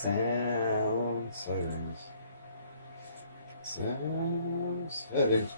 Sound settings. Sound settings.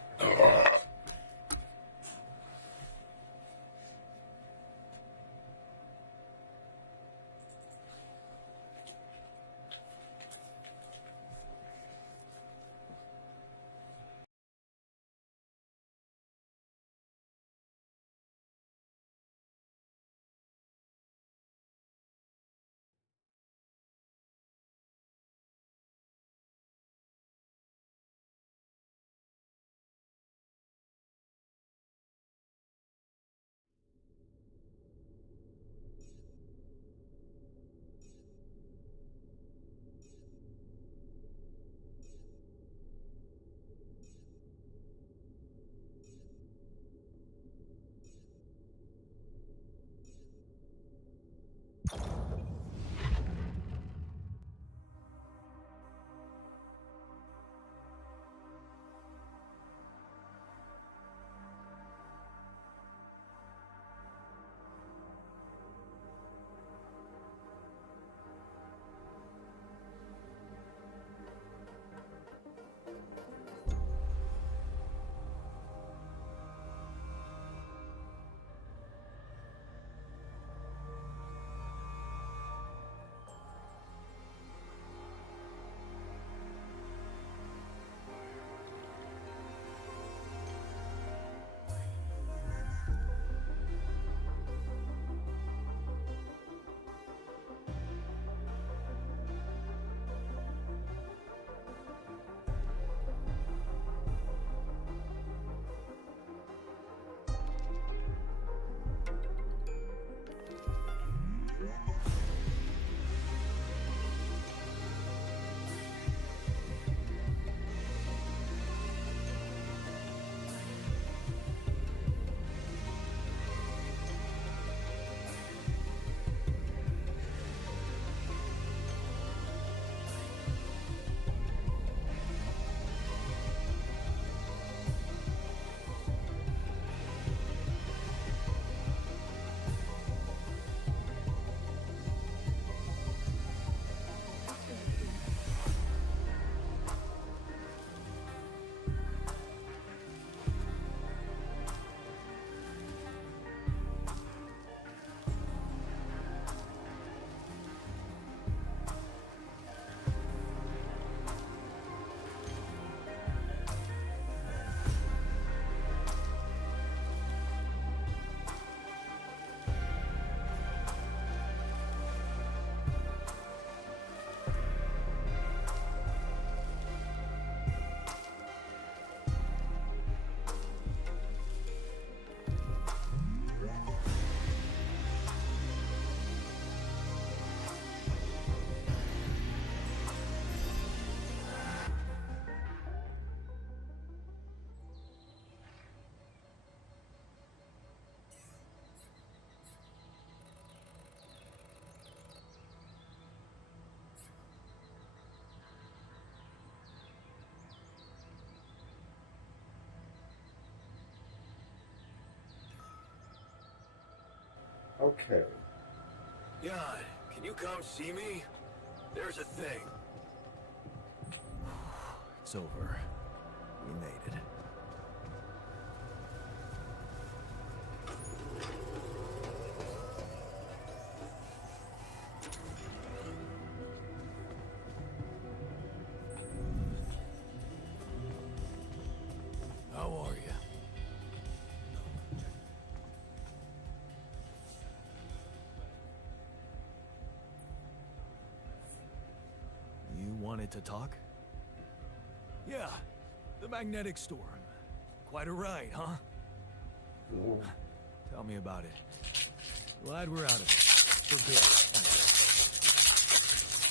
Okay. Jan, can you come see me? There's a thing. It's over. We made it. How are you? You wanted to talk? Yeah, the magnetic storm. Quite a ride, huh? Tell me about it. Glad we're out of it. For good.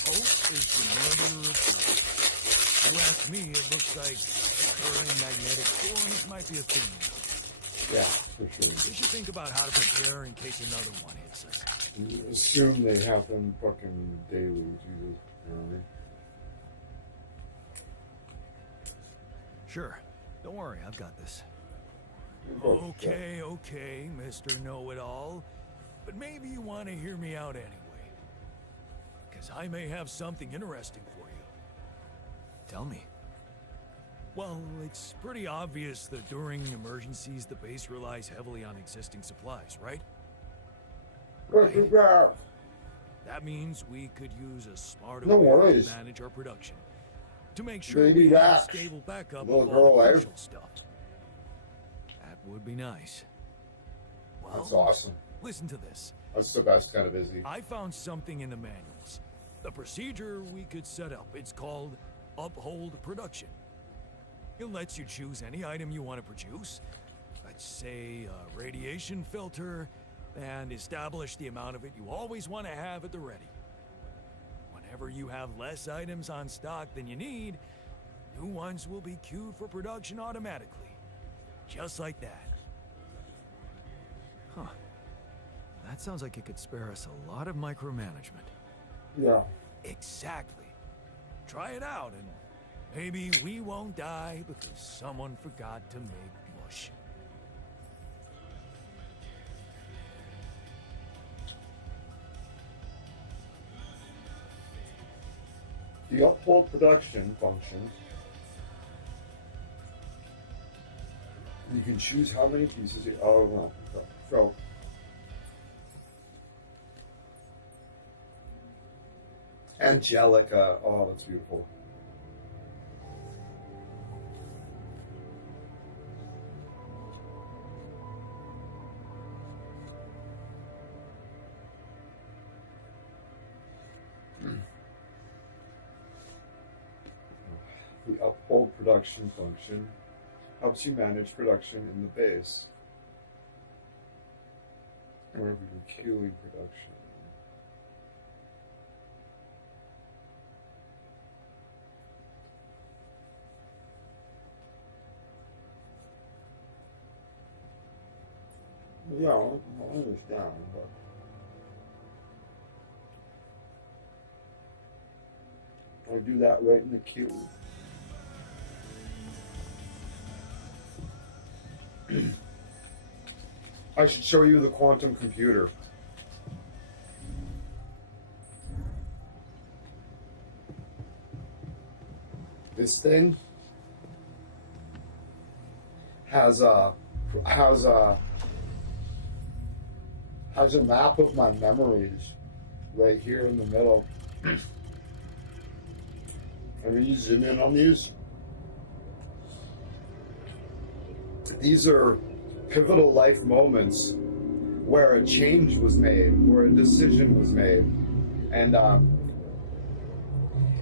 Hope is the murderer of time. You ask me, it looks like occurring magnetic storms might be a thing. Yeah, for sure. We should think about how to prepare in case another one hits us. You assume they happen fucking daily, Jesus. Alright. Sure. Don't worry, I've got this. Okay, okay, Mr. Know-It-All. But maybe you want to hear me out anyway. because I may have something interesting for you. Tell me. Well, it's pretty obvious that during emergencies, the base relies heavily on existing supplies, right? That means we could use a smarter No way worries. to manage our production. To make sure Baby we have a Rax. stable backup Little of girl, all the eh? crucial stuff. That would be nice. Well, That's awesome. listen to this. That's the best kind of busy. I found something in the manuals. The procedure we could set up. It's called Uphold Production. It lets you choose any item you want to produce. Let's say a radiation filter, and establish the amount of it you always want to have at the ready. Whenever you have less items on stock than you need, new ones will be queued for production automatically. Just like that. Huh. That sounds like it could spare us a lot of micromanagement. Yeah. Exactly. Try it out, and maybe we won't die because someone forgot to make mush. The uphold production function. You can choose how many pieces you. Oh no. So. Angelica. Oh, that's beautiful. The uphold production function helps you manage production in the base. Or if you're queuing production. Yeah, I understand, but I do that right in the queue. I should show you the quantum computer. This thing has a map of my memories right here in the middle. And you zoom in on these. These are pivotal life moments where a change was made, where a decision was made. And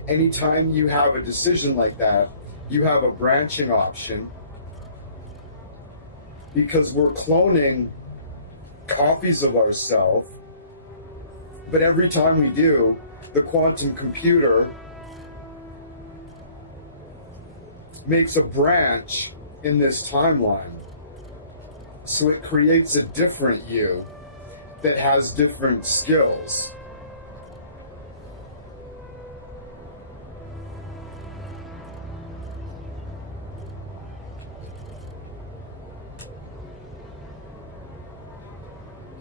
anytime you have a decision like that, you have a branching option, because we're cloning copies of ourselves. But every time we do, the quantum computer makes a branch in this timeline. So it creates a different you that has different skills.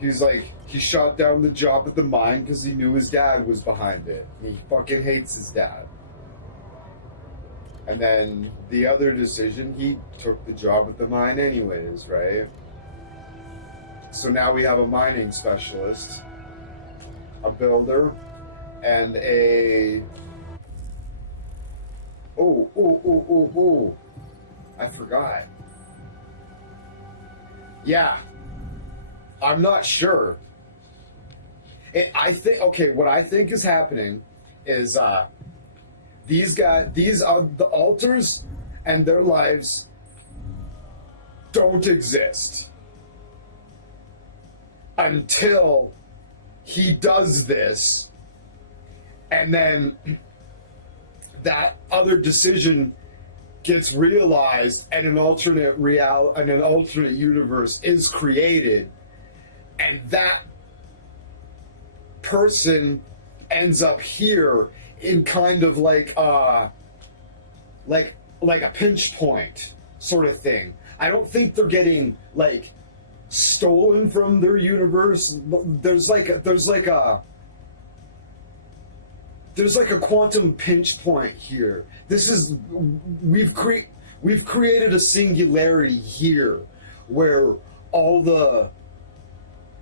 He's like, he shot down the job at the mine because he knew his dad was behind it. He fucking hates his dad. And then the other decision, he took the job at the mine anyways, right? So now we have a mining specialist, a builder, and a... Oh. I forgot. Yeah. I'm not sure. I think, okay, what I think is happening is these are the alters, and their lives don't exist until he does this, and then that other decision gets realized, and an alternate universe is created, and that person ends up here in kind of like a pinch point sort of thing. I don't think they're getting like stolen from their universe. There's like a there's like a quantum pinch point here. This is we've created a singularity here where all the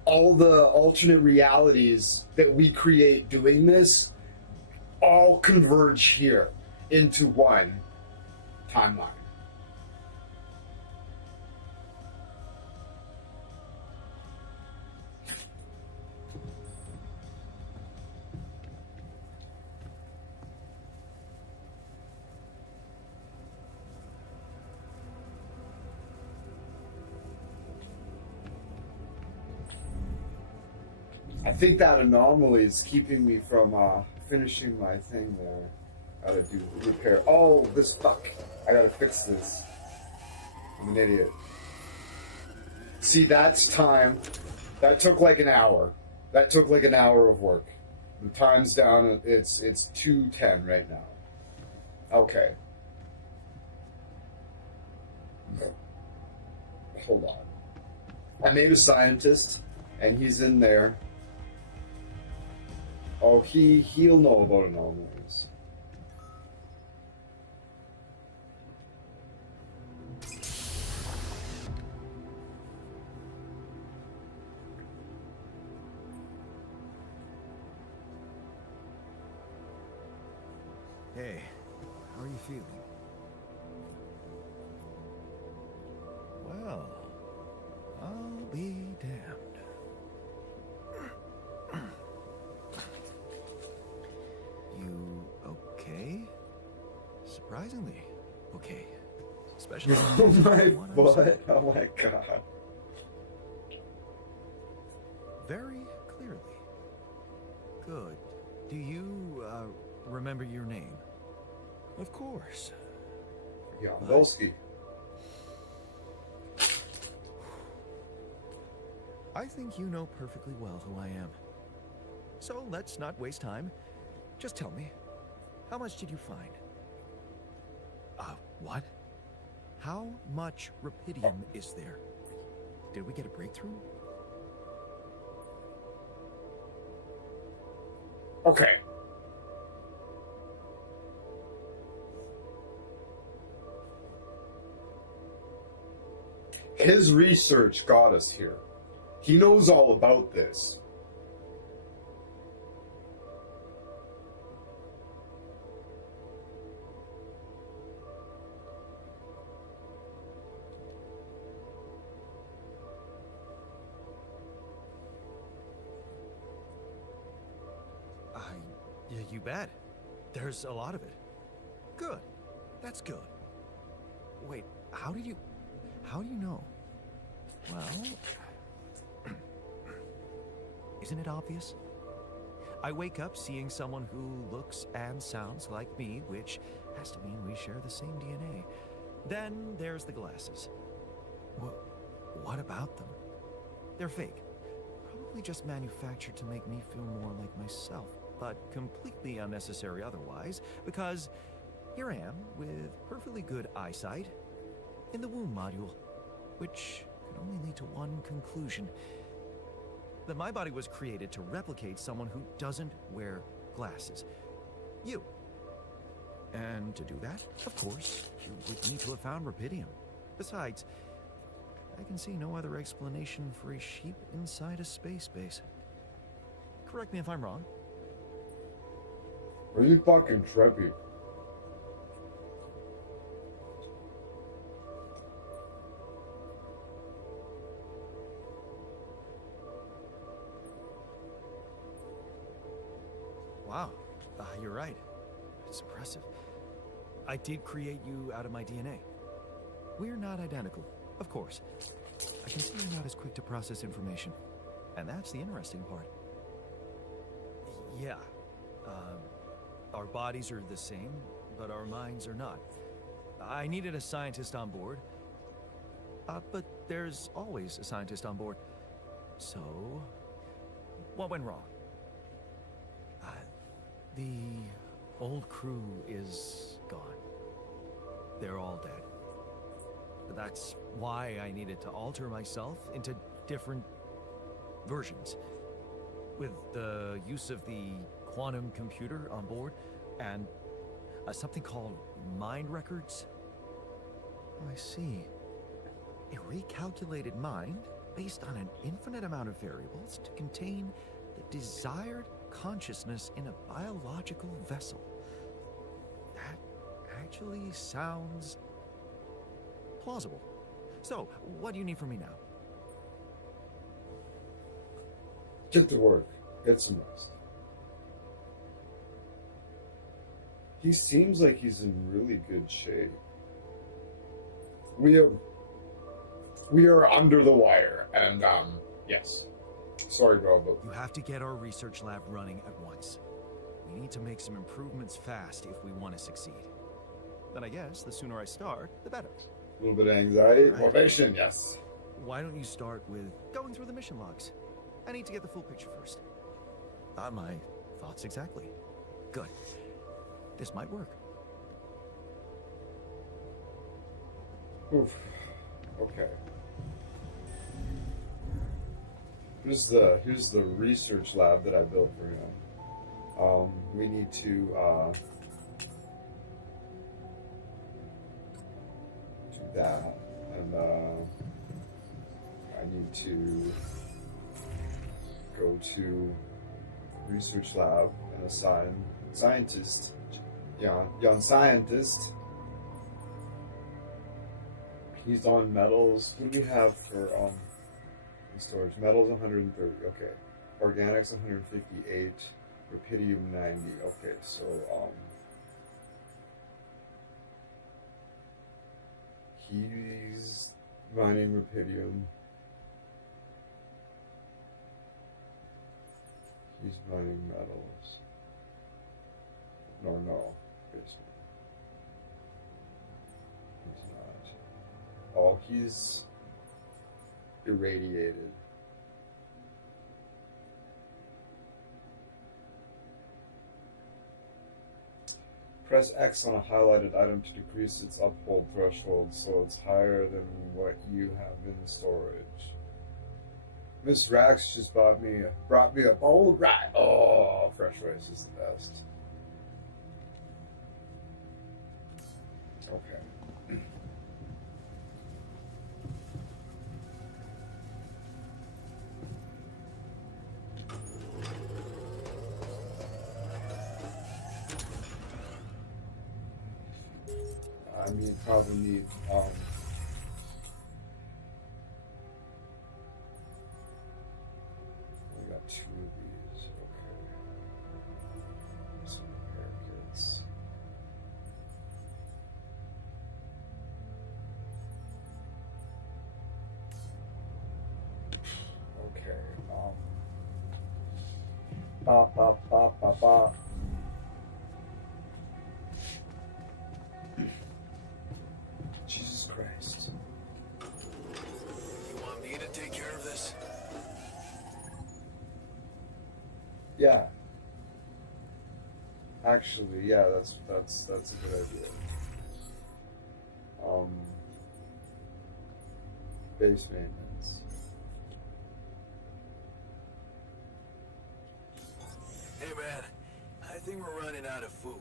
alternate realities that we create doing this all converge here into one timeline. I think that anomaly is keeping me from finishing my thing there. Gotta do repair. Oh, this fuck. I gotta fix this. I'm an idiot. See, that's time. That took like an hour. That took like an hour of work. The time's down. It's 2:10 right now. Okay. Hold on. I made a scientist, and he's in there. Oh, he'll know about anomalies. Hey, how are you feeling? Well, I'll be damned. You okay? Surprisingly, okay. Especially Oh my when I'm sick. foot! Oh my god. Very clearly. Good. Do you, remember your name? Of course. Yandolski. I think you know perfectly well who I am. So let's not waste time. Just tell me, how much did you find? What? How much rupidium is there? Did we get a breakthrough? Okay. His research got us here. He knows all about this. Yeah, you bet. There's a lot of it. Good. That's good. Wait, how do you know? Well, isn't it obvious? I wake up seeing someone who looks and sounds like me, which has to mean we share the same DNA. Then there's the glasses. What about them? They're fake. Probably just manufactured to make me feel more like myself, but completely unnecessary otherwise, because here I am with perfectly good eyesight in the womb module, which could only lead to one conclusion: that my body was created to replicate someone who doesn't wear glasses. You. And to do that, of course, you would need to have found rupidium. Besides, I can see no other explanation for a sheep inside a space base. Correct me if I'm wrong. Really fucking trippy. Wow, you're right. It's impressive. I did create you out of my DNA. We're not identical, of course. I can see you're not as quick to process information. And that's the interesting part. Yeah. Our bodies are the same, but our minds are not. I needed a scientist on board. But there's always a scientist on board. So, what went wrong? The old crew is gone. They're all dead. That's why I needed to alter myself into different versions. With the use of the quantum computer on board, and something called mind records. Oh, I see. A recalculated mind based on an infinite amount of variables to contain the desired consciousness in a biological vessel. That actually sounds plausible. So, what do you need from me now? Get to work. Get some rest. He seems like he's in really good shape. We are under the wire, and yes. Sorry, bro, but You have to get our research lab running at once. We need to make some improvements fast if we want to succeed. Then I guess the sooner I start, the better. a little bit of anxiety, Right. motivation, yes. Why don't you start with going through the mission logs? I need to get the full picture first. My thoughts exactly. Good. This might work. Oof. Okay. Here's the research lab that I built for him. We need to do that, and I need to go to research lab and assign scientist, young scientist. He's on metals. What do we have for storage? Metals 130. Okay. Organics 158. Rupidium 90. Okay, so he's mining rupidium. He's mining metals. No. Basement. He's not. Oh, he's irradiated. Press X on a highlighted item to decrease its uphold threshold so it's higher than what you have in storage. Miss Rax just brought me a bowl of rice. Oh, fresh rice is the best. Okay. Probably need we got 2 of these. Okay. Some repair kits. Okay. Bop. Jesus Christ. You want me to take care of this? Yeah. Actually, yeah, that's a good idea. Base maintenance. Hey man, I think we're running out of food.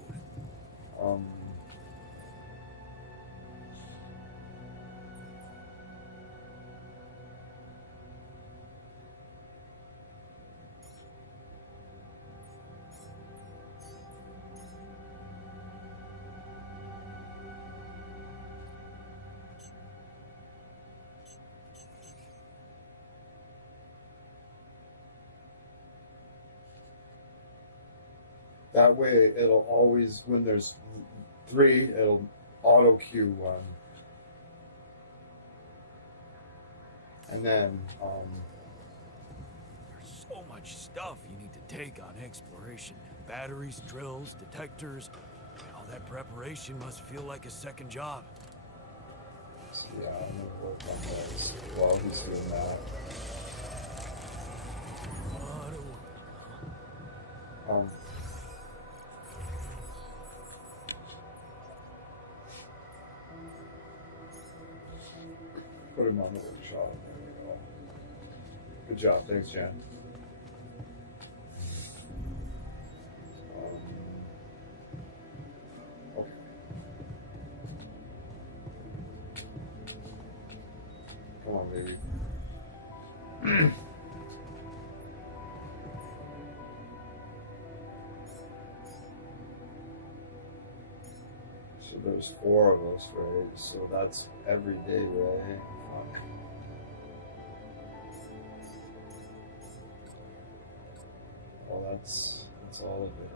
That way, it'll always, when there's 3, it'll auto queue 1. And then, There's so much stuff you need to take on exploration. Batteries, drills, detectors. All that preparation must feel like a second job. so yeah, I'm gonna work on those while he's doing that. Put him on the workshop. There we go. Good job. Thanks, Jan. So there's 4 of us, right? So that's every day, right? Fuck. Well, that's all of it, eh?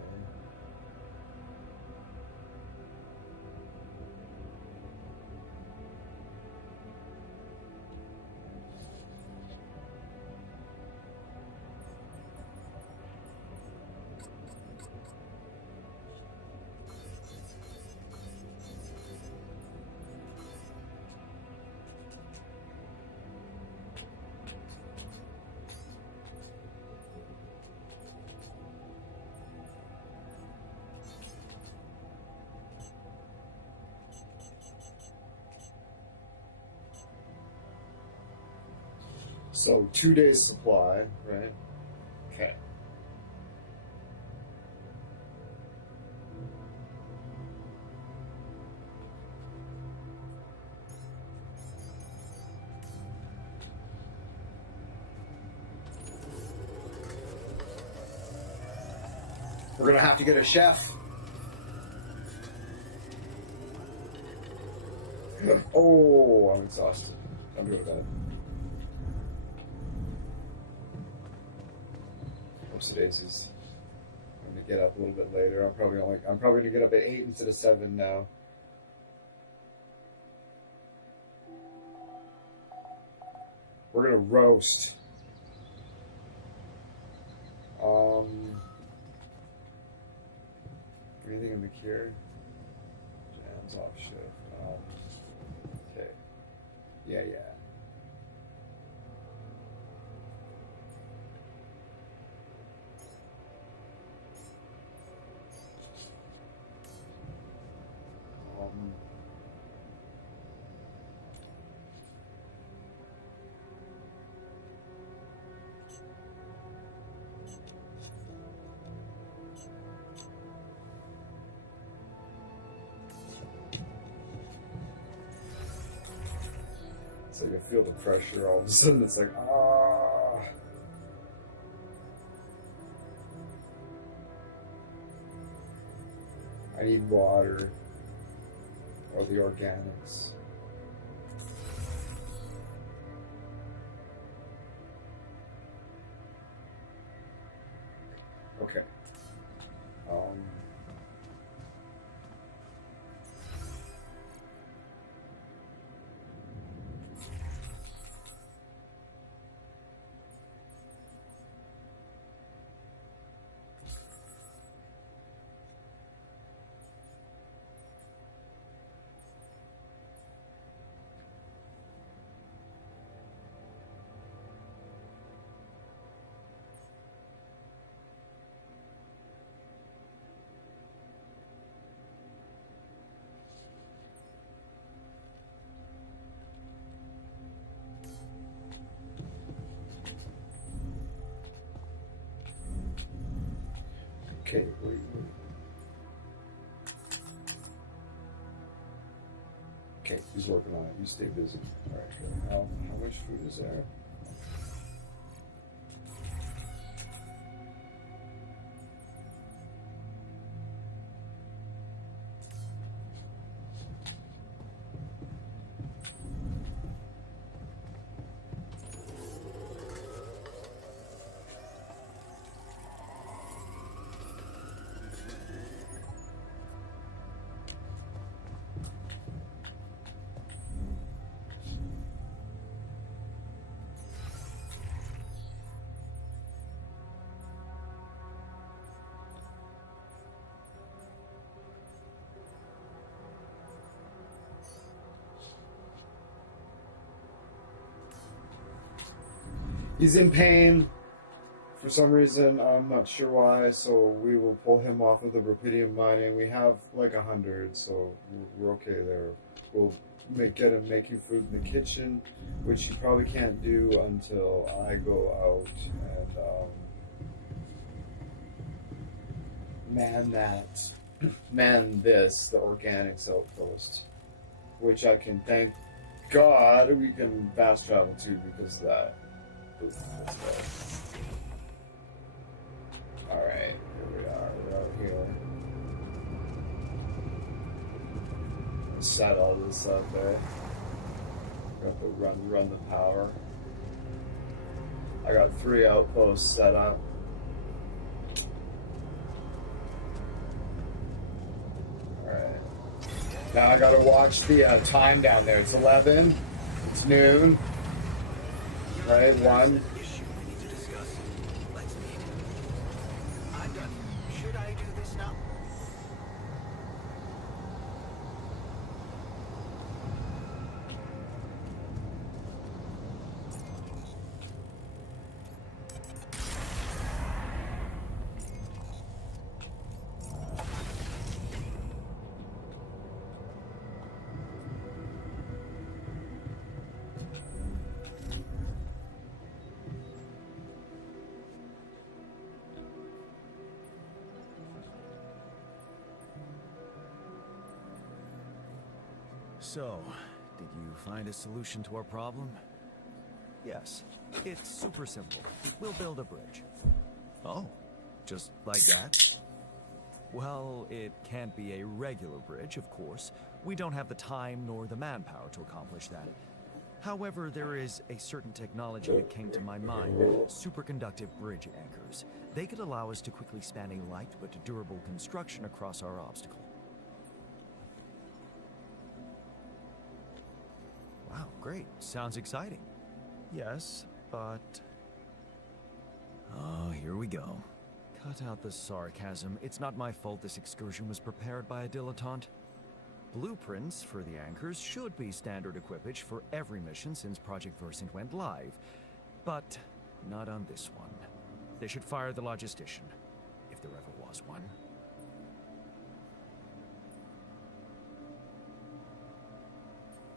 So 2 days supply, right? Okay. We're gonna have to get a chef. Oh, I'm exhausted. I'm going to bed. Whoopsie daisies. I'm gonna get up a little bit later. I'm probably gonna get up at 8 instead of 7 now. We're gonna roast. Anything in the cure? Jam's off shift. Okay. Yeah. So you feel the pressure all of a sudden. It's like, ah. I need water or the organics. Okay. Okay, wait. Okay, he's working on it. You stay busy. All right, good. How much food is there? He's in pain for some reason. I'm not sure why, so we will pull him off of the rubidium mining. We have like 100, so we're okay there. We'll get him making food in the kitchen, which he probably can't do until I go out and man the organics outpost, which I can thank God we can fast travel to because of that. Let's go. Alright, here we are. We're out here. set all this up, eh? Got to run the power. I got 3 outposts set up. Alright. Now I gotta watch the time down there. It's 11. It's noon. Right, 1. Issue we need to discuss. Let's meet. I'm done. Should I do this now? So, did you find a solution to our problem? Yes. It's super simple. We'll build a bridge. Oh, just like that? Well, it can't be a regular bridge, of course. We don't have the time nor the manpower to accomplish that. However, there is a certain technology that came to my mind, superconductive bridge anchors. They could allow us to quickly span a light but durable construction across our obstacle. Wow, great. Sounds exciting. Yes, but... Oh, here we go. Cut out the sarcasm. It's not my fault this excursion was prepared by a dilettante. Blueprints for the anchors should be standard equipage for every mission since Project Versant went live. But not on this one. They should fire the logistician, if there ever was one.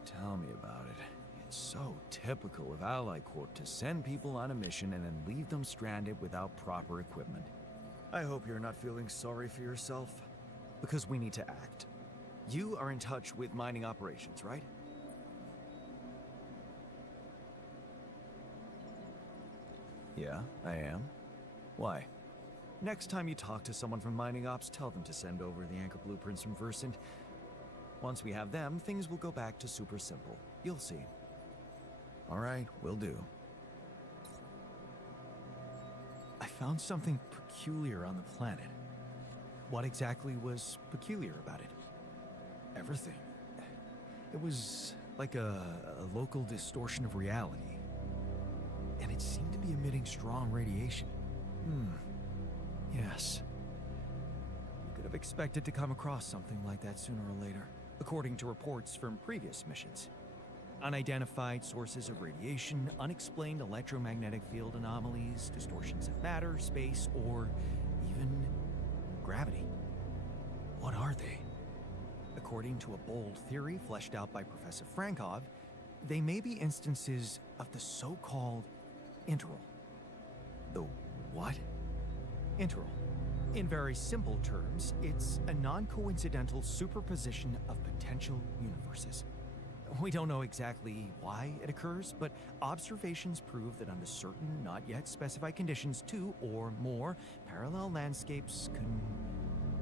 Tell me about it. It's so typical of Ally Corp to send people on a mission and then leave them stranded without proper equipment. I hope you're not feeling sorry for yourself, because we need to act. You are in touch with mining operations, right? Yeah, I am. Why? Next time you talk to someone from mining ops, tell them to send over the anchor blueprints from Versant. Once we have them, things will go back to super simple. You'll see. All right, will do. I found something peculiar on the planet. What exactly was peculiar about it? Everything. It was like a local distortion of reality. And it seemed to be emitting strong radiation. Yes. You could have expected to come across something like that sooner or later, according to reports from previous missions. Unidentified sources of radiation, unexplained electromagnetic field anomalies, distortions of matter, space, or even gravity. What are they? According to a bold theory fleshed out by Professor Frankov, they may be instances of the so-called integral. The what? Integral. In very simple terms, it's a non-coincidental superposition of potential universes. We don't know exactly why it occurs, but observations prove that under certain, not yet specified conditions, 2 or more parallel landscapes can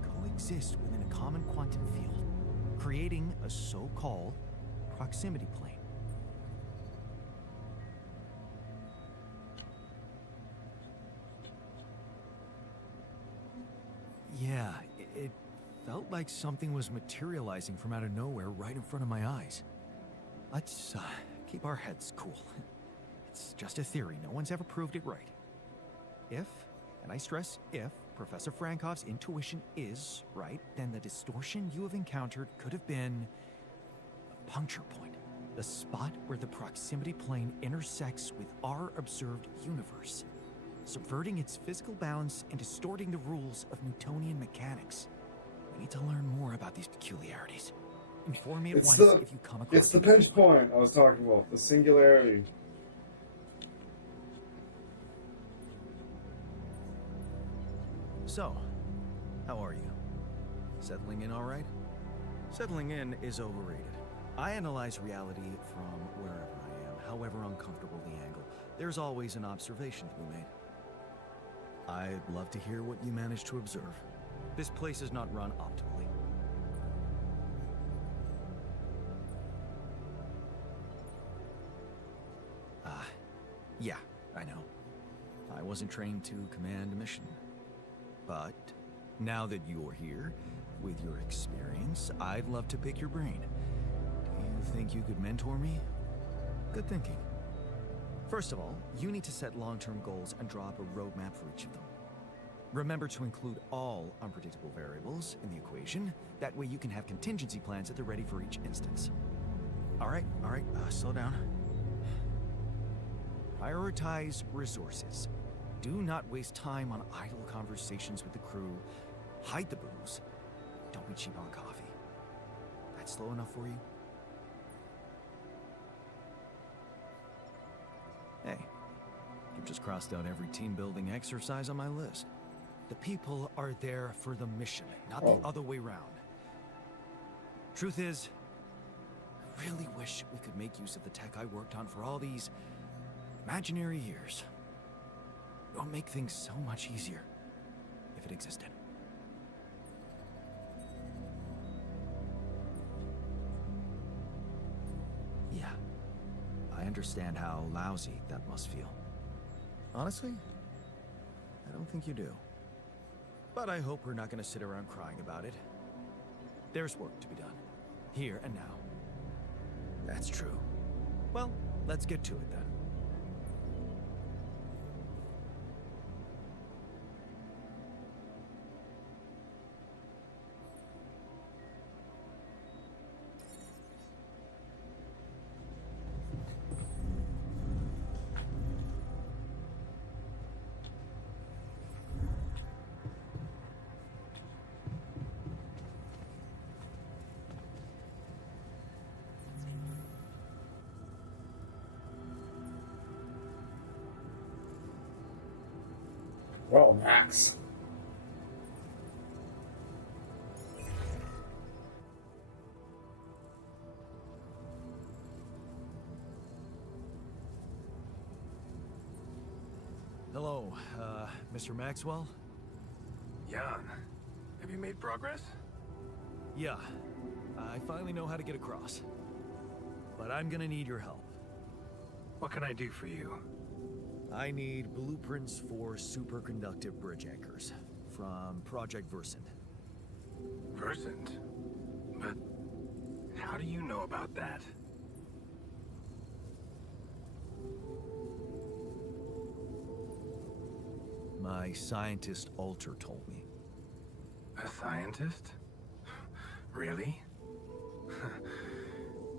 coexist within a common quantum field, creating a so-called proximity plane. Yeah, it felt like something was materializing from out of nowhere right in front of my eyes. Let's keep our heads cool. It's just a theory. No one's ever proved it right. If, and I stress if, Professor Frankov's intuition is right, then the distortion you have encountered could have been a puncture point. The spot where the proximity plane intersects with our observed universe, subverting its physical balance and distorting the rules of Newtonian mechanics. We need to learn more about these peculiarities. Inform me at once if you come across It's the pinch point I was talking about, the singularity. So, how are you? Settling in all right? Settling in is overrated. I analyze reality from wherever I am, however uncomfortable the angle. There's always an observation to be made. I'd love to hear what you managed to observe. This place is not run optimally. Yeah, I know. I wasn't trained to command a mission. But now that you're here, with your experience, I'd love to pick your brain. Do you think you could mentor me? Good thinking. First of all, you need to set long-term goals and draw up a roadmap for each of them. Remember to include all unpredictable variables in the equation. That way you can have contingency plans at the ready for each instance. All right, slow down. Prioritize resources. Do not waste time on idle conversations with the crew. Hide the booze. Don't be cheap on coffee. That's slow enough for you? Hey, you've just crossed out every team-building exercise on my list. The people are there for the mission, not the other way around. Truth is, I really wish we could make use of the tech I worked on for all these imaginary years. It would make things so much easier if it existed. Yeah, I understand how lousy that must feel. Honestly, I don't think you do. But I hope we're not going to sit around crying about it. There's work to be done, here and now. That's true. Well, let's get to it then. Well, Max. Hello, Mr. Maxwell? Jan, have you made progress? Yeah, I finally know how to get across. But I'm gonna need your help. What can I do for you? I need blueprints for superconductive bridge anchors from Project Versant. Versant? But how do you know about that? My scientist Alter told me. A scientist? Really?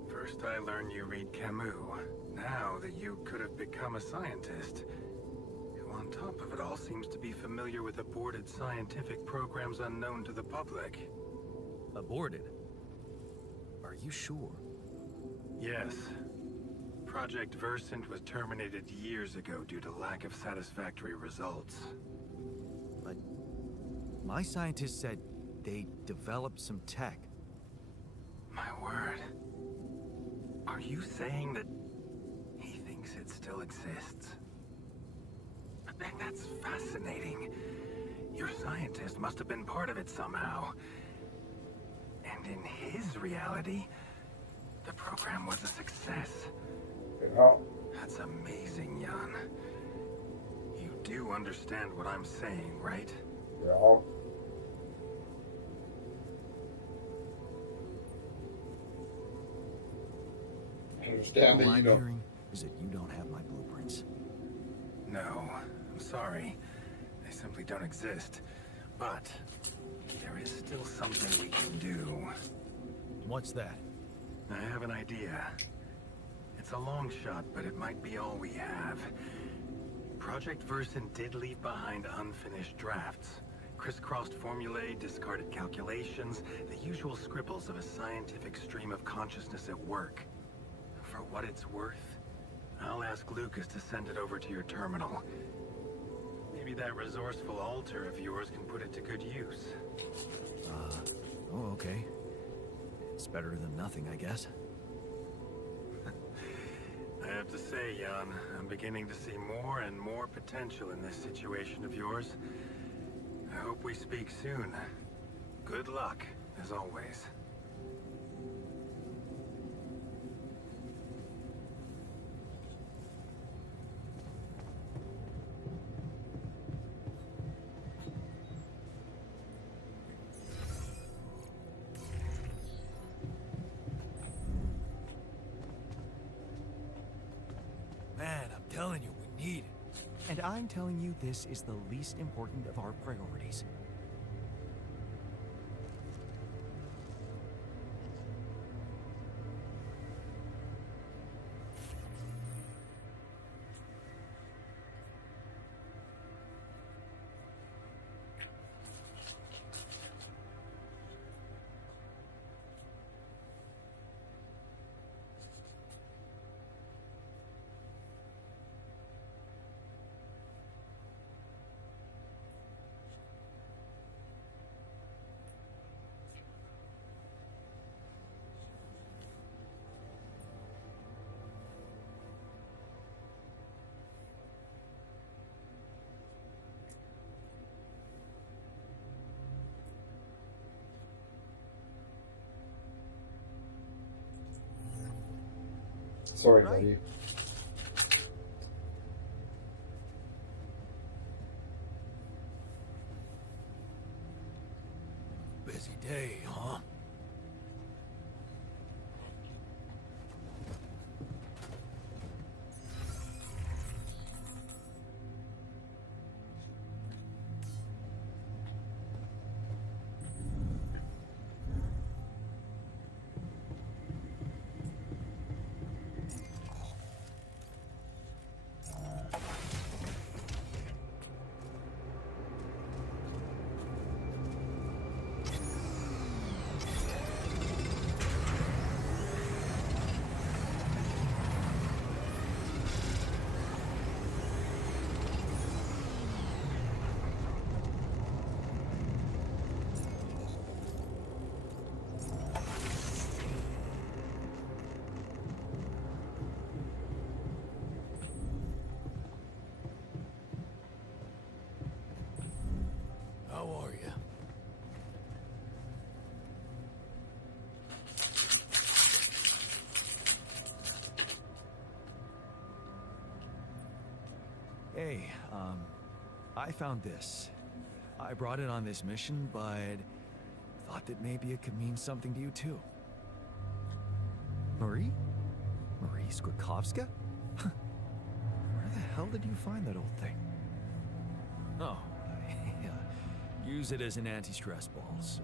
First I learned you read Camus. Now that you could have become a scientist, who on top of it all seems to be familiar with aborted scientific programs unknown to the public. Aborted? Are you sure? Yes. Project Versant was terminated years ago due to lack of satisfactory results. But my scientist said they developed some tech. My word. Are you saying that he thinks it still exists? That's fascinating. Your scientist must have been part of it somehow. And in his reality, the program was a success. Yeah. That's amazing, Jan. You do understand what I'm saying, right? Yeah. I understand that All you I'm don't. hearing is that you don't have my blueprints. No, I'm sorry. They simply don't exist. But there is still something we can do. What's that? I have an idea. It's a long shot, but it might be all we have. Project Versant did leave behind unfinished drafts. Crisscrossed formulae, discarded calculations, the usual scribbles of a scientific stream of consciousness at work. For what it's worth, I'll ask Lucas to send it over to your terminal. Maybe that resourceful alter of yours can put it to good use. Oh, okay. It's better than nothing, I guess. I have to say, Jan, I'm beginning to see more and more potential in this situation of yours. I hope we speak soon. Good luck, as always. And I'm telling you, this is the least important of our priorities. Sorry, Right. buddy. Busy day, huh? How are you? Hey, I found this. I brought it on this mission, but thought that maybe it could mean something to you too. Marie? Marie Skrzydkowska? Where the hell did you find that old thing? Oh, I use it as an anti-stress ball, so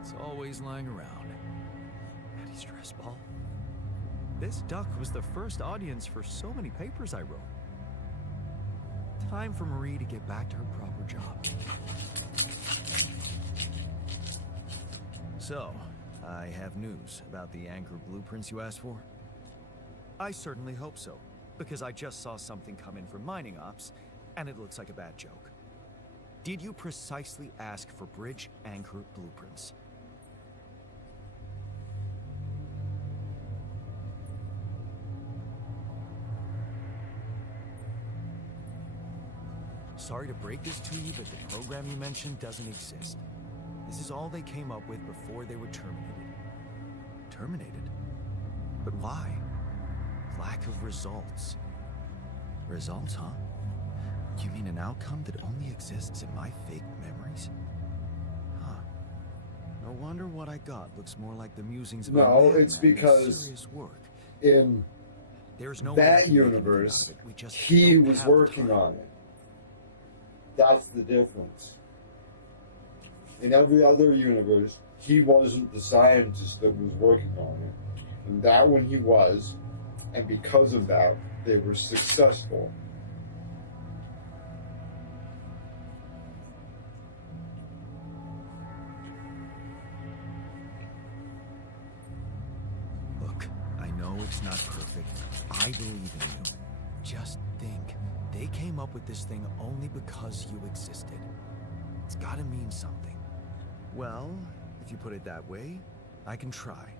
it's always lying around. Anti-stress ball? This duck was the first audience for so many papers I wrote. Time for Marie to get back to her proper job. So, I have news about the Anchor blueprints you asked for? I certainly hope so, because I just saw something come in from mining ops, and it looks like a bad joke. Did you precisely ask for bridge anchor blueprints? Sorry to break this to you, but the program you mentioned doesn't exist. This is all they came up with before they were terminated. Terminated? But why? Lack of results. Results, huh? You mean an outcome that only exists in my fake memories? Huh. No wonder what I got looks more like the musings of a No, madman it's than because serious work. in There's no way we that can make anything universe, out of it. We just he don't was have the working time. on it. That's the difference. In every other universe, he wasn't the scientist that was working on it. And that one he was, and because of that, they were successful. Look, I know it's not perfect. I believe in you. Just think, they came up with this thing only because you existed. It's gotta mean something. Well, if you put it that way, I can try.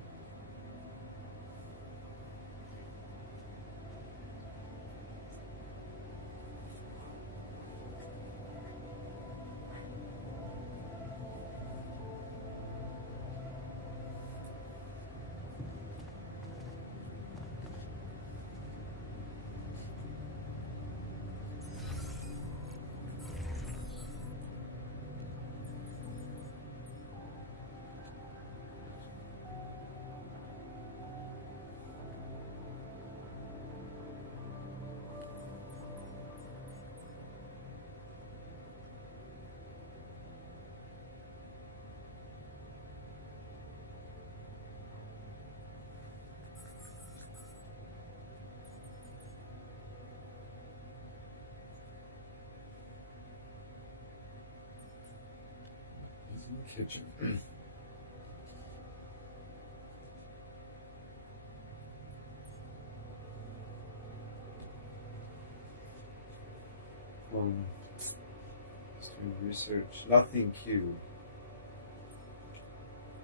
Kitchen. Just doing research. Nothing queued.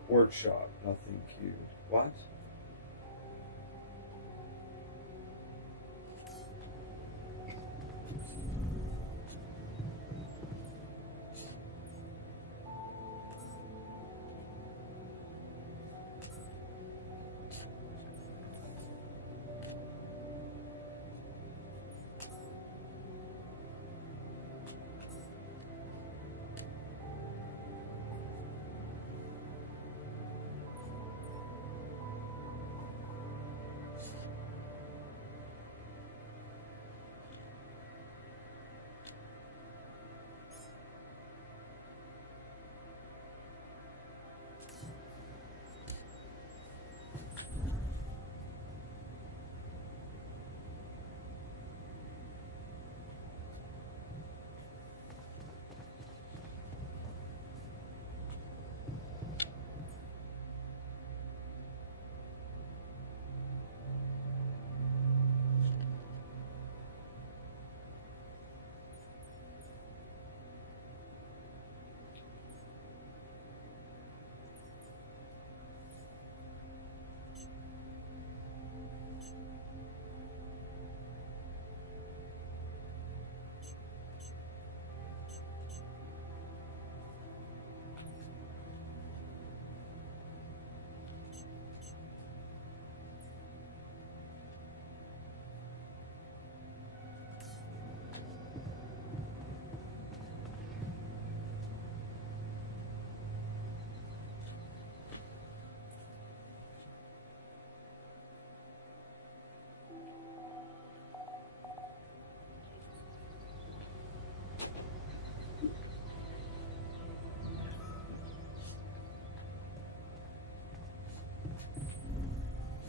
Workshop. Nothing queued. What?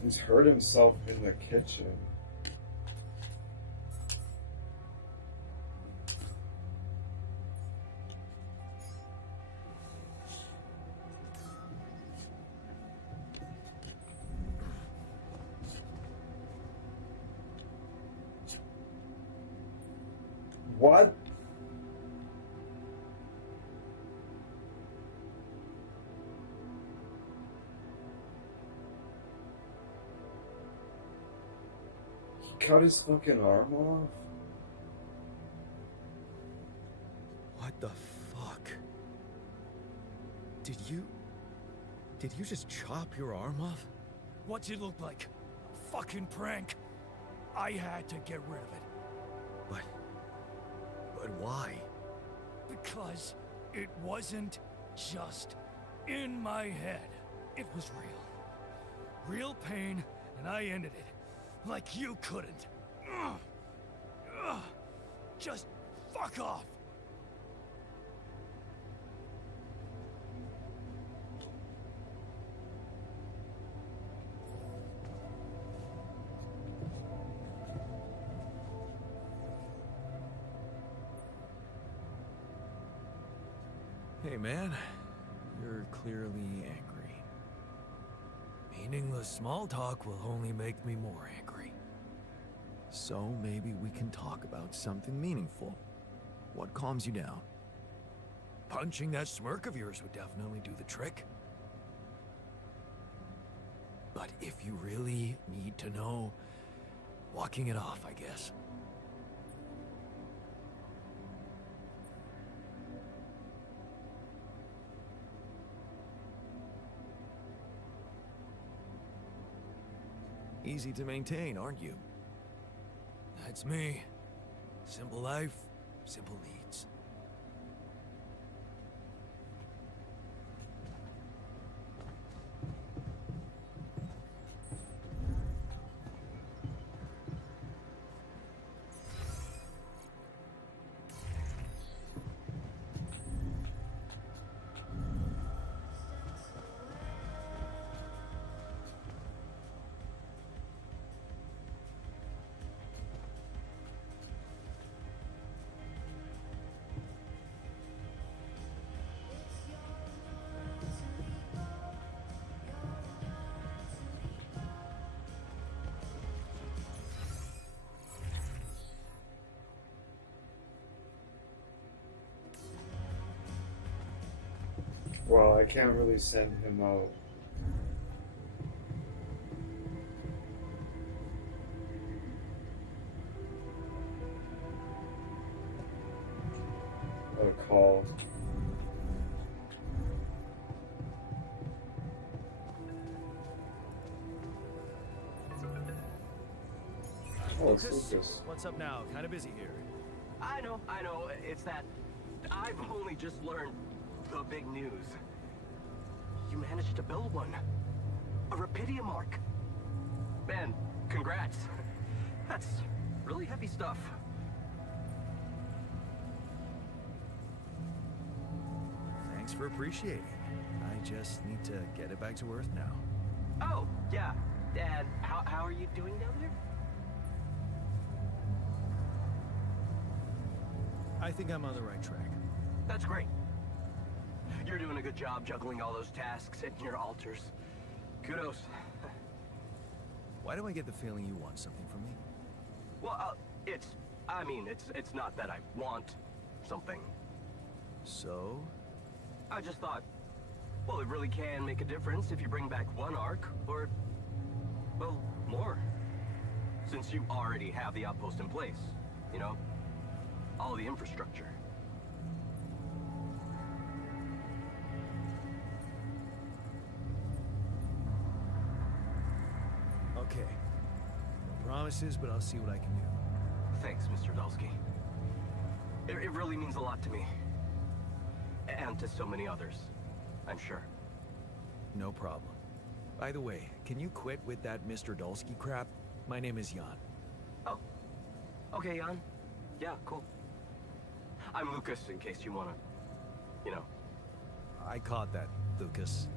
He's hurt himself in the kitchen. What? He cut his fucking arm off? What the fuck? Did you just chop your arm off? What's it look like? A fucking prank. I had to get rid of it. But why? Because it wasn't just in my head. It was real. Real pain, and I ended it. Like you couldn't. Just fuck off. Hey man, you're clearly angry. Meaningless small talk will only make me more angry. So maybe we can talk about something meaningful. What calms you down? Punching that smirk of yours would definitely do the trick. But if you really need to know, walking it off, I guess. Easy to maintain, aren't you? That's me. Simple life, simple needs. Well, I can't really send him out. What a call. Oh, it's Lucas. What's up now? Kind of busy here. I know. It's that I've only just learned the big news. You managed to build one. A Rapidium arc. Man, congrats. That's really heavy stuff. Thanks for appreciating. I just need to get it back to Earth now. Oh, yeah. And how are you doing down there? I think I'm on the right track. That's great. You're doing a good job juggling all those tasks and your alters. Kudos. Why do I get the feeling you want something from me? Well, it's not that I want something. So? I just thought, well, it really can make a difference if you bring back one arc, or, well, more. Since you already have the outpost in place, you know? All the infrastructure. Okay. No promises, but I'll see what I can do. Thanks, Mr. Dulski. It really means a lot to me. And to so many others, I'm sure. No problem. By the way, can you quit with that Mr. Dulski crap? My name is Jan. Oh. Okay, Jan. Yeah, cool. I'm Lucas, in case you wanna, you know. I caught that, Lucas.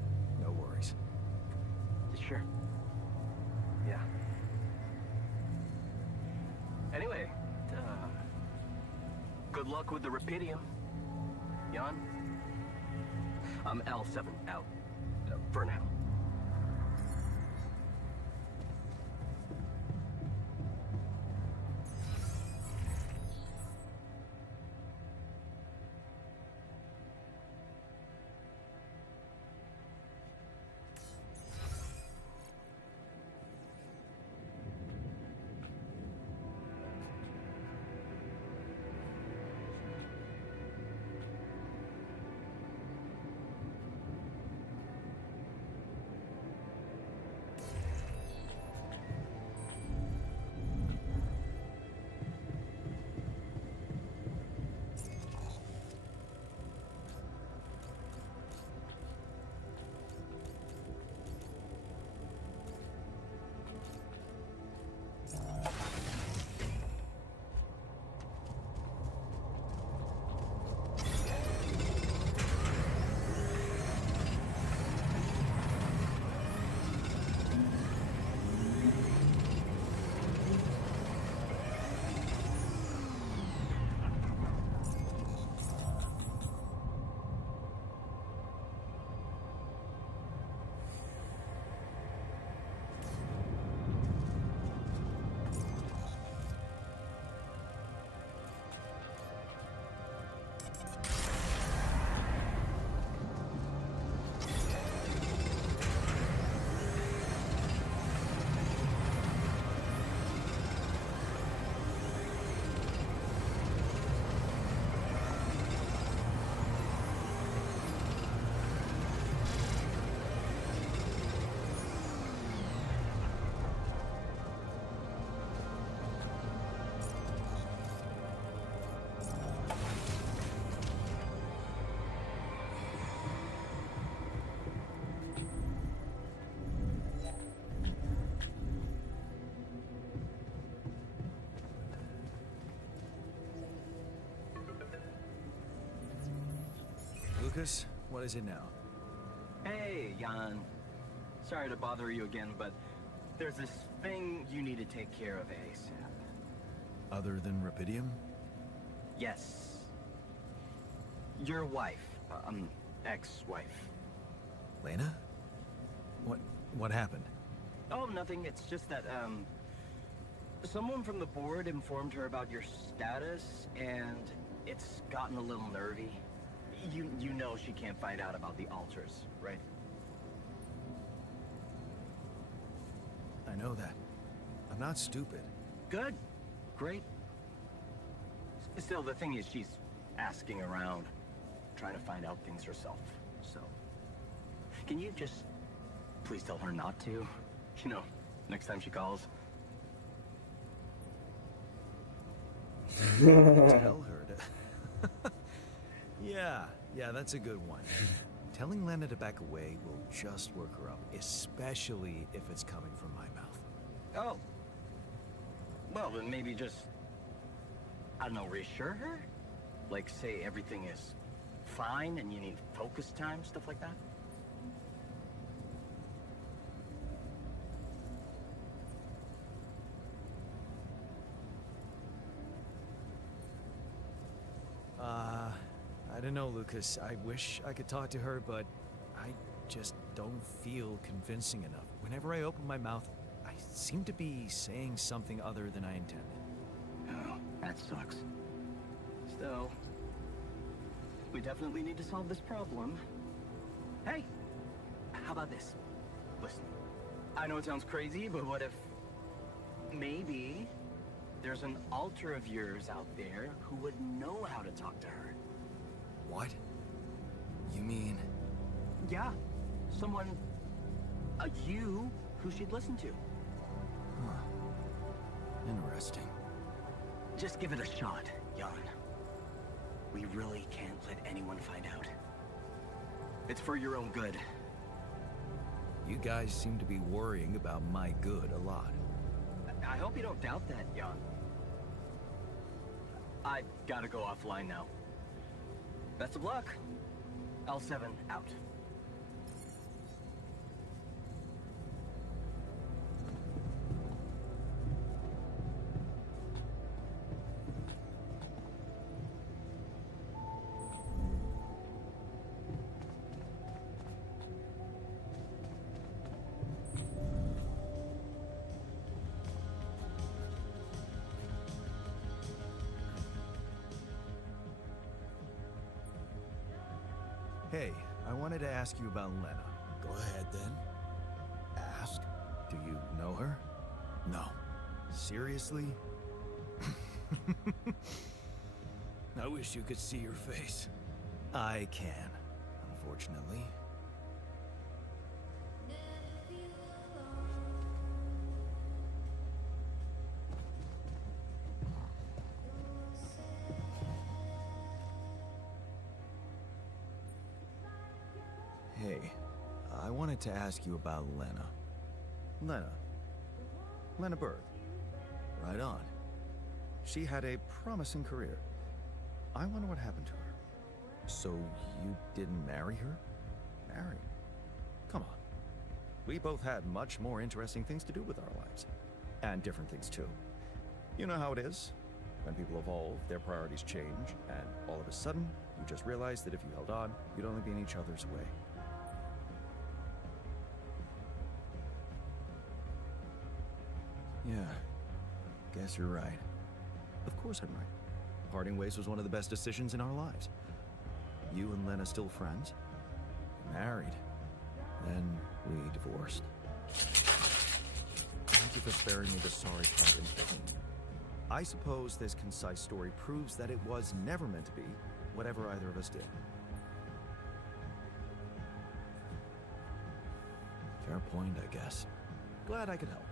No worries. Sure. Yeah. Anyway, good luck with the Rapidium, Jan. I'm L7 out, for now. Lucas, what is it now? Hey, Jan. Sorry to bother you again, but there's this thing you need to take care of ASAP. Other than Rapidium? Yes. Your wife, ex-wife. Lena? What happened? Oh, nothing. It's just that, someone from the board informed her about your status, and it's gotten a little nervy. You know she can't find out about the alters, right? I know that. I'm not stupid. Good. Great. Still, the thing is, she's asking around, trying to find out things herself. So, can you just please tell her not to? You know, next time she calls. Tell her to... Yeah, that's a good one. Telling Lena to back away will just work her up, especially if it's coming from my mouth. Oh. Well, then maybe just, I don't know, reassure her? Like, say everything is fine and you need focus time, stuff like that? I don't know, Lucas. I wish I could talk to her, but I just don't feel convincing enough. Whenever I open my mouth, I seem to be saying something other than I intended. Oh, that sucks. Still, we definitely need to solve this problem. Hey, how about this? Listen, I know it sounds crazy, but what if maybe there's an alter of yours out there who would know how to talk to her? What? You mean... Yeah, someone, you, who she'd listen to. Huh. Interesting. Just give it a shot, Jan. We really can't let anyone find out. It's for your own good. You guys seem to be worrying about my good a lot. I hope you don't doubt that, Jan. I gotta go offline now. Best of luck. L7 out. Hey, I wanted to ask you about Lena. Go ahead, then. Ask? Do you know her? No. Seriously? I wish you could see your face. I can, unfortunately. Hey, I wanted to ask you about Lena. Lena Berg. Right on. She had a promising career. I wonder what happened to her. So you didn't marry her? Marry? Come on. We both had much more interesting things to do with our lives. And different things too. You know how it is. When people evolve, their priorities change, and all of a sudden, you just realize that if you held on, you'd only be in each other's way. Yeah, guess you're right. Of course I'm right. Parting ways was one of the best decisions in our lives. You and Lena still friends? Married. Then we divorced. Thank you for sparing me the sorry part in between. I suppose this concise story proves that it was never meant to be, whatever either of us did. Fair point, I guess. Glad I could help.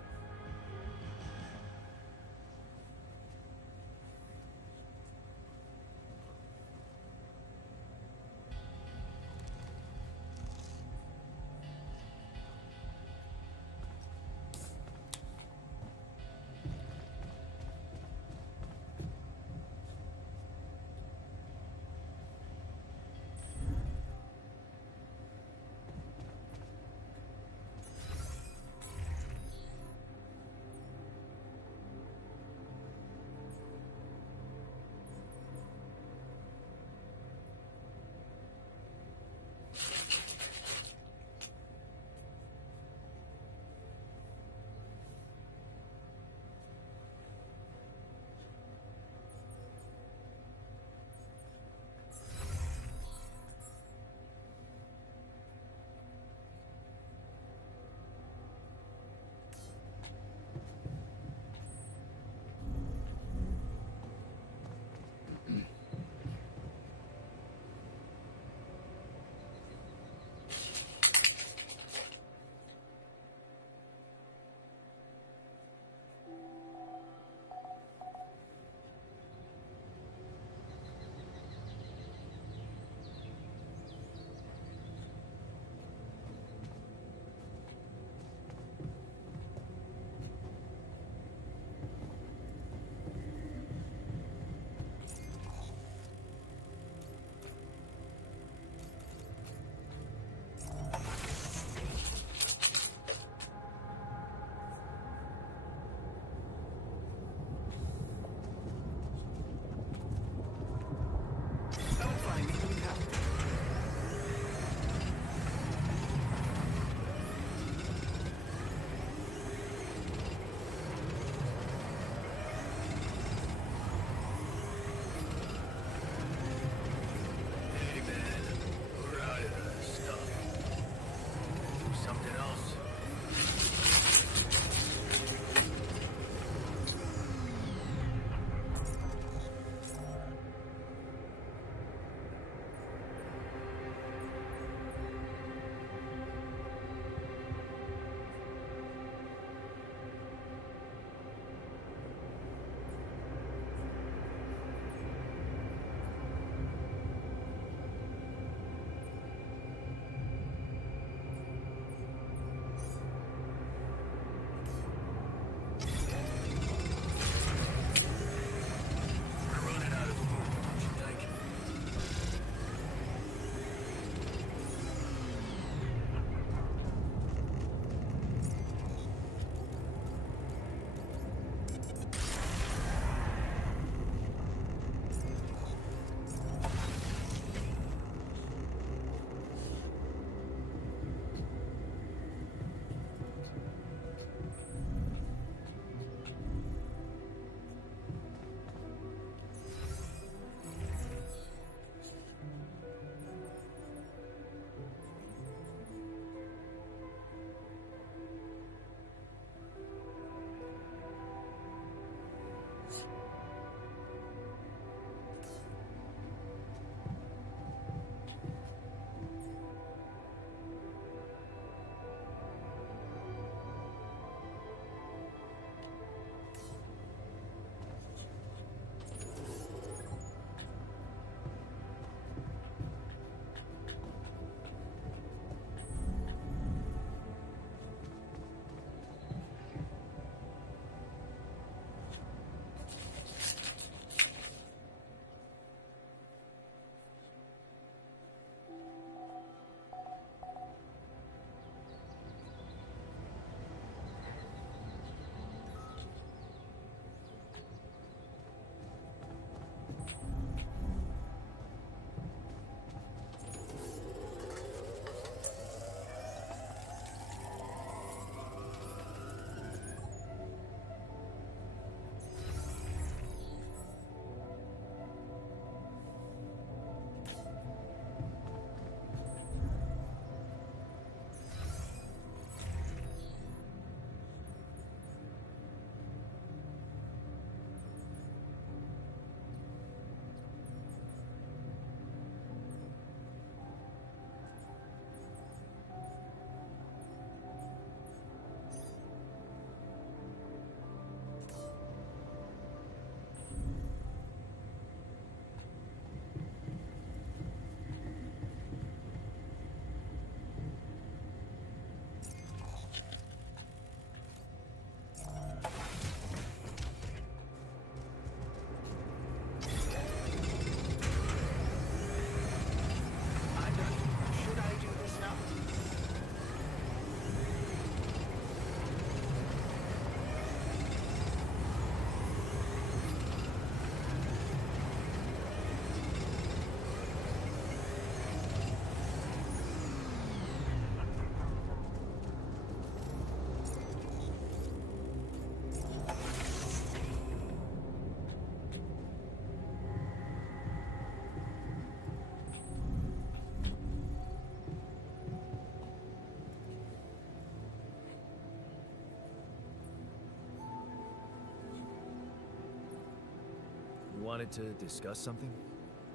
wanted to discuss something?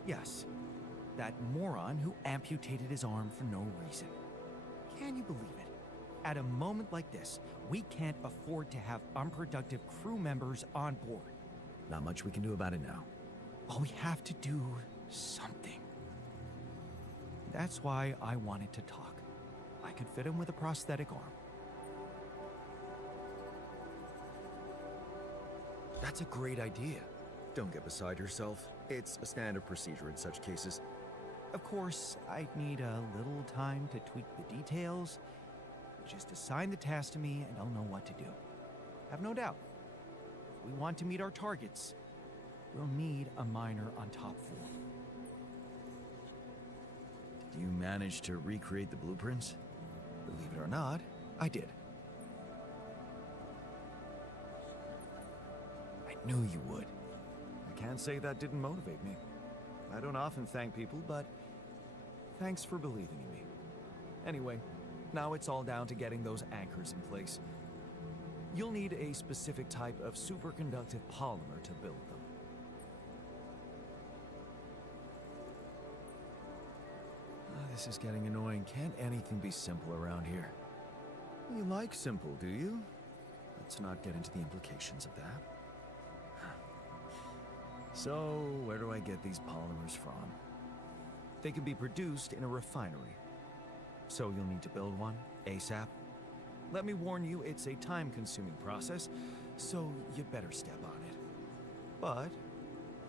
Yes, that moron who amputated his arm for no reason. Can you believe it? At a moment like this, we can't afford to have unproductive crew members on board. Not much we can do about it now. Well, we have to do something. That's why I wanted to talk. I could fit him with a prosthetic arm. That's a great idea. Don't get beside yourself. It's a standard procedure in such cases. Of course, I'd need a little time to tweak the details. Just assign the task to me and I'll know what to do. Have no doubt. If we want to meet our targets, we'll need a miner on top floor. Did you manage to recreate the blueprints? Believe it or not, I did. I knew you would. I can't say that didn't motivate me. I don't often thank people, but thanks for believing in me. Anyway, now it's all down to getting those anchors in place. You'll need a specific type of superconductive polymer to build them. This is getting annoying. Can't anything be simple around here? You like simple, do you? Let's not get into the implications of that. So, where do I get these polymers from? They can be produced in a refinery. So you'll need to build one ASAP. Let me warn you, it's a time-consuming process, so you'd better step on it. But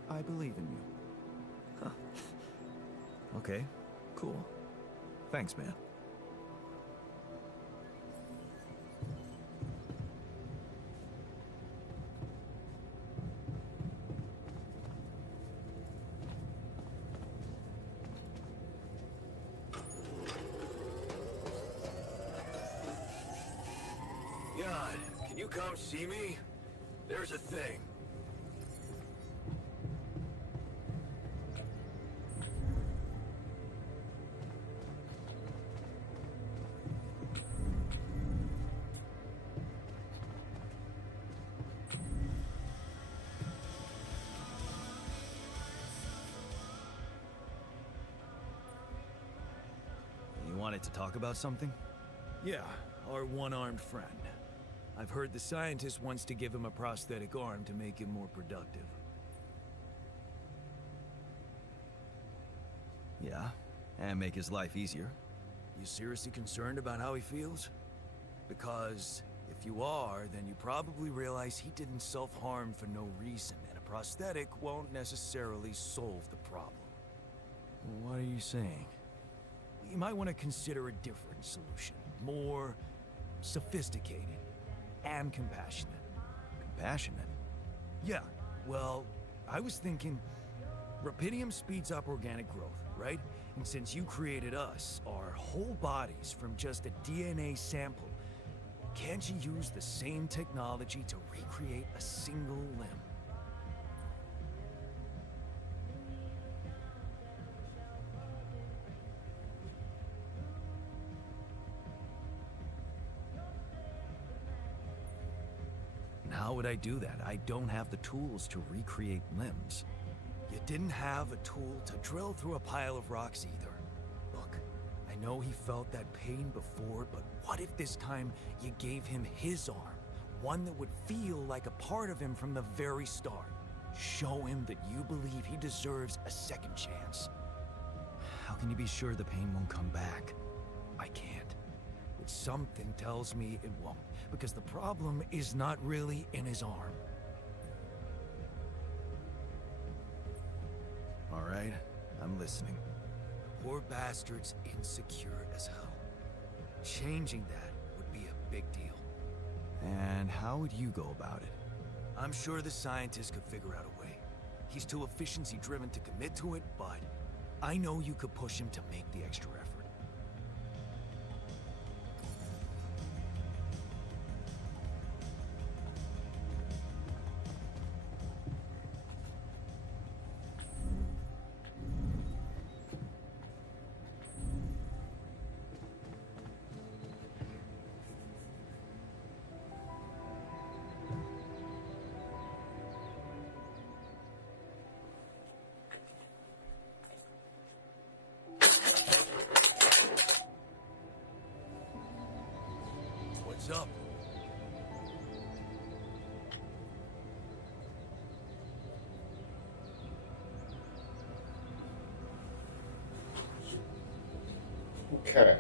I believe in you. Huh. Okay, cool. Thanks, man. God, can you come see me? There's a thing. You wanted to talk about something? Yeah, our one-armed friend. I've heard the scientist wants to give him a prosthetic arm to make him more productive. Yeah, and make his life easier. You seriously concerned about how he feels? Because if you are, then you probably realize he didn't self-harm for no reason, and a prosthetic won't necessarily solve the problem. What are you saying? You might want to consider a different solution. More sophisticated and compassionate. Compassionate? Yeah, well, I was thinking, Rapidium speeds up organic growth, right? And since you created us, our whole bodies from just a DNA sample, can't you use the same technology to recreate a single limb? How would I do that? I don't have the tools to recreate limbs. You didn't have a tool to drill through a pile of rocks either. Look, I know he felt that pain before, but what if this time you gave him his arm? One that would feel like a part of him from the very start. Show him that you believe he deserves a second chance. How can you be sure the pain won't come back? I can't. But something tells me it won't, because the problem is not really in his arm. All right, I'm listening. Poor bastard's insecure as hell. Changing that would be a big deal. And how would you go about it? I'm sure the scientist could figure out a way. He's too efficiency-driven to commit to it, but I know you could push him to make the extra effort. Okay.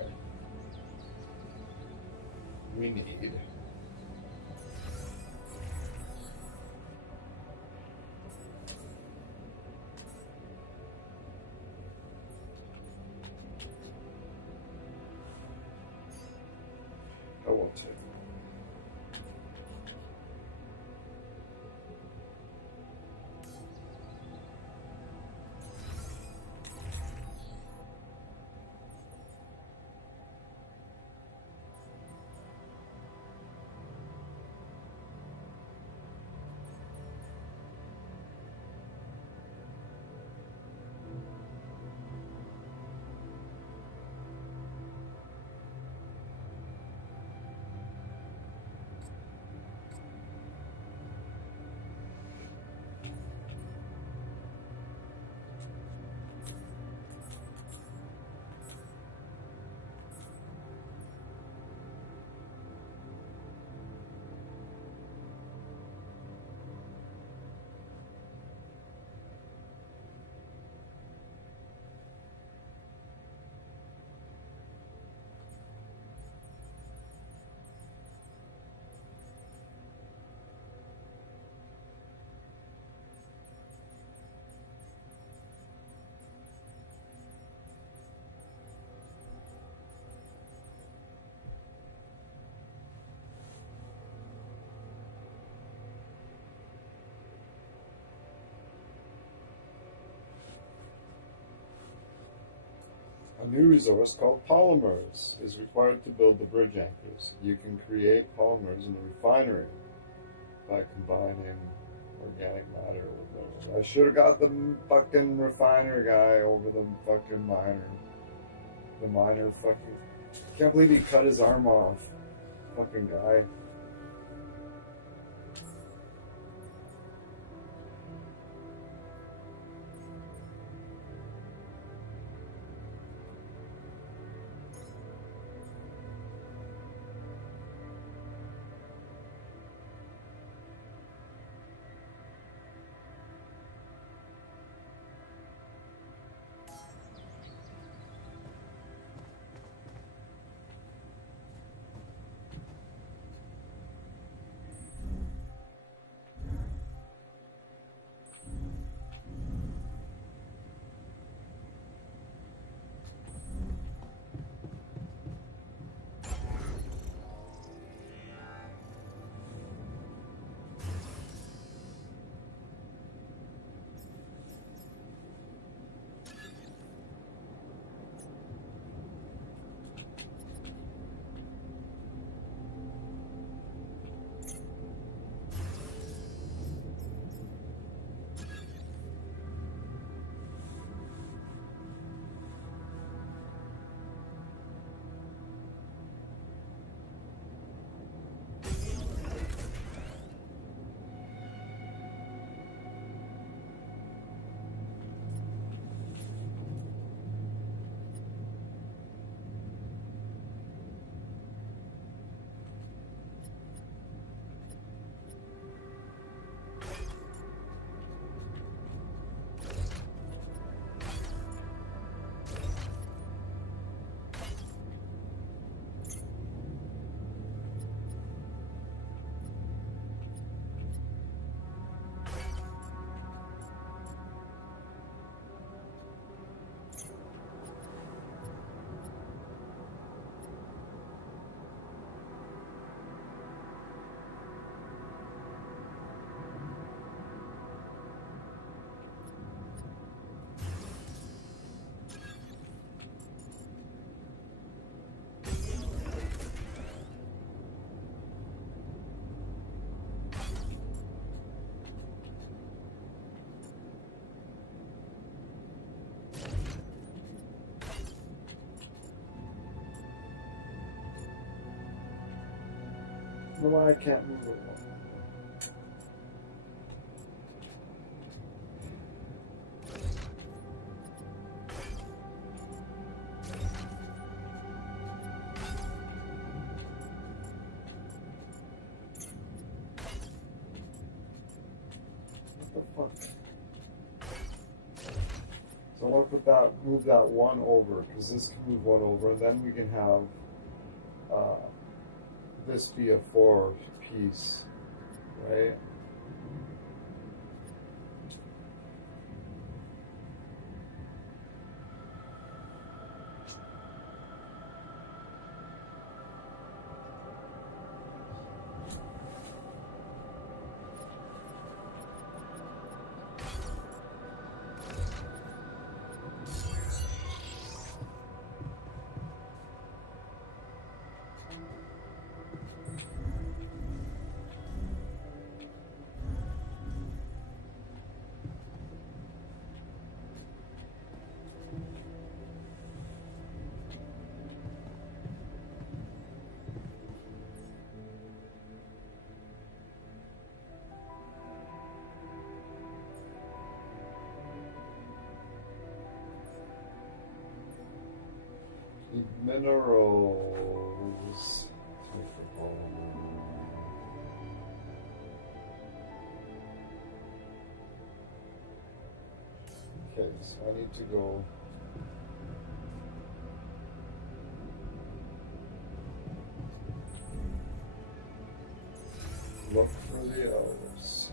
We need. I want to. A new resource called polymers is required to build the bridge anchors. You can create polymers in a refinery by combining organic matter with those. I should have got the fucking refiner guy over the fucking miner. The miner fucking... Can't believe he cut his arm off. Fucking guy. I don't know why I can't move it. What the fuck? So I want to put that, move that one over, because this can move one over, and then we can have this be a 4-piece, right? Minerals. Okay, so I need to go. Look for the elves.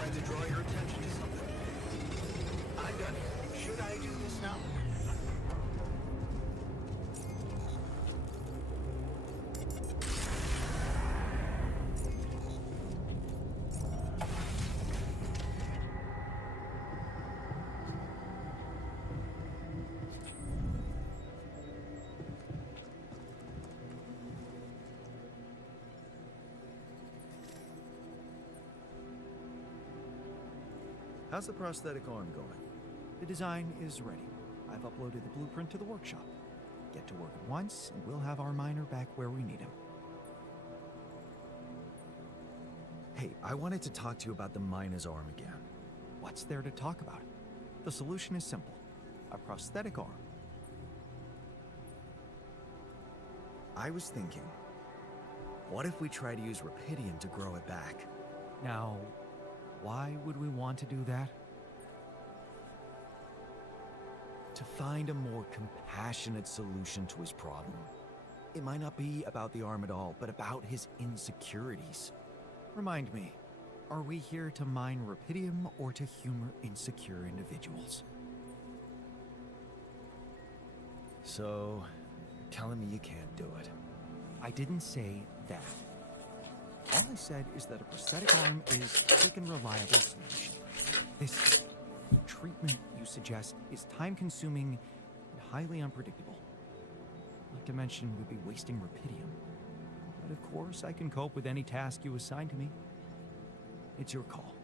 To draw your attention to something. I'm done here. Should I do this now? How's the prosthetic arm going? The design is ready. I've uploaded the blueprint to the workshop. Get to work at once, and we'll have our miner back where we need him. Hey, I wanted to talk to you about the miner's arm again. What's there to talk about? The solution is simple. A prosthetic arm. I was thinking, what if we try to use Rapidium to grow it back? Now, why would we want to do that? To find a more compassionate solution to his problem. It might not be about the arm at all, but about his insecurities. Remind me, are we here to mine Rapidium or to humor insecure individuals? So, you're telling me you can't do it? I didn't say that. All I said is that a prosthetic arm is a quick and reliable solution. This treatment you suggest is time-consuming and highly unpredictable. Not to mention we'd be wasting Rapidium. But of course, I can cope with any task you assign to me. It's your call.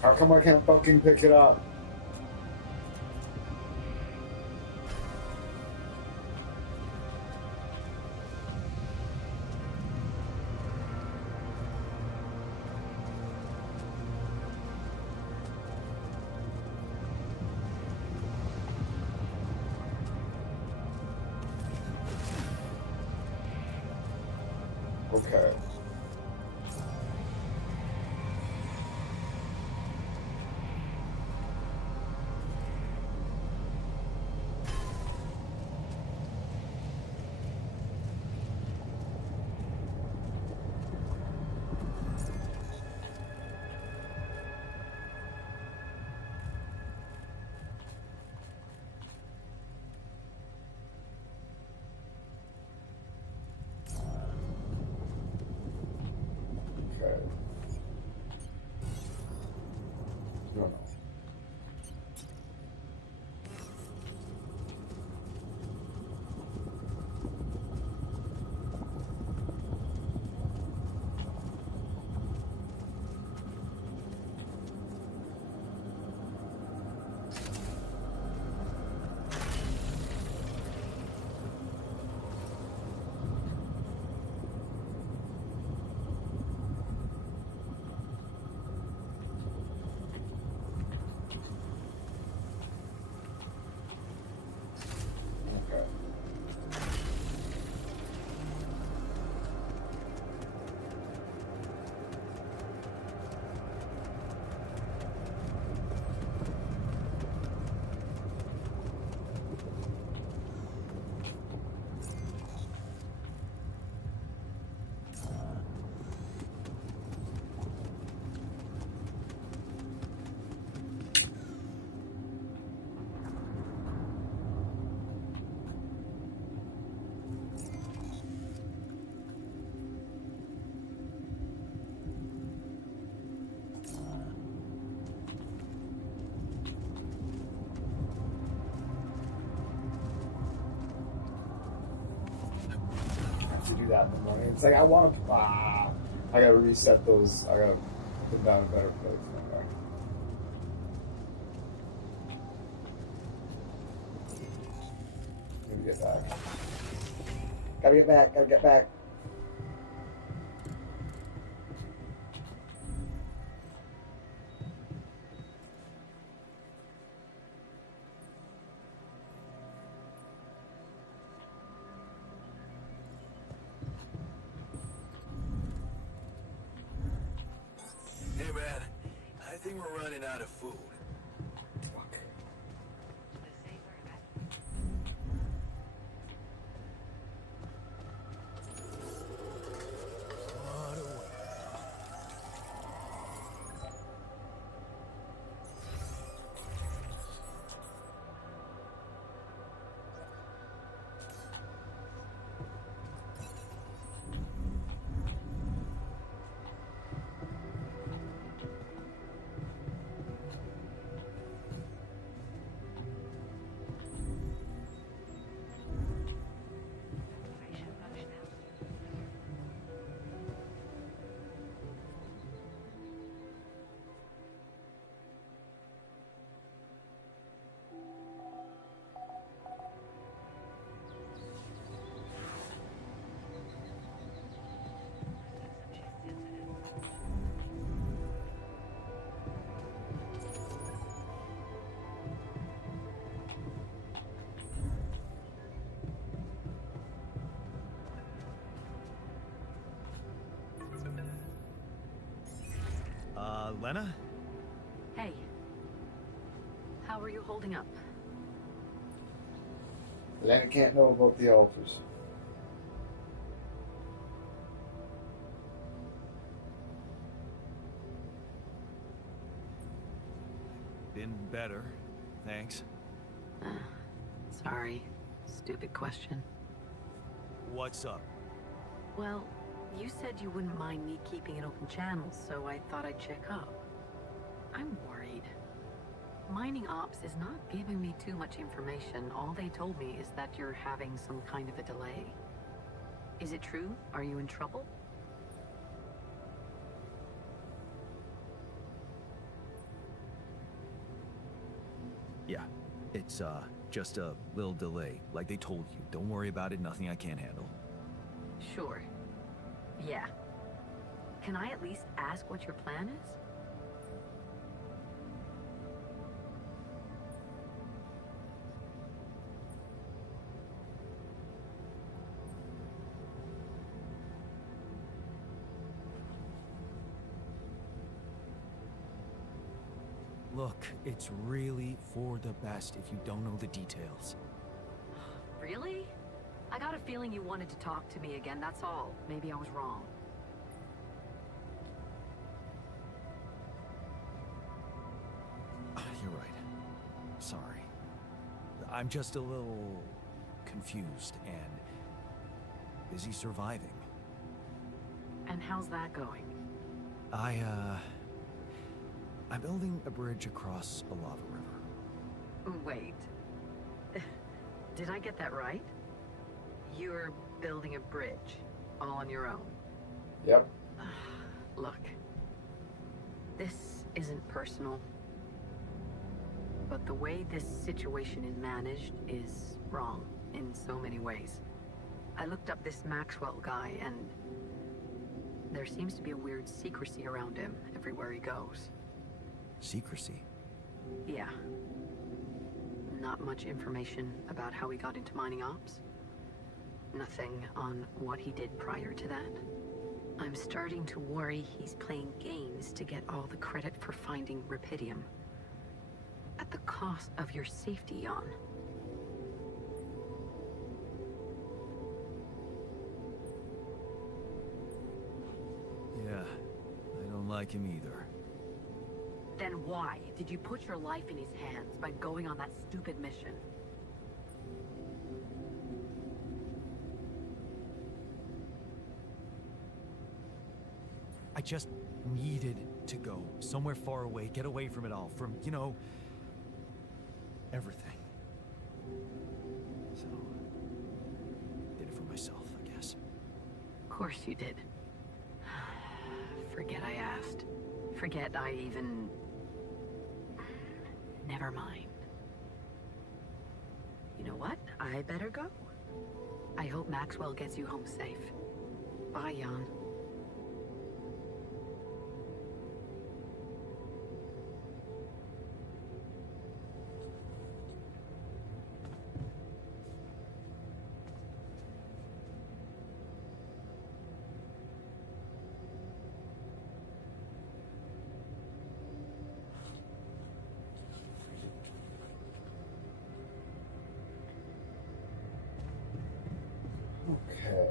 How come I can't fucking pick it up? Okay. Okay. No. Okay. To do that in the morning. It's like I want to. I gotta reset those. I gotta put them down in a better place. Okay. get back. Gotta get back. Gotta get back. Hey man, I think we're running out of food. What a way. Lena? Hey. How are you holding up? Lena can't know about the alters. Been better, thanks. Sorry. Stupid question. What's up? Well, you said you wouldn't mind me keeping an open channel, so I thought I'd check up. I'm worried. Mining Ops is not giving me too much information. All they told me is that you're having some kind of a delay. Is it true? Are you in trouble? Yeah, it's just a little delay, like they told you. Don't worry about it, nothing I can't handle. Sure. Yeah. Can I at least ask what your plan is? Look, it's really for the best if you don't know the details. Really? I got a feeling you wanted to talk to me again, that's all. Maybe I was wrong. You're right. Sorry. I'm just a little confused and busy surviving. And how's that going? I'm building a bridge across a lava river. Wait. Did I get that right? You're building a bridge, all on your own. Yep. Look. This isn't personal. But the way this situation is managed is wrong in so many ways. I looked up this Maxwell guy, and there seems to be a weird secrecy around him everywhere he goes. Secrecy? Yeah. Not much information about how he got into mining ops. Nothing on what he did prior to that. I'm starting to worry he's playing games to get all the credit for finding Rapidium. At the cost of your safety, Jan. Yeah, I don't like him either. Then why did you put your life in his hands by going on that stupid mission? I just needed to go somewhere far away, get away from it all, from, you know, everything. So, did it for myself, I guess. Of course you did. Forget I asked. Forget I even... Never mind. You know what? I better go. I hope Maxwell gets you home safe. Bye, Jan. Okay.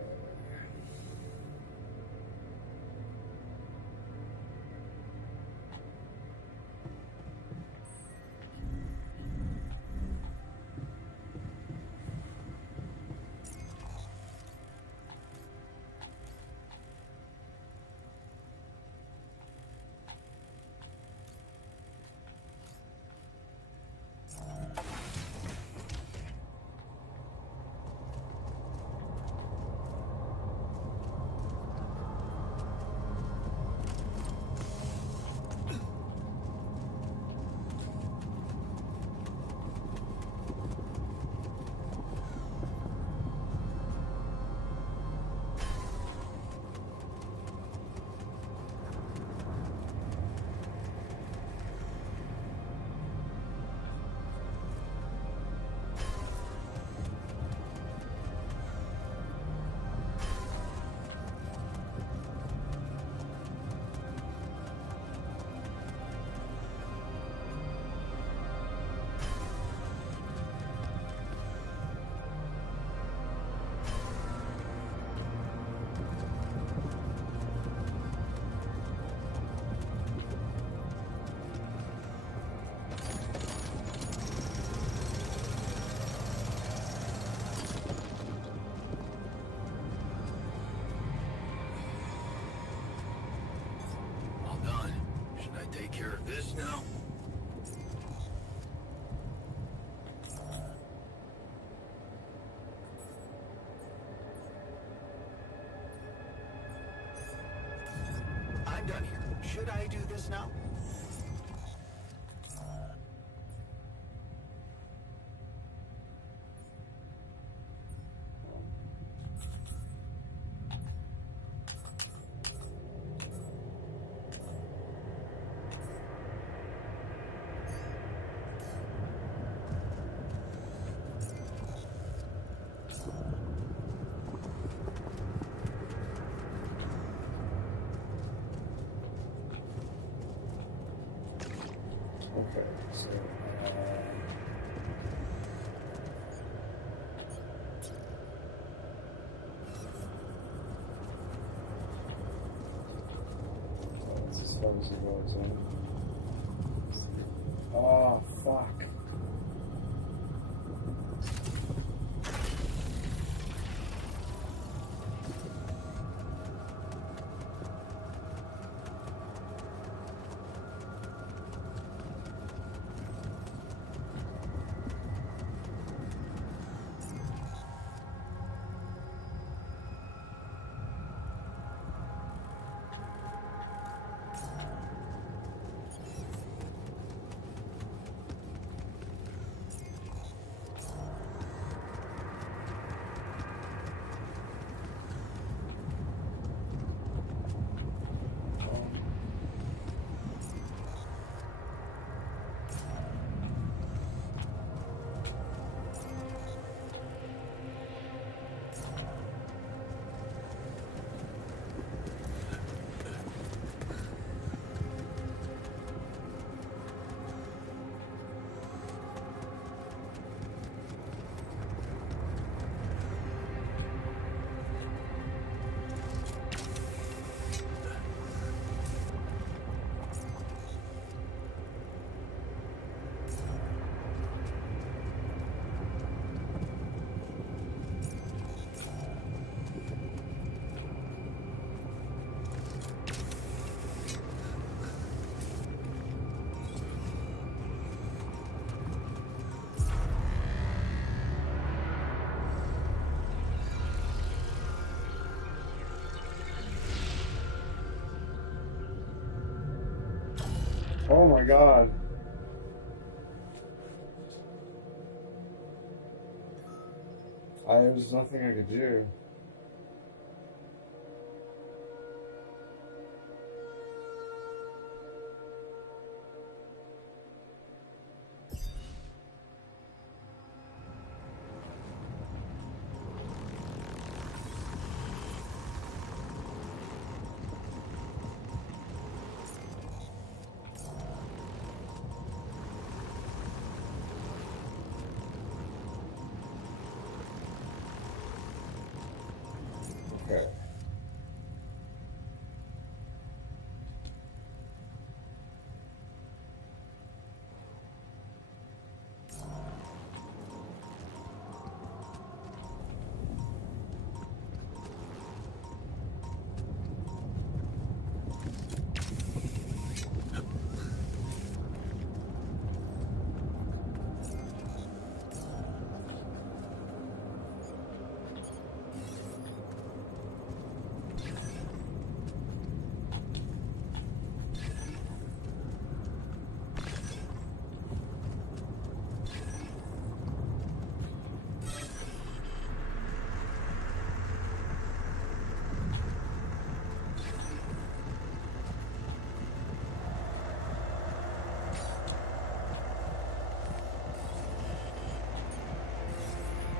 All done. Should I take care of this now? I'm done here. Should I do this now? Okay, so that's as far as it goes in. Oh, fuck. Oh my god. There's nothing I could do. Okay.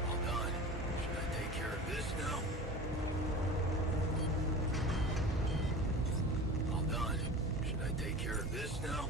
All done. Should I take care of this now? All done. Should I take care of this now?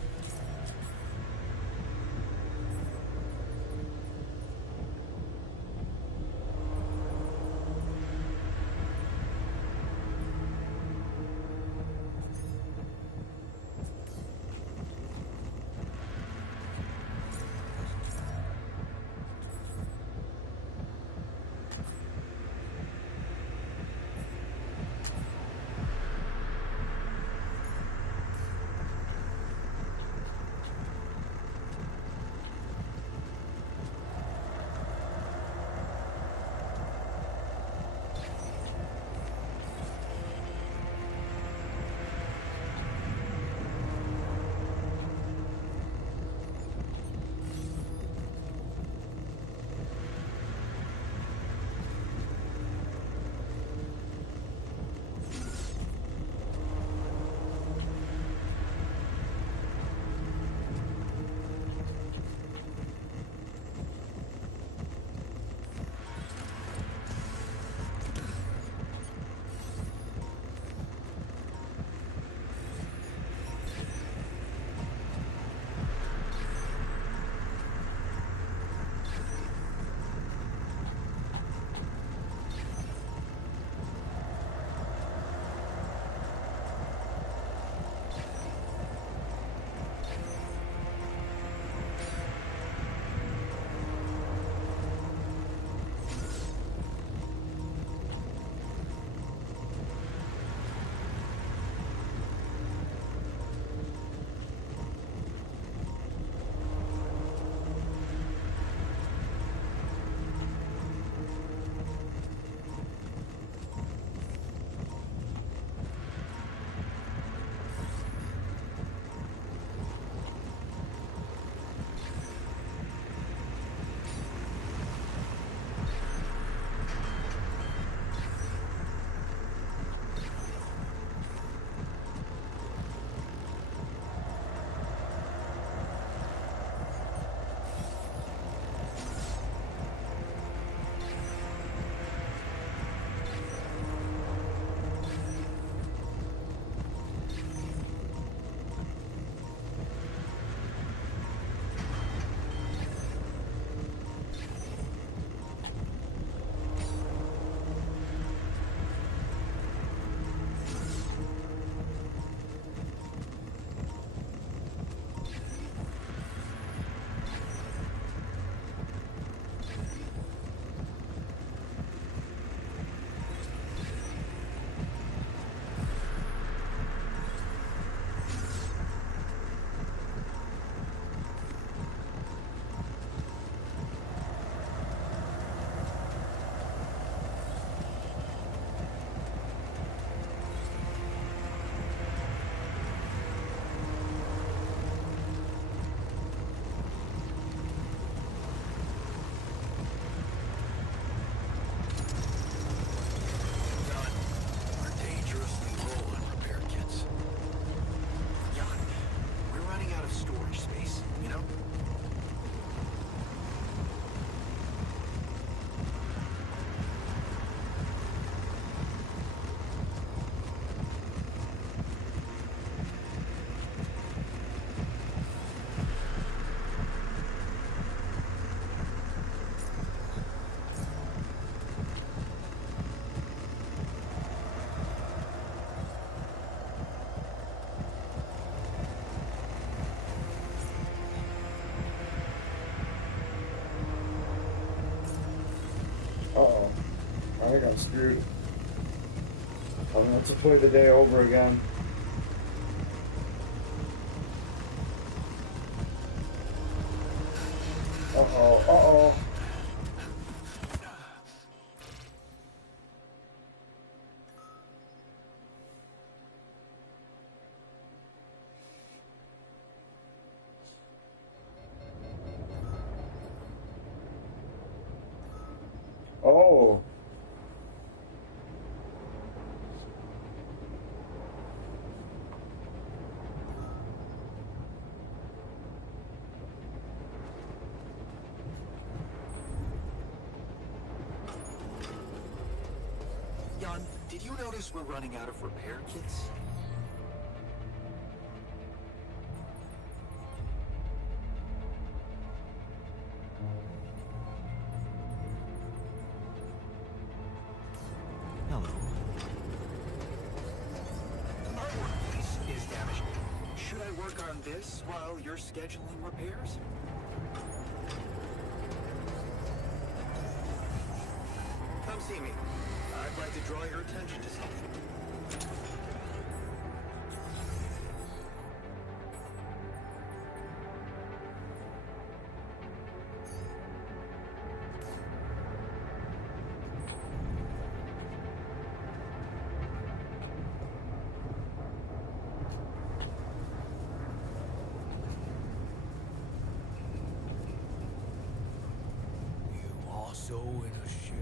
I think I'm screwed. I'm gonna have to play the day over again. Uh-oh, uh-oh. Oh. Jan, did you notice we're running out of repair kits? Hello. Our workpiece is damaged. Should I work on this while you're scheduling repairs? Come see me. I'd like to draw your attention to something. You also in a shitty.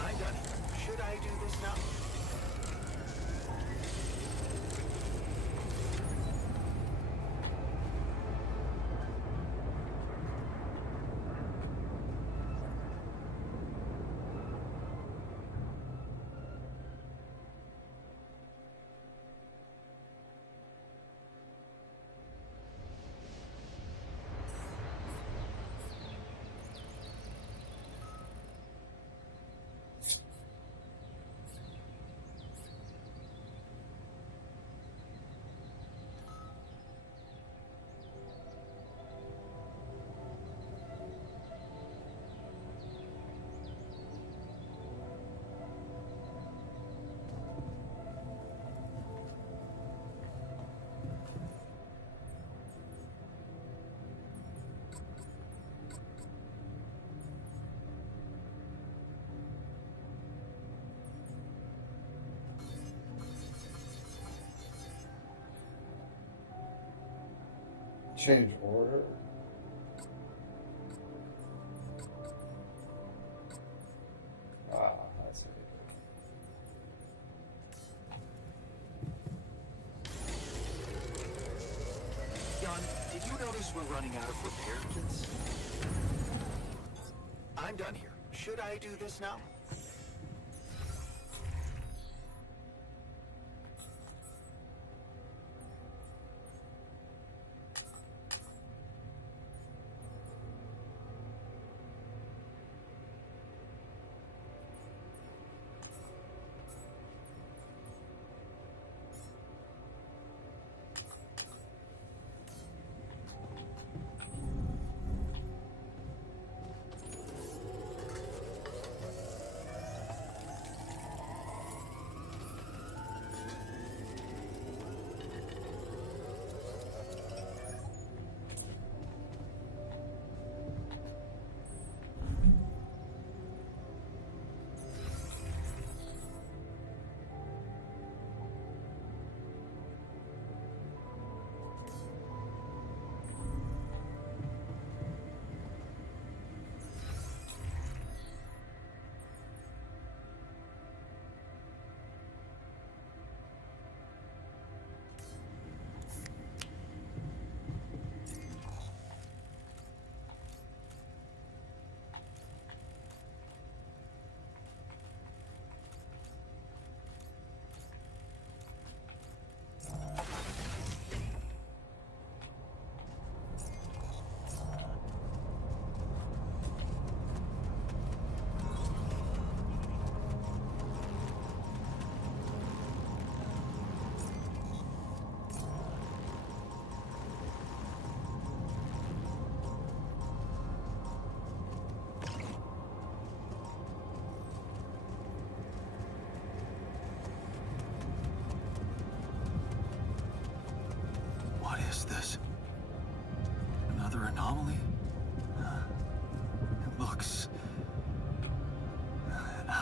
I'm done. Should I do this now? Change order. Ah, that's it. Jan, did you notice we're running out of repair kits? I'm done here. Should I do this now?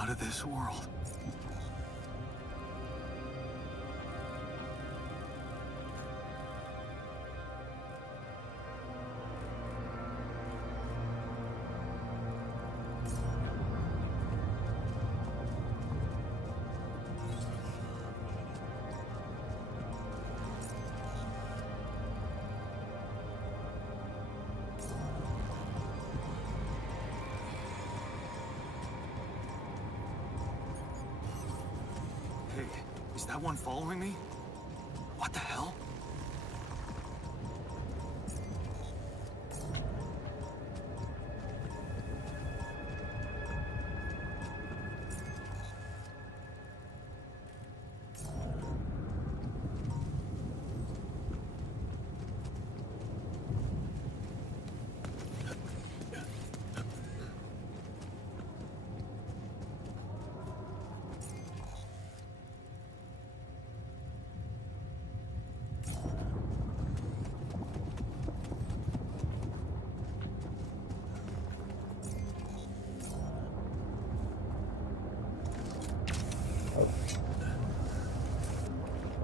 out of this world. Hey, is that one following me? What the hell?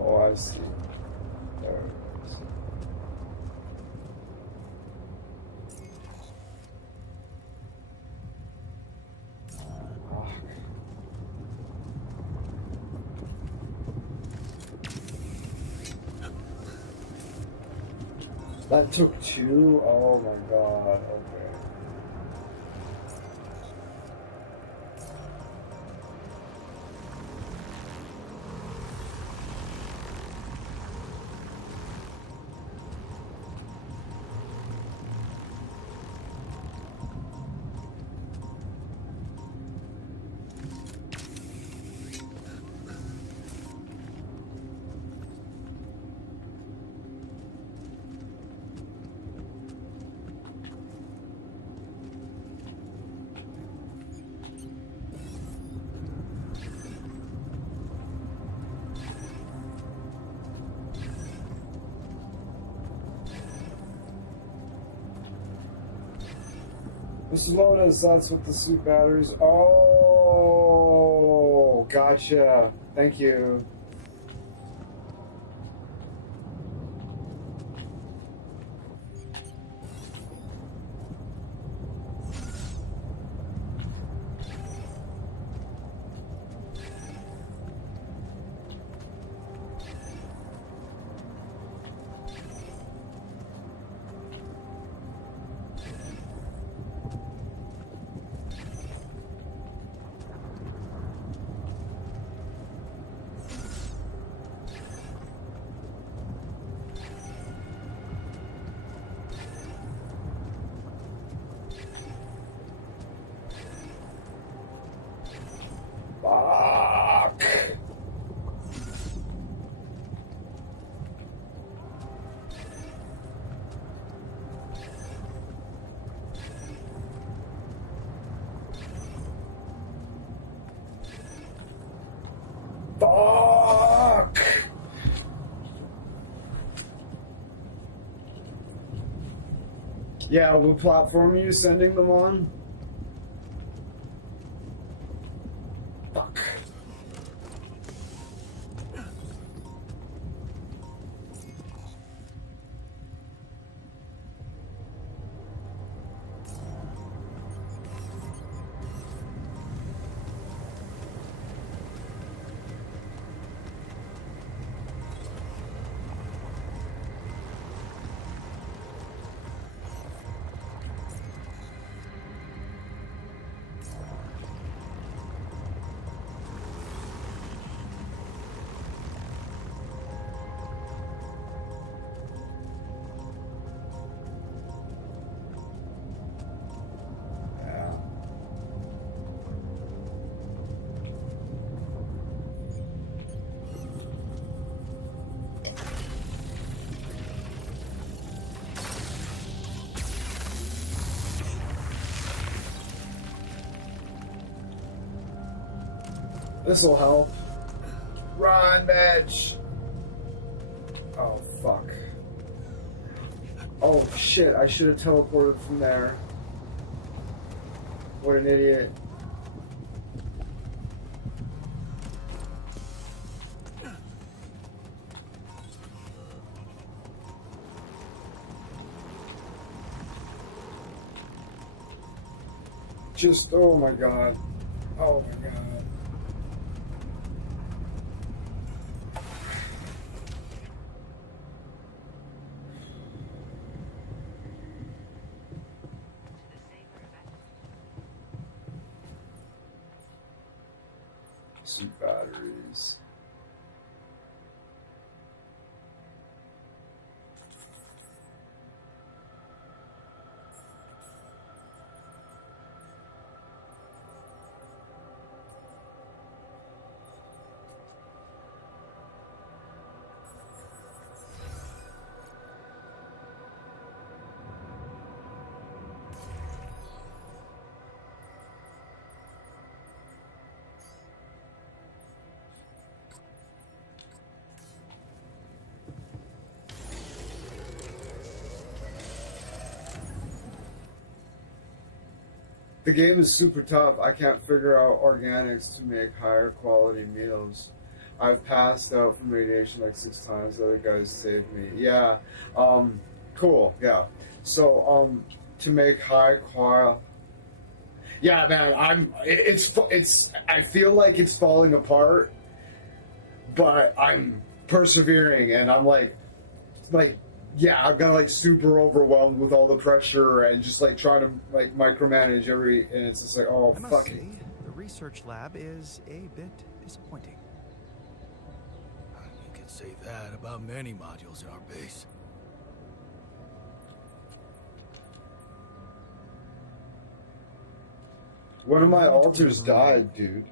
Oh, I see. There it is. Fuck. That took two? Oh my god, okay. This Lotus, that's what the suit batteries. Oh, gotcha. Thank you. Fuck. Fuck. Yeah, what platform are you sending them on? Fuck. Yeah. This'll help. Run, bitch! Oh, fuck. Oh, shit, I should have teleported from there. What an idiot. just, oh my god. Oh my god. Some batteries. The game is super tough. I can't figure out organics to make higher quality meals. I've passed out from radiation like 6 times. The other guys saved me. Yeah. Cool. Yeah. So, to make high quality. Yeah, man. It's. I feel like it's falling apart, but I'm persevering, and I'm like. Yeah, I'm kind of like super overwhelmed with all the pressure and just like trying to like micromanage every, and it's just like, oh, I must fuck say, it. the research lab is a bit disappointing. You could say that about many modules in our base. One of my alters died, dude.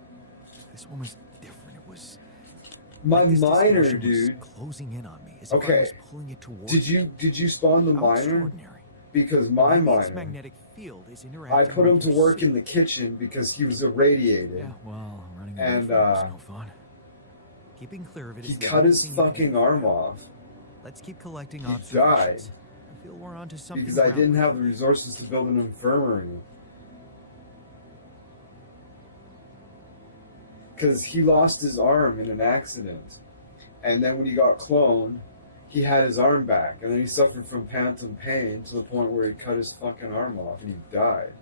This one was different. It was My like this miner, distortion was dude. closing in on me, as if I Okay. was pulling it towards Did you spawn the How miner? extraordinary. Because my Maybe its miner, magnetic field is interacting I put him with to your work suit. in the kitchen because he was irradiated. Yeah, well, running away And, from it was no fun. Keeping clear of it He is the cut only his thing you can fucking do. arm off Let's keep collecting He observations. I feel we're onto something. because I didn't groundbreaking. have the resources to build an infirmary. Because he lost his arm in an accident. And then when he got cloned, he had his arm back. And then he suffered from phantom pain to the point where he cut his fucking arm off and he died.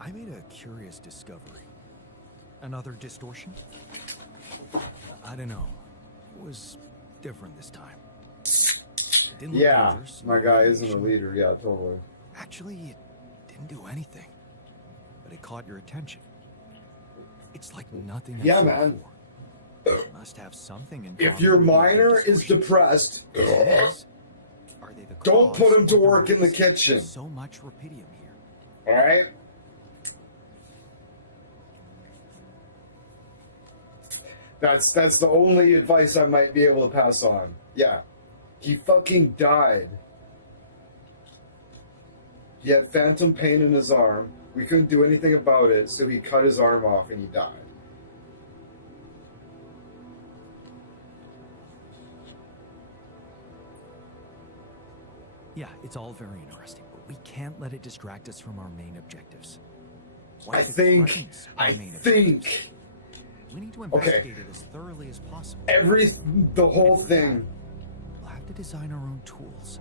I made a curious discovery. Another distortion? I don't know. It was different this time. It didn't look Yeah, dangerous, my no guy isn't a radiation. leader. Yeah, totally. Actually, it didn't do anything. But it caught your attention. It's like nothing I've Yeah, seen man. before. It must have something in If common your with the other miner is distortions. depressed, If it is, are they the don't put cause him to or the work in the reason kitchen. there's so much rupidium here? alright? That's the only advice I might be able to pass on. Yeah. He fucking died. He had phantom pain in his arm. We couldn't do anything about it, so he cut his arm off and he died. Yeah, it's all very interesting, but we can't let it distract us from our main objectives. I if it think, threatens our I main objectives? think We need to investigate it as thoroughly as possible. the whole And for thing, that, we'll have to design our own tools.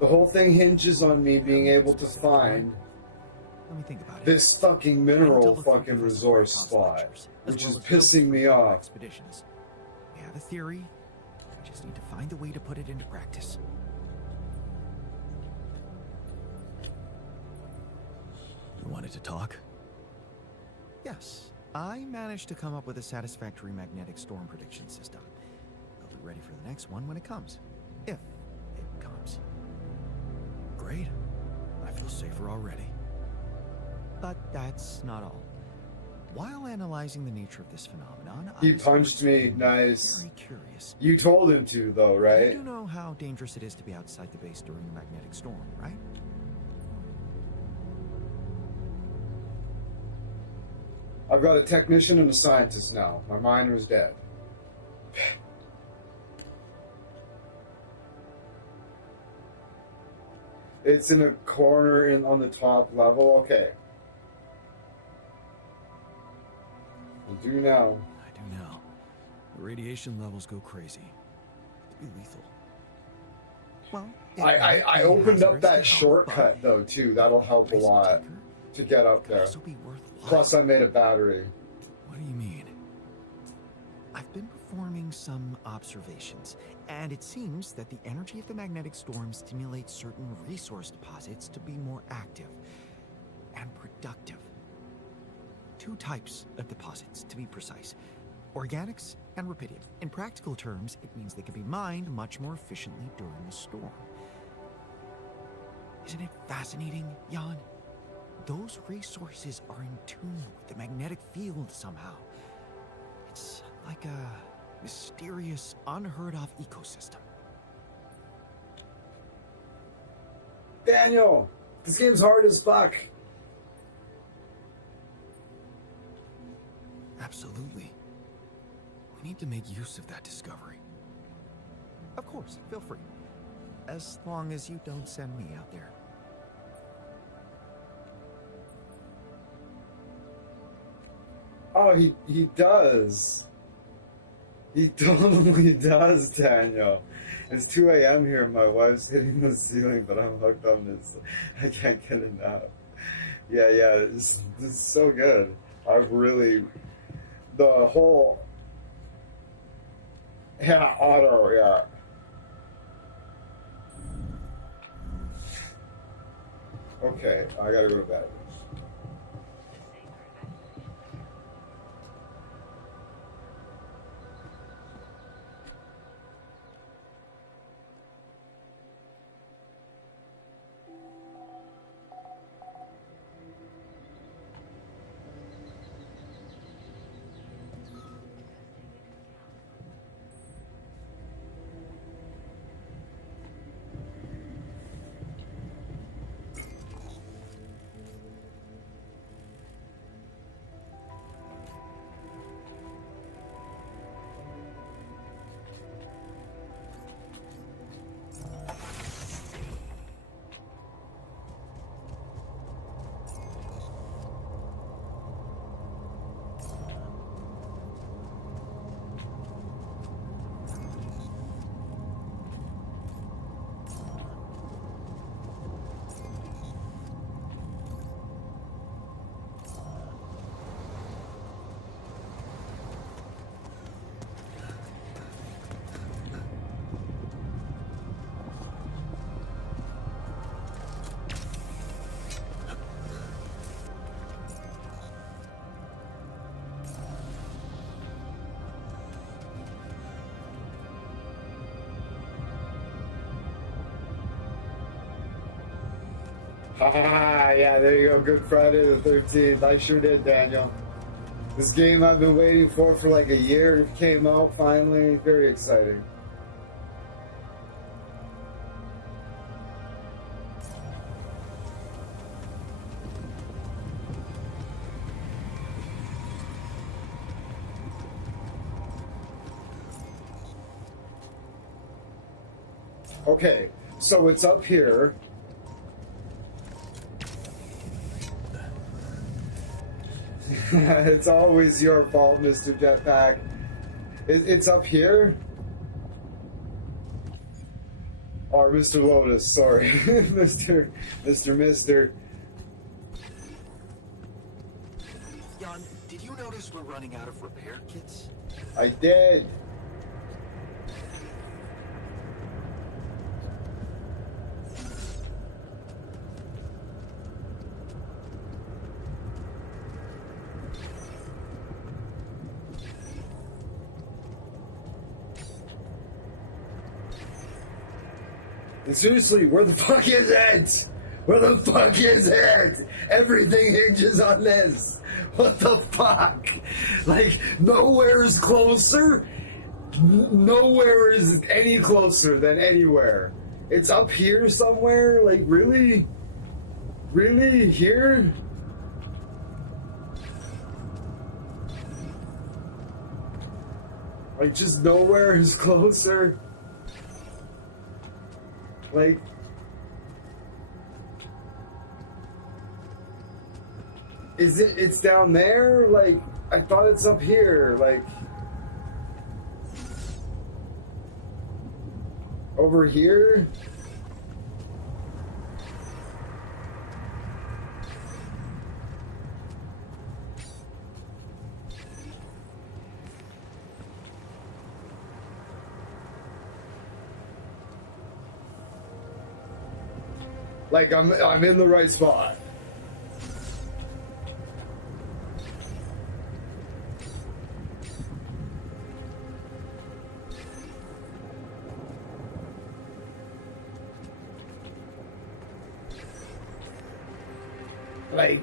the whole thing hinges on me being able to find Let me think about it. this fucking I need to mineral look through fucking Professor resource Freytaugh's spot, lectures, as which well is as notes pissing from me other off. expeditions. We have a theory. We just need to find a way to put it into practice. You wanted to talk? Yes, I managed to come up with a satisfactory magnetic storm prediction system. I'll be ready for the next one when it comes. If it comes. Great. I feel safer already. But that's not all. While analyzing the nature of this phenomenon, He I discovered punched me, something nice. Very curious. You told him to, though, You right? do know how dangerous it is to be outside the base during a magnetic storm, right? I've got a technician and a scientist now. My miner's dead. It's in a corner on the top level. Okay. Will do now. I do now. The radiation levels go crazy. It could be lethal. Well, it I might be opened up hazardous that to health, shortcut but though too. That'll help a risk lot taker to get up could there. also be worthwhile. Plus, I made a battery. What do you mean? I've been performing some observations, and it seems that the energy of the magnetic storm stimulates certain resource deposits to be more active and productive. 2 types of deposits, to be precise. Organics and rupidium. In practical terms, it means they can be mined much more efficiently during a storm. Isn't it fascinating, Jan? Those resources are in tune with the magnetic field somehow. It's like a mysterious, unheard-of ecosystem. Daniel, this game's hard as fuck. Absolutely. We need to make use of that discovery. Of course, feel free. As long as you don't send me out there. Oh, he does. He totally does, Daniel. It's 2 a.m. here. My wife's hitting the ceiling, but I'm hooked on this. I can't get enough. Yeah, this is so good. I've really... The whole... Yeah, auto, yeah. Okay, I gotta go to bed. Yeah, there you go. Good Friday the 13th. I sure did, Daniel. This game I've been waiting for like a year. It came out finally. Very exciting. Okay, so it's up here. It's always your fault, Mr. Jetpack. It's up here? Or Mr. Lotus, sorry. Mr. Jan, did you notice we're running out of repair kits? I did. And seriously, where the fuck is it? Where the fuck is it? Everything hinges on this. What the fuck? Like, nowhere is closer. Nowhere is any closer than anywhere. It's up here somewhere? Like, really? Really? Here? Like, just nowhere is closer? Like, it's down there? Like, I thought it's up here, like, over here? Like I'm in the right spot. Like,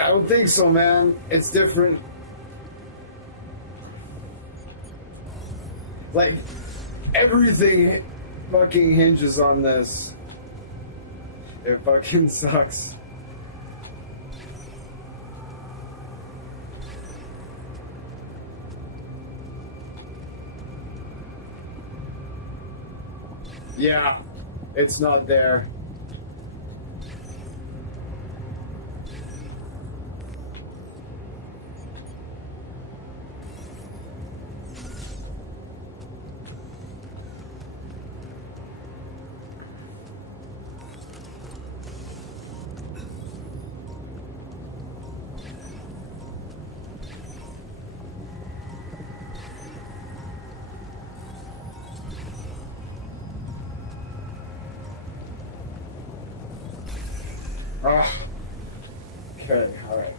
I don't think so, man. It's different. Like, everything fucking hinges on this. It fucking sucks. Yeah, it's not there. Ah. Okay, alright.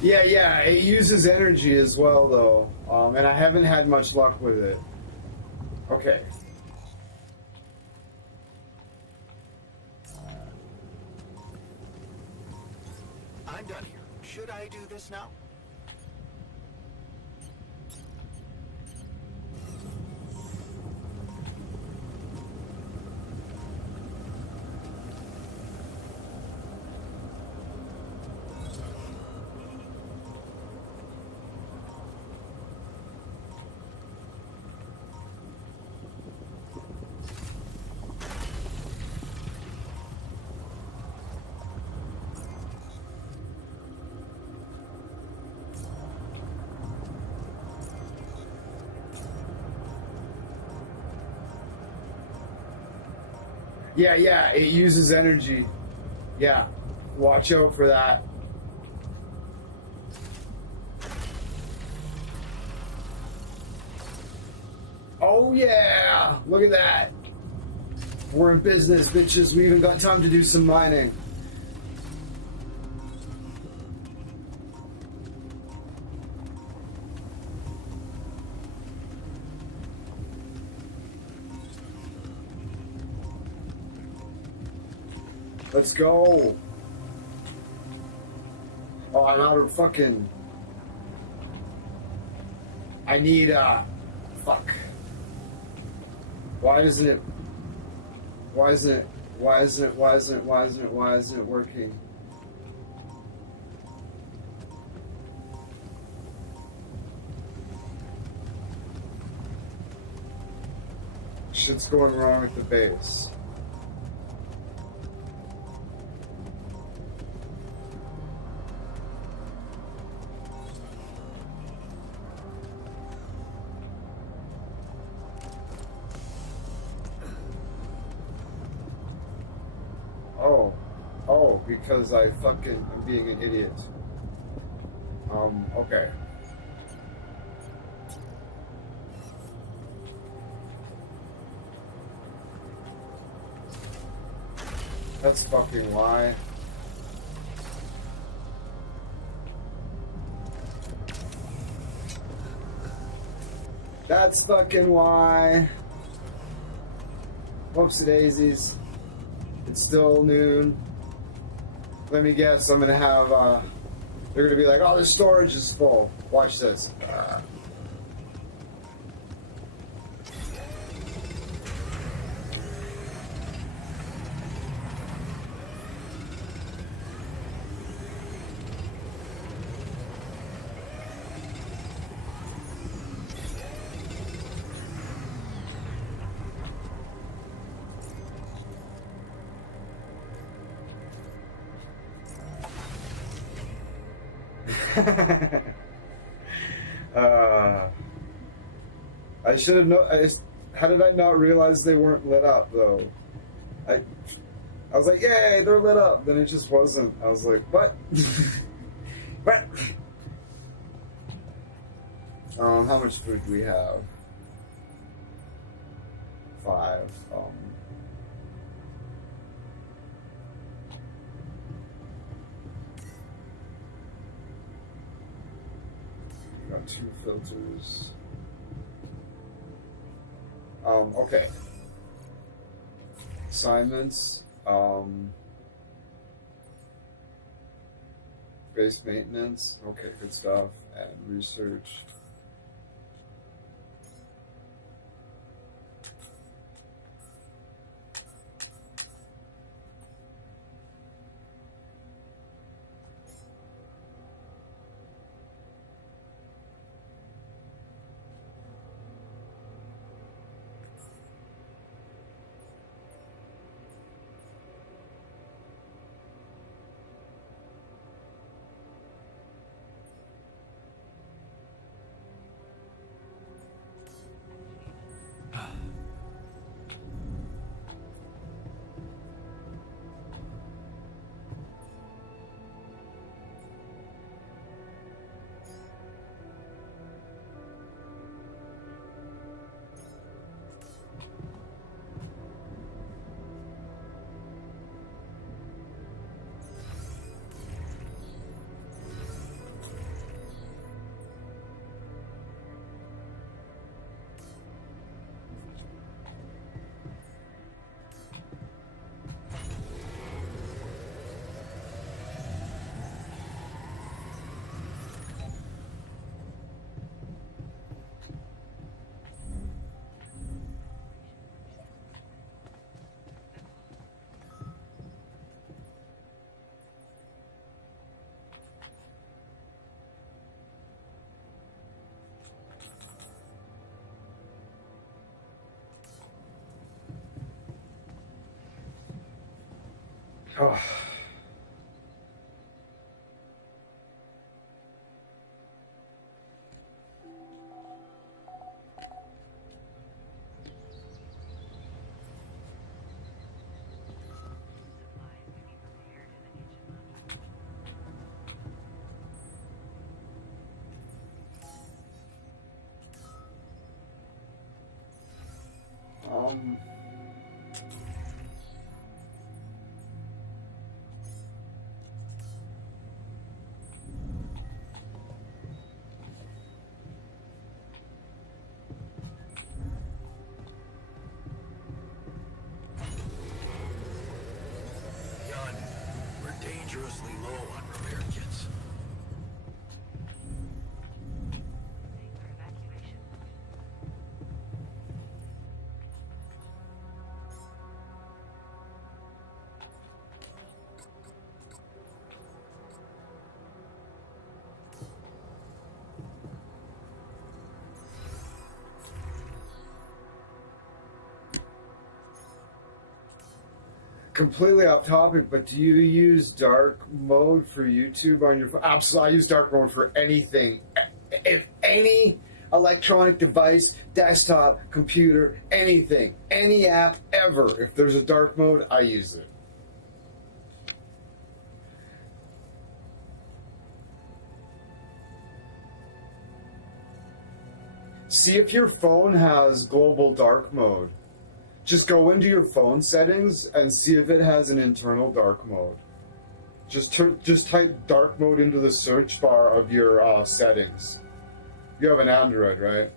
Yeah, it uses energy as well, though. And I haven't had much luck with it. Okay. I'm done here. Should I do this now? Yeah, it uses energy. Yeah, watch out for that. Oh yeah, look at that. We're in business, bitches. We even got time to do some mining. Let's go. Oh, I'm out of fucking... I need, fuck. Why isn't it working? Shit's going wrong at the base. Oh, because I'm being an idiot. Okay. That's fucking why. That's fucking why. Whoopsie daisies. It's still noon. Let me guess, I'm gonna have, they're gonna be like, oh, the storage is full. Watch this. I should have known. How did I not realize they weren't lit up though? I was like, yay, they're lit up. Then it just wasn't. I was like, what? What? How much food do we have? 5. Got 2 filters. Okay. Assignments. Base maintenance. Okay, good stuff. And research. Oh. Dangerously low on repair kits. Completely off topic, but do you use dark mode for YouTube on your phone? Absolutely, I use dark mode for anything. If any electronic device, desktop, computer, anything, any app ever, if there's a dark mode, I use it. See if your phone has global dark mode. Just go into your phone settings and see if it has an internal dark mode. Just type dark mode into the search bar of your settings. You have an Android, right?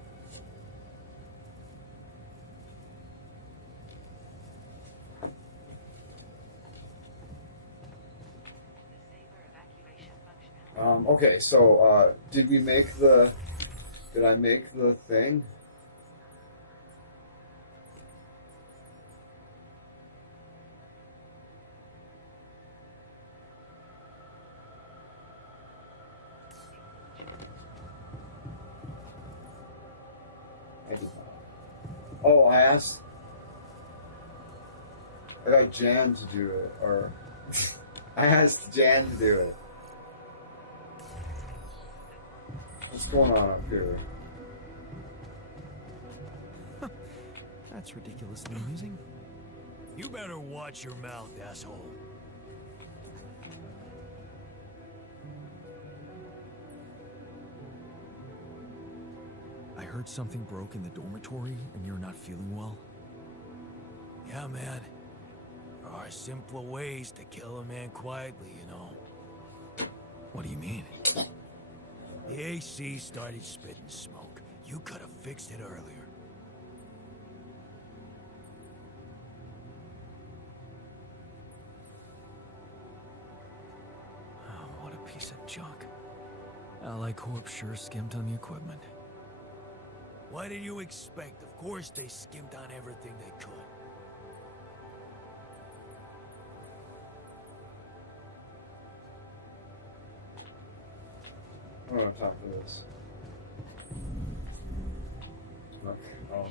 Okay, so did I make the thing? I did not. Oh, I got Jan to do it, or I asked Jan to do it. What's going on up here? That's ridiculously amusing. You better watch your mouth, asshole. I heard something broke in the dormitory and you're not feeling well. Yeah, man. There are simpler ways to kill a man quietly, you know. What do you mean? The AC started spitting smoke. You could have fixed it earlier. Oh, what a piece of junk. Ally Corp sure skimped on the equipment. What did you expect? Of course they skimped on everything they could. I'm on top of this. Look, oh.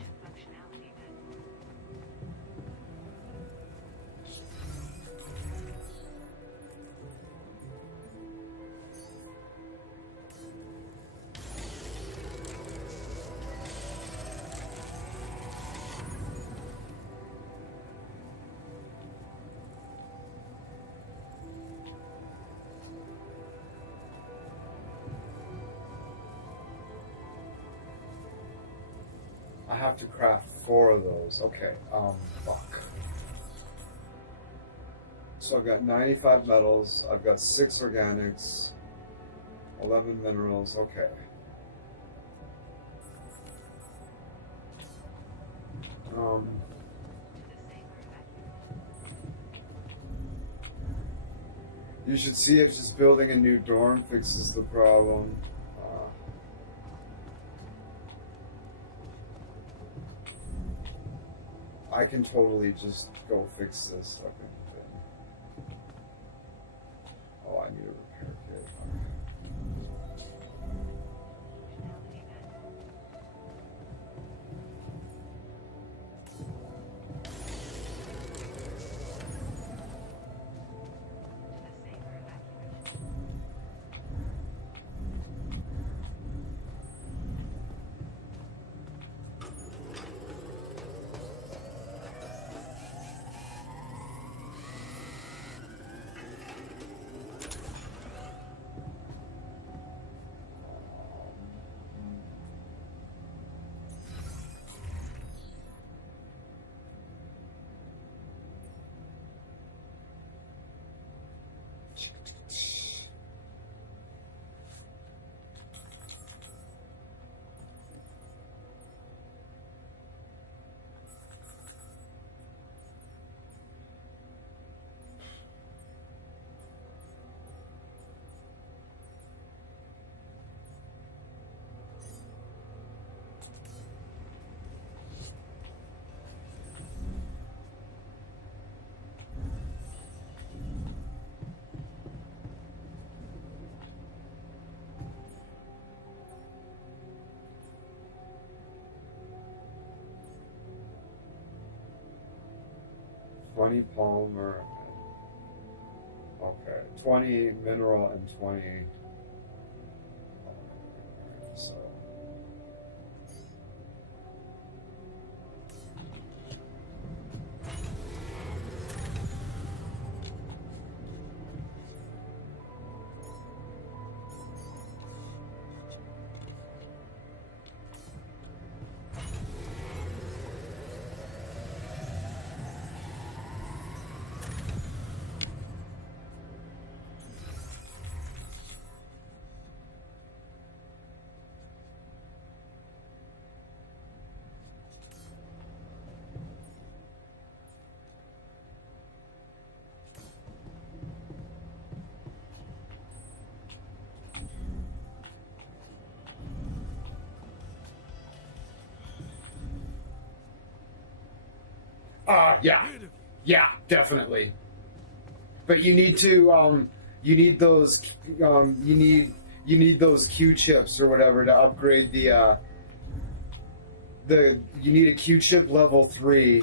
I have to craft 4 of those. Okay, fuck. So I've got 95 metals, I've got 6 organics, 11 minerals, okay. You should see if just building a new dorm fixes the problem. I can totally just go fix this fucking thing. Oh, I need a repair kit. $20 polymer. Okay, 20 mineral and 20. So. Yeah, definitely. But you need to, you need those Q chips or whatever to upgrade you need a Q chip level 3.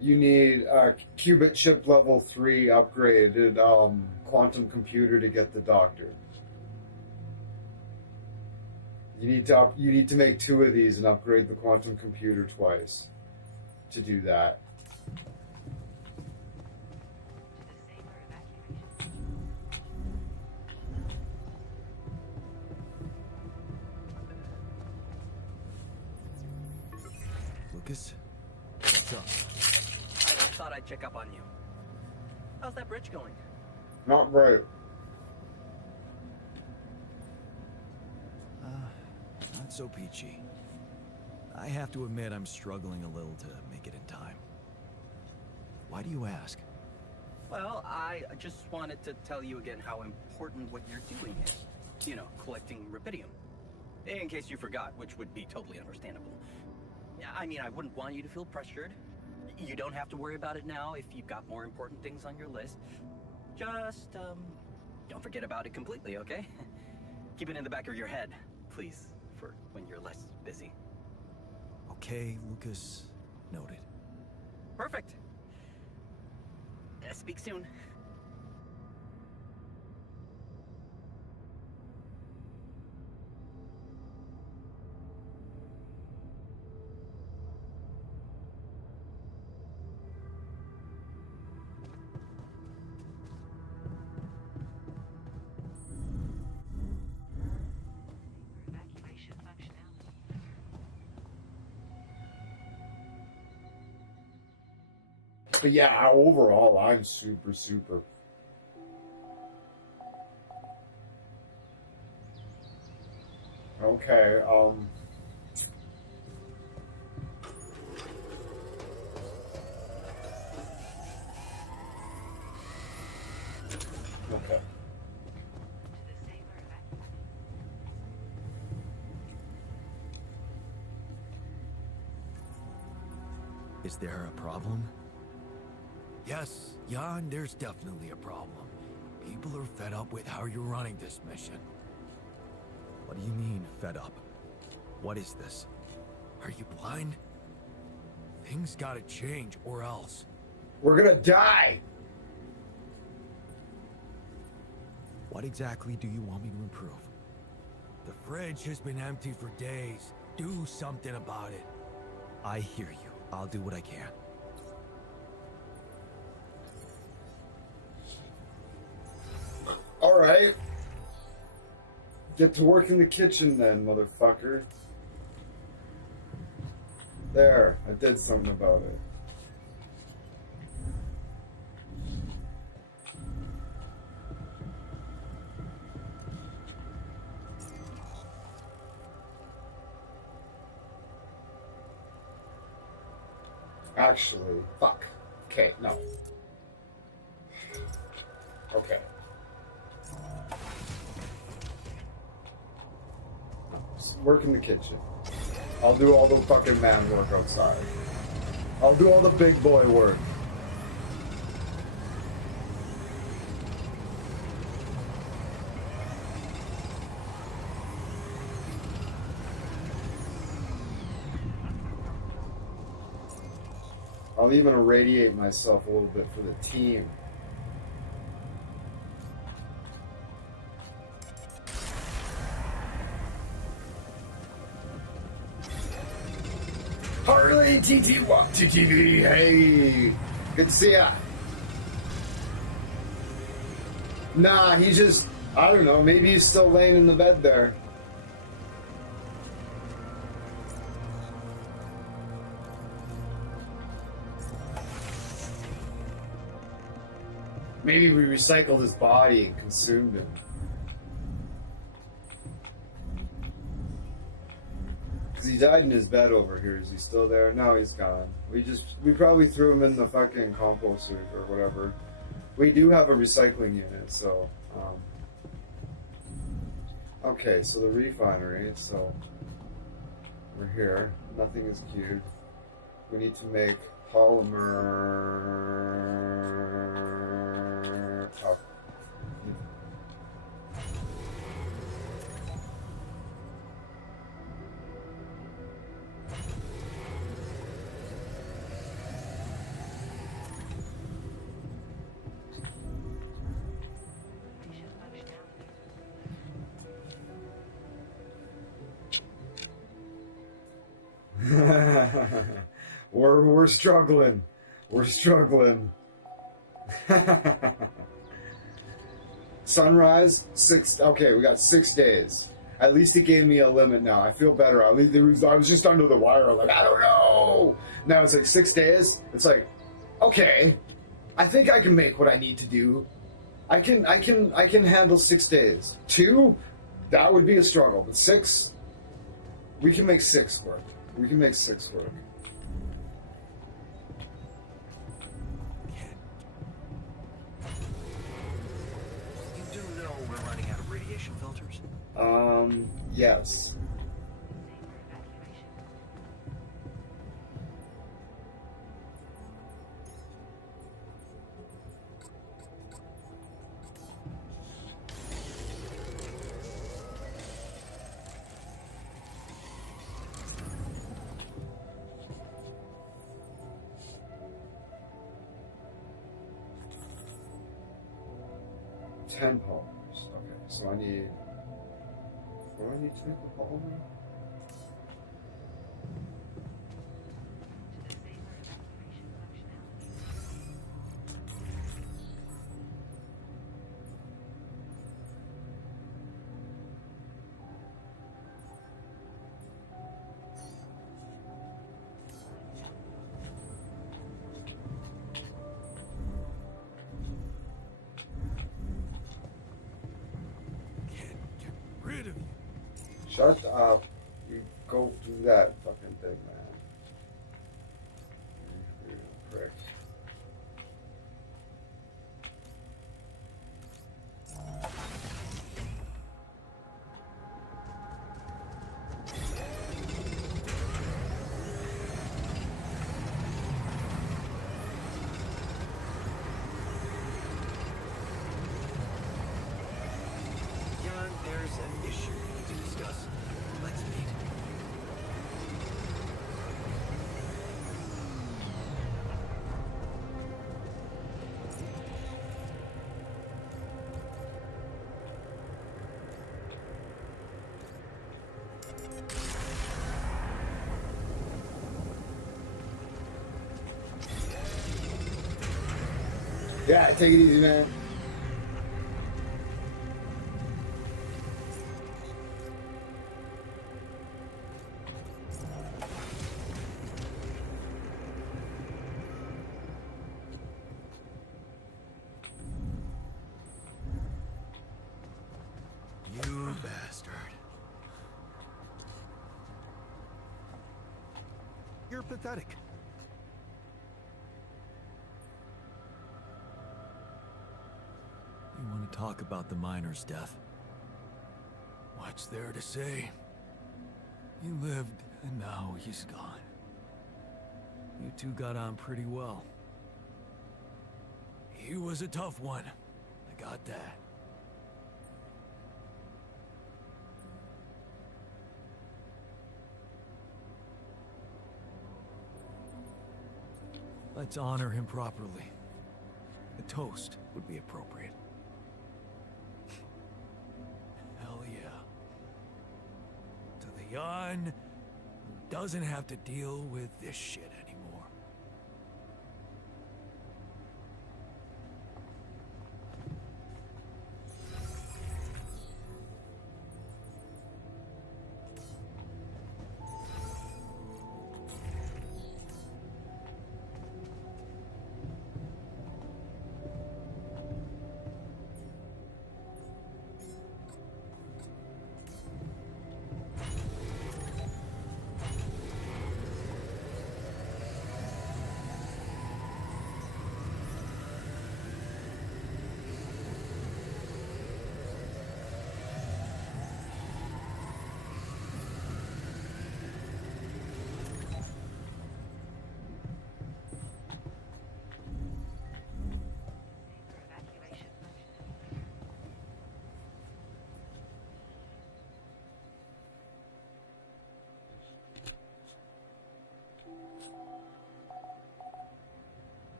You need a qubit chip level 3 upgraded quantum computer to get the doctor. You need to make 2 of these and upgrade the quantum computer twice to do that. Lucas? What's up? I thought I'd check up on you. How's that bridge going? Not great. Not so peachy. I have to admit I'm struggling a little to make it in time. Why do you ask? Well, I just wanted to tell you again how important what you're doing is. You know, collecting rubidium. In case you forgot, which would be totally understandable. I mean, I wouldn't want you to feel pressured. You don't have to worry about it now if you've got more important things on your list. Just, don't forget about it completely, okay? Keep it in the back of your head, please, for when you're less busy. Okay, Lucas. Noted. Perfect. Speak soon. But yeah, overall, I'm super, super. Okay, okay. Is there a problem? Yes, Jan, there's definitely a problem. People are fed up with how you're running this mission. What do you mean, fed up? What is this? Are you blind? Things gotta change, or else. We're gonna die! What exactly do you want me to improve? The fridge has been empty for days. Do something about it. I hear you. I'll do what I can. Alright. Get to work in the kitchen then, motherfucker. There, I did something about it. Actually, fuck. Okay, no. Okay. Work in the kitchen. I'll do all the fucking man work outside. I'll do all the big boy work. I'll even irradiate myself a little bit for the team. Harley TTV, hey, good to see ya. Nah, he just, I don't know, maybe he's still laying in the bed there. Maybe we recycled his body and consumed him. Because he died in his bed over here. Is he still there? No, he's gone. We probably threw him in the fucking composter or whatever. We do have a recycling unit, so, okay, so the refinery, so we're here. Nothing is queued. We need to make polymer. Oh. we're struggling. We're struggling. Sunrise, 6. Okay, we got 6 days. At least it gave me a limit now. I feel better. At least I was just under the wire. Like, I don't know. Now it's like 6 days. It's like, okay, I think I can make what I need to do. I can handle 6 days. 2, that would be a struggle. But 6, we can make 6 work. We can make 6 work. You do know we're running out of radiation filters? Yes. Ten polymers. Okay, so I need. What do I need to make the polymer? Rid of you. Shut up. You go do that fucking thing, man. You prick. Jan, there's an issue we need to discuss. Let's meet. Yeah, take it easy, man. You bastard. You're pathetic. You want to talk about the miner's death? What's there to say? He lived, and now he's gone. You two got on pretty well. He was a tough one. I got that. Let's honor him properly. A toast would be appropriate. Hell yeah. To the Jan who doesn't have to deal with this shit anymore.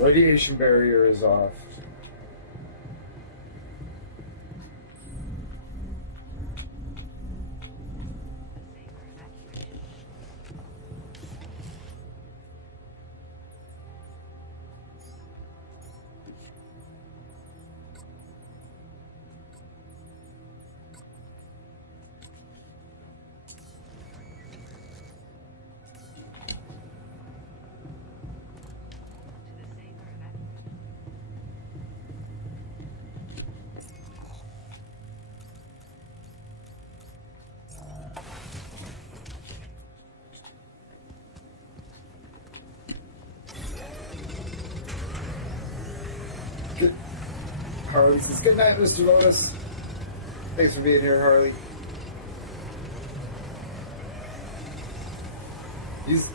Radiation barrier is off. Good. Harley says, good night, Mr. Lotus. Thanks for being here, Harley. He's...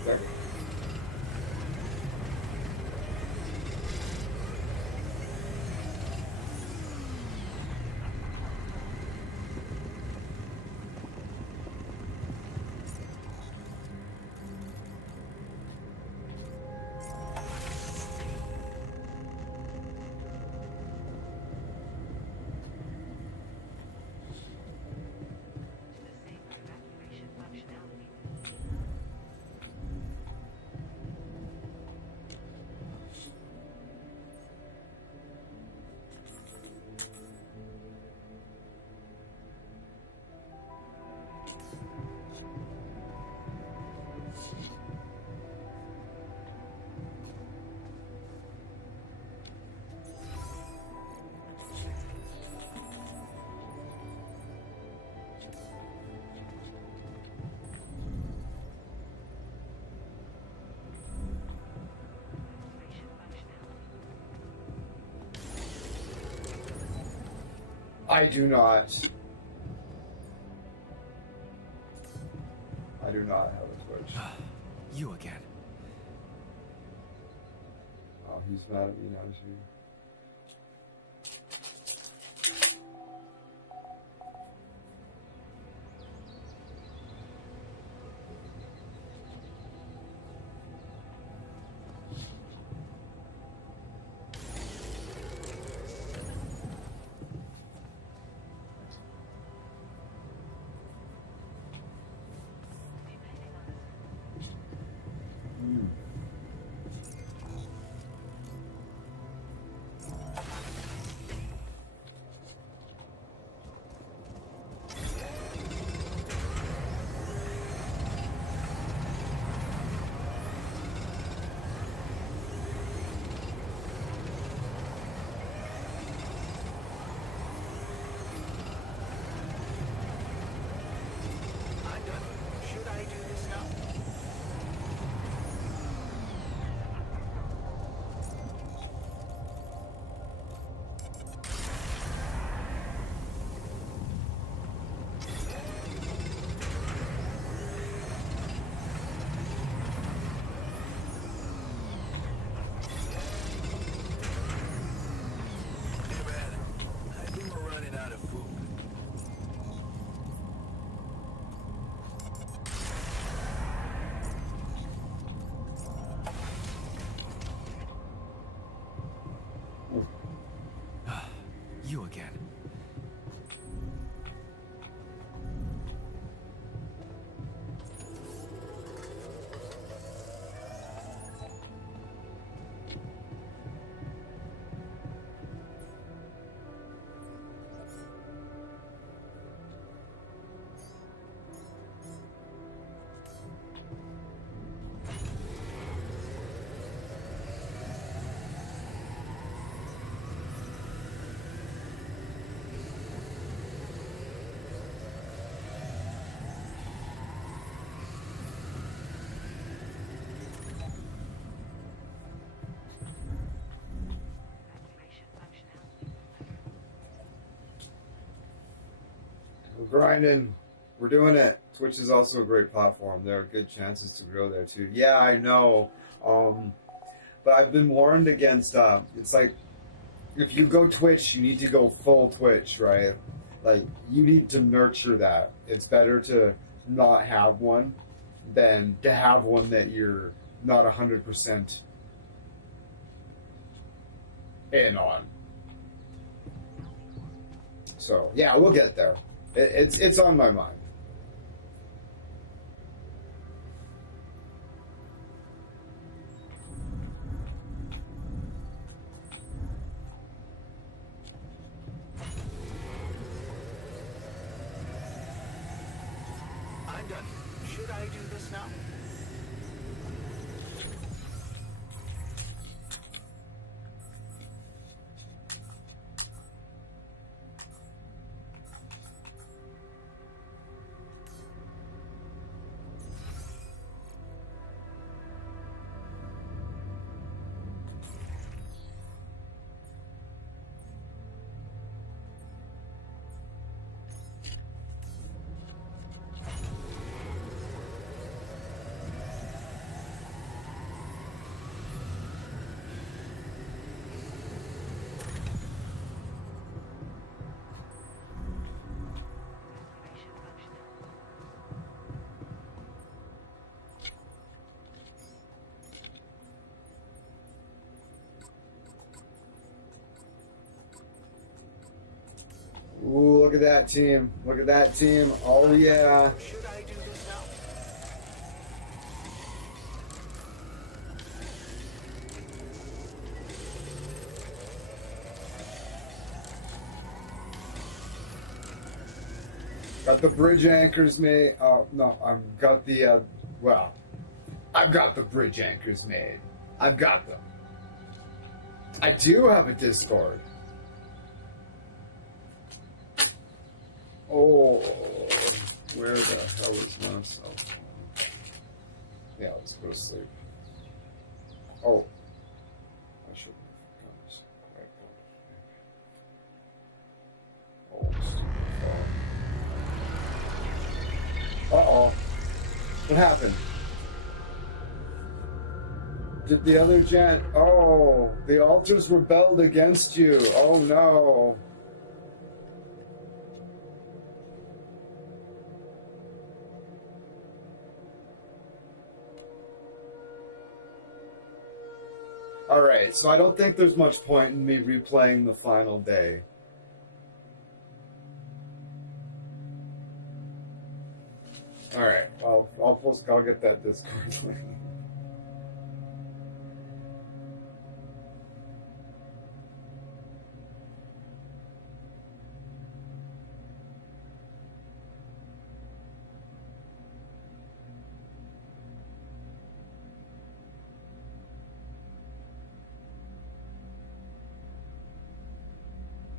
I do not. I do not have a Twitch. You again. Oh, he's mad at me now too. You again. We're grinding. We're doing it. Twitch is also a great platform. There are good chances to grow there too. Yeah, I know. But I've been warned against, it's like, if you go Twitch, you need to go full Twitch, right? Like, you need to nurture that. It's better to not have one than to have one that you're not 100% in on. So yeah, we'll get there. It's on my mind. I'm done. Should I do this now? Ooh, look at that team. Look at that team. Oh, yeah. Should I do this now? Got the bridge anchors made. Oh, no. I've got the, well, I've got the bridge anchors made. I've got them. I do have a Discord. Oh, where the hell is myself? Yeah, let's go to sleep. Oh, I should. Oh, uh-oh. What happened? Did the other gent... Oh, the alters rebelled against you. Oh, no. Alright, so I don't think there's much point in me replaying the final day. Alright, I'll get that Discord link.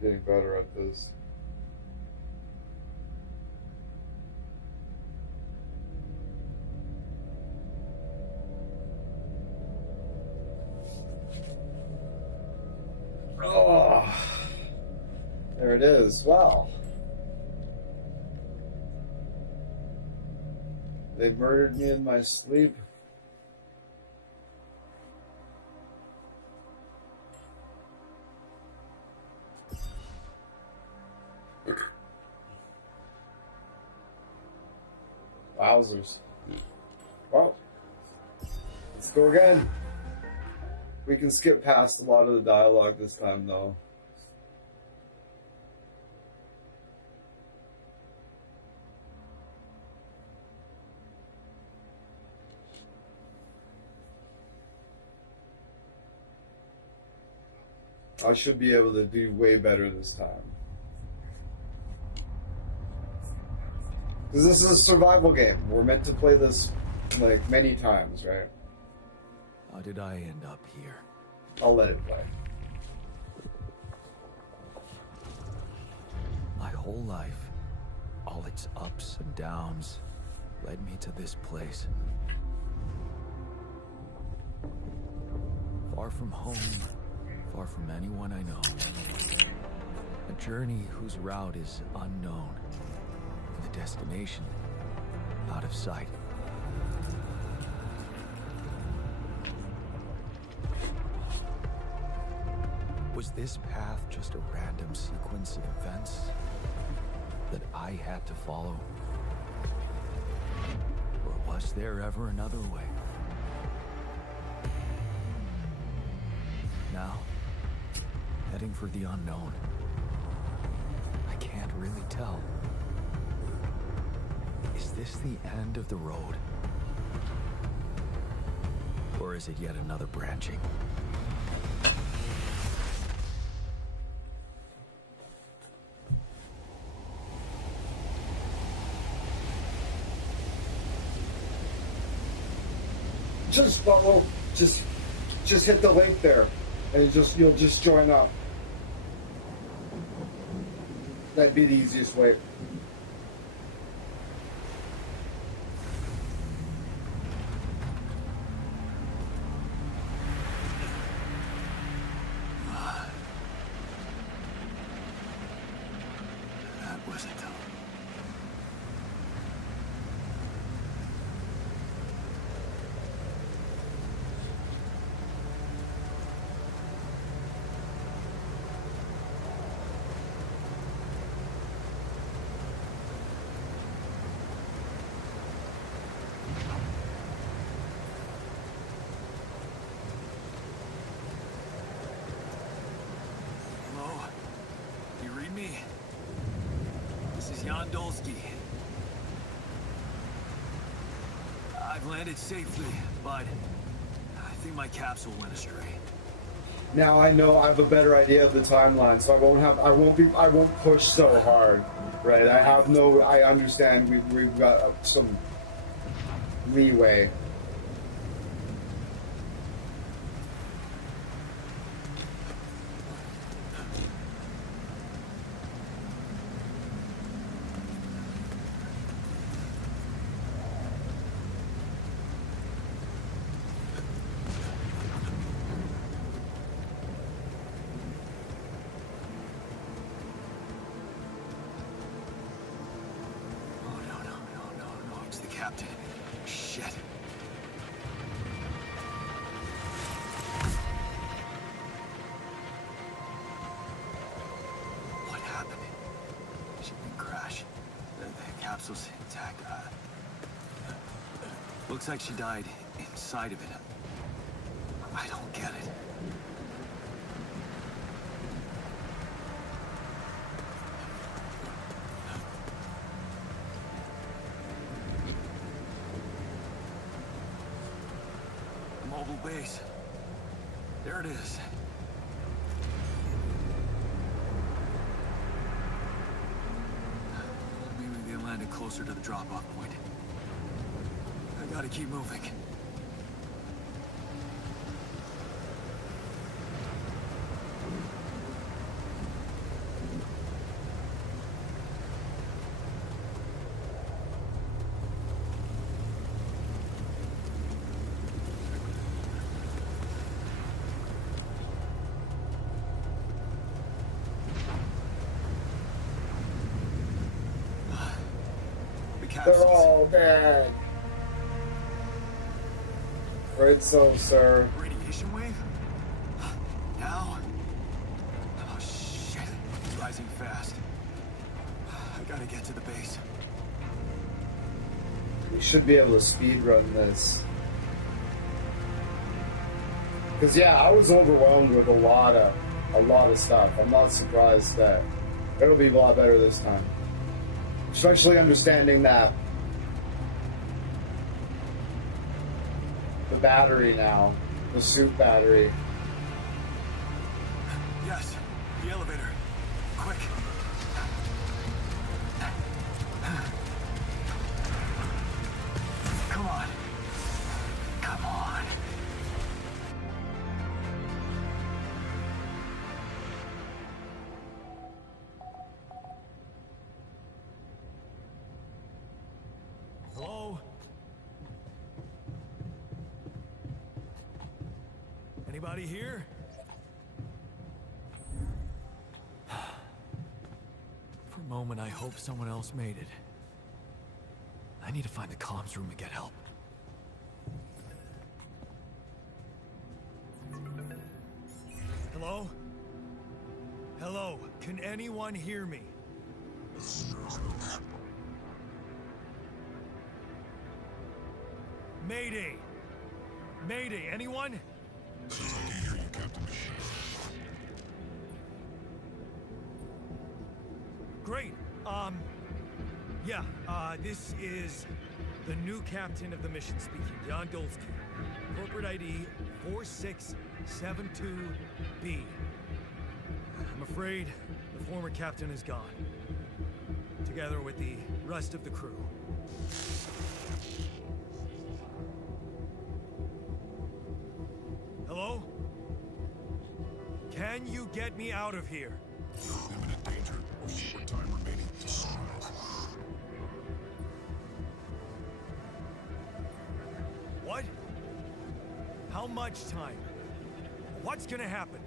Getting better at this. Oh, there it is. Wow. They murdered me in my sleep. Wowzers. Well, let's go again. We can skip past a lot of the dialogue this time, though. I should be able to do way better this time. Because this is a survival game. We're meant to play this, like, many times, right? How did I end up here? I'll let it play. My whole life, all its ups and downs, led me to this place. Far from home, far from anyone I know. A journey whose route is unknown. The destination, out of sight. Was this path just a random sequence of events that I had to follow? Or was there ever another way? Now, heading for the unknown. I can't really tell. Is this the end of the road? Or is it yet another branching? Just follow, just hit the link there, and you'll just join up. That'd be the easiest way. That was it. Hello? You read me? This is Jan Dolsky. I've landed safely, but I think my capsule went astray. Now I know I have a better idea of the timeline, so I won't push so hard, right? I understand we've got some leeway. No, it's the captain. Shit. What happened? Shipping crash. The capsule's intact. Looks like she died inside of it. I don't get it. Mobile base. There it is. Maybe they landed closer to the drop-off point. I gotta keep moving. They're all dead. Right, so, sir. Radiation wave? Now? Oh shit. It's rising fast. I gotta get to the base. We should be able to speedrun this. Because yeah, I was overwhelmed with a lot of stuff. I'm not surprised that it'll be a lot better this time. Especially understanding that the battery now, the suit battery. Yes, the elevator. Quick. Come on. Come on. Hello? Anybody here? For a moment, I hope someone else made it. I need to find the comms room and get help. Hello? Hello? Can anyone hear me? Mayday! Mayday, anyone? Great. This is the new captain of the mission speaking, Jan Dolsky. Corporate ID 4672B. I'm afraid the former captain is gone, together with the rest of the crew. Hello? Can you get me out of here? Imminent danger of short time remaining to sunrise. What? How much time? What's gonna happen?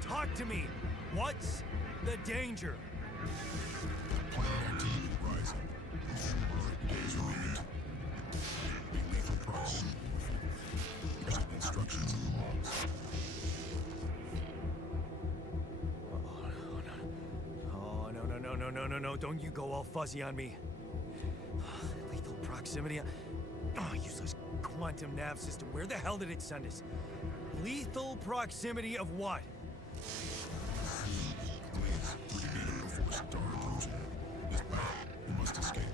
Talk to me! What's the danger? Planet activity rising. Days remaining. Be lethal proximity. Present instructions in the logs. Oh, no, don't you go all fuzzy on me. Lethal proximity. Oh, useless quantum nav system. Where the hell did it send us? Lethal proximity of what? Please, we can get it before star approaching. This battle, we must escape.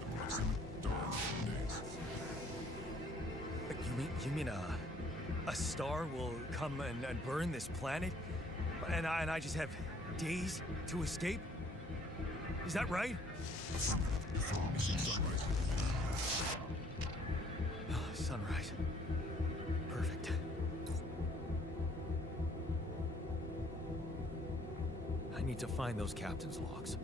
The proximity star in days. You mean a star will come and burn this planet? And I just have days to escape? Is that right? Mission sunrise. Sunrise. Perfect. I need to find those captain's logs.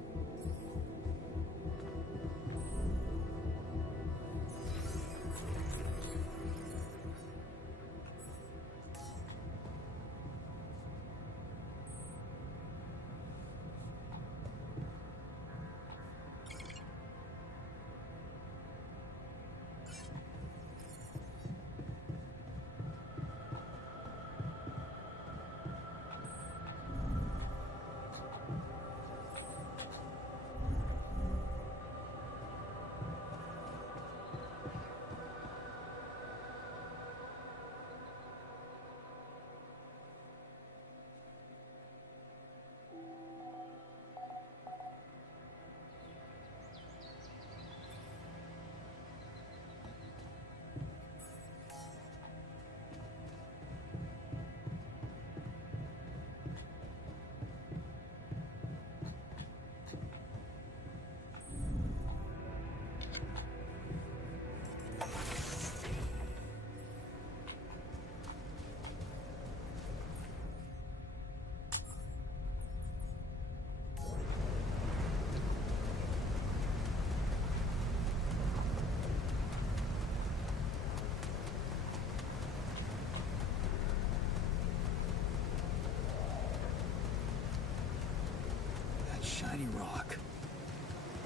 Shiny rock.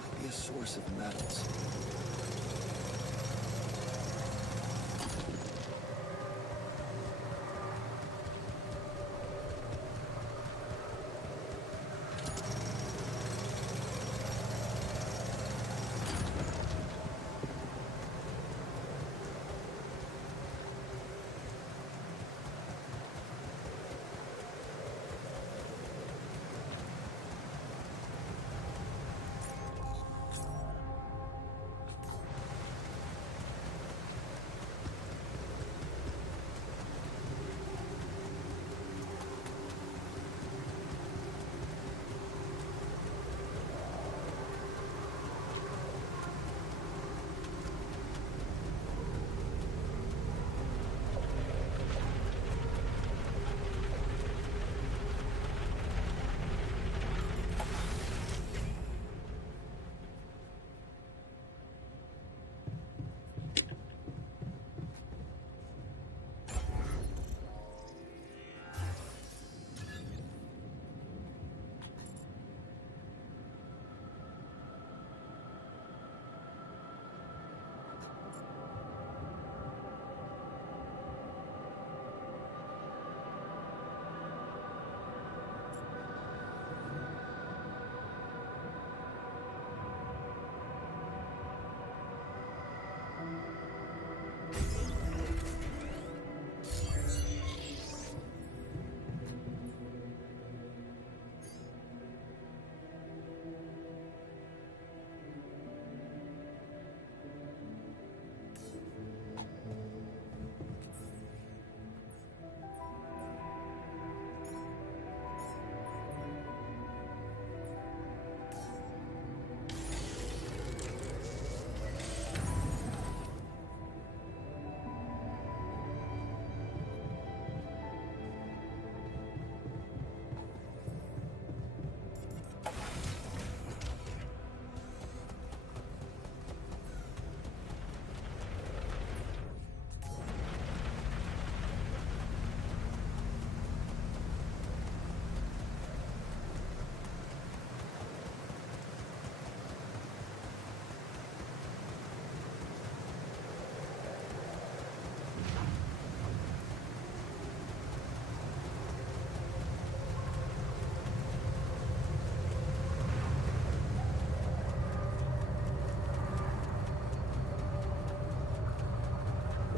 Might be a source of metals.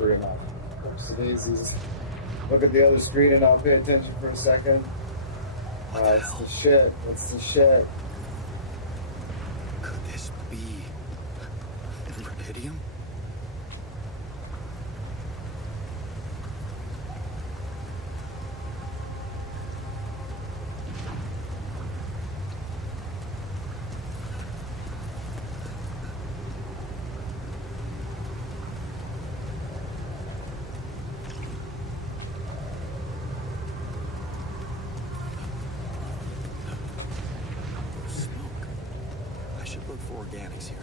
slippery enough. Oops, daisies. Look at the other screen and I'll pay attention for a second. It's the shit. It's the shit. Could this be Rapidium? Smoke. I should look for organics here.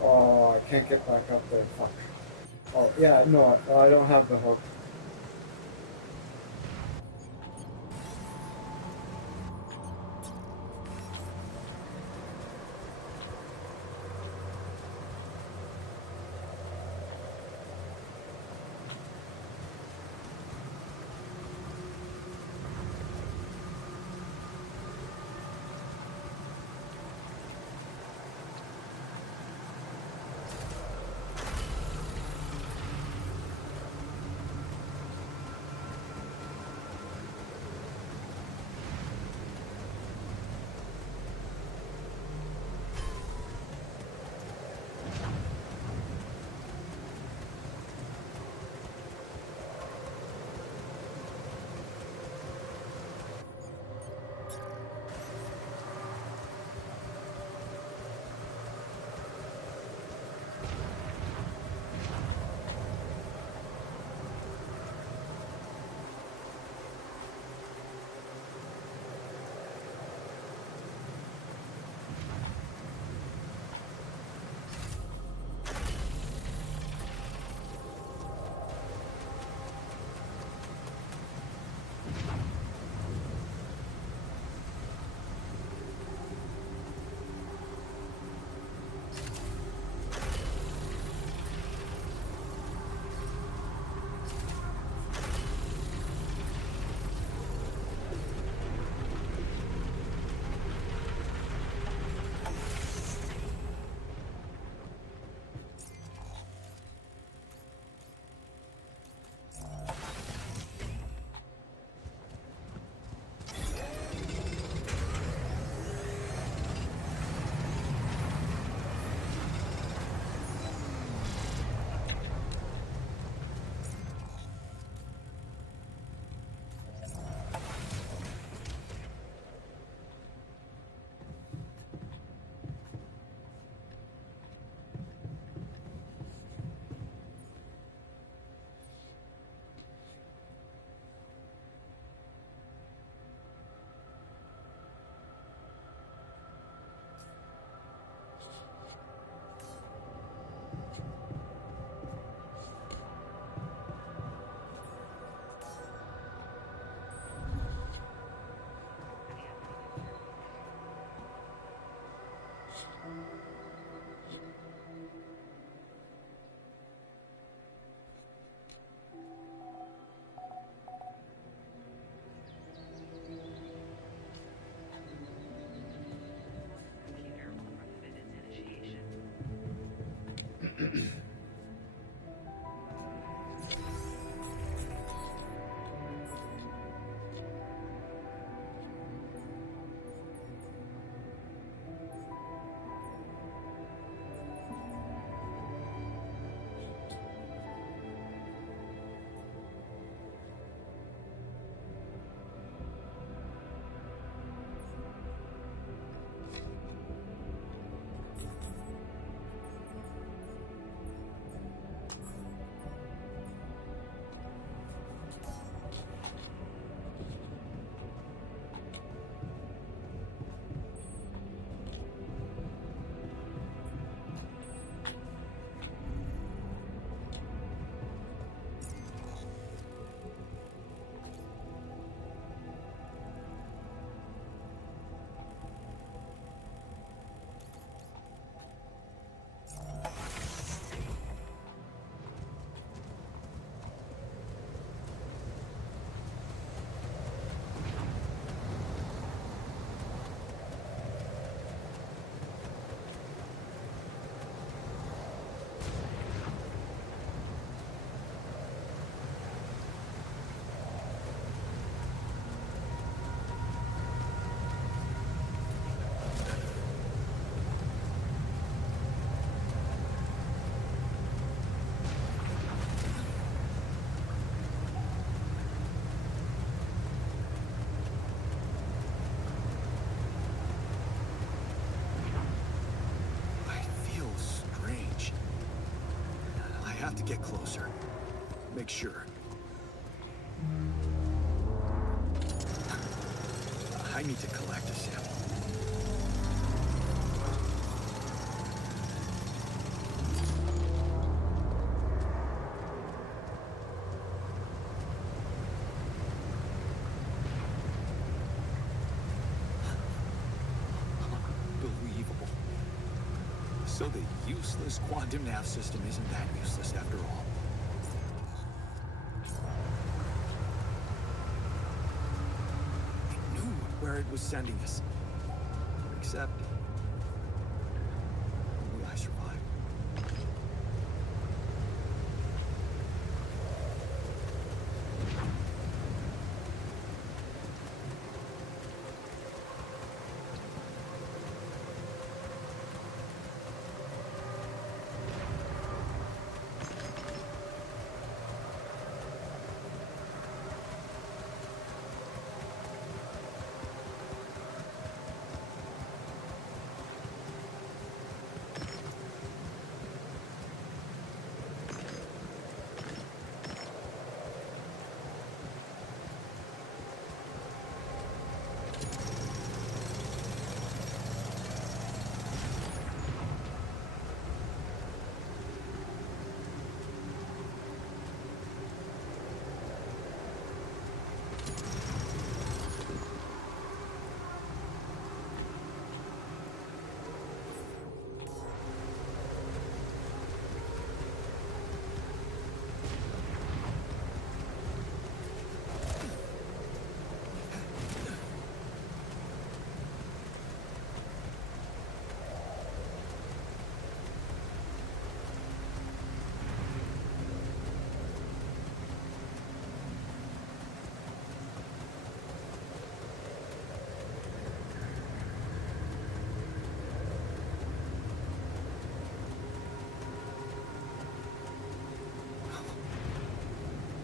Oh, I can't get back up there. Fuck. Oh, yeah, no, I don't have the hook. to get closer. Make sure. I need to collect a sample. Unbelievable. So the useless quantum nav system isn't that useless after all. It knew where it was sending us. Except... only I survived.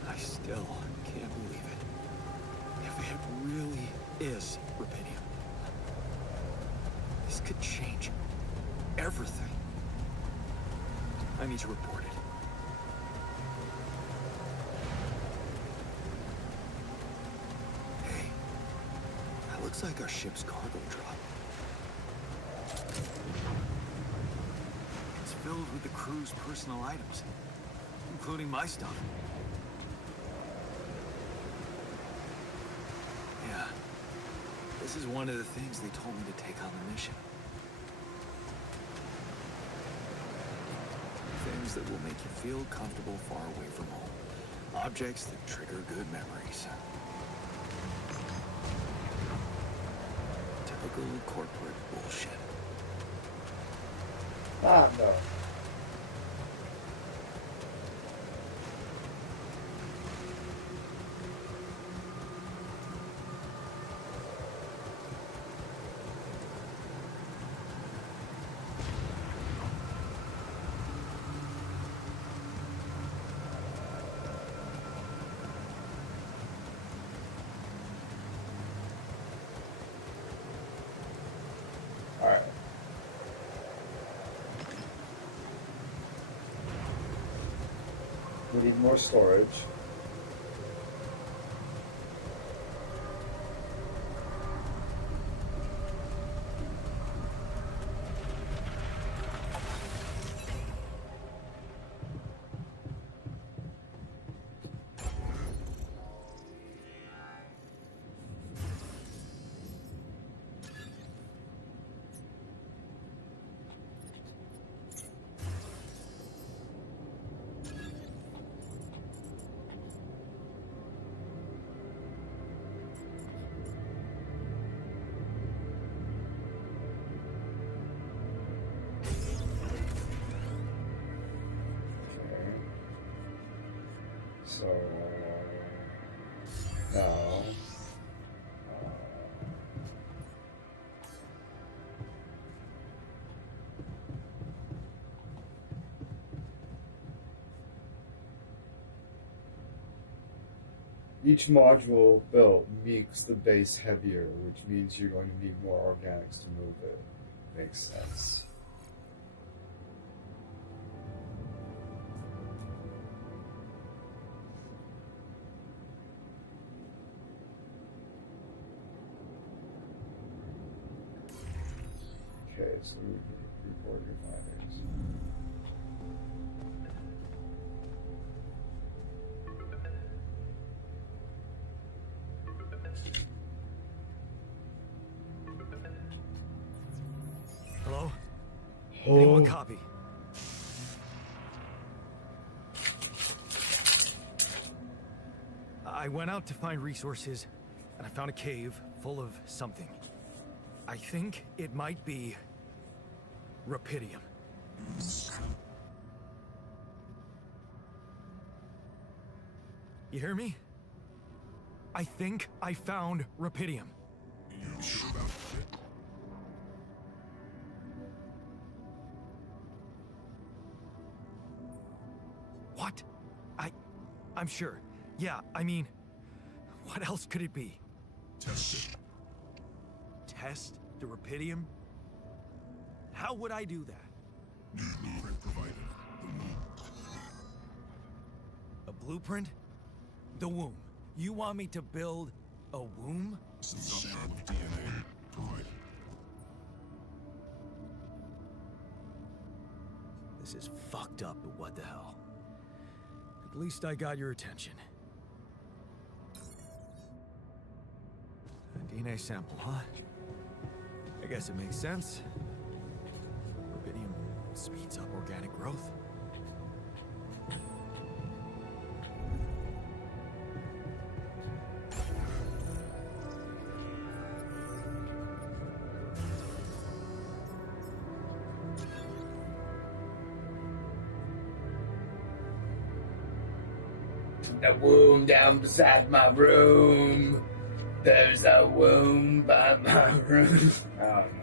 I still can't believe it. If it really is rubidium, this could change everything. I need to report it. Hey, that looks like our ship's cargo drop. It's filled with the crew's personal items, including my stuff. Yeah, this is one of the things they told me to take on the mission. Things that will make you feel comfortable far away from home. Objects that trigger good memories. Typical corporate bullshit. Ah, no. Alright. We need more storage. So now each module built makes the base heavier, which means you're going to need more organics to move it. Makes sense. so we can report your findings. Hello? Anyone copy? I went out to find resources, and I found a cave full of something. I think it might be Rapidium. You hear me? I think I found Rapidium. You sure about it? What? I'm sure. Yeah, I mean, what else could it be? Test it. Test the Rapidium? How would I do that? New blueprint provided. The moon. A blueprint? The womb. You want me to build a womb? Some sample of DNA provided. This is fucked up, but what the hell? At least I got your attention. A DNA sample, huh? I guess it makes sense. Rubidium speeds up organic growth. The womb down beside my room. There's a womb by my room. I don't know.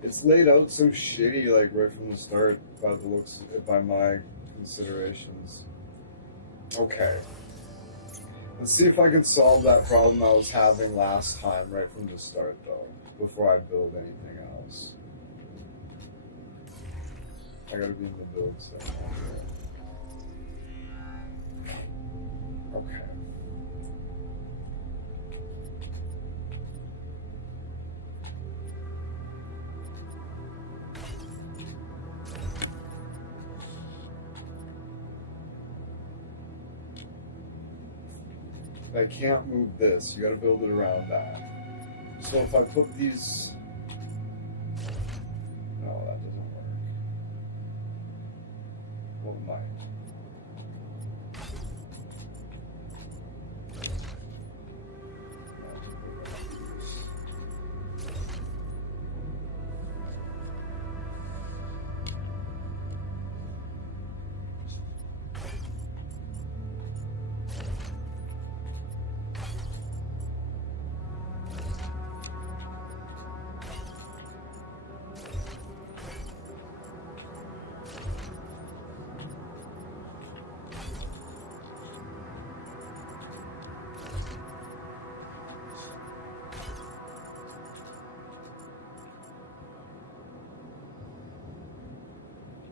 It's laid out so shitty, like right from the start, by the looks, by my considerations. Okay. Let's see if I can solve that problem I was having last time, right from the start, though, before I build anything else. I gotta be in the build stage. Okay. I can't move this. You gotta build it around that. So if I put these... No, that doesn't work. Well, it might.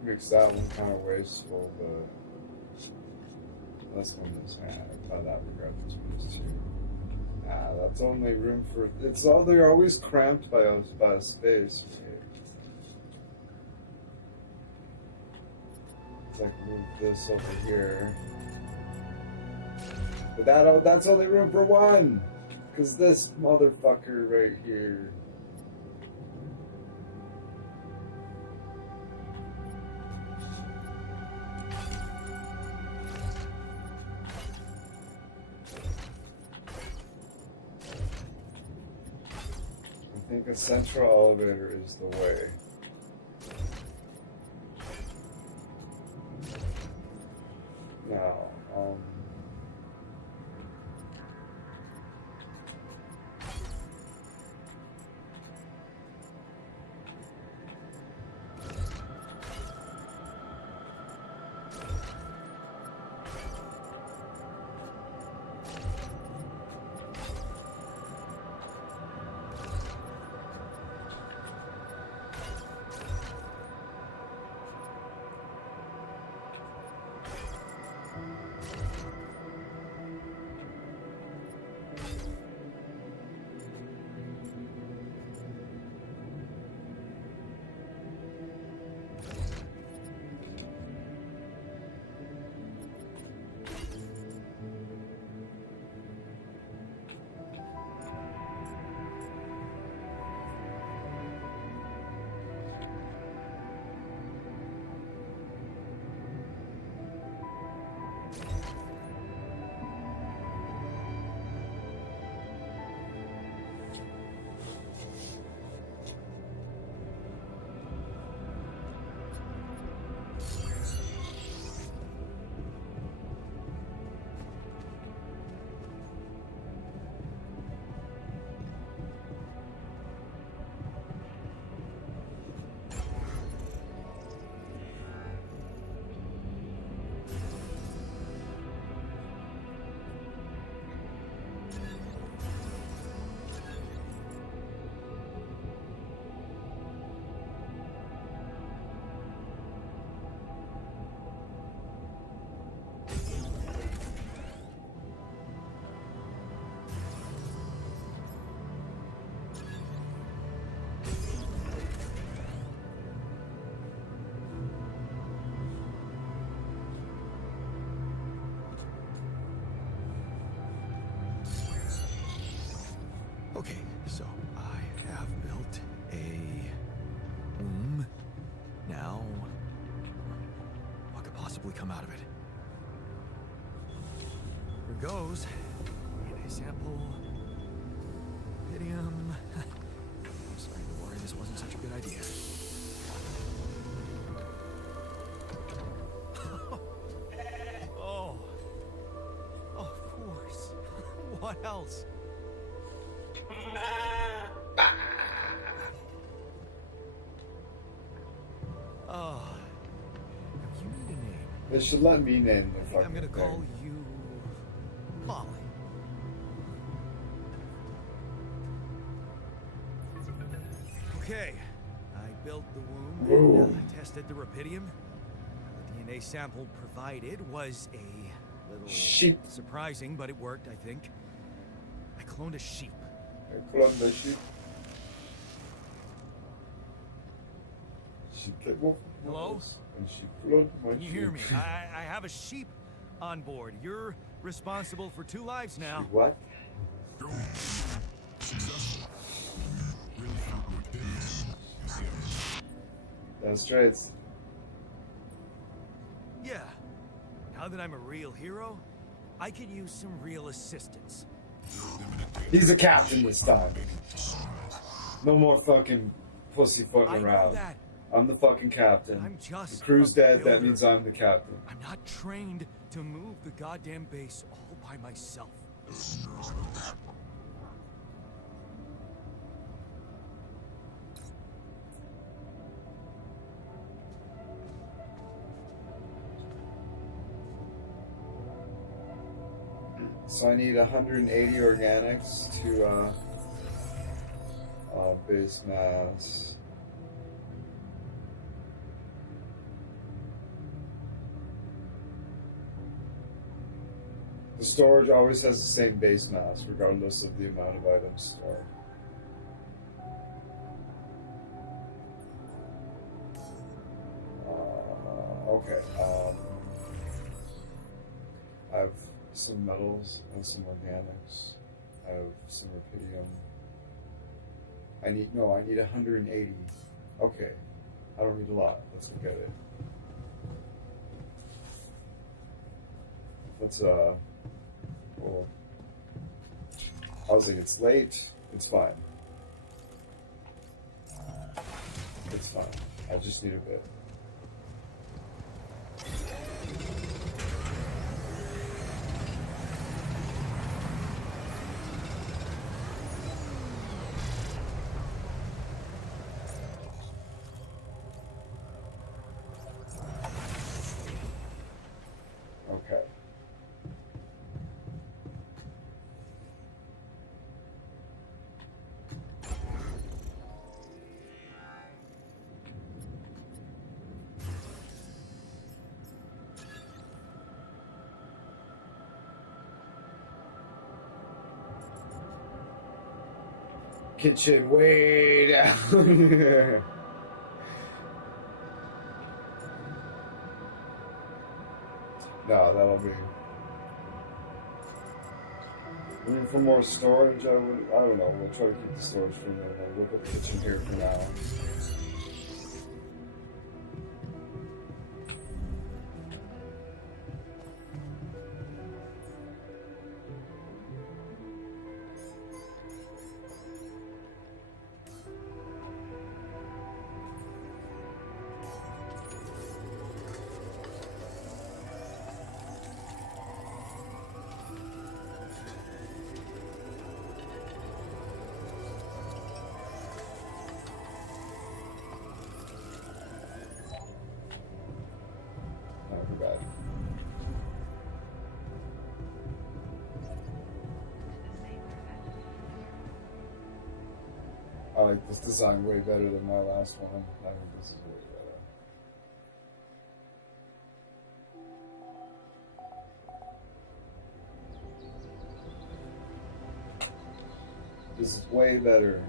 Makes that one kind of wasteful, but this one is bad. By that regard, this one is too. That's only room for. It's all. They're always cramped by a space. Right? It's like move this over here, but that's only room for one, because this motherfucker right here. I think a central elevator is the way. Now, come out of it. Here goes. DNA sample. Pyridium. I'm starting to worry this wasn't such a good idea. Oh. Of course. What else? Oh. You need a name. They should let me name the I think fucking I'm gonna thing. call you Molly. Okay, I built the womb and tested the rapidium. The DNA sample provided was a little Sheep. surprising, but it worked, I think. I cloned a sheep. Clone the sheep. She played wolf. Hello? And she cloned my Can you hear me? sheep. I have a sheep on board. You're responsible for 2 lives now. She what? Go. Successful. You really found your pins. Yes, yes. That's right. Yeah. Now that I'm a real hero, I could use some real assistance. He's a captain this time. No more fucking pussyfooting I know around. that. I'm the fucking captain. I'm just The crew's a dead, that builder. means I'm the captain. I'm not trained to move the goddamn base all by myself. So I need 180 organics to base mass. The storage always has the same base mass, regardless of the amount of items stored. Okay. I have some metals and some organics. I have some rubidium. I need 180. Okay. I don't need a lot. Let's go get it. Let's well, I was like, it's late. It's fine. It's fine. I just need a bit. Okay. Kitchen way down here. No, that'll be. I mean, for more storage, I don't know. We'll try to keep the storage for a minute. I'll look at the kitchen here for now. Not too bad. I like this design way better than my last one. I think this is way better. This is way better.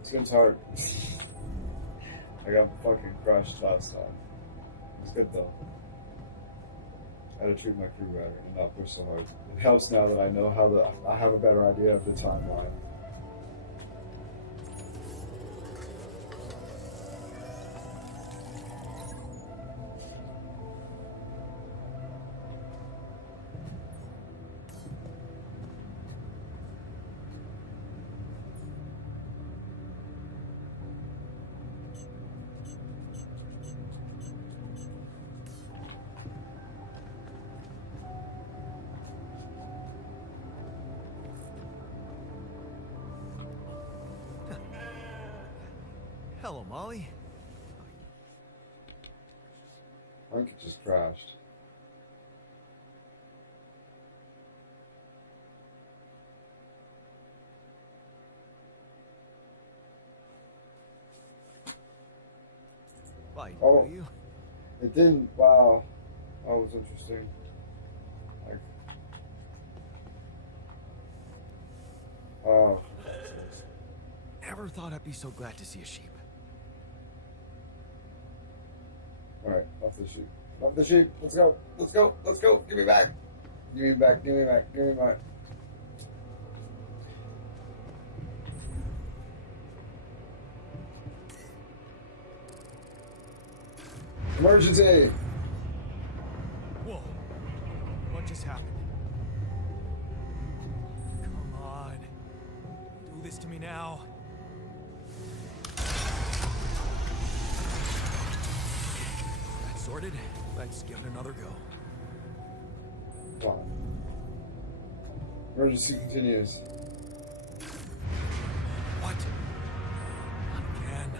This game's hard. I got fucking crushed last time. It's good though. I had to treat my crew better and not push so hard. It helps now that I know I have a better idea of the timeline. Hello, Molly. I think it just crashed. Why, Oh. do you? It didn't. Wow. That was interesting. Like, oh. Never thought I'd be so glad to see a sheep. Alright, off the sheep. Off the sheep. Let's go. Let's go. Let's go. Give me back. Give me back. Give me back. Give me back. Emergency! Whoa. What just happened? Come on. Do this to me now. That's sorted. Let's give it another go. Come on. Emergency continues. What? Not again.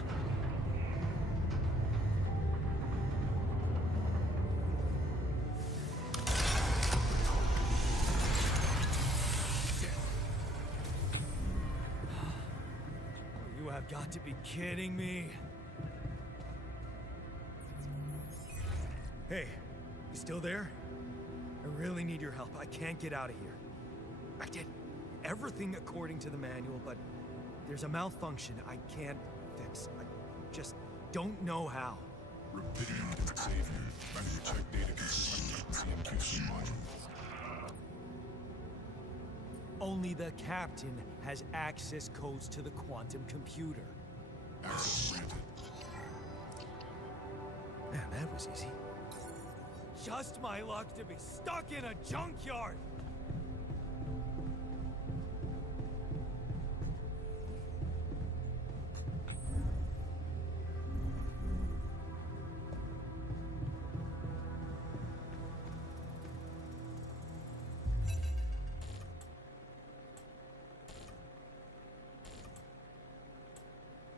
You have got to be kidding me. Hey, you still there? I really need your help. I can't get out of here. I did everything according to the manual, but there's a malfunction I can't fix. I just don't know how. Rapidium can save you. Trying to check data consistency in CMQC module. Only the captain has access codes to the quantum computer. Access granted. Man, that was easy. Just my luck to be stuck in a junkyard!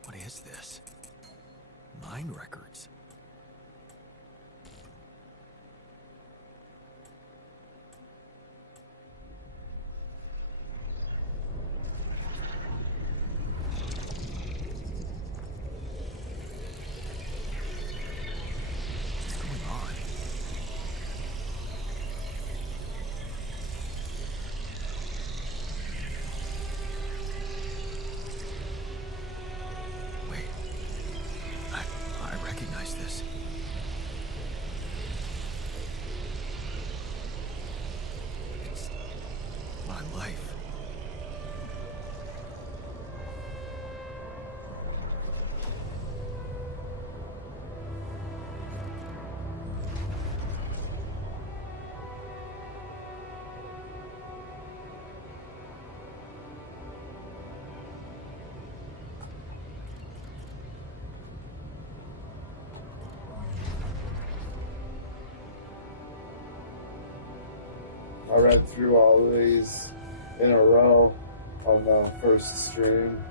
What is this? Mine records. What's going on? Wait. I recognize this. It's my life. I read through all of these in a row on the first stream.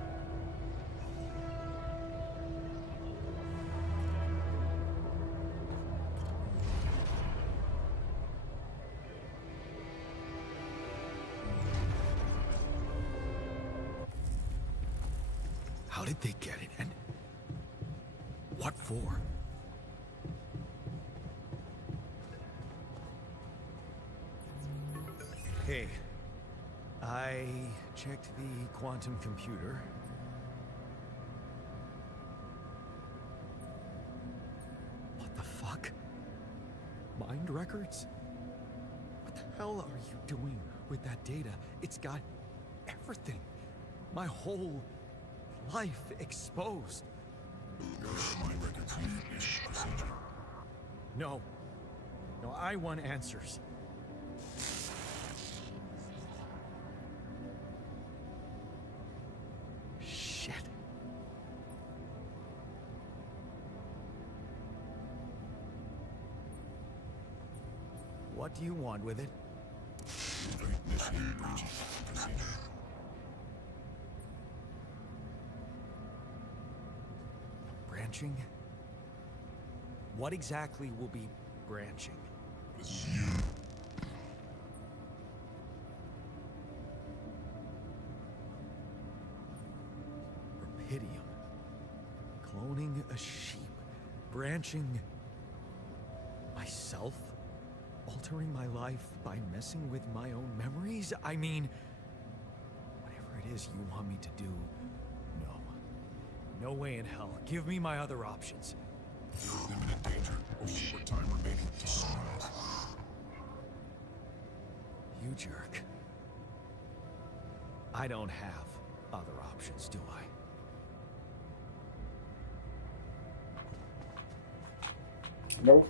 How did they get it, and what for? Hey, I checked the quantum computer. What the fuck? Mind records? What the hell are you doing with that data? It's got everything. My whole life exposed. My records is procedure. No. No, I want answers. Shit. What do you want with it? Initiate breach procedure. Branching? What exactly will be branching? This is you. Rapidium. Cloning a sheep. Branching myself? Altering my life by messing with my own memories? I mean, whatever it is you want me to do, no. No way in hell. Give me my other options. You're in imminent danger. Short time remaining to sunrise. You jerk. I don't have other options, do I? Nope.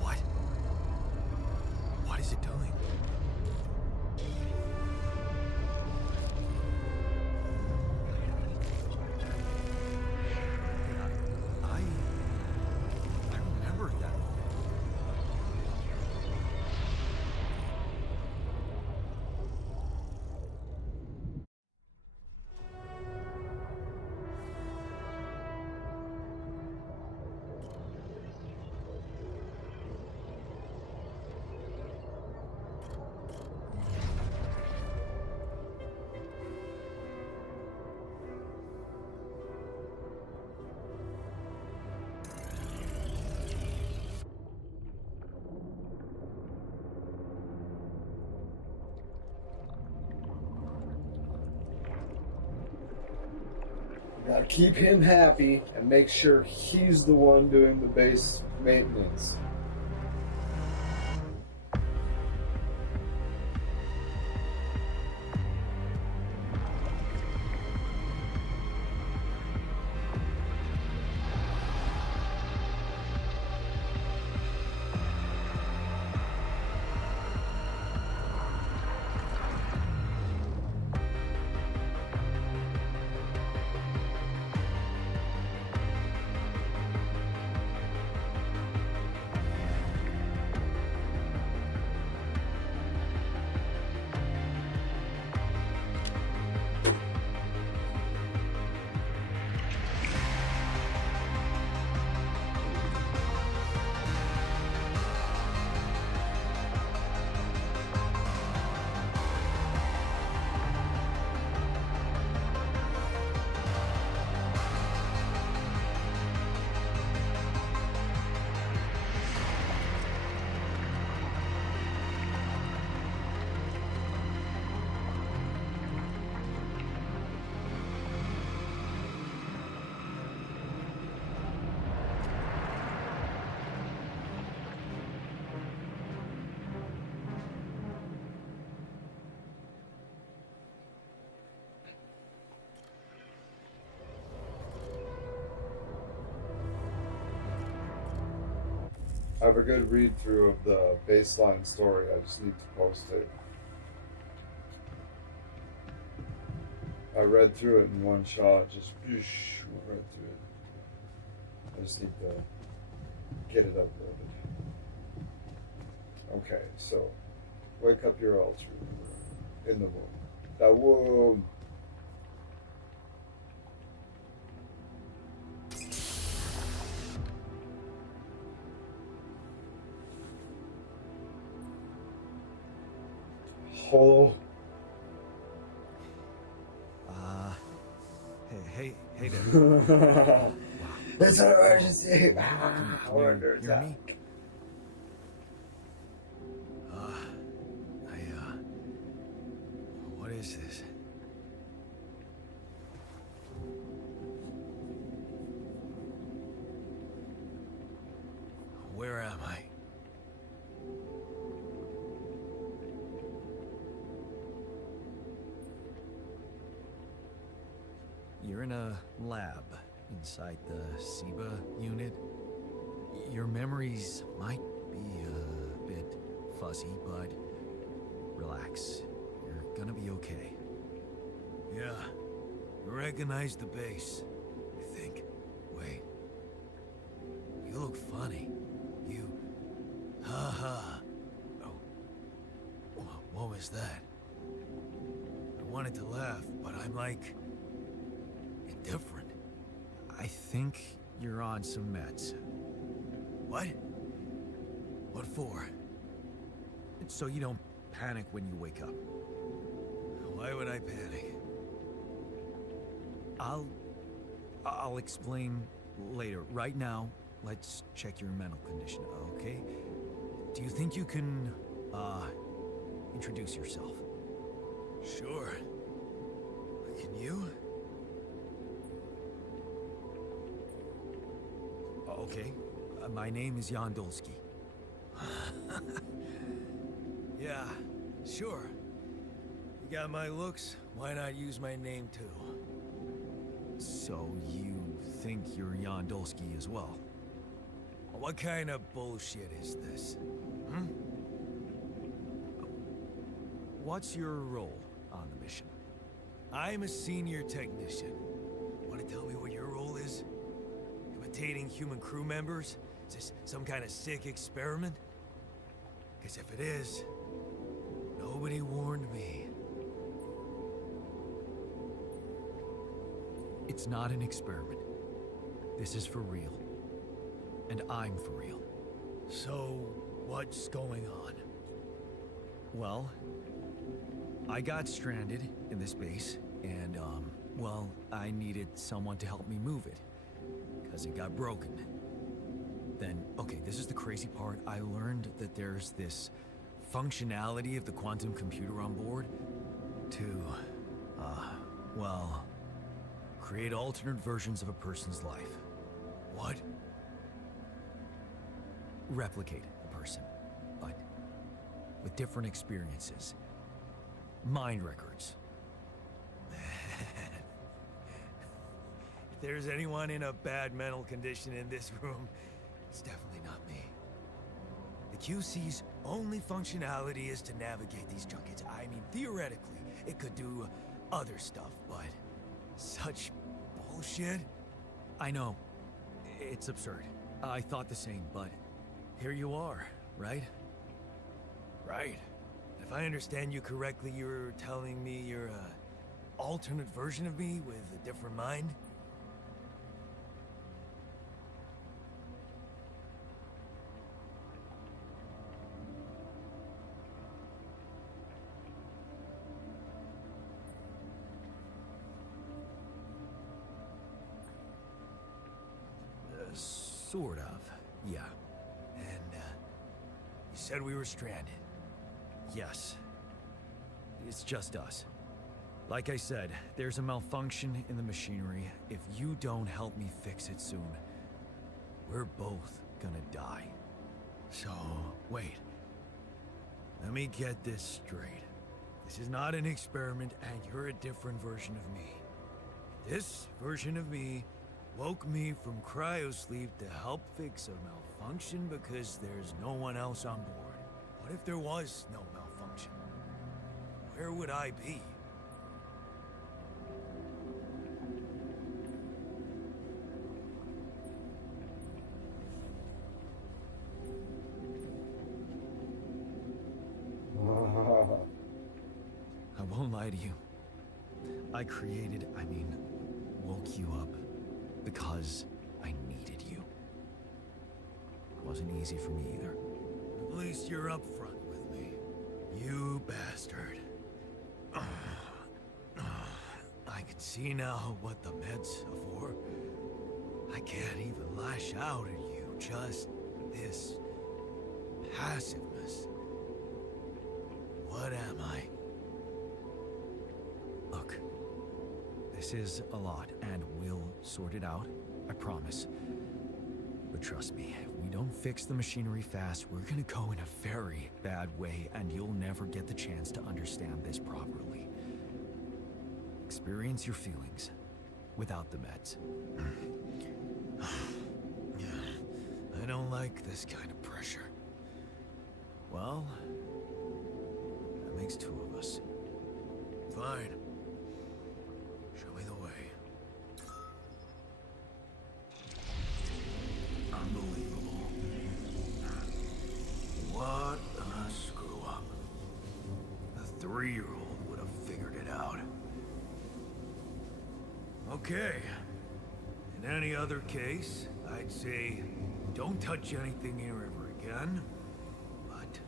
What? What is it doing? I remember that. Gotta keep him happy and make sure he's the one doing the base maintenance. I have a good read through of the baseline story. I just need to post it. I read through it in one shot, just read through it. I just need to get it uploaded. Okay, so wake up your altar in the womb. The womb. Hello. Hey there. It's an emergency. Can We're under you hear me? attack. What is this? Where am I? You're in a lab inside the SIBA unit. Your memories might be a bit fuzzy, but relax. You're gonna be okay. Yeah, I recognize the base, I think. Wait. You look funny. You... Ha. Oh. What was that? I wanted to laugh, but I'm like... indifferent. I think you're on some meds. What? What for? So you don't panic when you wake up. Why would I panic? I'll explain later. Right now, let's check your mental condition, okay? Do you think you can, introduce yourself? Sure. Can you? Okay. My name is Yandolski. Yeah, sure. You got my looks, why not use my name too? So you think you're Yandolski as well? What kind of bullshit is this? Hmm? What's your role on the mission? I'm a senior technician. Want to tell me what your role is? Imitating human crew members? Is this some kind of sick experiment? Because if it is, nobody warned me. It's not an experiment. This is for real. And I'm for real. So, what's going on? Well, I got stranded in this base, and, well, I needed someone to help me move it. Because it got broken. Then, okay, this is the crazy part. I learned that there's this functionality of the quantum computer on board to, well, create alternate versions of a person's life. What? Replicate a person, but with different experiences. Mind records. If there's anyone in a bad mental condition in this room, it's definitely not me. The QC's only functionality is to navigate these junkets. I mean, theoretically, it could do other stuff, but such bullshit? I know. It's absurd. I thought the same, but here you are, right? Right. If I understand you correctly, you're telling me you're a alternate version of me with a different mind? Sort of, yeah. And, you said we were stranded. Yes. It's just us. Like I said, there's a malfunction in the machinery. If you don't help me fix it soon, we're both gonna die. So, wait. Let me get this straight. This is not an experiment, and you're a different version of me. This version of me woke me from cryosleep to help fix a malfunction because there's no one else on board. What if there was no malfunction? Where would I be? I won't lie to you. I woke you up because I needed you. It wasn't easy for me either. At least you're upfront with me. You bastard. I can see now what the meds are for. I can't even lash out at you, just this passiveness. What am I? Look, this is a lot, and we'll sort it out, I promise. But trust me, if we don't fix the machinery fast, we're gonna go in a very bad way, and you'll never get the chance to understand this properly. Experience your feelings. without the meds. I don't like this kind of pressure. Well, that makes two of us. Fine. Show me the way. Unbelievable. What a screw up. A 3-year-old would have figured it out. Okay. In any other case, I'd say don't touch anything here ever again. But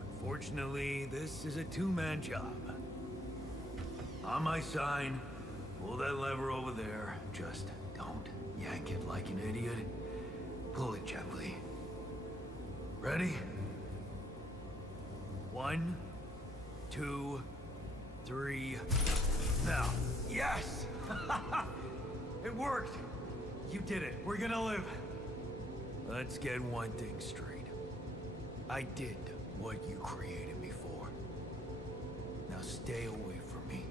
unfortunately, this is a two-man job. On my sign, pull that lever over there. Just don't yank it like an idiot. Pull it gently. Ready? 1, 2, 3. Now. Yes! It worked! You did it. We're gonna live. Let's get one thing straight. I did what you created me for. Now stay away from me.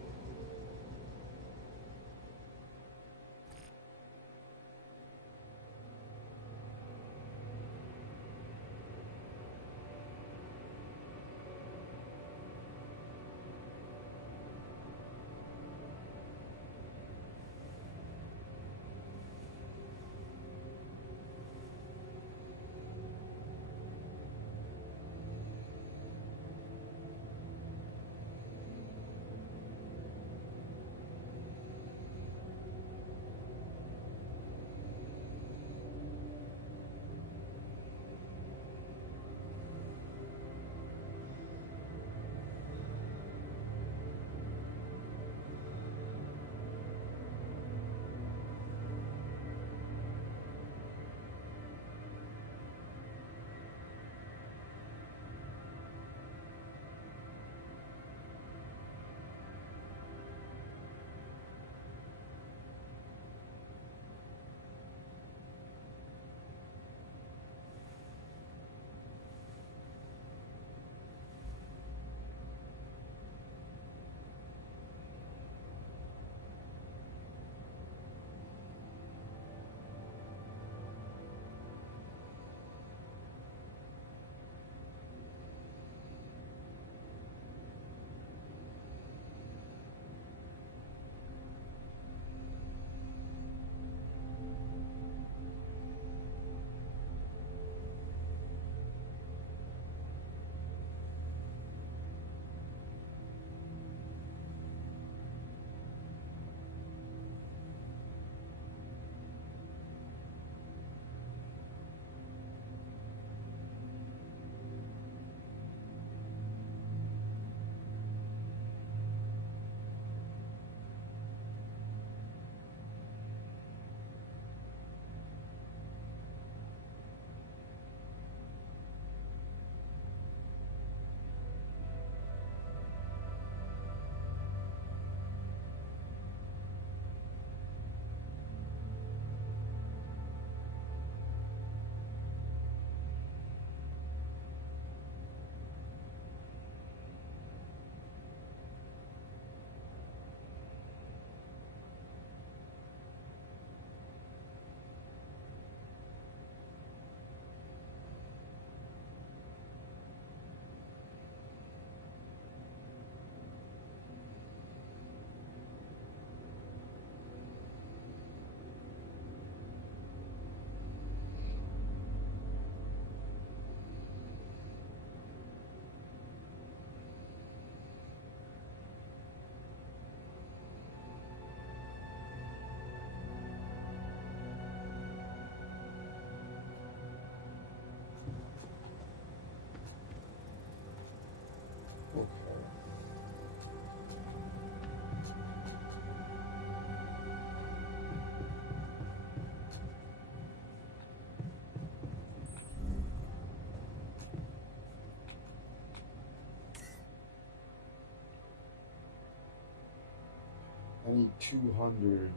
I need 200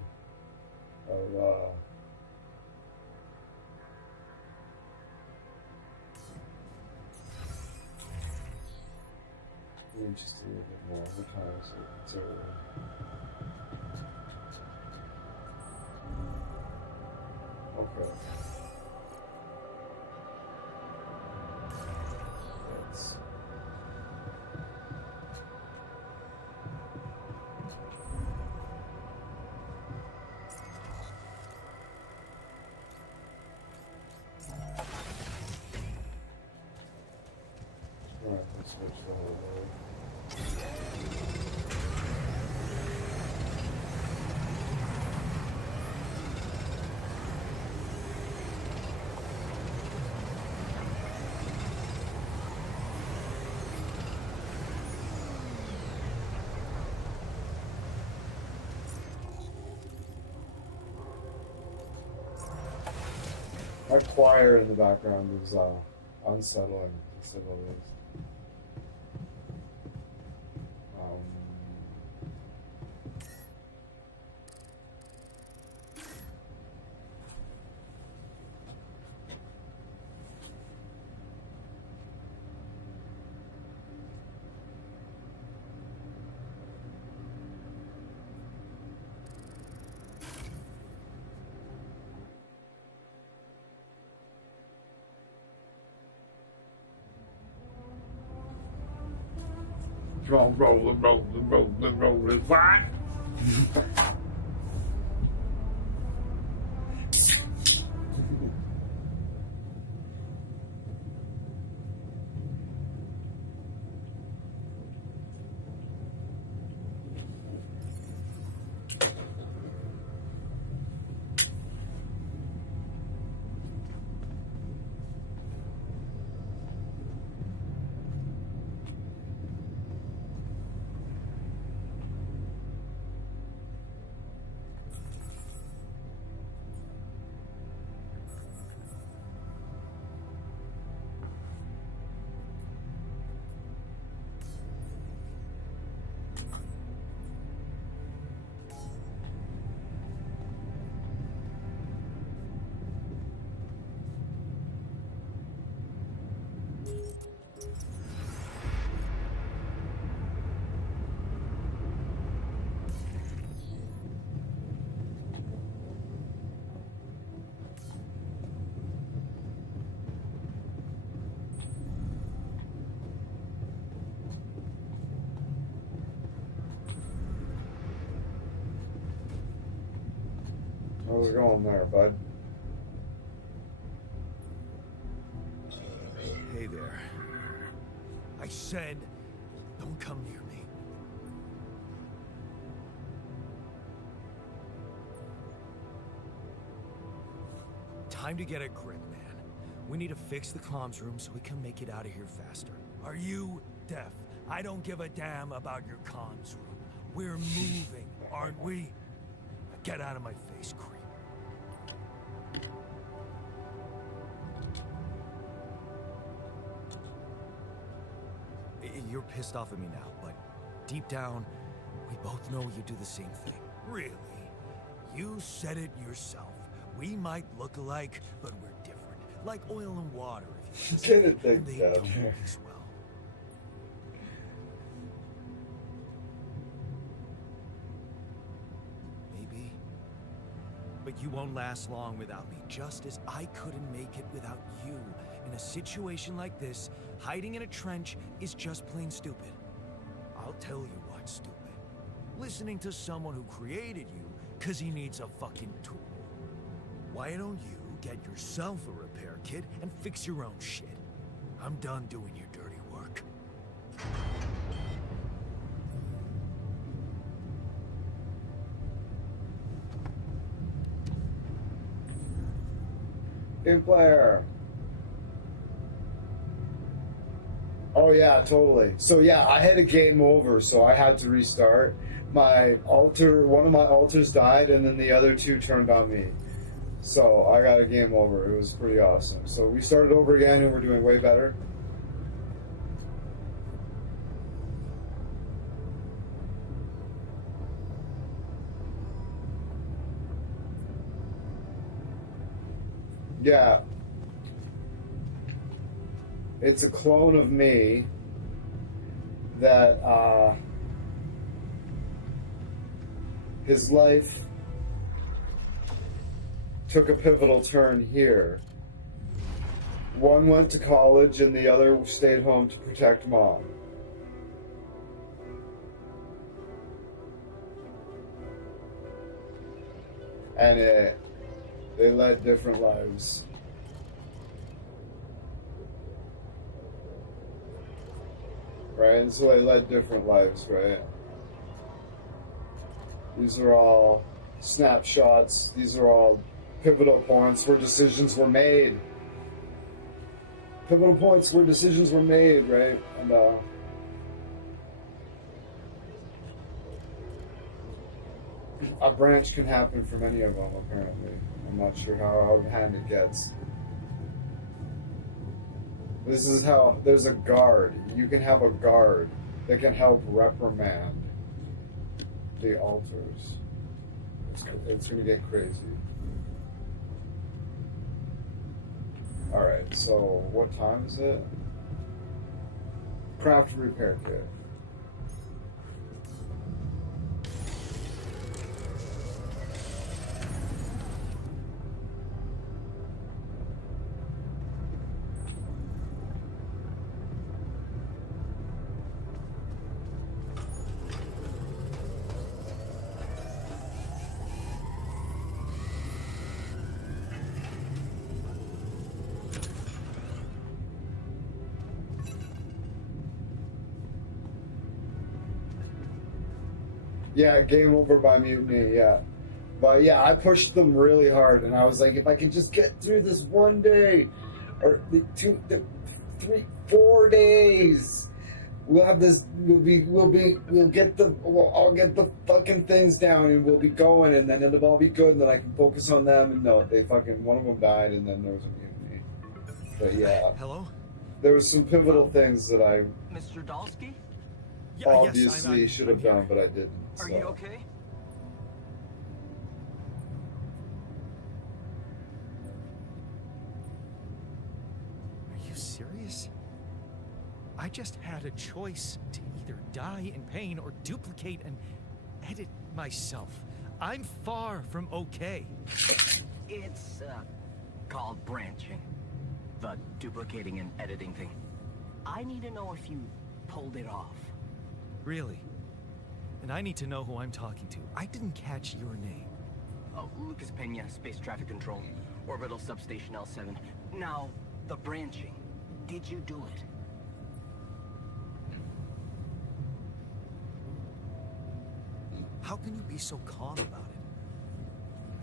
of maybe just a little bit more. What time is it? It's early. gonna have to switch the whole day. That choir in the background is unsettling, to say the least. Roll, what? How's it going there, bud? Hey there. I said, don't come near me. Time to get a grip, man. We need to fix the comms room so we can make it out of here faster. Are you deaf? I don't give a damn about your comms room. We're moving, aren't we? Get out of my face, creep. You're pissed off at me now, but deep down, we both know you do the same thing. Really? You said it yourself. We might look alike, but we're different. Like oil and water, if you Get it and thing they down don't there. mix well. Maybe. But you won't last long without me, just as I couldn't make it without you. In a situation like this, hiding in a trench is just plain stupid. I'll tell you what's stupid. Listening to someone who created you because he needs a fucking tool. Why don't you get yourself a repair kit and fix your own shit? I'm done doing your dirty work. Game player. Oh yeah, totally. So yeah, I had a game over, so I had to restart. One of my alters died, and then the other two turned on me. So I got a game over. It was pretty awesome. So we started over again, and we're doing way better. Yeah. It's a clone of me that his life took a pivotal turn here. One went to college and the other stayed home to protect mom. And they led different lives. right? And so they led different lives, right? These are all snapshots. These are all pivotal points where decisions were made. Pivotal points where decisions were made, right? And a branch can happen from any of them, apparently. I'm not sure how out of hand it gets. This is how there's a guard. You can have a guard that can help reprimand the alters. It's going to get crazy. Alright, so what time is it? Craft repair kit. Yeah, game over by mutiny, yeah. But yeah, I pushed them really hard, and I was like, if I can just get through this one day, or three, 4 days, I'll get the fucking things down, and we'll be going, and then it'll all be good, and then I can focus on them. And no, one of them died, and then there was a mutiny. But yeah, Hello? there was some pivotal things that I Mr. Dalsky? Yeah, obviously yes, should have I'm here. done, but I didn't. Are so. you okay? Are you serious? I just had a choice to either die in pain or duplicate and edit myself. I'm far from okay. It's, called branching. The duplicating and editing thing. I need to know if you pulled it off. Really? And I need to know who I'm talking to. I didn't catch your name. Oh, Lucas Pena, Space Traffic Control, Orbital Substation L7. Now, the branching. Did you do it? How can you be so calm about it?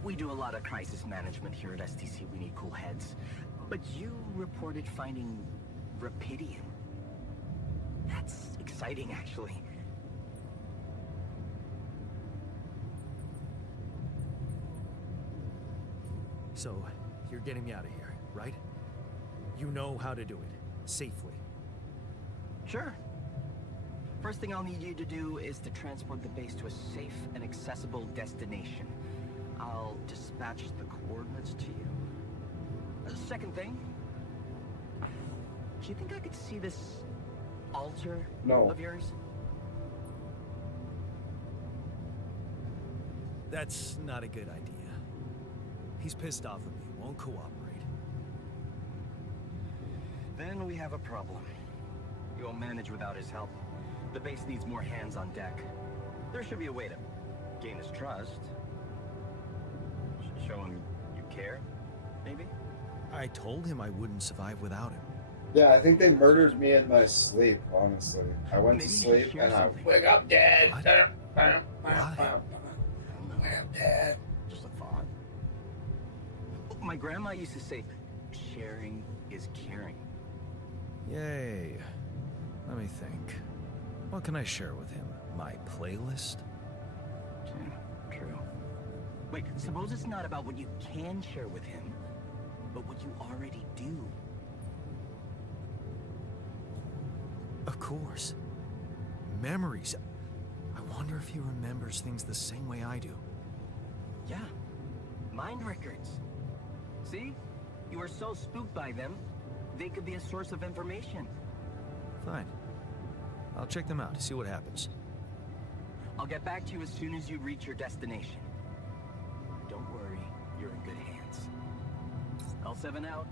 We do a lot of crisis management here at STC. We need cool heads. But you reported finding Rapidium. That's exciting, actually. So, you're getting me out of here, right? You know how to do it, safely. Sure. First thing I'll need you to do is to transport the base to a safe and accessible destination. I'll dispatch the coordinates to you. Second thing, do you think I could see this altar No. of yours? That's not a good idea. He's pissed off at me, won't cooperate. Then we have a problem. You won't manage without his help. The base needs more hands on deck. There should be a way to gain his trust. Show him you care, maybe? I told him I wouldn't survive without him. Yeah, I think they murdered me in my sleep, honestly. I went to Maybe you sleep should share and I something. wake up dead. What? Why? I'm dead. Just a thought. My grandma used to say, sharing is caring. Yay. Let me think. What can I share with him? My playlist? True. Wait, suppose it's not about what you can share with him, but what you already do. Of course. Memories. I wonder if he remembers things the same way I do. Yeah. Mind records. See? You were so spooked by them, they could be a source of information. Fine. I'll check them out, see what happens. I'll get back to you as soon as you reach your destination. Don't worry, you're in good hands. L7 out.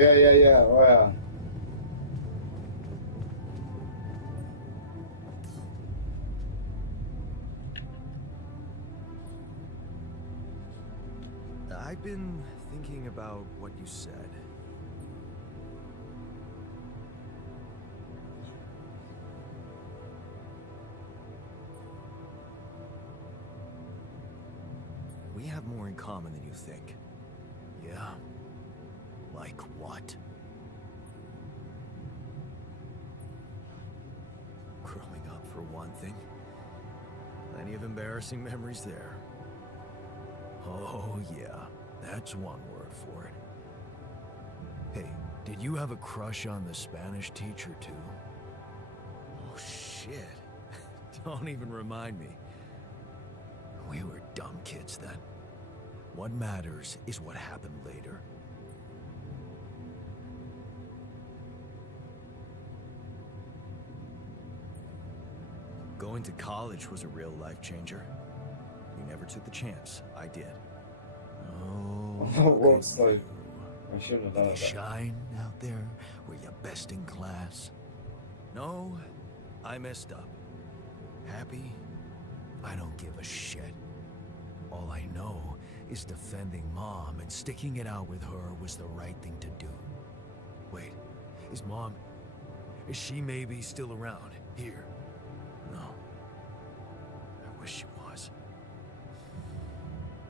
Yeah. Oh, yeah. I've been thinking about what you said. We have more in common than you think. Yeah? Like what? Growing up, for one thing. Plenty of embarrassing memories there. Oh, yeah. That's one word for it. Hey, did you have a crush on the Spanish teacher, too? Oh, shit. Don't even remind me. We were dumb kids then. What matters is what happened later. Going to college was a real life changer. You never took the chance. I did. Oh, Whoops, sorry. I shouldn't have done you that. shine out there? Were you best in class? No, I messed up. Happy? I don't give a shit. All I know is defending Mom and sticking it out with her was the right thing to do. Wait, is Mom... is she maybe still around? Here? No. I wish she was.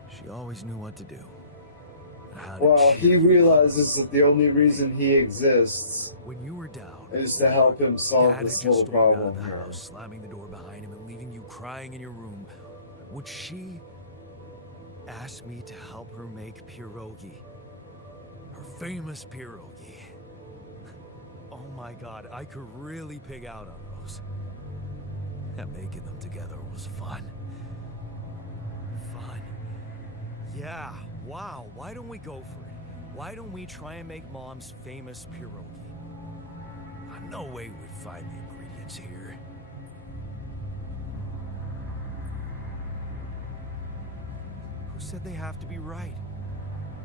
She always knew what to do. And how to Well, he cheer you up. realizes that the only reason he exists When you were down, is to help him solve Dad this had just little stormed out problem of the here. house, slamming the door behind him and leaving you crying in your room. Would she ask me to help her make pierogi? Her famous pierogi. Oh my god, I could really pig out on those. And making them together was fun. Fun. Yeah, wow, why don't we go for it? Why don't we try and make Mom's famous pierogi? No way we'd find the ingredients here. Who said they have to be right?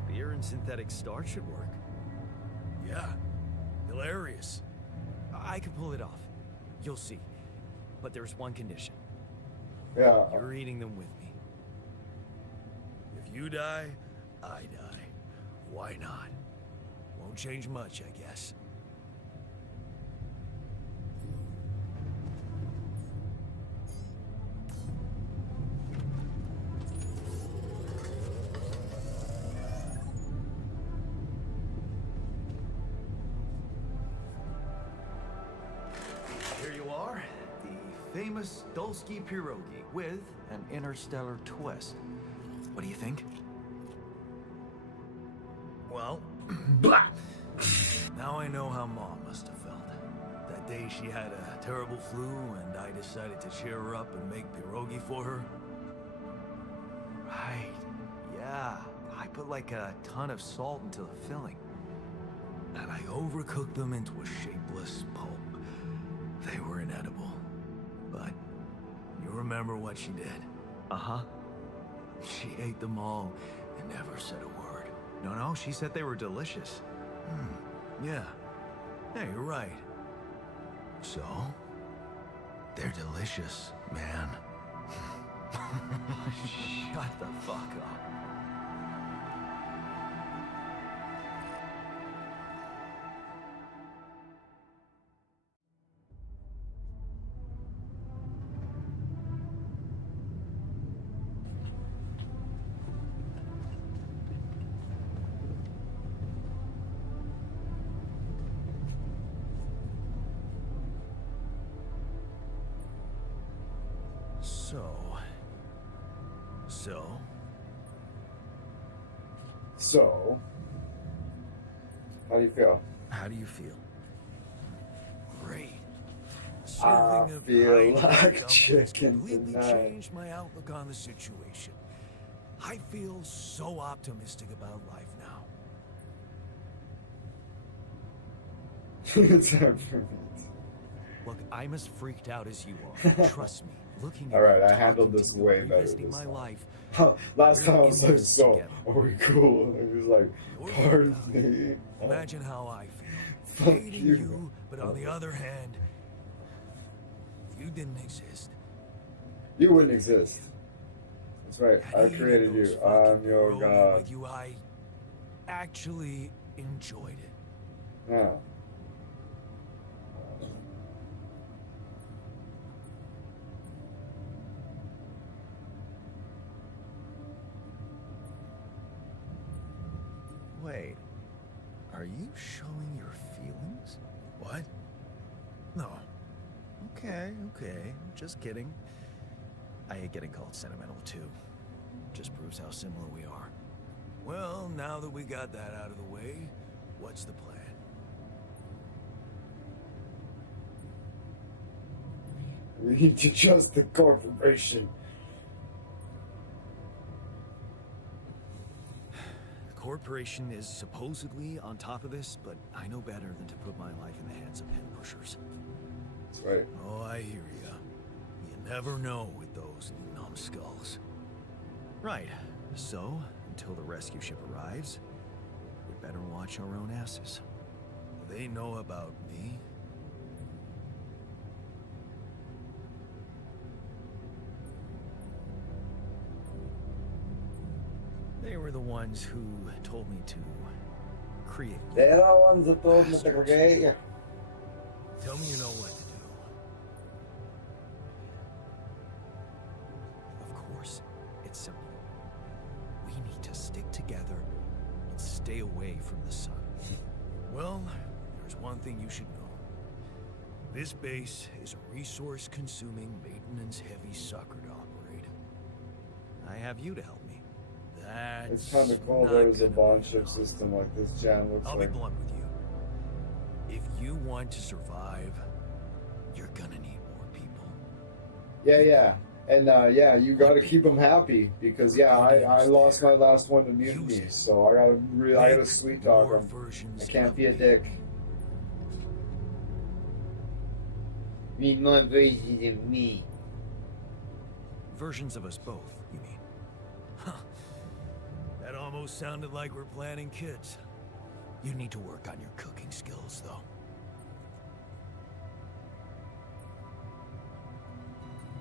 Beer and synthetic starch should work. Yeah, hilarious. I can pull it off. You'll see. But there's one condition. Yeah. You're eating them with me. If you die, I die. Why not? Won't change much, I guess. Here you are, the famous Dulski pierogi with an interstellar twist. What do you think? Well, now I know how Mom must have felt. That day she had a terrible flu and I decided to cheer her up and make pierogi for her. Right, yeah. I put like a ton of salt into the filling. And I overcooked them into a shapeless pulp. They were inedible. But you remember what she did? Uh-huh. She ate them all and never said a word. No, she said they were delicious. Yeah. Yeah, you're right. So, they're delicious, man. Shut the fuck up. So, how do you feel? How do you feel? Great. I Serving of feel high like dumplings chicken completely tonight. changed my outlook on the situation. I feel so optimistic about life now. It's hard for me. Look, I'm as freaked out as you are. Trust me. Looking at All right, you, I handled talking this to you, way better revisiting this my time. life. Last time I was We're like, in this so, together. are we cool? And he was like, You're pardon freaked out. me. Imagine how I feel. Fuck Hating you. you, but on the other hand, if you didn't exist, You wouldn't exist. That's right. I eating created those you. fucking I'm your pierogi god. with you, I actually enjoyed it. Yeah. Wait, are you showing your feelings? What? No. Okay, just kidding. I hate getting called sentimental too. Just proves how similar we are. Well, now that we got that out of the way, what's the plan? We need to trust the corporation. The corporation is supposedly on top of this, but I know better than to put my life in the hands of pen pushers. That's right. Oh, I hear ya. You never know with those numbskulls. Right. So, until the rescue ship arrives, we better watch our own asses. Do they know about me? They were the ones who told me to create. They're the ones that told me to create you. Tell me you know what to do. Of course, it's simple. We need to stick together and stay away from the sun. Well, there's one thing you should know. This base is a resource-consuming, maintenance-heavy sucker to operate. I have you to help me. That's It's kind of cool not there's a gonna bond be ship enough. system like this, Jan looks I'll like. be blunt with you. If you want to survive, you're gonna need more people. Yeah. And yeah, you gotta keep them happy because yeah, I lost my last one to mutiny, so I gotta sweet talk More them. versions I can't of be a me. dick. Need more versions of me. Versions of us both, you mean? That almost sounded like we're planning kids. You need to work on your cooking skills, though.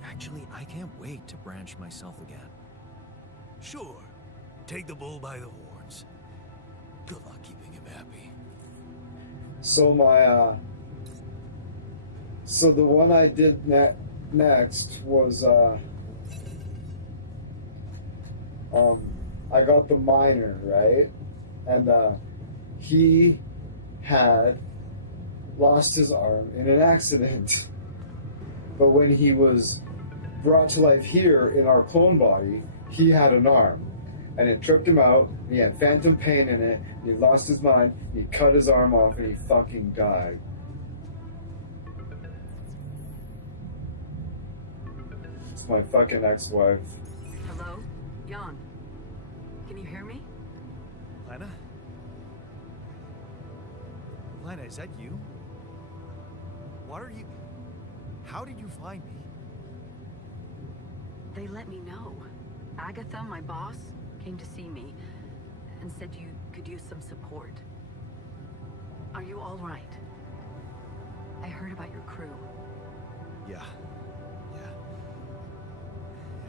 Actually, I can't wait to branch myself again. Sure, take the bull by the horns. Good luck keeping him happy. So so the one I did next was I got the miner, right? And he had lost his arm in an accident. But when he was brought to life here in our clone body, he had an arm. And it tripped him out, and he had phantom pain in it, and he lost his mind, and he cut his arm off, and he fucking died. It's my fucking ex-wife. Hello? Jan? Can you hear me? Lena? Lena, is that you? What are you... How did you find me? They let me know. Agatha, my boss, came to see me and said you could use some support. Are you all right? I heard about your crew. Yeah.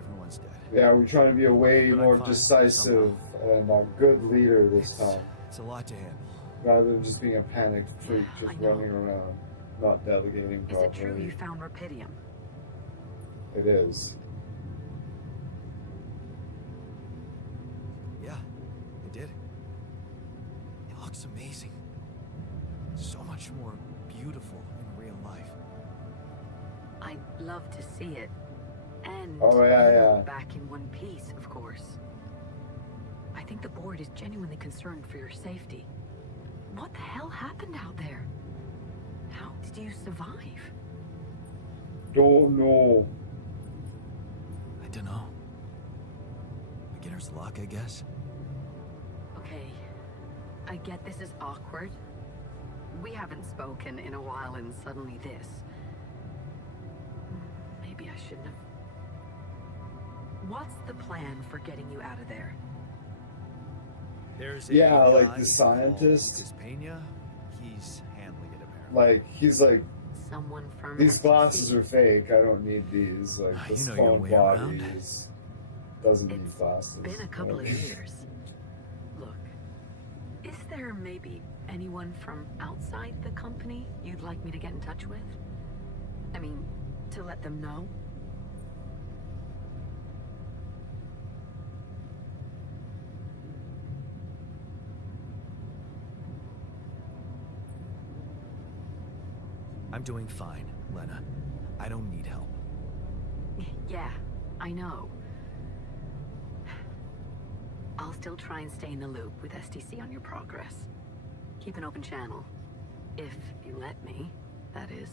Everyone's dead. Yeah, we're trying to be a way But I'm more fine, decisive and a good leader this time, It's a lot to handle. rather than just being a panicked freak, I just know. running around, not delegating Is it true properly. you found Rapidium? It is. Yeah, I did. It looks amazing. So much more beautiful in real life. I'd love to see it. And Oh, yeah, you yeah. back in one piece, of course. I think the board is genuinely concerned for your safety. What the hell happened out there? How did you survive? Don't know. I don't know. Beginner's luck, I guess. Okay, I get this is awkward. We haven't spoken in a while and suddenly this. Maybe I shouldn't have. What's the plan for getting you out of there? There's a Yeah, like guy the called scientist. Lucas Pena. He's handling it apparently. Like, he's like, Someone from these STC. glasses are fake. I don't need these. Like, You this know your clone way body around. doesn't need It's glasses. been a couple of Like, years. Look, is there maybe anyone from outside the company you'd like me to get in touch with? I mean, to let them know? I'm doing fine, Lena. I don't need help. Yeah, I know. I'll still try and stay in the loop with STC on your progress. Keep an open channel. If you let me, that is.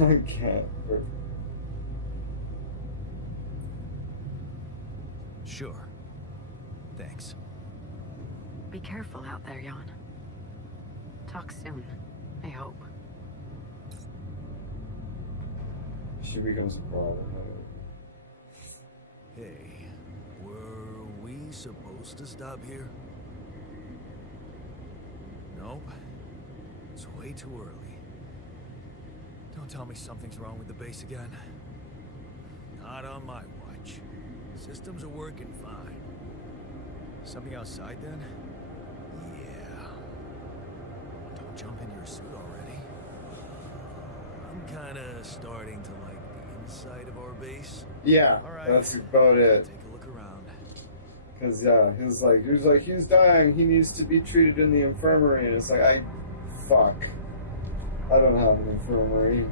I can't. Sure. Thanks. Be careful out there, Jan. Talk soon, I hope. She becomes a problem. Hey, were we supposed to stop here? Nope. It's way too early. Don't tell me something's wrong with the base again. Not on my watch. Systems are working fine. Something outside then? Yeah. Don't jump into your suit already. I'm kinda starting to like the inside of our base. Yeah, All right. that's about it. Take a look around. Cause yeah, he's dying. He needs to be treated in the infirmary, and it's like, fuck, I don't have an infirmary.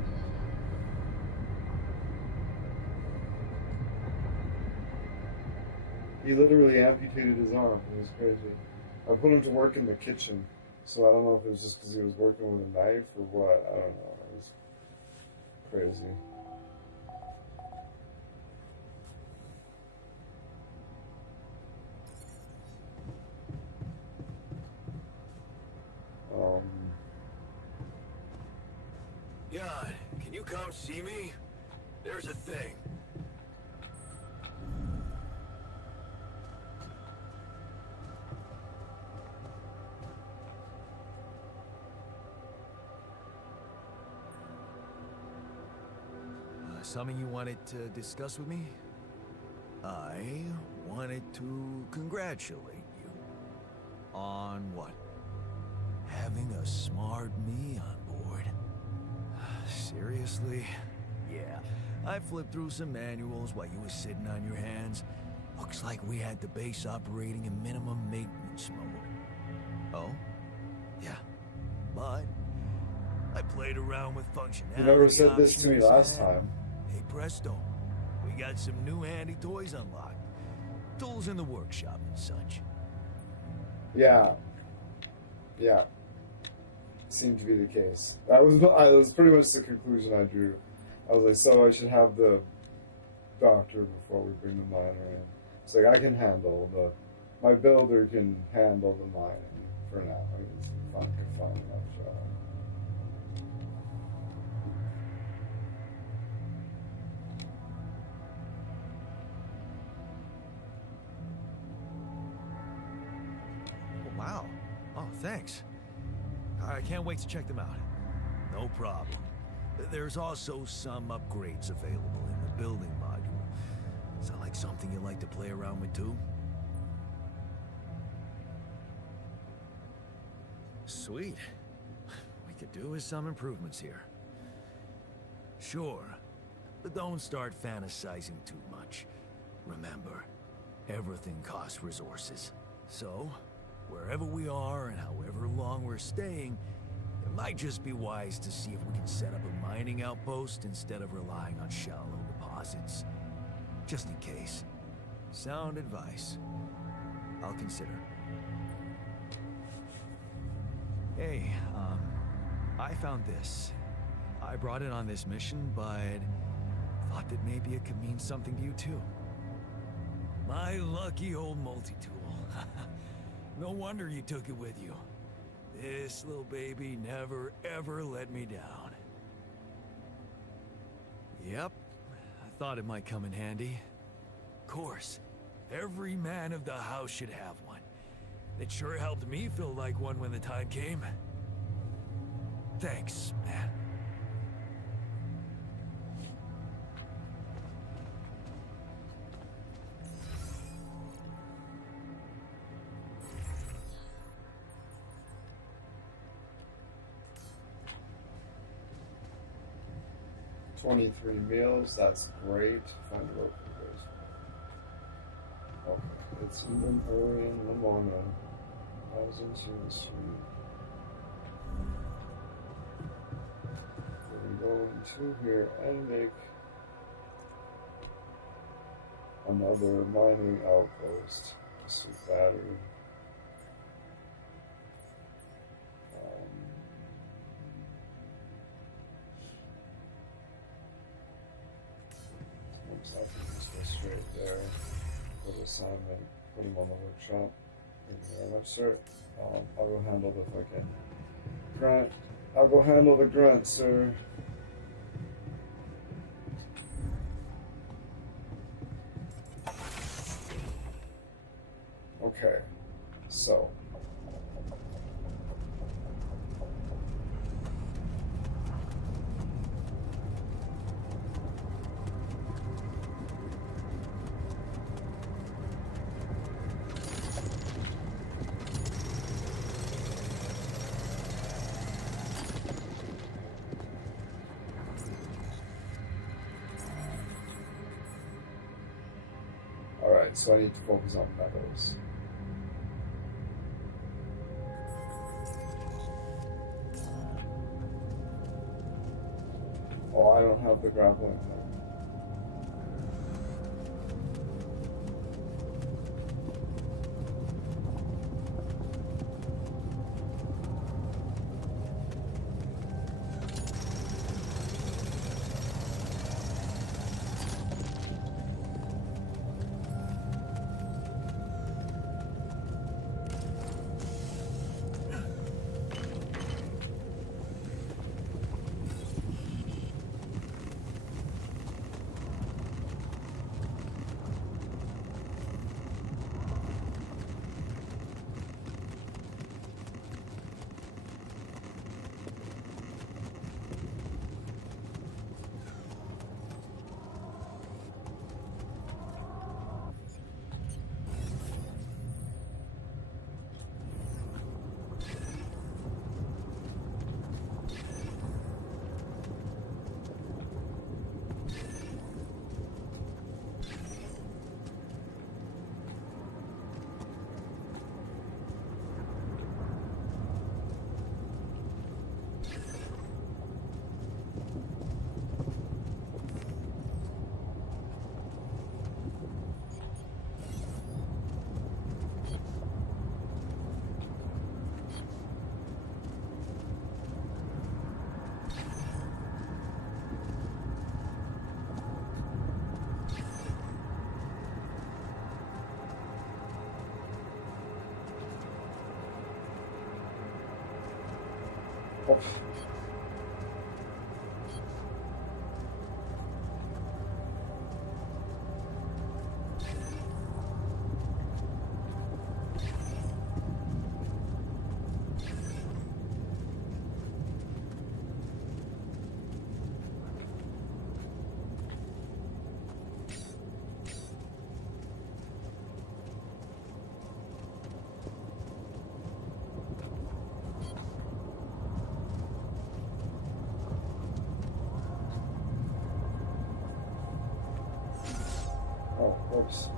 He literally amputated his arm. It was crazy. I put him to work in the kitchen, so I don't know if it was just because he was working with a knife or what. I don't know. It was crazy. Jan, can you come see me? There's a thing. Something you wanted to discuss with me? I wanted to congratulate you. On what? Having a smart me on board. Seriously? Yeah. I flipped through some manuals while you were sitting on your hands. Looks like we had the base operating in minimum maintenance mode. Oh? Yeah. But I played around with functionality. You never said this to me options last and, time. Hey, presto. We got some new handy toys unlocked. Tools in the workshop and such. Yeah. Yeah. Seemed to be the case. That was pretty much the conclusion I drew. I was like, so I should have the doctor before we bring the miner in. It's like, I can handle my builder can handle the mining for now. He's fucking fine enough job. Wow. Oh, thanks. I can't wait to check them out. No problem. There's also some upgrades available in the building module. Sound like something you like to play around with too? Sweet. We could do with some improvements here. Sure, but don't start fantasizing too much. Remember, everything costs resources. So, wherever we are and however long we're staying, it might just be wise to see if we can set up a mining outpost instead of relying on shallow deposits. Just in case. Sound advice. I'll consider. Hey, I found this. I brought it on this mission, but thought that maybe it could mean something to you too. My lucky old multi-tool. No wonder you took it with you. This little baby never ever let me down. Yep, I thought it might come in handy. course. Every man of the house should have one. It sure helped me feel like one when the time came. Thanks, man. $23 meals, that's great. Find a local place. Okay, it's inventory in Lamona. Housing to the street. We go into here and make another mining outpost. This is battery. Oops, I can just go straight there. Go to assignment. Put him on the workshop. I'm sure I'll go handle the fucking grunt. I'll go handle the grunt, sir. Okay, so. Alright, so I need to focus on metals. Oh, I don't have the grappling hook. Oh. Oh, whoops.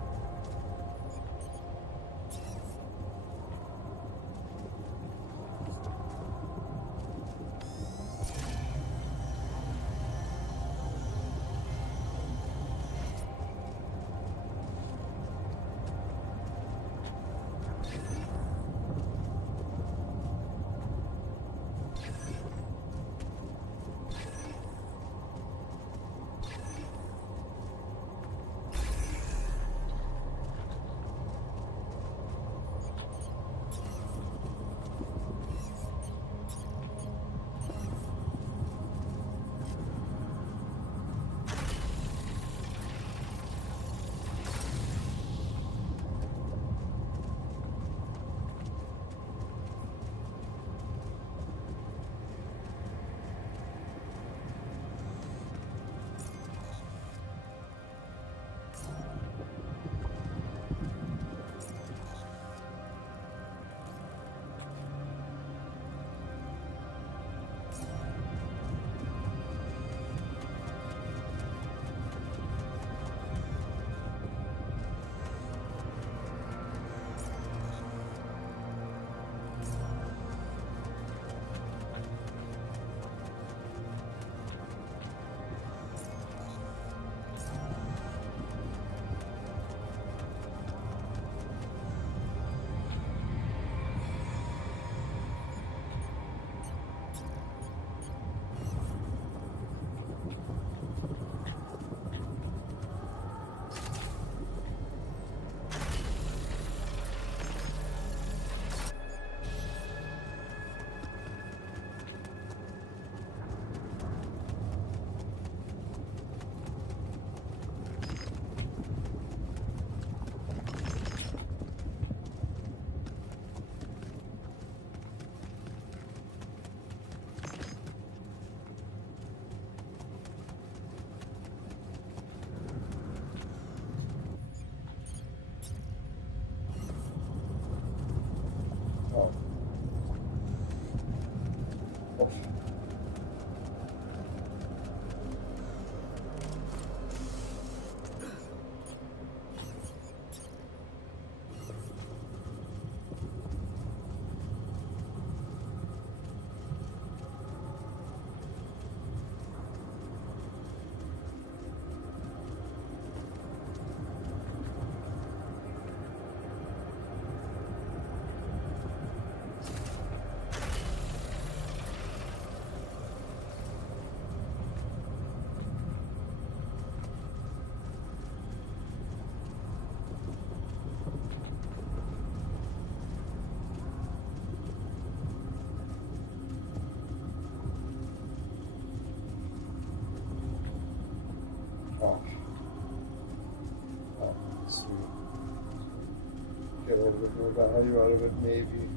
Oh. Oh, sweet. Get a little bit more value out of it, maybe.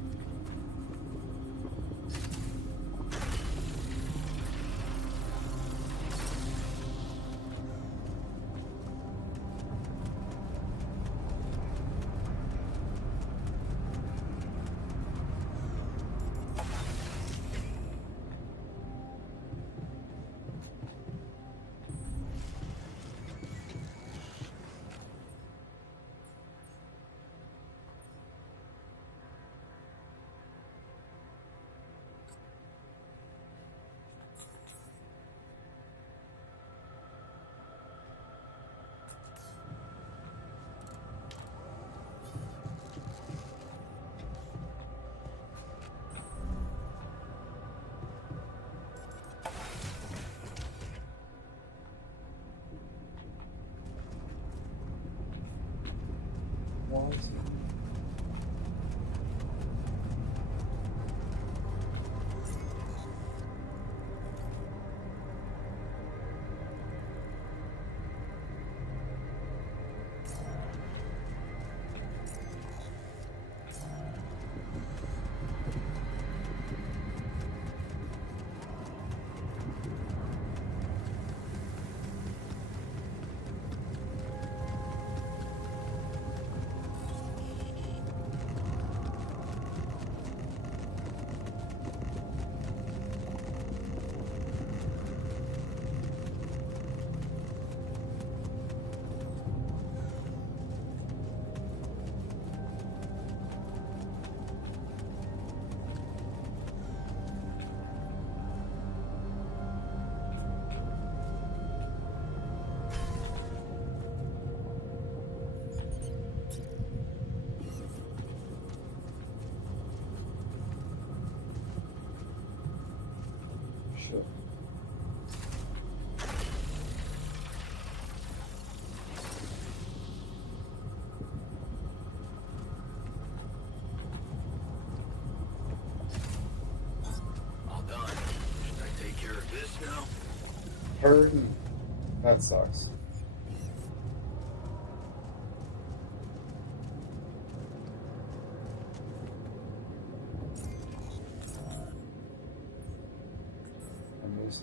Was. Sure. All done. Should I take care of this now? Hurting. That sucks. And this is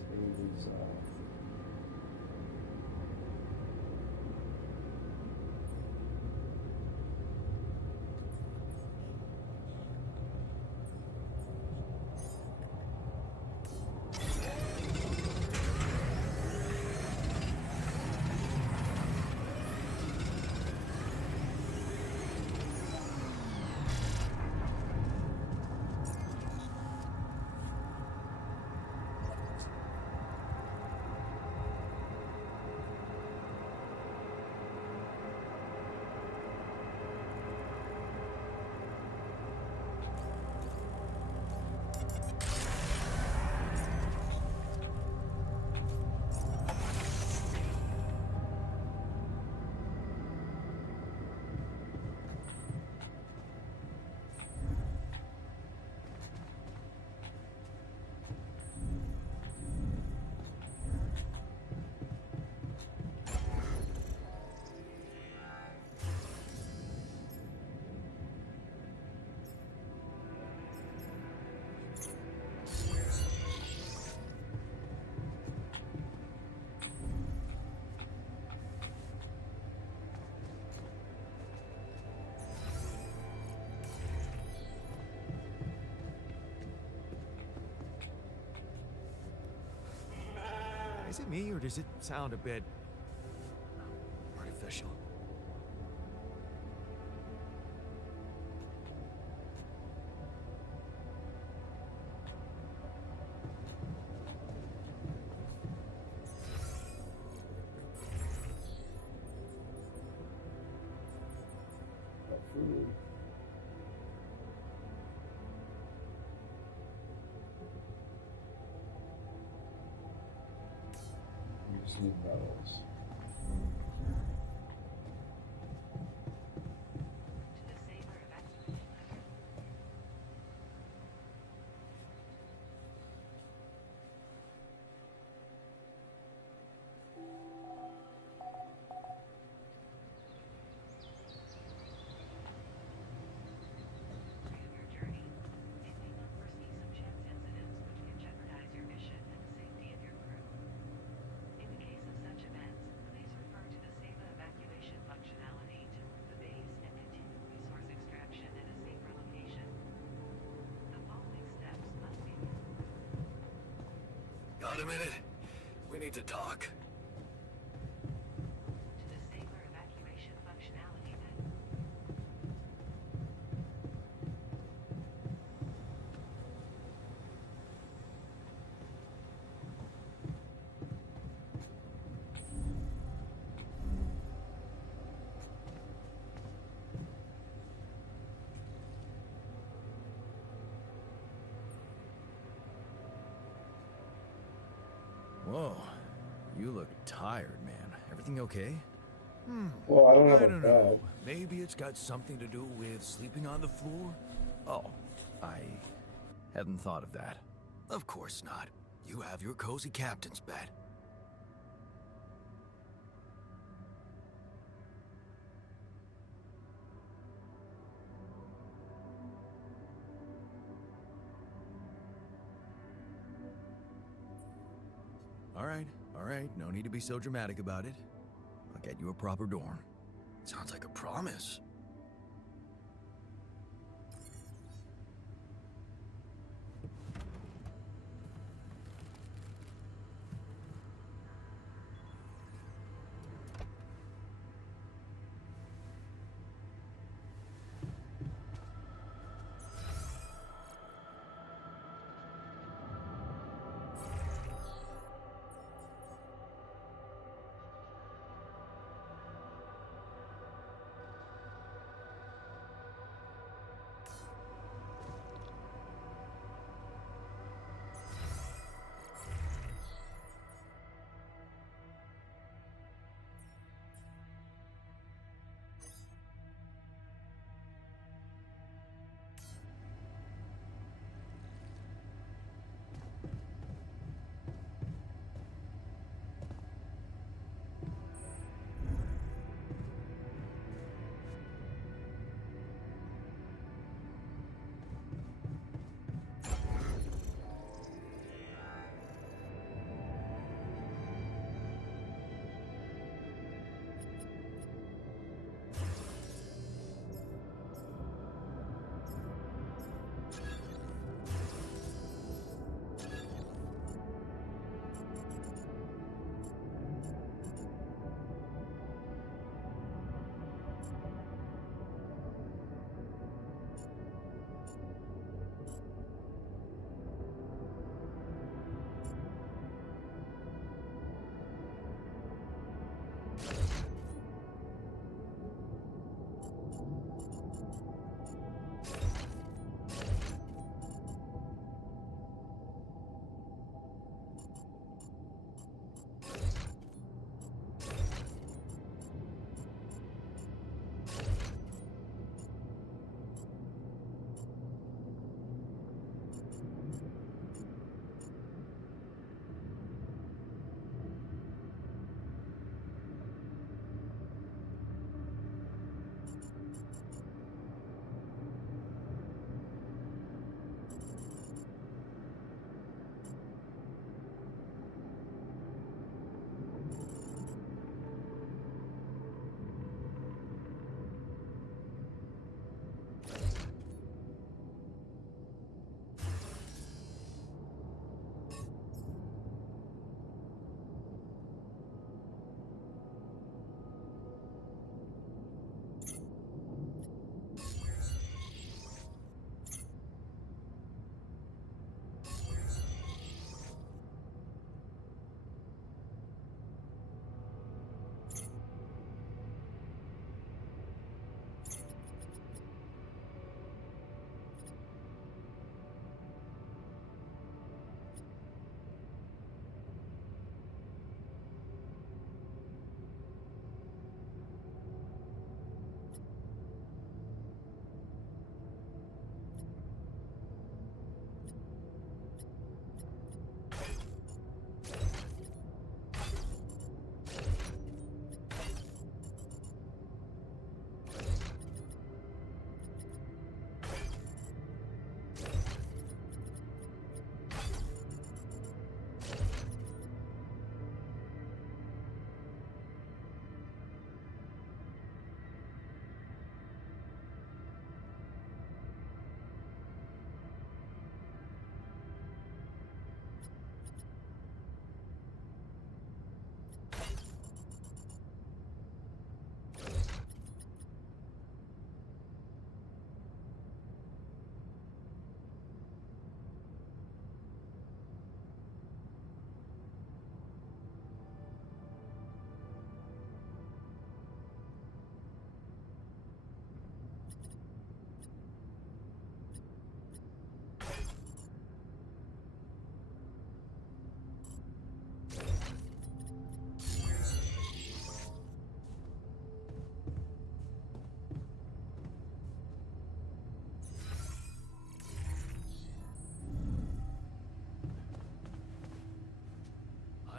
Is it me, or does it sound a bit artificial? food. You just need metals. around a minute? We need to talk. To disable evacuation functionality then. Whoa, you look tired, man. Everything okay? Well, I don't have I a don't bed. know. Maybe it's got something to do with sleeping on the floor? Oh, I hadn't thought of that. Of course not. You have your cozy captain's bed. All right. No need to be so dramatic about it. I'll get you a proper dorm. Sounds like a promise.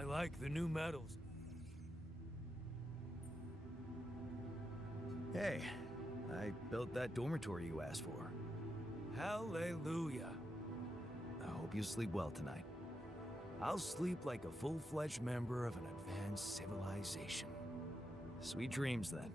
I like the new metals. Hey, I built that dormitory you asked for. Hallelujah. I hope you sleep well tonight. I'll sleep like a full-fledged member of an advanced civilization. Sweet dreams, then.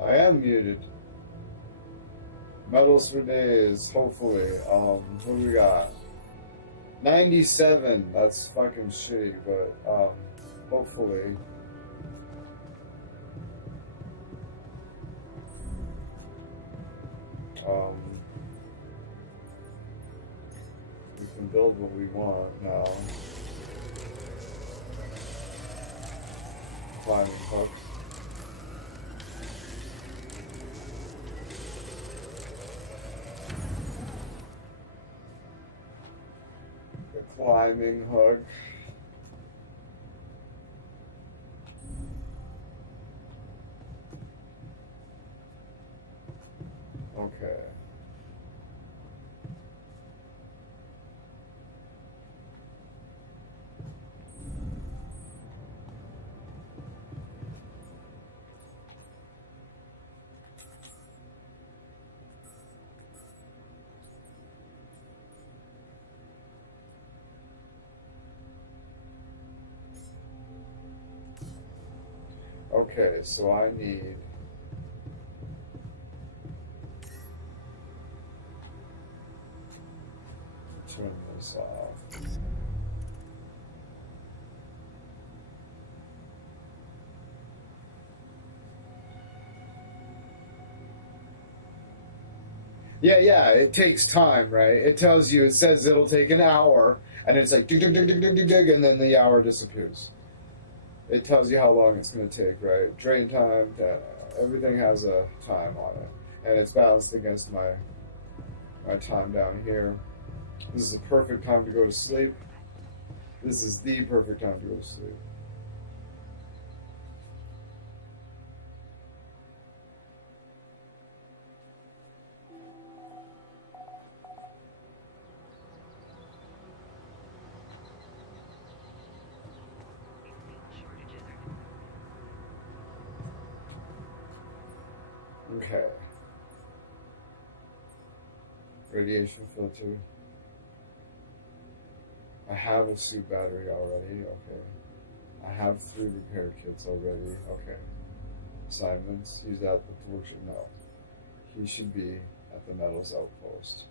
I am muted. Medals for days, hopefully. What do we got? 97. That's fucking shitty, but hopefully. We can build what we want now. Climbing hooks. Climbing hook. Okay. Okay, so I need... to turn this off. Yeah, it takes time, right? It tells you, it says it'll take an hour, and it's like, dig, dig, dig, dig, dig, dig, dig, and then the hour disappears. It tells you how long it's going to take, right? Drain time, everything has a time on it. And it's balanced against my time down here. This is the perfect time to go to sleep. This is the perfect time to go to sleep. Shortages are Okay. Radiation filter. I have a suit battery already. Okay. I have 3 repair kits already. Okay. Assignments. He's at the workshop. No. He should be at the metals outpost.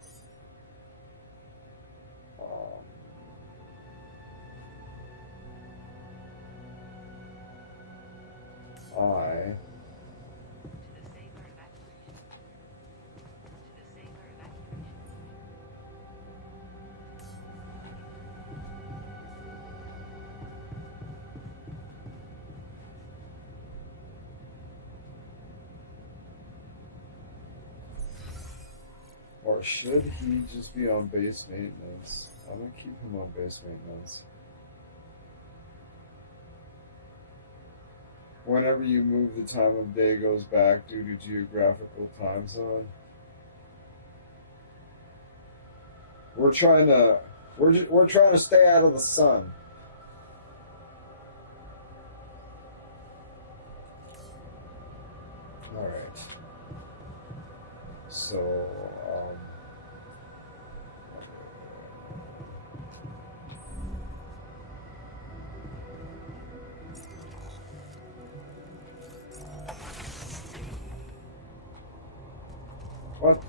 I to the sailor evacuation. To the sailor evacuation. Or should he just be on base maintenance? I'm gonna keep him on base maintenance. Whenever you move, the time of day goes back due to geographical time zone. We're trying to stay out of the sun. All right. So, what?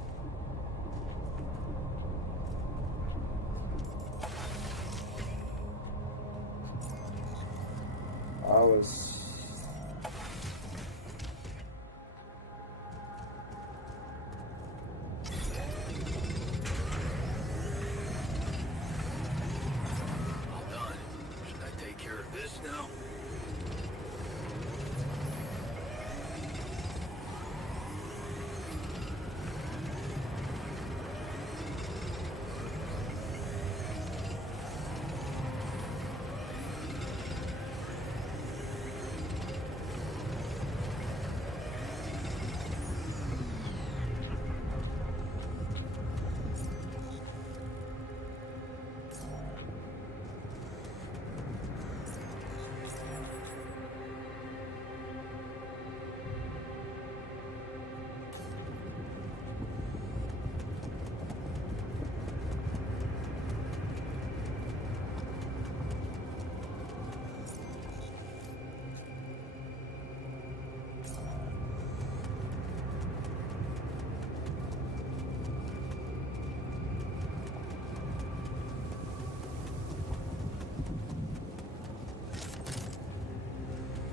I was... All done. Should I take care of this now?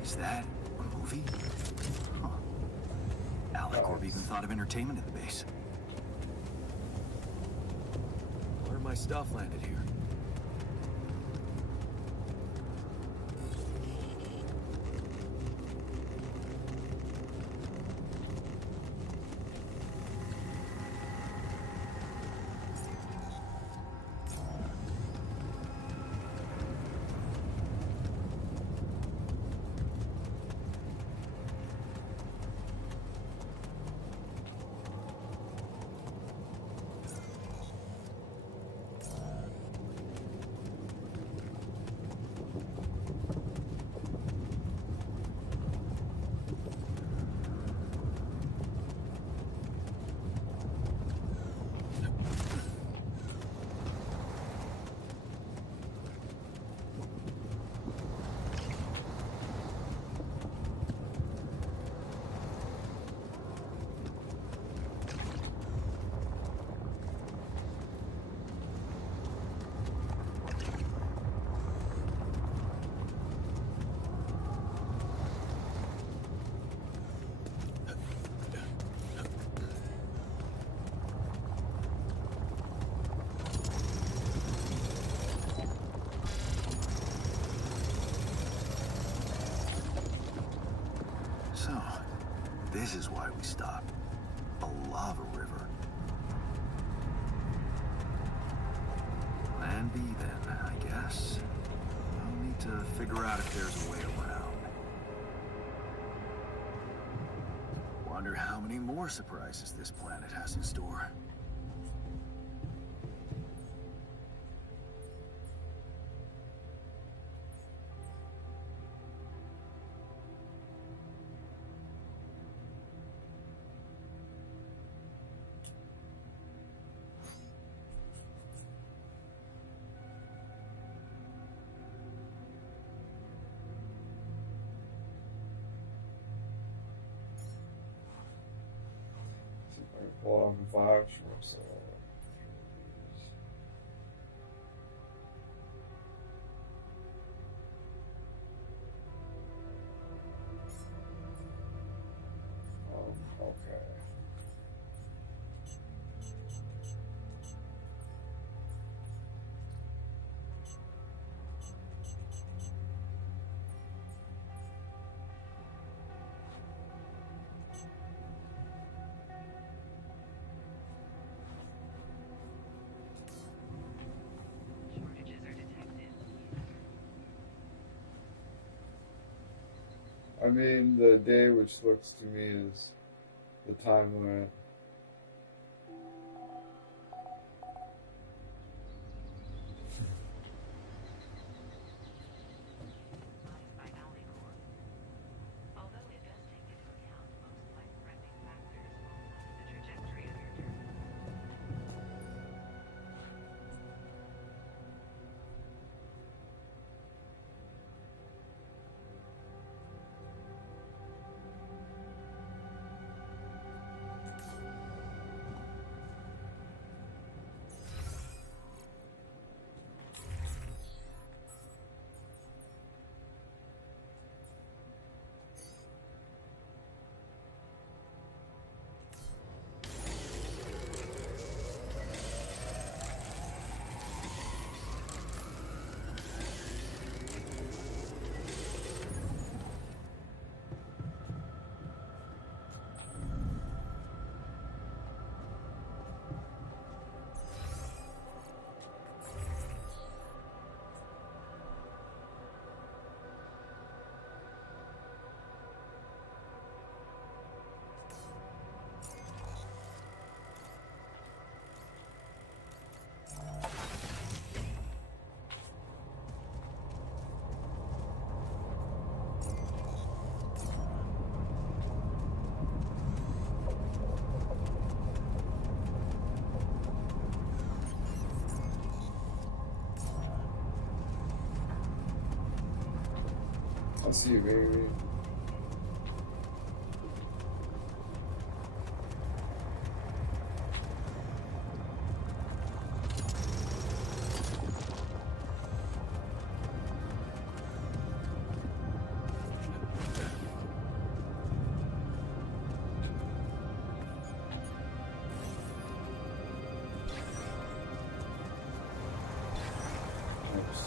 Is that a movie? Huh. Alicorp even thought of entertainment at the base. Where my stuff landed here? This is why we stopped. A lava river. Plan B then, I guess. I'll need to figure out if there's a way around. Wonder how many more surprises this planet has in store. See if I can pull on the flash website. Okay. Shortages are detected. I mean, the day which looks to me is the time limit. Mined by ALTERS. Although it does take into account most life-threatening factors, the trajectory of your journey. I'll see you, baby. Oops.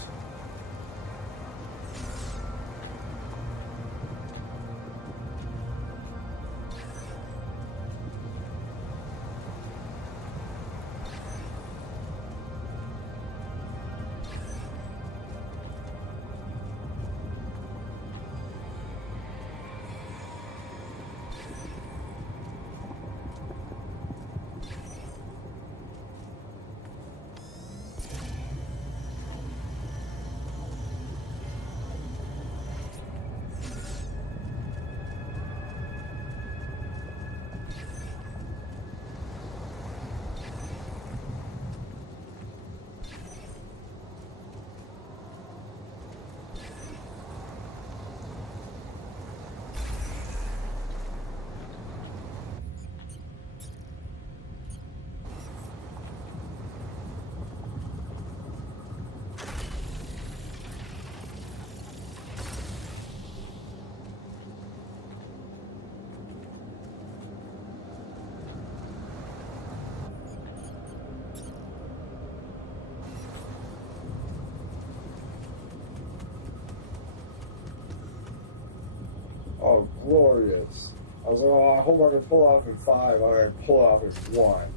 Oh, glorious. I was like, oh, I hope I can pull off in 5. I can pull off in 1.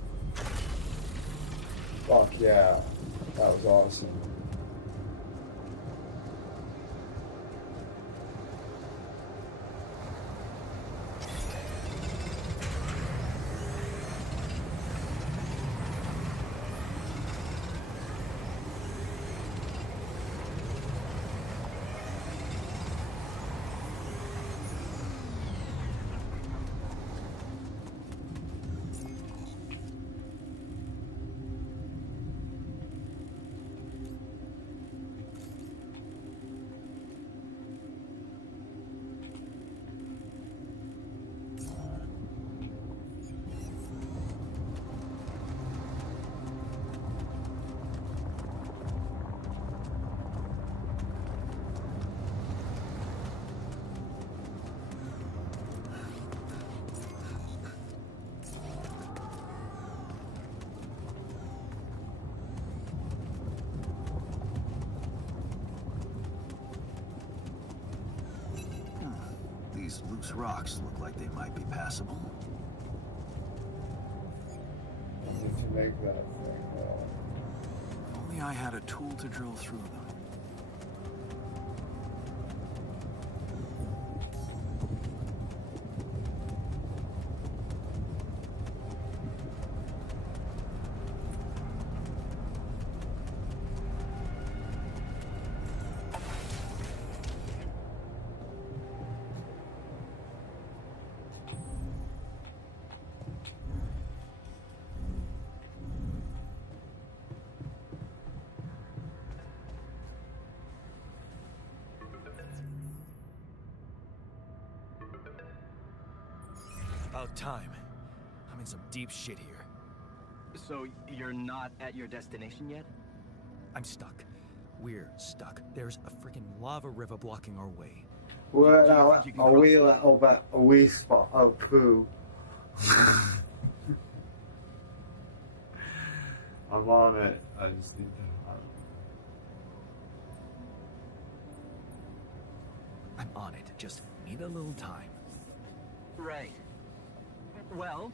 Fuck yeah. That was awesome. These loose rocks look like they might be passable. I need to make that thing. If only I had a tool to drill through them. About time. I'm in some deep shit here. So you're not at your destination yet? I'm stuck. We're stuck. There's a freaking lava river blocking our way. Well, Do you now, think you can are we cross like about a wee spot of poo? I'm on it. I just need to. I'm on it. Just need a little time. Right. Well,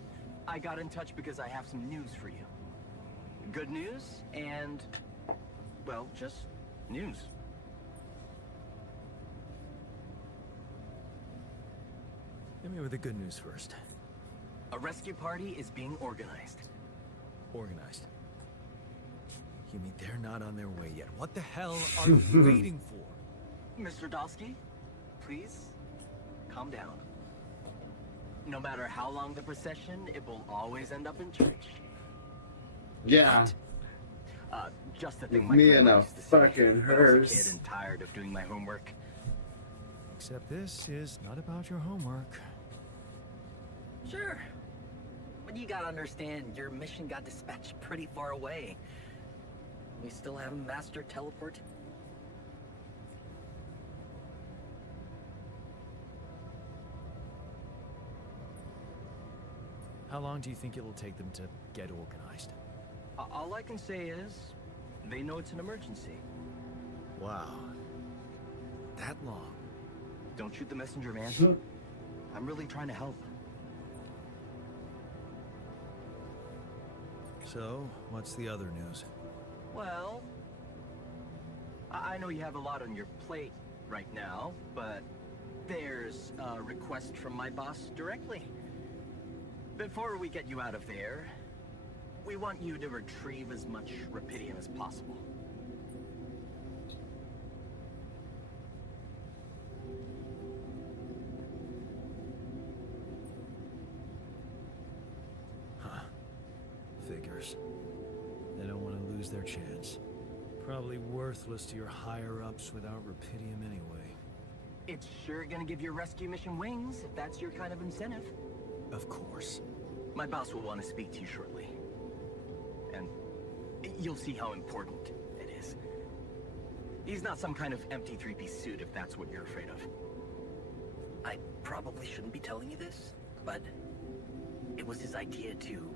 I got in touch because I have some news for you. Good news and, well, just news. Hit me with the good news first. A rescue party is being organized. Organized. You mean they're not on their way yet? What the hell are you waiting for? Mr. Dosky, please, calm down. No matter how long the procession, it will always end up in church. Yeah. Just the thing With my me and grandma a used to say fucking when I was a hearse. kid and tired of doing my homework. Except this is not about your homework. Sure. But you gotta understand, your mission got dispatched pretty far away. We still haven't mastered teleport. How long do you think it'll take them to get organized? All I can say is, they know it's an emergency. Wow. That long? Don't shoot the messenger, man. I'm really trying to help. So, what's the other news? Well, I know you have a lot on your plate right now, but there's a request from my boss directly. Before we get you out of there, we want you to retrieve as much Rapidium as possible. Huh. Figures. They don't want to lose their chance. Probably worthless to your higher-ups without Rapidium anyway. It's sure gonna give your rescue mission wings, if that's your kind of incentive. Of course. My boss will want to speak to you shortly. And you'll see how important it is. He's not some kind of empty three-piece suit, if that's what you're afraid of. I probably shouldn't be telling you this, but it was his idea to,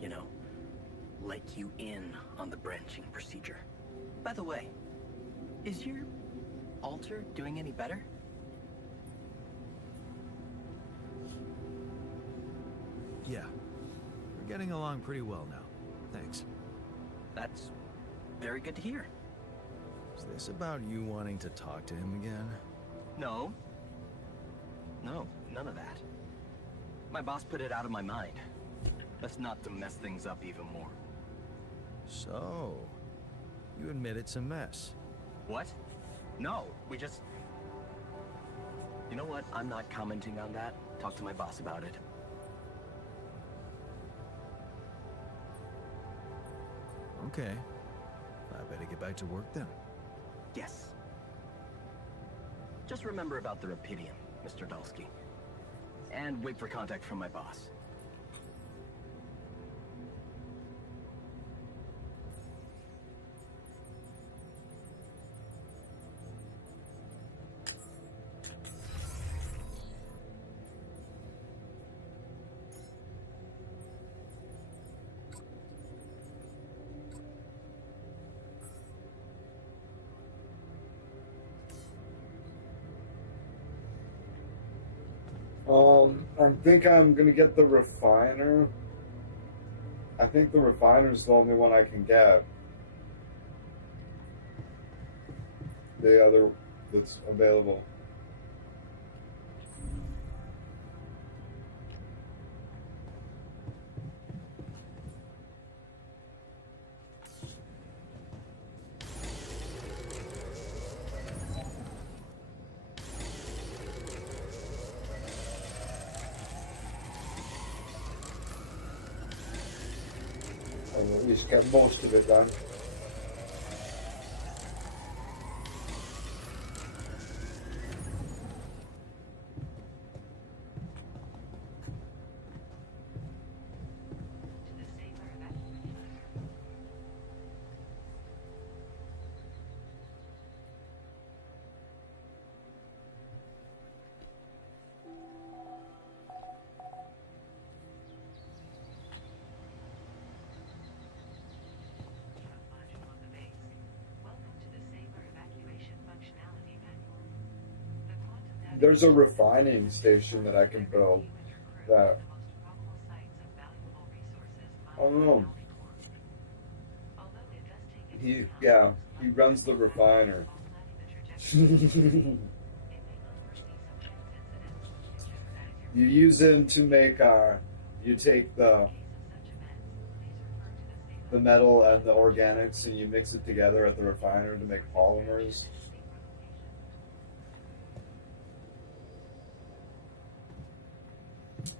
you know, let you in on the branching procedure. By the way, is your altar doing any better? Yeah. We're getting along pretty well now. Thanks. That's very good to hear. Is this about you wanting to talk to him again? No. No, none of that. My boss put it out of my mind. That's not to mess things up even more. So, you admit it's a mess. What? No, we just... You know what? I'm not commenting on that. Talk to my boss about it. Okay. I better get back to work then. Yes. Just remember about the Rapidium, Mr. Dulski. And wait for contact from my boss. I think I'm gonna get the refiner. I think the refiner is the only one I can get. The other that's available. And at least get most of it done. To the safer evacuation. Module on the base. Welcome to the safer evacuation functionality manual. The quantum There's a refining station that I can build that, I don't know. He runs the refiner. You use him to make, you take the metal and the organics and you mix it together at the refiner to make polymers.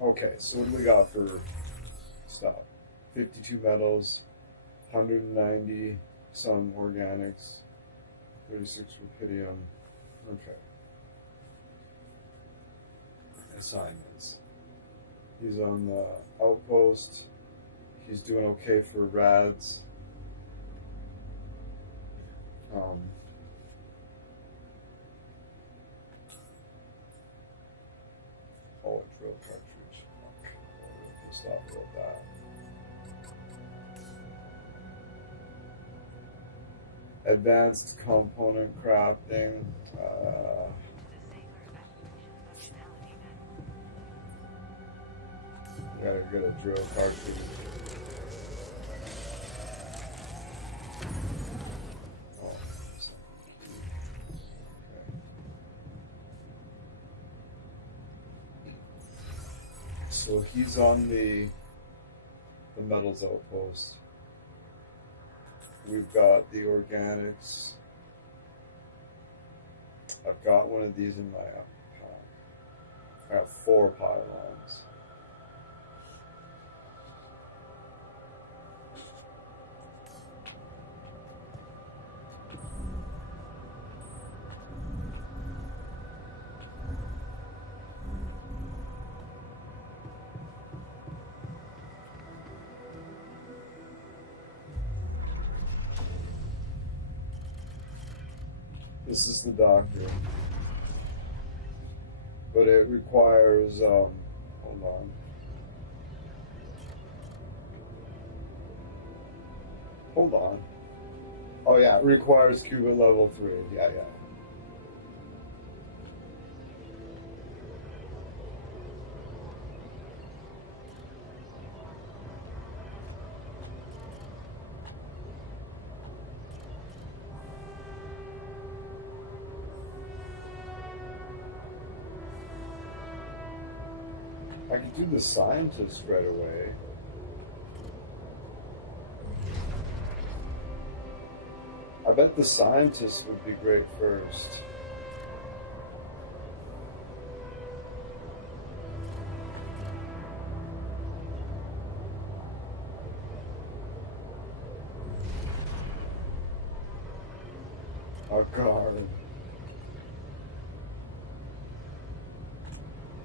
Okay, so what do we got for stuff? 52 metals, 190 some organics, 36 rupidium. Okay. Assignments. He's on the outpost. He's doing okay for rads. Oh, a drill cartridge. Fuck. Oh, stop about that. Advanced component crafting. Gotta get a drill cartridge. Oh, okay. So he's on the metals outpost. We've got the organics. I've got one of these in my pile. I have 4 pylons. This is the doctor. But it requires, hold on. Hold on. Oh yeah, it requires qubit level 3. Yeah. I could do the scientist right away. I bet the scientist would be great first. A guard.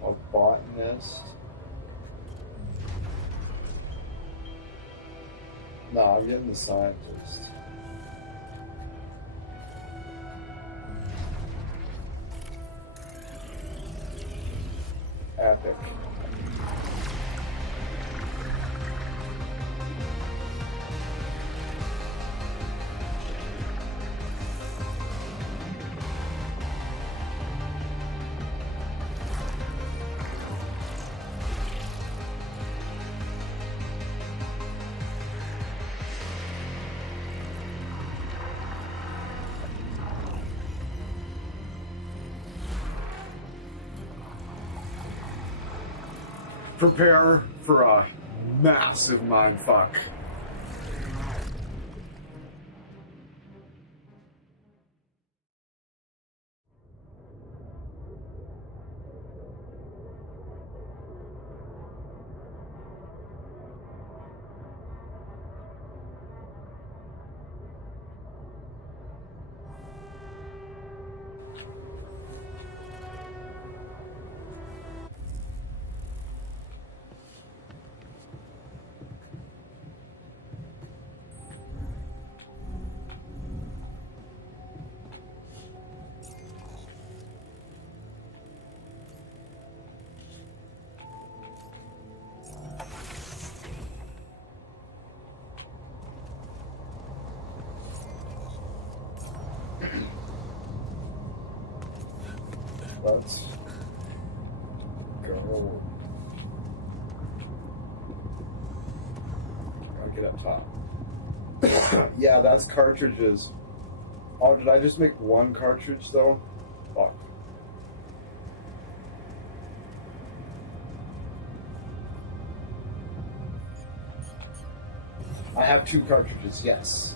A botanist. No, I'm getting the scientist. Epic. Prepare for a massive mindfuck. Let's go. Gotta get up top. Yeah, that's cartridges. Oh, did I just make one cartridge though? Fuck. I have 2 cartridges, yes.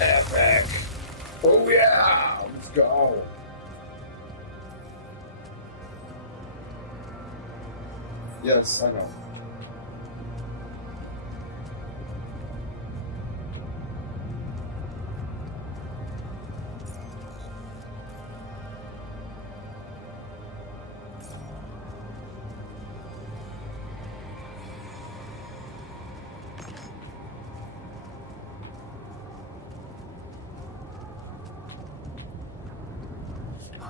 Epic. Oh yeah, let's go. Yes, I know.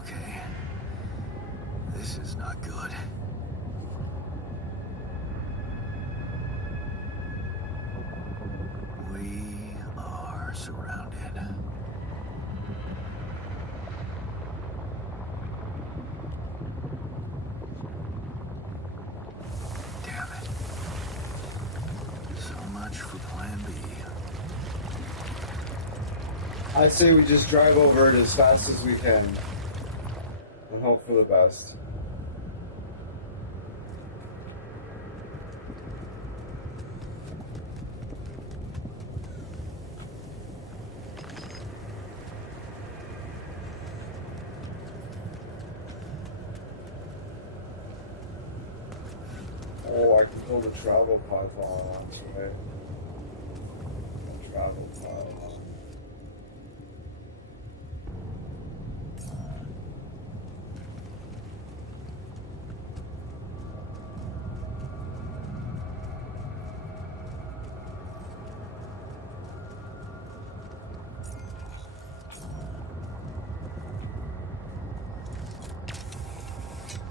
Okay. This is not good. We are surrounded. Damn it. So much for plan B. I say we just drive over it as fast as we can and hope for the best. Oh, I can pull the travel pod on, that's right. Travel pod.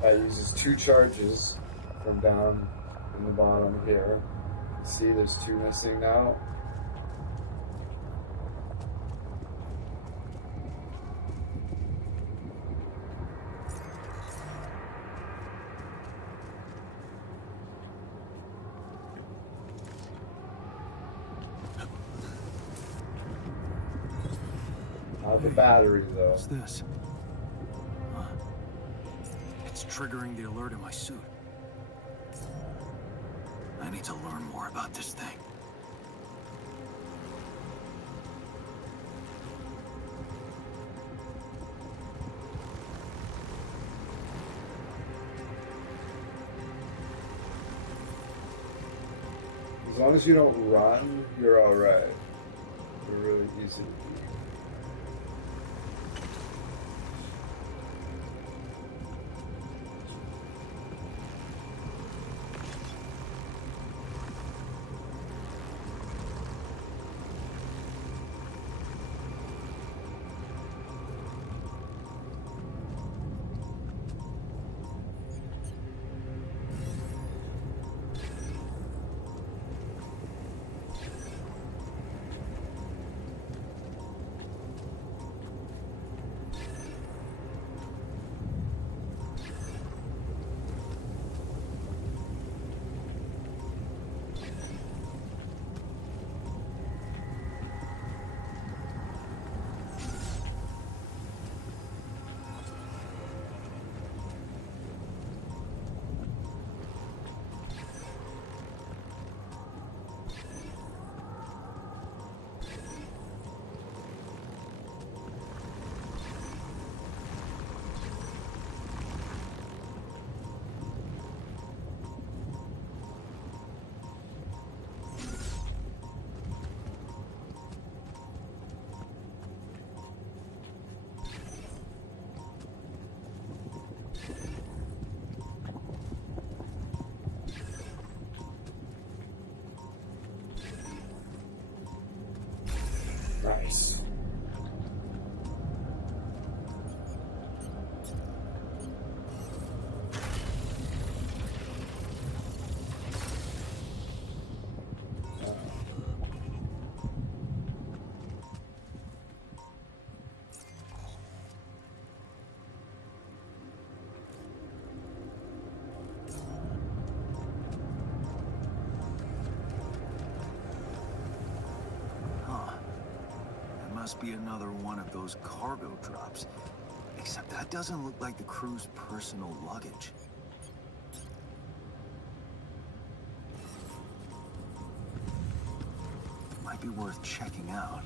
That uses 2 charges from down in the bottom here. See, there's 2 missing now. Not the battery, though. What's this? Huh. It's triggering the alert in my suit. I need to learn more about this thing. As long as you don't run, you're alright. You're really easy to beat. Nice. Must be another one of those cargo drops. Except that doesn't look like the crew's personal luggage. Might be worth checking out.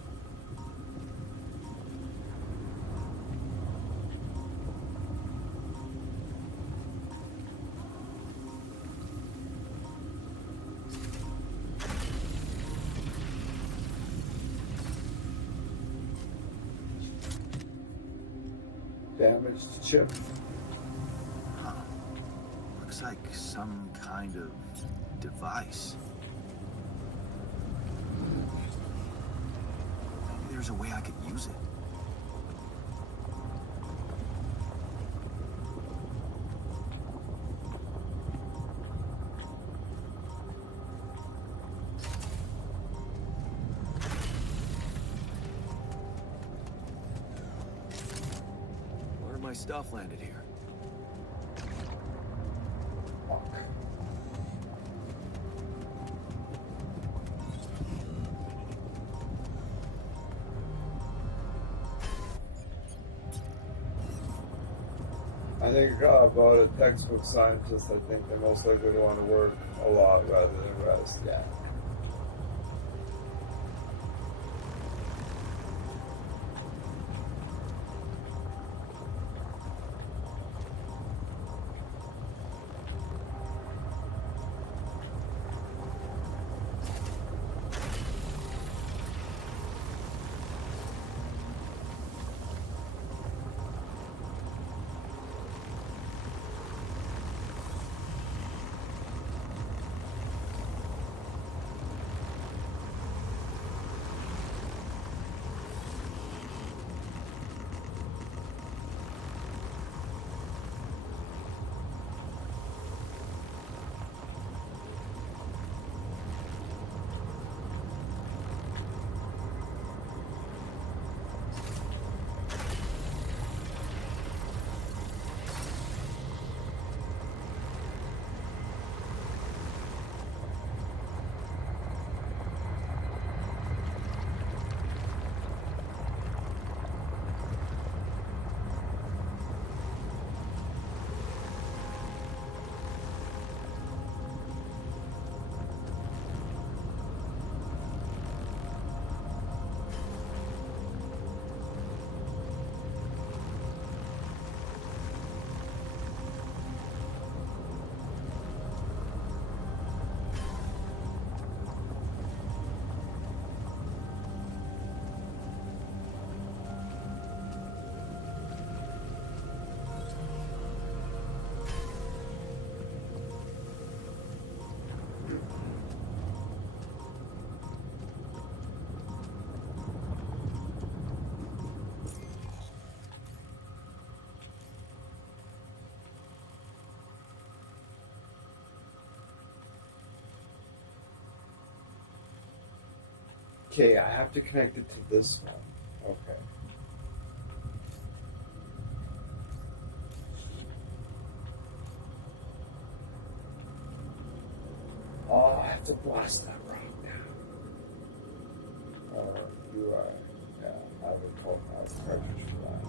Damaged chip. Huh. Looks like some kind of device. Maybe there's a way I could use it. My stuff landed here. Fuck. I think about a textbook scientist, I think they're most likely to want to work a lot rather than rest. Yeah. Okay, I have to connect it to this one. Okay. Oh, I have to blast that rock now. You are. Yeah, I have a 12 mouse cartridge for that.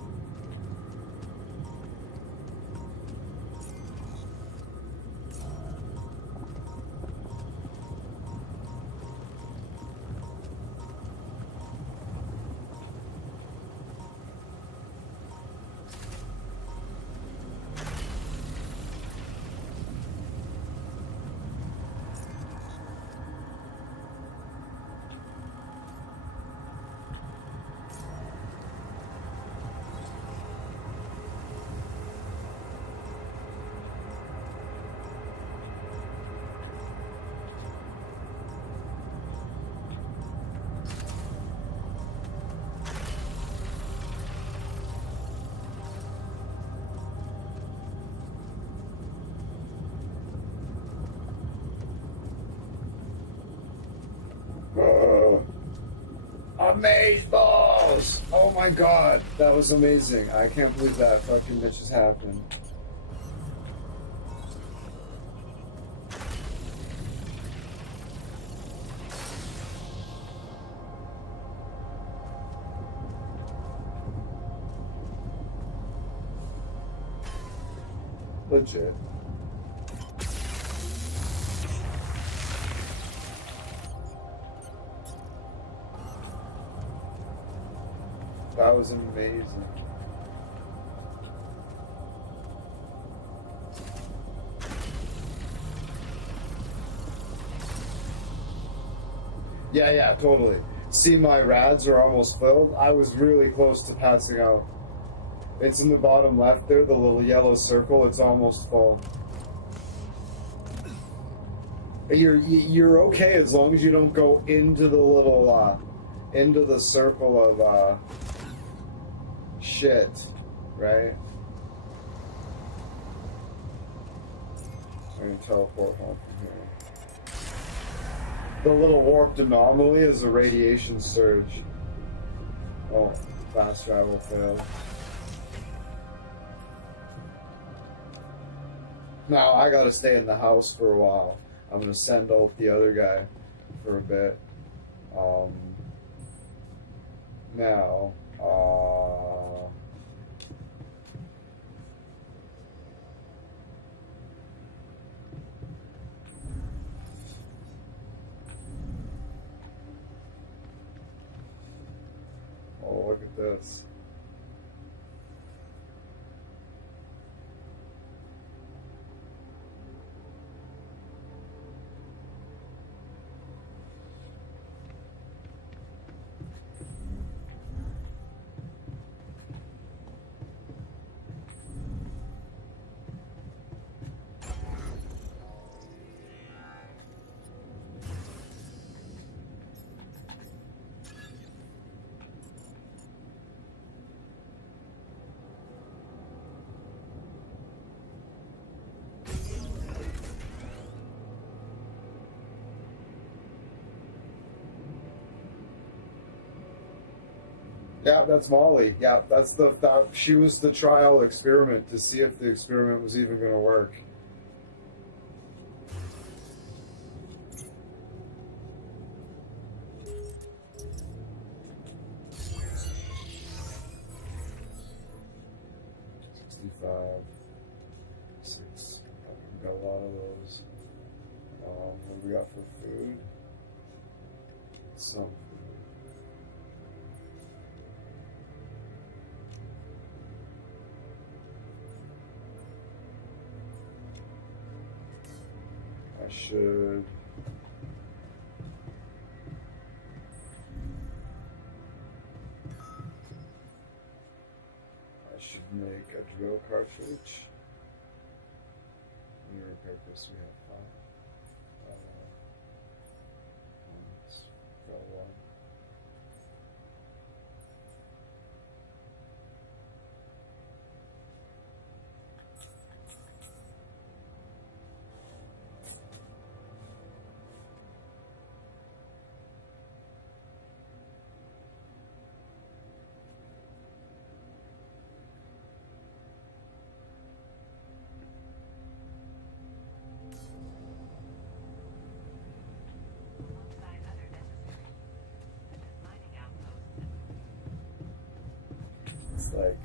Amaze balls! Oh my god, that was amazing. I can't believe that fucking bitch just happened. Legit. That was amazing. Yeah, totally. See, my rads are almost filled. I was really close to passing out. It's in the bottom left there, the little yellow circle. It's almost full. You're okay as long as you don't go into the little into the circle of shit, right? I'm gonna teleport home from here. The little warped anomaly is a radiation surge. Oh, fast travel failed. Now I gotta stay in the house for a while. I'm gonna send out the other guy for a bit. Now, oh, look at this. Yeah, that's Molly. Yeah, that's she was the trial experiment to see if the experiment was even going to work. Six. We got a lot of those. What do we got for food? Some. I should. Make a drill cartridge. Let me repair this. We have 5. Let's go 1. like.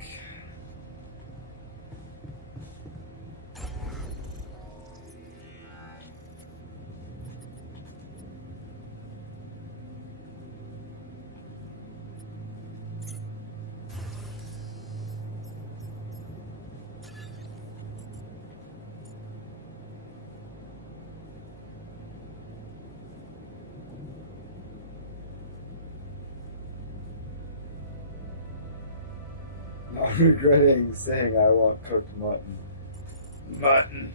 Not regretting saying I want cooked mutton. Mutton.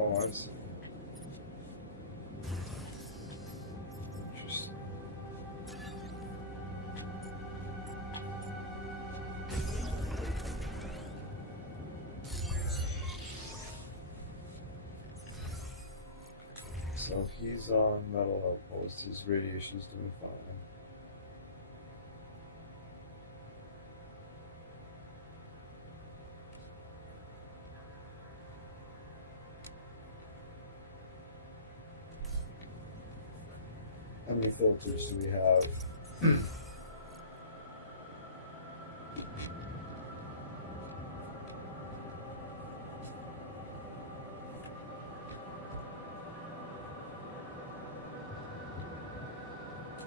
Oh, I see. Interesting. So if he's on metal outpost, his radiation's doing fine. How many filters do we have?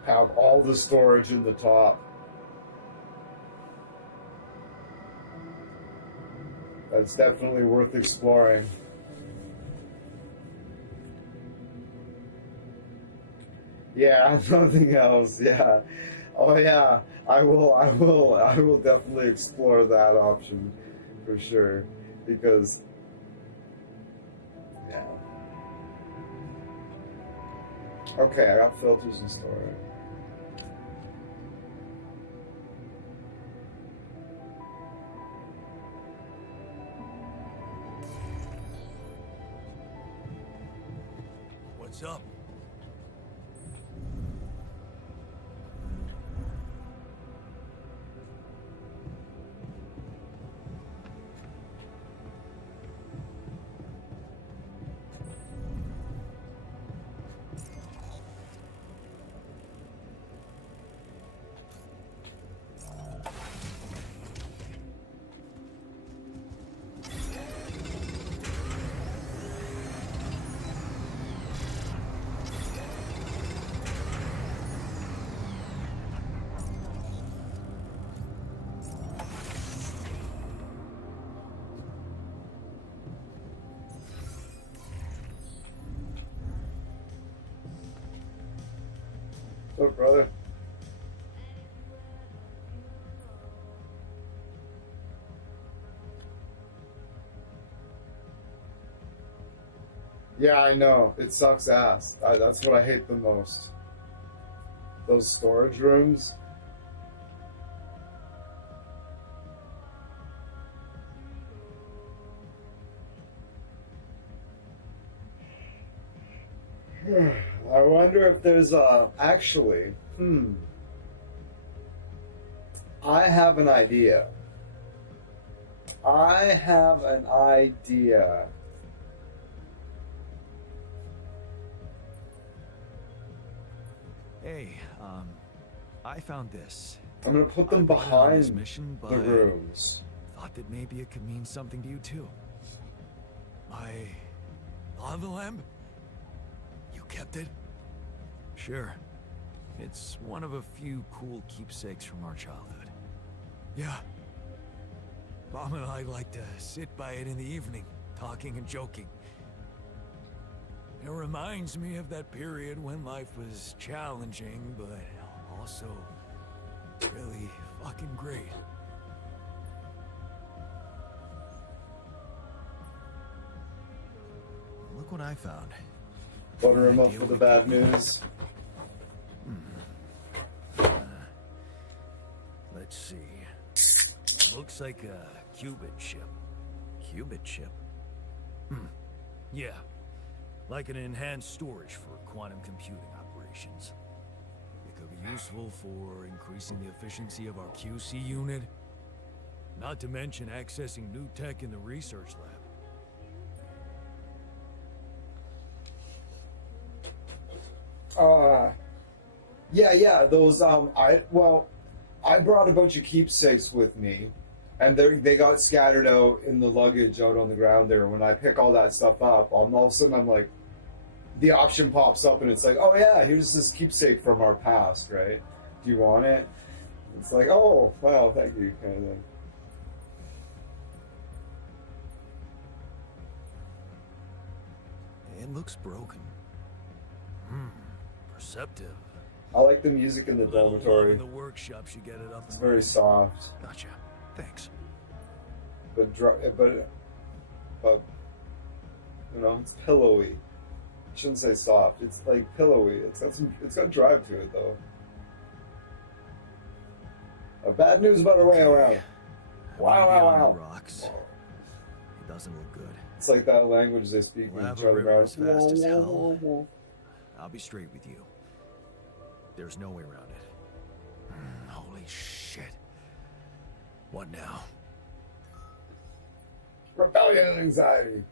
Have all the storage in the top. That's definitely worth exploring. Yeah, nothing else. Yeah. Oh yeah. I will definitely explore that option for sure. Because yeah. Okay, I got filters in storage. What's up? What's up, brother? Yeah, I know. It sucks ass. That's what I hate the most. Those storage rooms. I wonder if there's actually, I have an idea. I have an idea. Hey, I found this. I'm gonna put them I brought it on this behind mission, the but rooms. thought that maybe it could mean something to you too. My lava lamp? You kept it? Sure. It's one of a few cool keepsakes from our childhood. Yeah. Mom and I like to sit by it in the evening, talking and joking. It reminds me of that period when life was challenging, but also really fucking great. Look what I found. Butter him up Idea for the we bad could- news. Let's see. Looks like a qubit chip. Qubit chip. Yeah, like an enhanced storage for quantum computing operations. It could be useful for increasing the efficiency of our QC unit. Not to mention accessing new tech in the research lab. Yeah, those I brought a bunch of keepsakes with me, and they got scattered out in the luggage out on the ground there. When I pick all that stuff up, all of a sudden I'm like, the option pops up and it's like, oh yeah, here's this keepsake from our past, right? Do you want it? It's like, oh wow, thank you, kind of thing. It looks broken. Perceptive. I like the music in the Little love dormitory. in the workshop should get it up. It's and very running. soft, Gotcha. Thanks. but you know, it's pillowy. I shouldn't say soft. It's like pillowy. It's got drive to it though. Bad news about our way around. Wow, wow, Beyond the wow. rocks. It doesn't look good. It's like that language they speak We'll with have each a other. river as fast as hell. Whoa. I'll be straight with you. There's no way around it. Holy shit. What now? Rebellion and anxiety.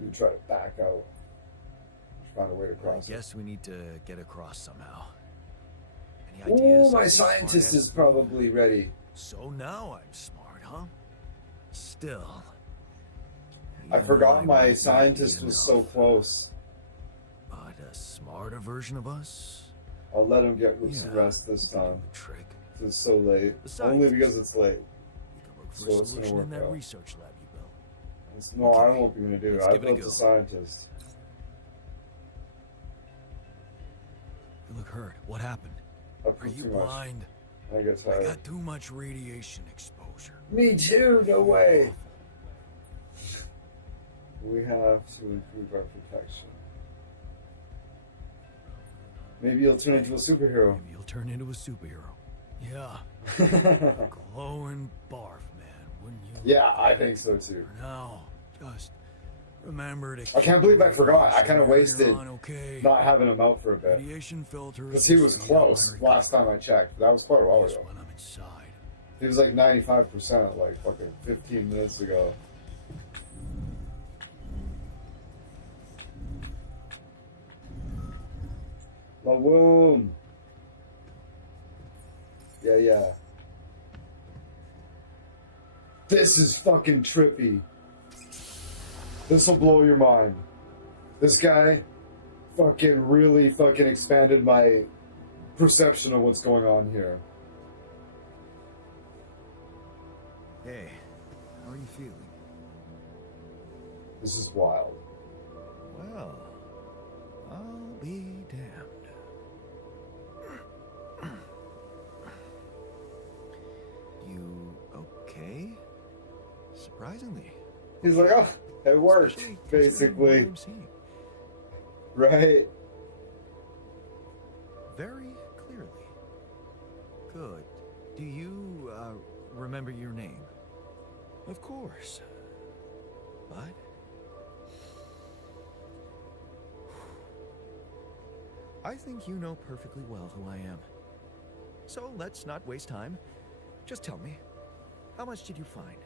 You try to back out. Find a way to I cross it. guess we need to get across somehow. Any Ooh, ideas? my scientist is probably ready. So now I'm smart, huh? Still. I even forgot I my might not scientist be was so enough. close. But a smarter version of us? I'll let him get some Yeah, rest this could do time. the trick. It's so late. The Only scientist. because it's late. We could look for So a it's gonna solution in work that out. research lab you built. No, I Okay, won't be going to do it. let's I give it a built a go. scientist. You look hurt. What happened? I Are put you too much. blind? I get I tired. got too much radiation exposure. Me too. No way. We have to improve our protection. Maybe you'll turn into a superhero. Maybe you'll turn into a superhero. Yeah. Glowing barf, man. Wouldn't you? Yeah, I think so too. For now, just remember to. I can't believe I forgot. I kind of wasted Okay. not having him out for a bit. Radiation filters. Because he was see close how I last time I checked. That was quite a while Just ago. when I'm inside. He was like 95% like fucking 15 minutes ago. The womb. Yeah. This is fucking trippy. This'll blow your mind. This guy fucking really fucking expanded my perception of what's going on here. Hey, how are you feeling? This is wild. Well, I'll be damned. You okay? Surprisingly. He's like, oh, it worked, Especially considering basically. what I'm seeing. Right? Very clearly. Good. Do you, remember your name? Of course. But... I think you know perfectly well who I am. So let's not waste time. Just tell me, how much did you find?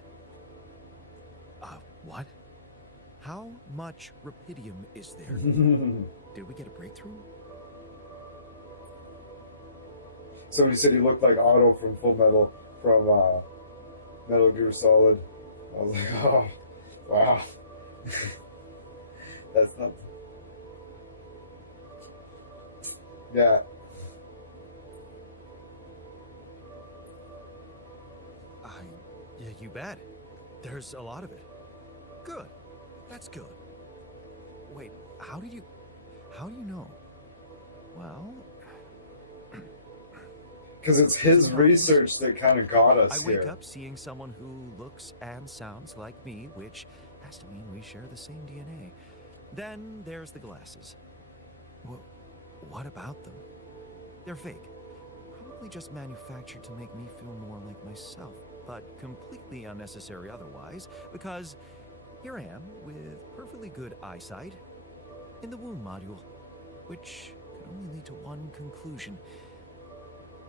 What? How much rupidium is there? Did we get a breakthrough? Somebody said he looked like Otto from Full Metal, from Metal Gear Solid. I was like, oh, wow. That's not... Yeah. Yeah, you bet. There's a lot of it. Good. That's good. Wait, how do you know? Well, Because it's his research that kind of got us I wake here. up seeing someone who looks and sounds like me, which has to mean we share the same DNA. Then there's the glasses. What about them? They're fake. Probably just manufactured to make me feel more like myself, but completely unnecessary otherwise, because here I am with perfectly good eyesight in the womb module, which can only lead to one conclusion: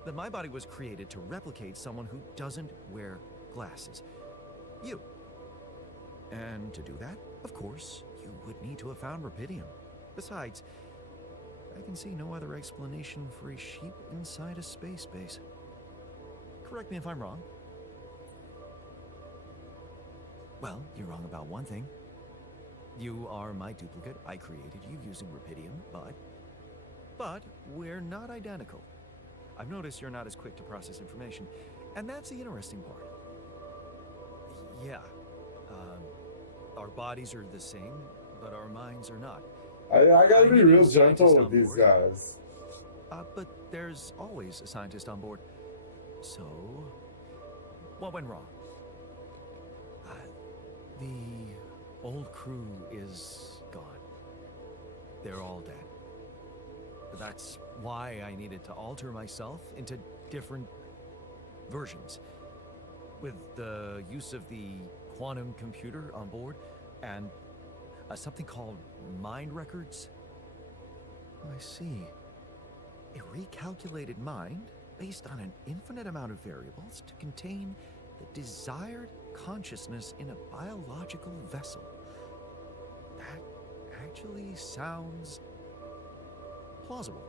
that my body was created to replicate someone who doesn't wear glasses. You. And to do that, of course, you would need to have found rubidium. Besides, I can see no other explanation for a sheep inside a space base. Correct me if I'm wrong. Well, you're wrong about one thing. You are my duplicate. I created you using rubidium, but we're not identical. I've noticed you're not as quick to process information, and that's the interesting part. Yeah, our bodies are the same, but our minds are not. I gotta be needed real a scientist gentle with on these board. guys. But there's always a scientist on board. So, what went wrong? The old crew is gone. They're all dead. That's why I needed to alter myself into different versions. With the use of the quantum computer on board and something called mind records. I see. A recalculated mind based on an infinite amount of variables to contain the desired consciousness in a biological vessel. That actually sounds plausible.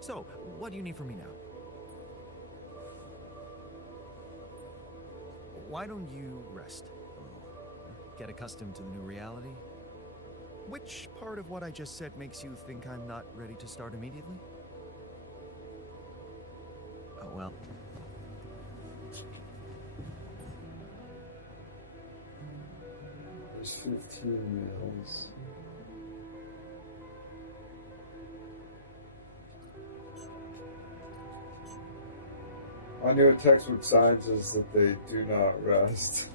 So, what do you need from me now? Why don't you rest a little? Get accustomed to the new reality? Which part of what I just said makes you think I'm not ready to start immediately? Oh, well. There's 15 mils. I knew a textbook scientist that they do not rest.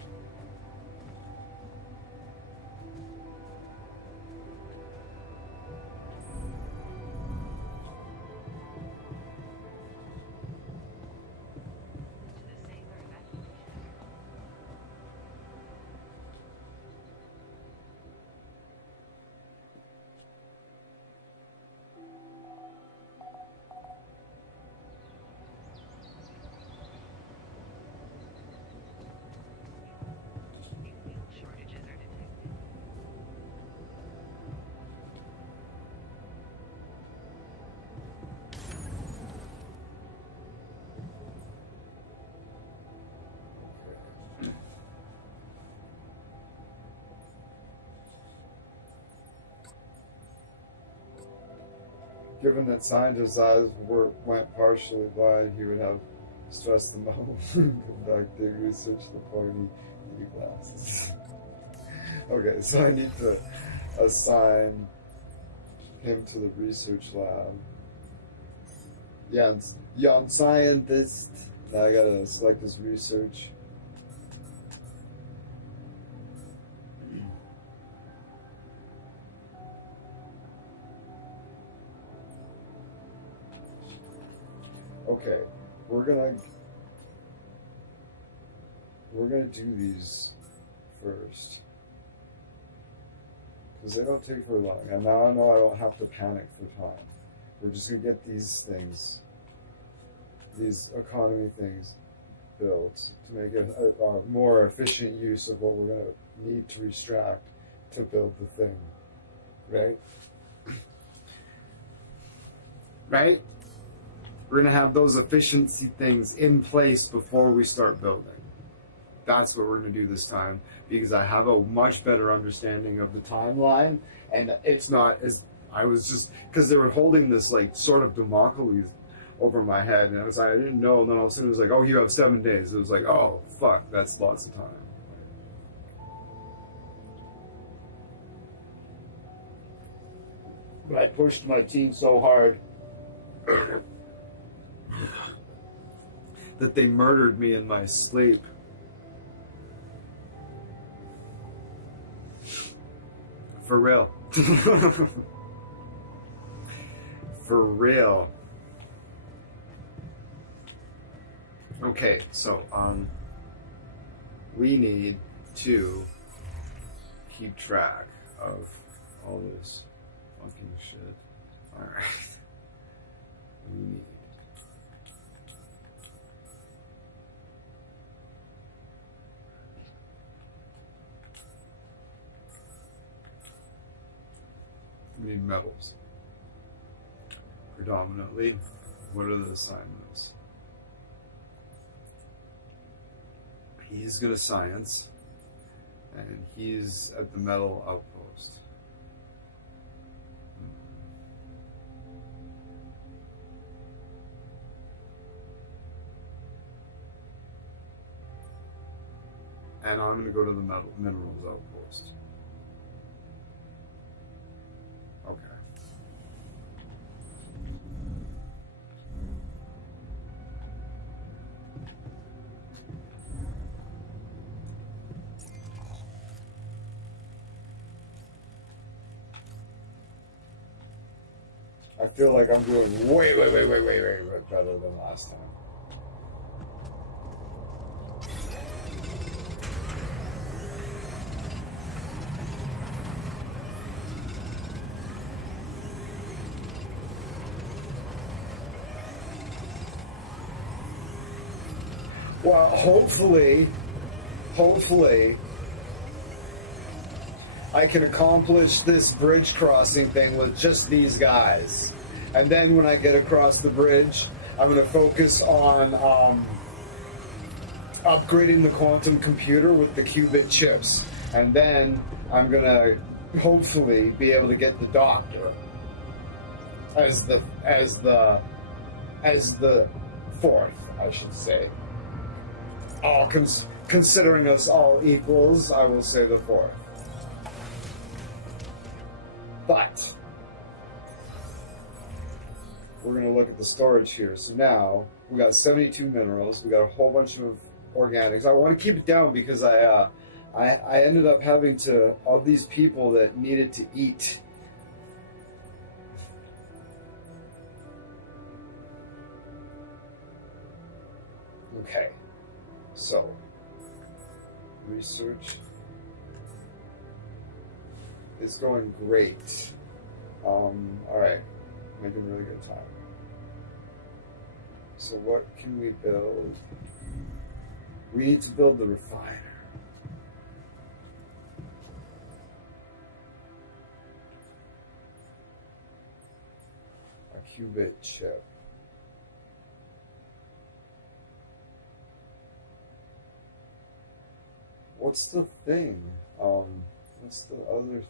To the safer evacuation. Fuel shortages are detected. Given that scientists' eyes went partially blind, he would have stressed the most conducting research to the point he needed glasses. Okay, so I need to assign him to the research lab. Young scientist. Now I gotta select his research. Okay, we're gonna do these first because they don't take very long. And now I know I don't have to panic for time. We're just gonna get these things, these economy things, built to make it a more efficient use of what we're gonna need to extract to build the thing, right? Right? We're going to have those efficiency things in place before we start building. That's what we're going to do this time, because I have a much better understanding of the timeline, and it's not as, I was just, because they were holding this like sort of Damocles over my head, and I was like, I didn't know, and then all of a sudden it was like, oh, you have 7 days. It was like, oh, fuck, that's lots of time. But I pushed my team so hard. that they murdered me in my sleep. For real. For real. Okay, so we need to keep track of all this fucking shit. Alright. We need metals. Predominantly, what are the assignments? He's good at science, and he's at the metal outpost. And I'm going to go to the minerals outpost. Okay. I feel like I'm doing way better than last time. Well, hopefully, I can accomplish this bridge crossing thing with just these guys. And then when I get across the bridge, I'm going to focus on upgrading the quantum computer with the qubit chips. And then I'm going to hopefully be able to get the doctor as the fourth, I should say. All considering us all equals, I will say the fourth. But we're going to look at the storage here. So now we got 72 minerals. We got a whole bunch of organics. I want to keep it down because I ended up having to all these people that needed to eat. Okay. So, research is going great. Alright, making really good time. So what can we build? We need to build the refiner. A qubit chip. What's the thing? What's the other thing?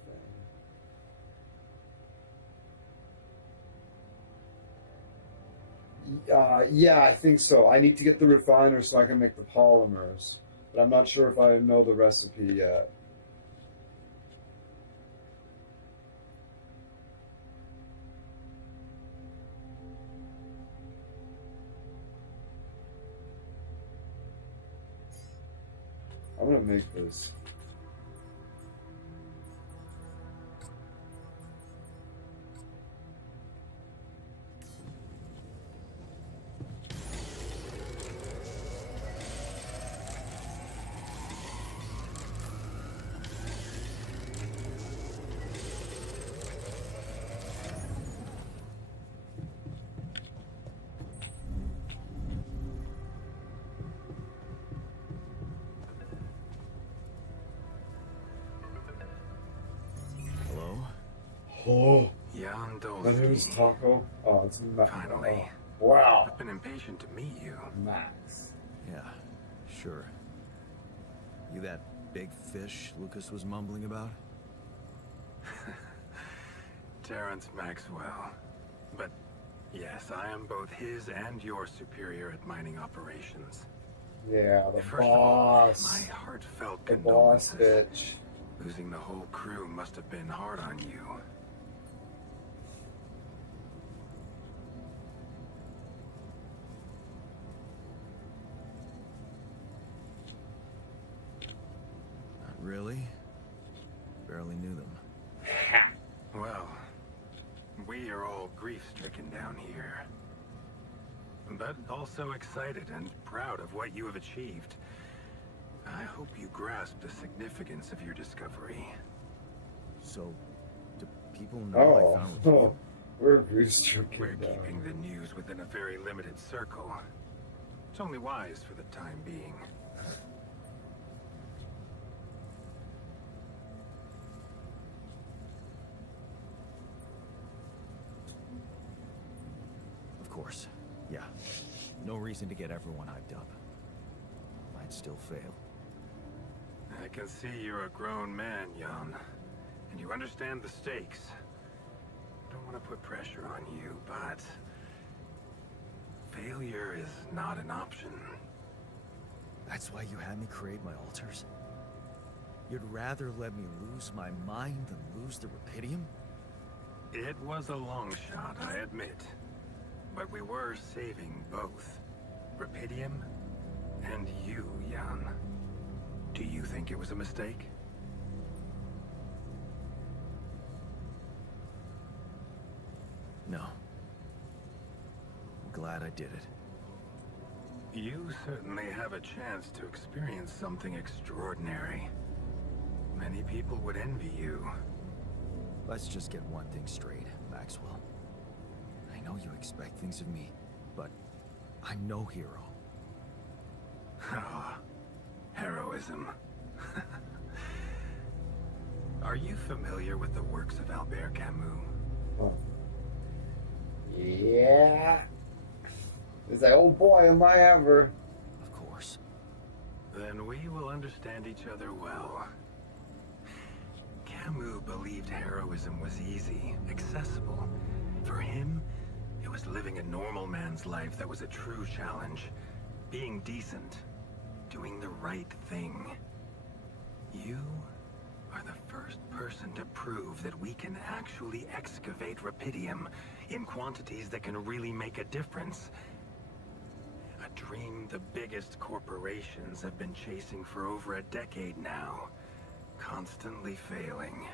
Yeah, I think so. I need to get the refiner so I can make the polymers. But I'm not sure if I know the recipe yet. I'm gonna make this. Oh, my name is Taco. Oh, it's Max. Finally. Oh, wow. I've been impatient to meet you. Max. Yeah, sure. You that big fish Lucas was mumbling about? Terrence Maxwell. But yes, I am both his and your superior at mining operations. Yeah, the First of all, boss. my heartfelt The boss, condolences. bitch. Losing the whole crew must have been hard on you. Really? Barely knew them. Ha! Well, we are all grief-stricken down here. But also excited and proud of what you have achieved. I hope you grasp the significance of your discovery. So, do people know I found Rupidium? We're grief-stricken We're down. keeping the news within a very limited circle. It's only wise for the time being. Of course. Yeah. No reason to get everyone hyped up. Might still fail. I can see you're a grown man, Jan. And you understand the stakes. Don't want to put pressure on you, but... failure is not an option. That's why you had me create my alters? You'd rather let me lose my mind than lose the Rupidium? It was a long shot, I admit. But we were saving both. Rupidium and you, Jan. Do you think it was a mistake? No. I'm glad I did it. You certainly have a chance to experience something extraordinary. Many people would envy you. Let's just get one thing straight, Maxwell. I know you expect things of me, but I'm no hero. Ah, heroism. Are you familiar with the works of Albert Camus? Oh. Yeah. It's like, oh boy, am I ever. Of course. Then we will understand each other well. Camus believed heroism was easy, accessible. For him, it was living a normal man's life that was a true challenge. Being decent. Doing the right thing. You are the first person to prove that we can actually excavate Rupidium in quantities that can really make a difference. A dream the biggest corporations have been chasing for over a decade now. Constantly failing.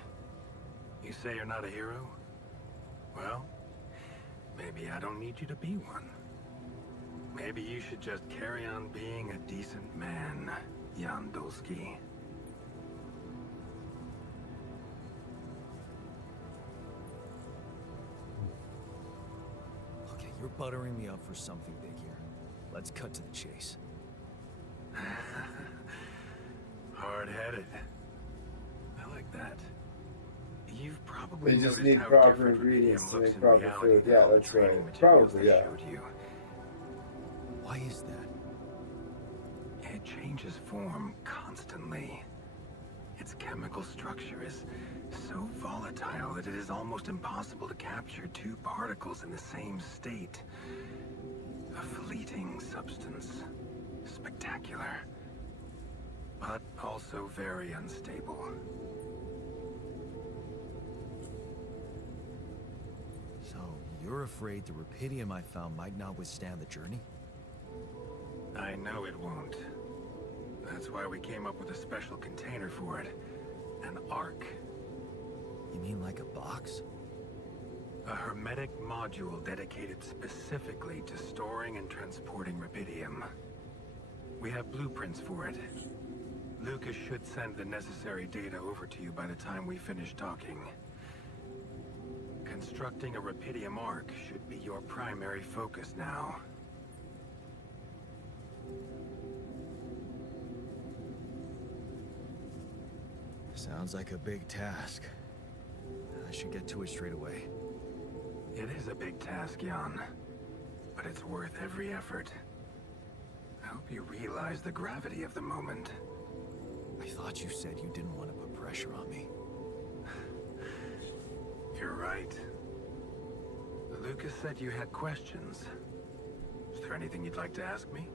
You say you're not a hero? Well, maybe I don't need you to be one. Maybe you should just carry on being a decent man, Jan Dolsky. Okay, you're buttering me up for something big here. Let's cut to the chase. Hard-headed. I like that. You've probably They just noticed need how proper different ingredients Rupidium to looks make in proper reality food. than Yeah, all the that's training right. materials Probably, they yeah. showed you. Why is that? It changes form constantly. Its chemical structure is so volatile that it is almost impossible to capture two particles in the same state. A fleeting substance. Spectacular. But also very unstable. So, you're afraid the Rupidium I found might not withstand the journey? I know it won't. That's why we came up with a special container for it. An ark. You mean like a box? A hermetic module dedicated specifically to storing and transporting Rupidium. We have blueprints for it. Lucas should send the necessary data over to you by the time we finish talking. Constructing a Rupidium ark should be your primary focus now. Sounds like a big task. I should get to it straight away. It is a big task, Jan. But it's worth every effort. I hope you realize the gravity of the moment. I thought you said you didn't want to put pressure on me. You're right. Lucas said you had questions. Is there anything you'd like to ask me?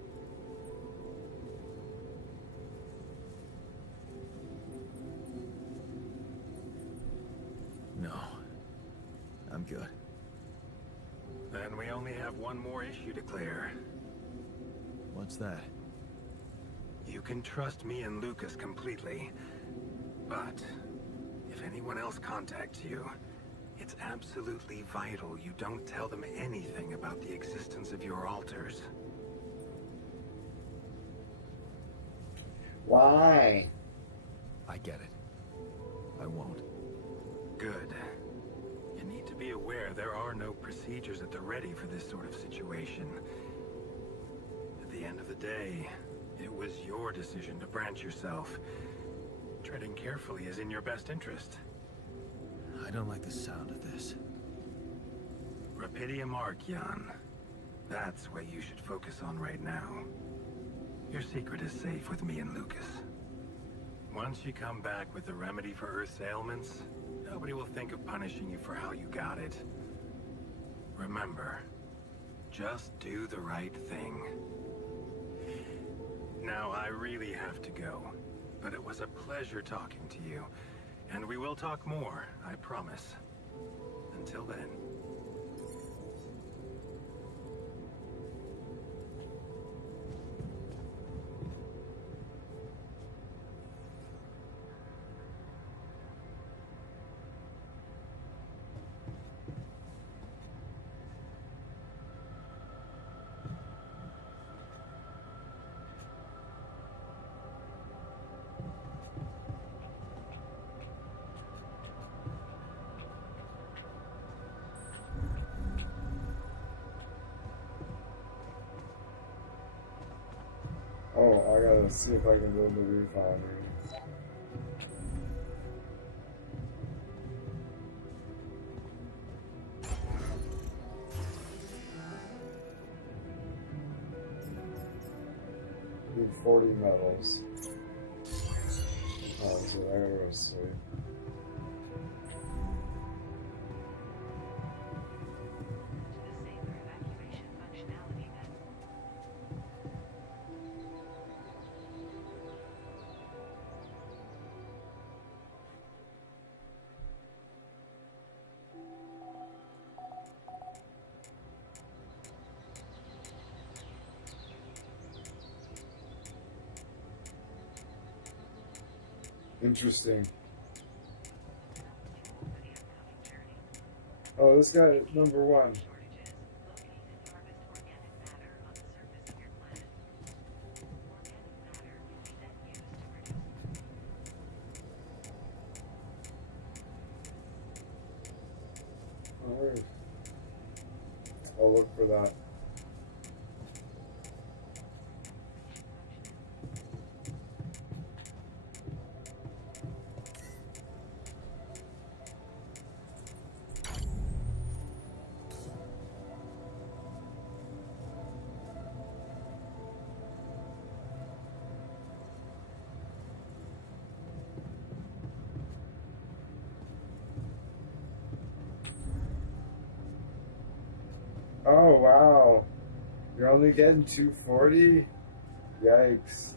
No. I'm good. Then we only have one more issue to clear. What's that? You can trust me and Lucas completely. But if anyone else contacts you, it's absolutely vital you don't tell them anything about the existence of your alters. Why? I get it. I won't. Good. You need to be aware there are no procedures at the ready for this sort of situation. At the end of the day, it was your decision to branch yourself. Treading carefully is in your best interest. I don't like the sound of this. Rapidium Arc, Jan. That's what you should focus on right now. Your secret is safe with me and Lucas. Once you come back with the remedy for Earth's ailments, nobody will think of punishing you for how you got it. Remember, just do the right thing. Now, I really have to go, but it was a pleasure talking to you. And we will talk more, I promise. Until then. Oh, I gotta see if I can build the refinery. Need 40 metals. Oh, so I gotta go to sleep. To the safer evacuation functionality then. Interesting. For the upcoming journey. Oh, this guy, number one. Shortages. Locate and harvest organic matter on the surface of your planet. Organic matter can be then used to produce. Alright. I'll look for that. Oh, wow. You're only getting 240? Yikes.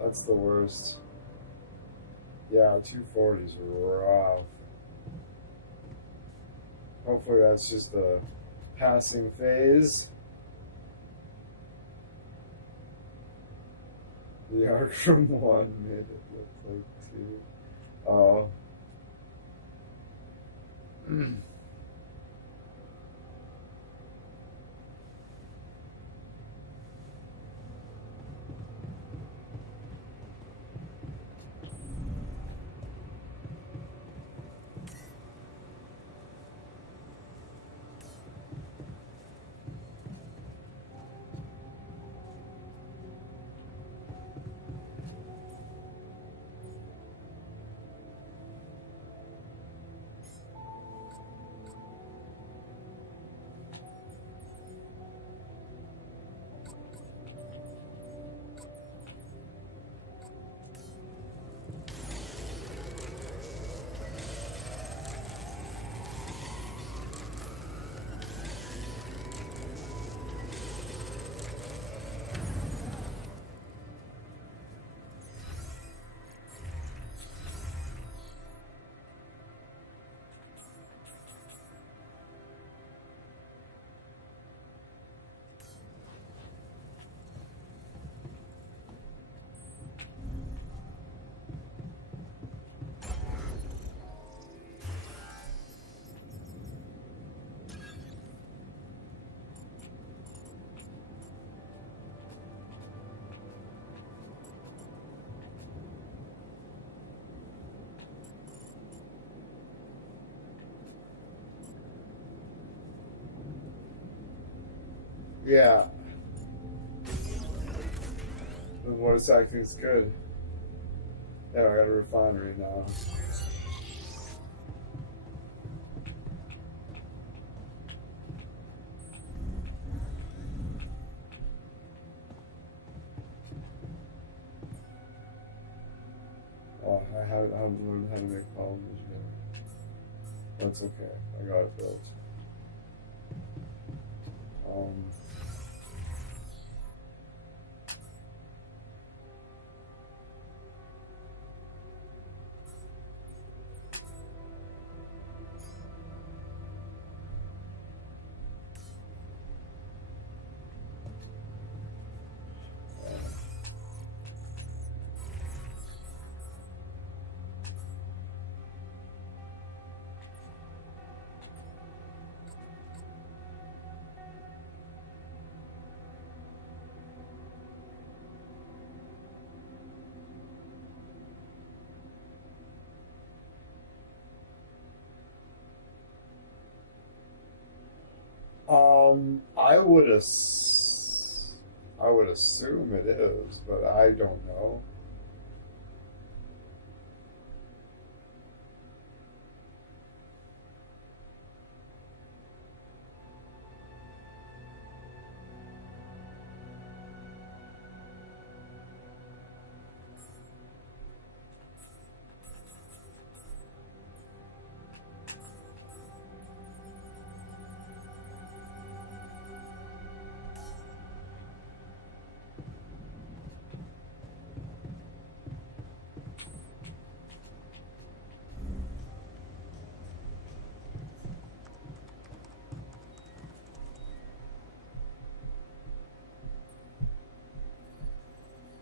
That's the worst. Yeah, 240's rough. Hopefully that's just a passing phase. The arc from 1 made it look like 2. Oh. Yeah. The voice acting is good. Yeah, I got a refinery now. Oh, I haven't learned how to make polymers yet. That's okay. I got it built. I would assume it is, but I don't know.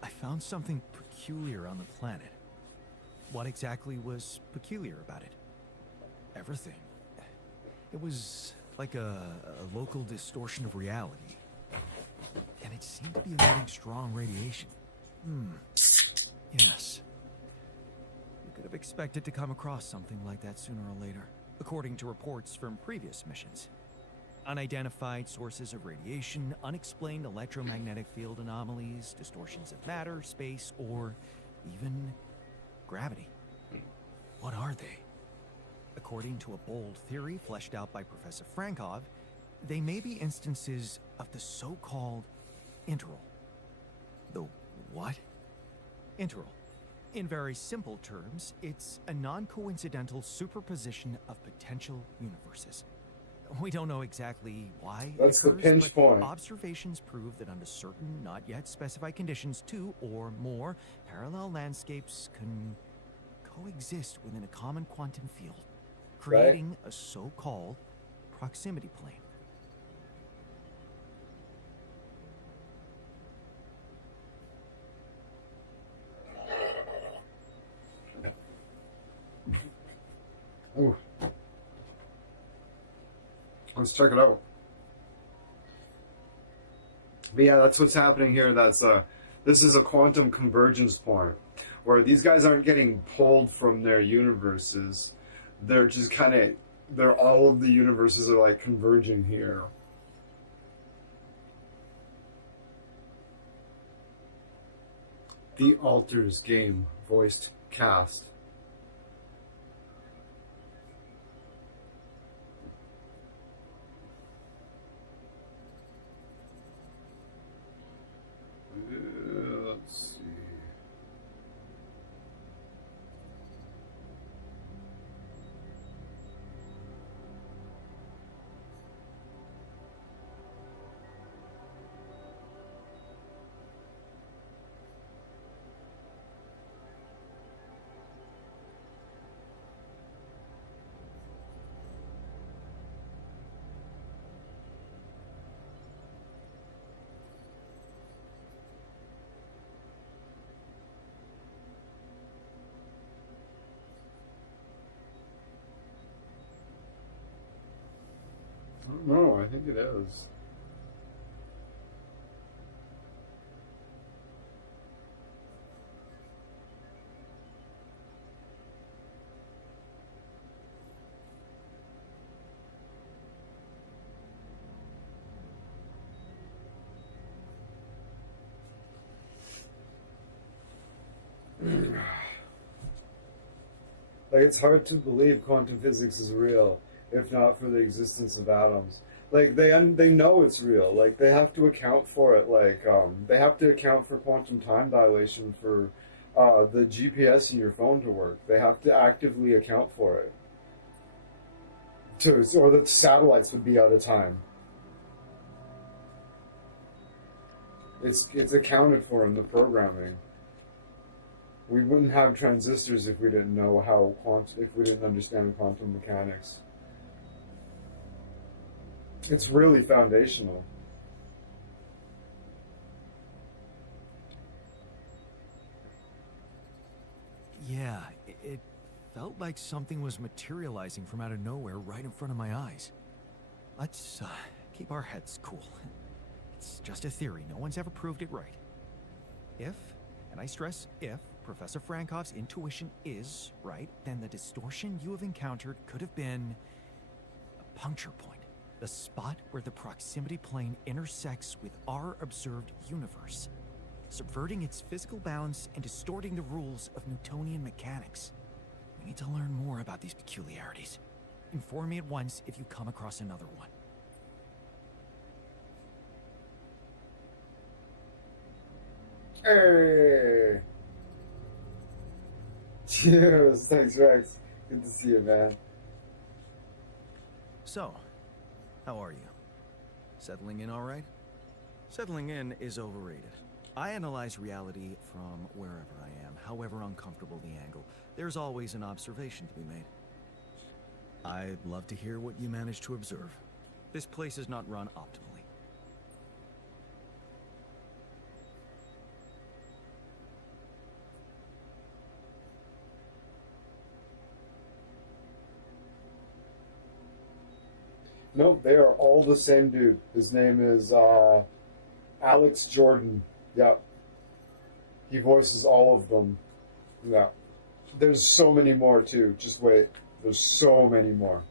I found something peculiar on the planet. What exactly was peculiar about it? Everything. It was like a local distortion of reality. And it seemed to be emitting strong radiation. Yes. We could have expected to come across something like that sooner or later, according to reports from previous missions. Unidentified sources of radiation, unexplained electromagnetic field anomalies, distortions of matter, space, or even gravity. What are they? According to a bold theory fleshed out by Professor Frankov, they may be instances of the so-called interval. The what? Interval. In very simple terms, it's a non-coincidental superposition of potential universes. We don't know exactly why. That's the pinch point. Observations prove that under certain, not yet specified conditions, two or more parallel landscapes can coexist within a common quantum field, creating a so-called proximity plane. Ooh. Let's check it out. But yeah, that's what's happening here. This is a quantum convergence point where these guys aren't getting pulled from their universes. They're just all of the universes are like converging here. The ALTERS game, voiced cast. Let's see. I don't know, I think it is. Like, it's hard to believe quantum physics is real, if not for the existence of atoms. Like, they know it's real. Like, they have to account for it. Like, they have to account for quantum time dilation for the GPS in your phone to work. They have to actively account for it. Or the satellites would be out of time. It's accounted for in the programming. We wouldn't have transistors if we didn't know if we didn't understand quantum mechanics. It's really foundational. Yeah, it felt like something was materializing from out of nowhere right in front of my eyes. Let's keep our heads cool. It's just a theory. No one's ever proved it right. If, and I stress if, Professor Frankov's intuition is right, then the distortion you have encountered could have been a puncture point. The spot where the proximity plane intersects with our observed universe, subverting its physical balance and distorting the rules of Newtonian mechanics. We need to learn more about these peculiarities. Inform me at once if you come across another one. Hey! Cheers! Thanks, Rex. Good to see you, man. So, how are you? Settling in all right? Settling in is overrated. I analyze reality from wherever I am, however uncomfortable the angle. There's always an observation to be made. I'd love to hear what you managed to observe. This place is not run optimally. Nope, they are all the same dude. His name is Alex Jordan. Yep. He voices all of them. Yeah. There's so many more, too. Just wait. There's so many more.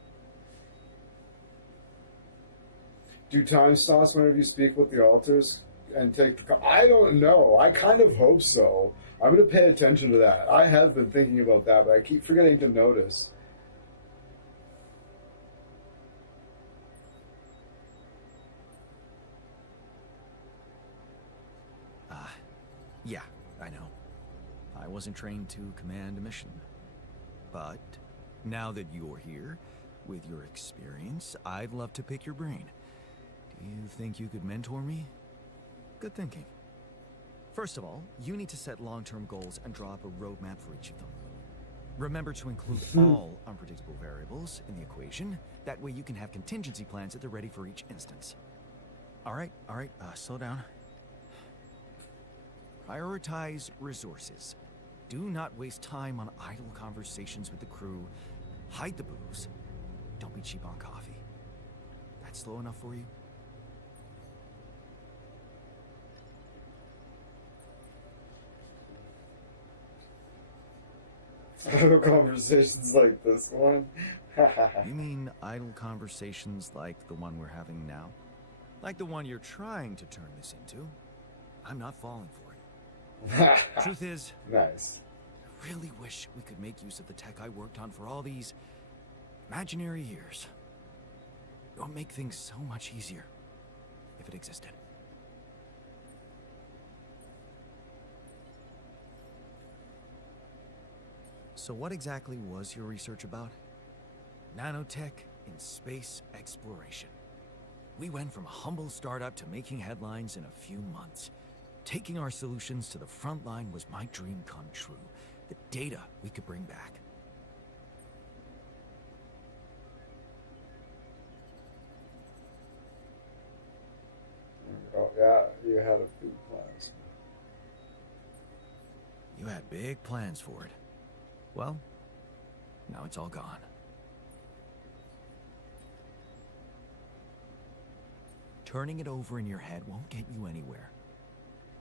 Do time stops whenever you speak with the alters and take... I don't know. I kind of hope so. I'm going to pay attention to that. I have been thinking about that, but I keep forgetting to notice. Yeah, I know. I wasn't trained to command a mission. But now that you're here, with your experience, I'd love to pick your brain. Do you think you could mentor me? Good thinking. First of all, you need to set long-term goals and draw up a roadmap for each of them. Remember to include all unpredictable variables in the equation. That way you can have contingency plans at the ready for each instance. All right, slow down. Prioritize resources. Do not waste time on idle conversations with the crew. Hide the booze. Don't be cheap on coffee. That's slow enough for you? Idle conversations like this one? You mean idle conversations like the one we're having now? Like the one you're trying to turn this into? I'm not falling for it. Truth is, nice. I really wish we could make use of the tech I worked on for all these imaginary years. It would make things so much easier if it existed. So what exactly was your research about? Nanotech in space exploration. We went from a humble startup to making headlines in a few months. Taking our solutions to the front line was my dream come true. The data we could bring back. Oh, yeah, you had a few plans. You had big plans for it. Well, now it's all gone. Turning it over in your head won't get you anywhere.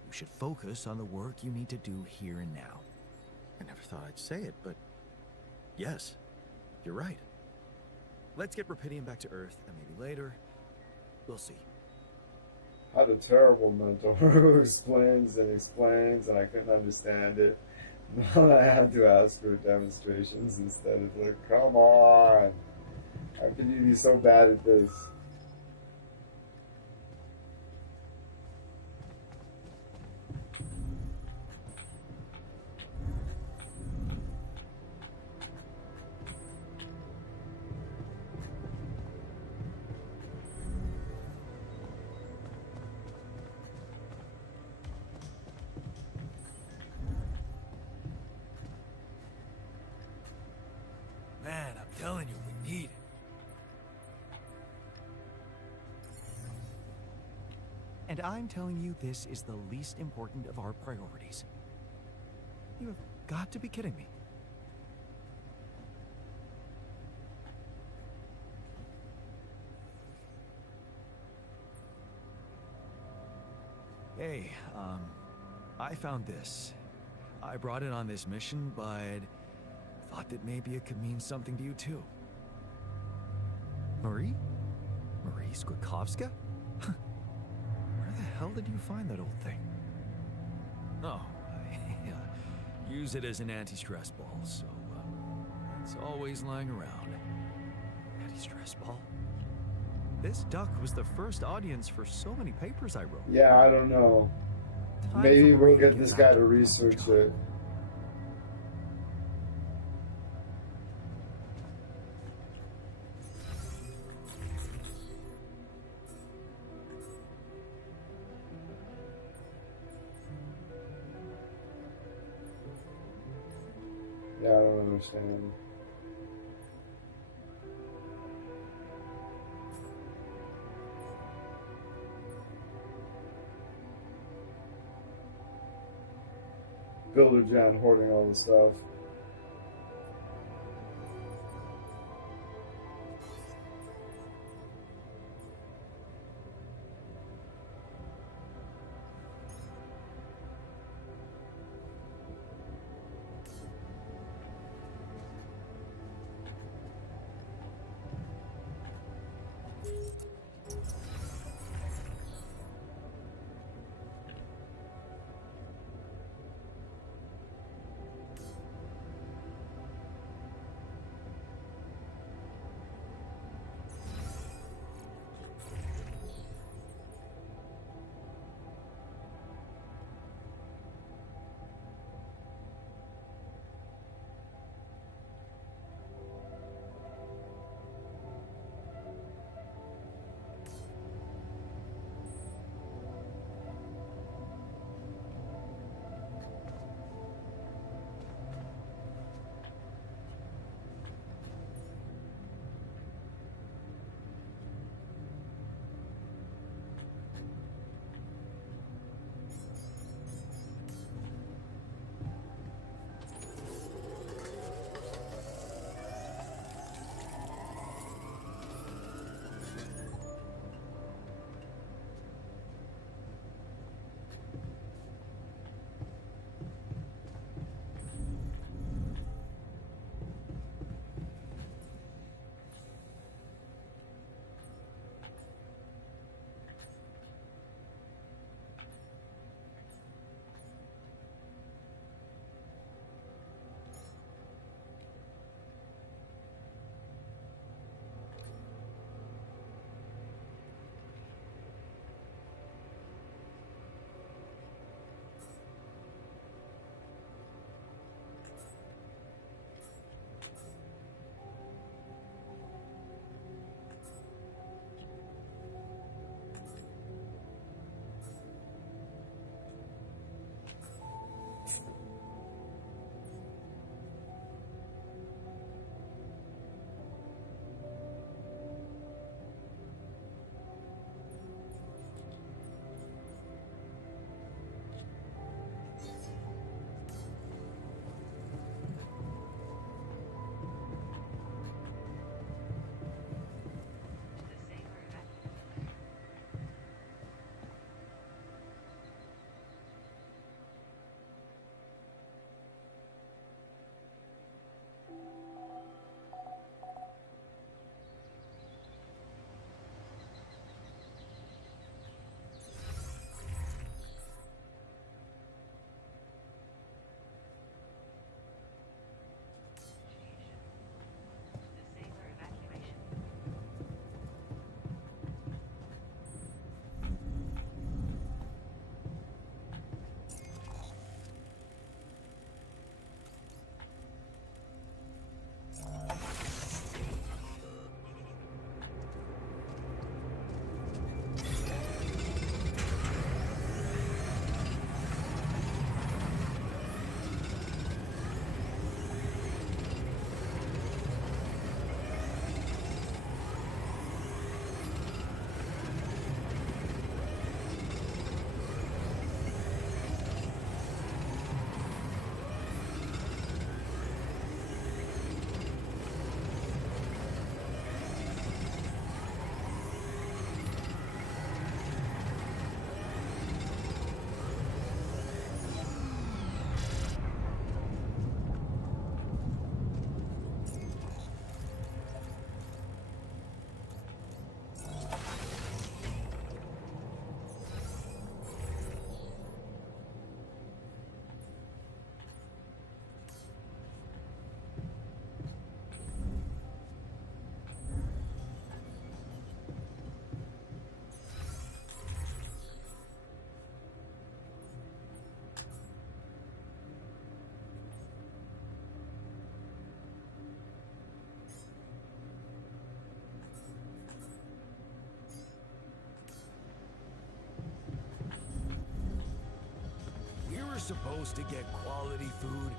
You should focus on the work you need to do here and now. I never thought I'd say it, but yes, you're right. Let's get Rapidium back to Earth, and maybe later, we'll see. I had a terrible mentor who explains and I couldn't understand it. I had to ask for demonstrations instead of like, come on. How can you be so bad at this? Man, I'm telling you, we need it. And I'm telling you this is the least important of our priorities. You have got to be kidding me. Hey, I found this. I brought it on this mission, but thought that maybe it could mean something to you too. Marie? Marie Skwikovska? Where the hell did you find that old thing? Oh, I use it as an anti-stress ball, so it's always lying around. Anti-stress ball? This duck was the first audience for so many papers I wrote. Yeah, I don't know. Time Maybe for we'll Marie get this back guy to to her research job. it. Yeah, I don't understand. Builder Jan hoarding all the stuff. supposed to get quality food,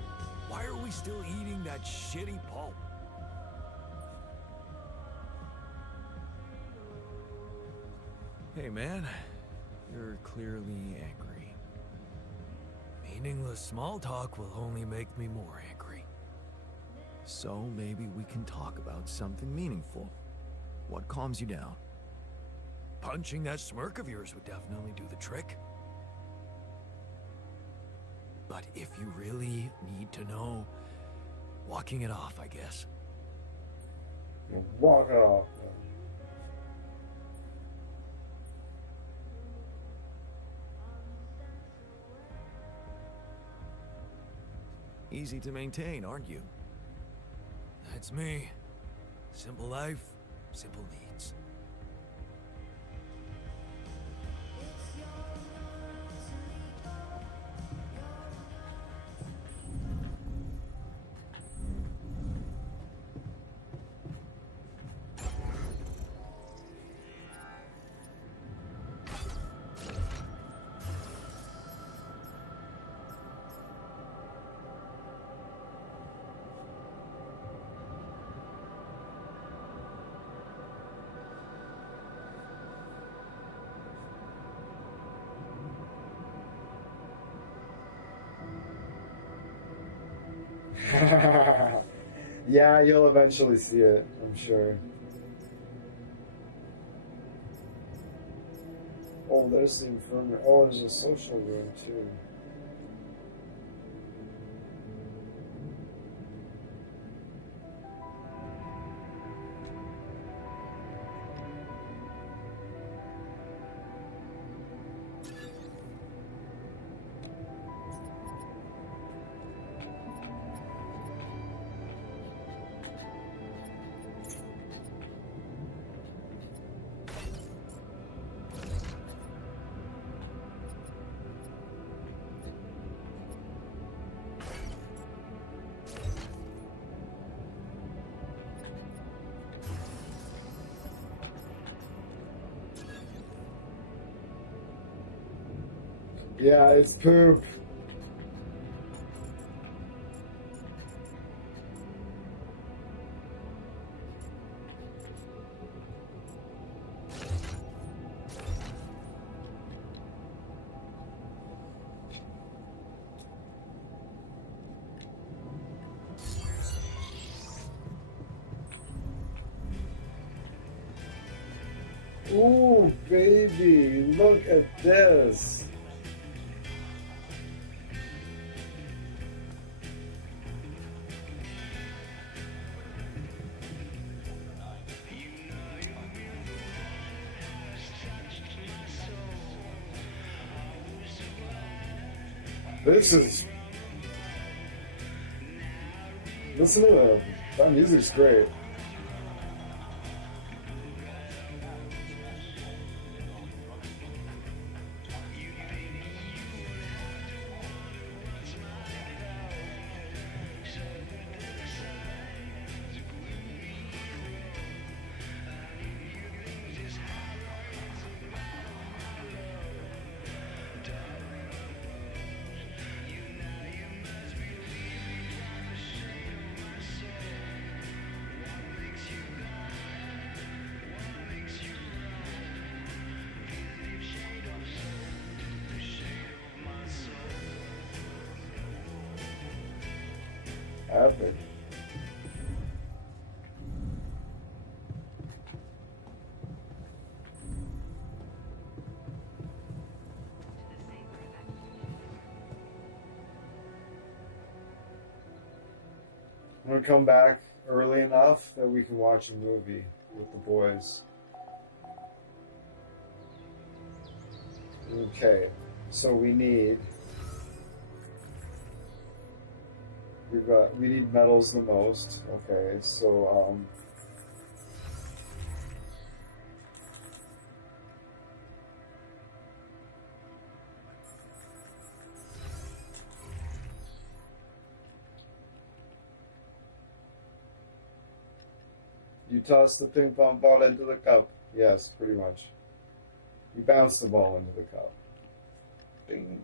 why are we still eating that shitty pulp? Hey man, you're clearly angry. Meaningless small talk will only make me more angry. So maybe we can talk about something meaningful. What calms you down? Punching that smirk of yours would definitely do the trick. But if you really need to know, walking it off, I guess. Walk it off. Easy to maintain, aren't you? That's me. Simple life, simple needs. Yeah, you'll eventually see it, I'm sure. Oh, there's the infirmary. Oh, there's a social room too. Yeah, it's poop. Ooh, baby, look at this. This is. Listen to that. That music's great. Epic. I'm gonna come back early enough that we can watch a movie with the boys. Okay, so we need we need metals the most. Okay, so you toss the ping pong ball into the cup. Yes, pretty much. You bounce the ball into the cup. Bing.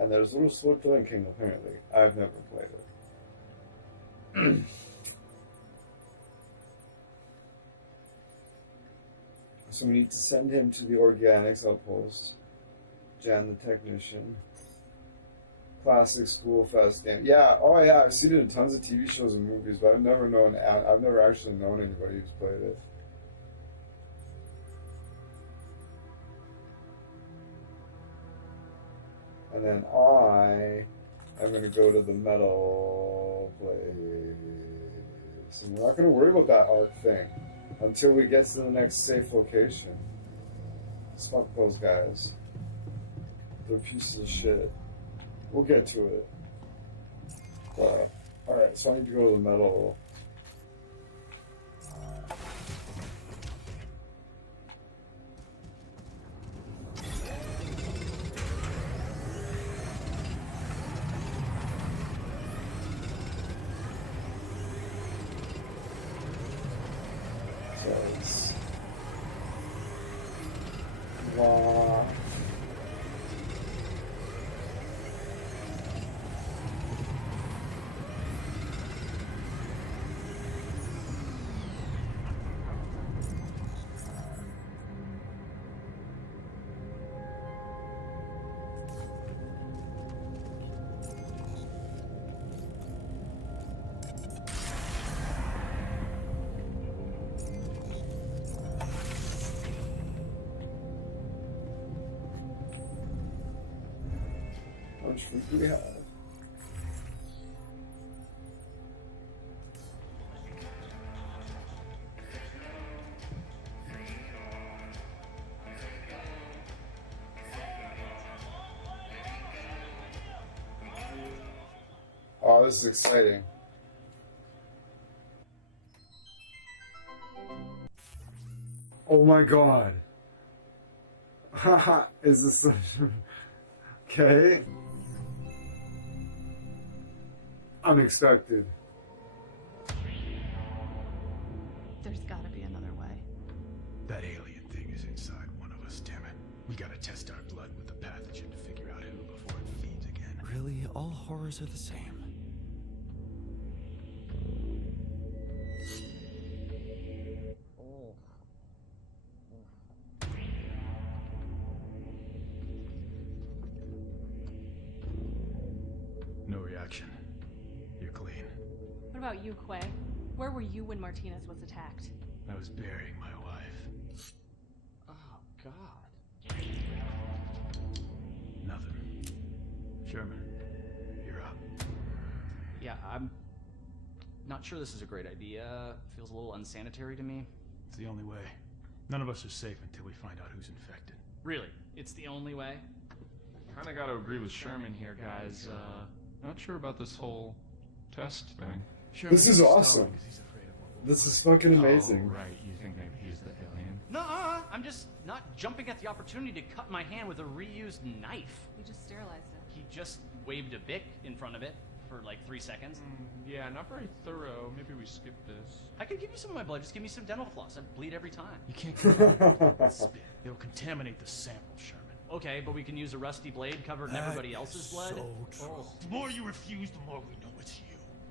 And there's also drinking, apparently. I've never played it. So we need to send him to the organics outpost. Jan the technician. Classic school fest game. Yeah, oh yeah, I've seen it in tons of TV shows and movies, but I've never actually known anybody who's played it. And then I am going to go to the metal place. And we're not going to worry about that arc thing until we get to the next safe location. Fuck those guys. They're pieces of shit. We'll get to it. Alright, so I need to go to the metal. So it's... Wow. How much food do we have? Oh, this is exciting. Oh my god. Haha, is this such... Okay. Unexpected. There's gotta be another way. That alien thing is inside one of us, damn it. We gotta test our blood with the pathogen to figure out who before it feeds again. Really, all horrors are the same. No reaction. You're clean. What about you, Quay? Where were you when Martinez was attacked? I was burying my wife. Oh, God. Nothing. Sherman, you're up. Yeah, I'm not sure this is a great idea. Feels a little unsanitary to me. It's the only way. None of us are safe until we find out who's infected. Really? It's the only way? Kinda gotta agree with Sherman here, guys. Not sure about this whole test thing. This is awesome. This is fucking amazing. Oh, right, you think maybe he's the alien? Nuh-uh. I'm just not jumping at the opportunity to cut my hand with a reused knife. You just sterilized it. He just waved a bic in front of it for like 3 seconds. Yeah, not very thorough. Maybe we skip this. I could give you some of my blood. Just give me some dental floss. I bleed every time. You can't contaminate the spit. It'll contaminate the sample, Sherman. Okay, but we can use a rusty blade covered in everybody else's blood. The more you refuse, the more we know it's you.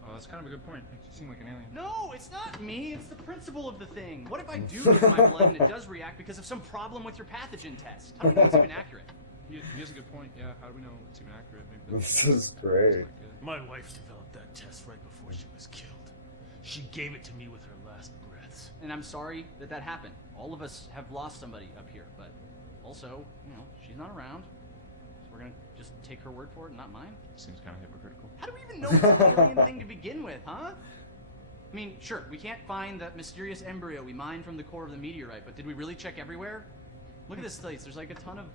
Oh, that's kind of a good point. You seem like an alien. No, it's not me. It's the principle of the thing. What if I do give my blood and it does react because of some problem with your pathogen test? How do we know it's even accurate? He has a good point. Yeah, how do we know it's even accurate? Maybe This is great. My wife developed that test right before she was killed. She gave it to me with her last breaths. And I'm sorry that that happened. All of us have lost somebody up here, but also, you know, she's not around. So we're gonna just take her word for it and not mine. Seems kind of hypocritical. How do we even know it's an alien thing to begin with, huh? I mean, sure, we can't find that mysterious embryo we mined from the core of the meteorite, but did we really check everywhere? Look at this place. There's like a ton of,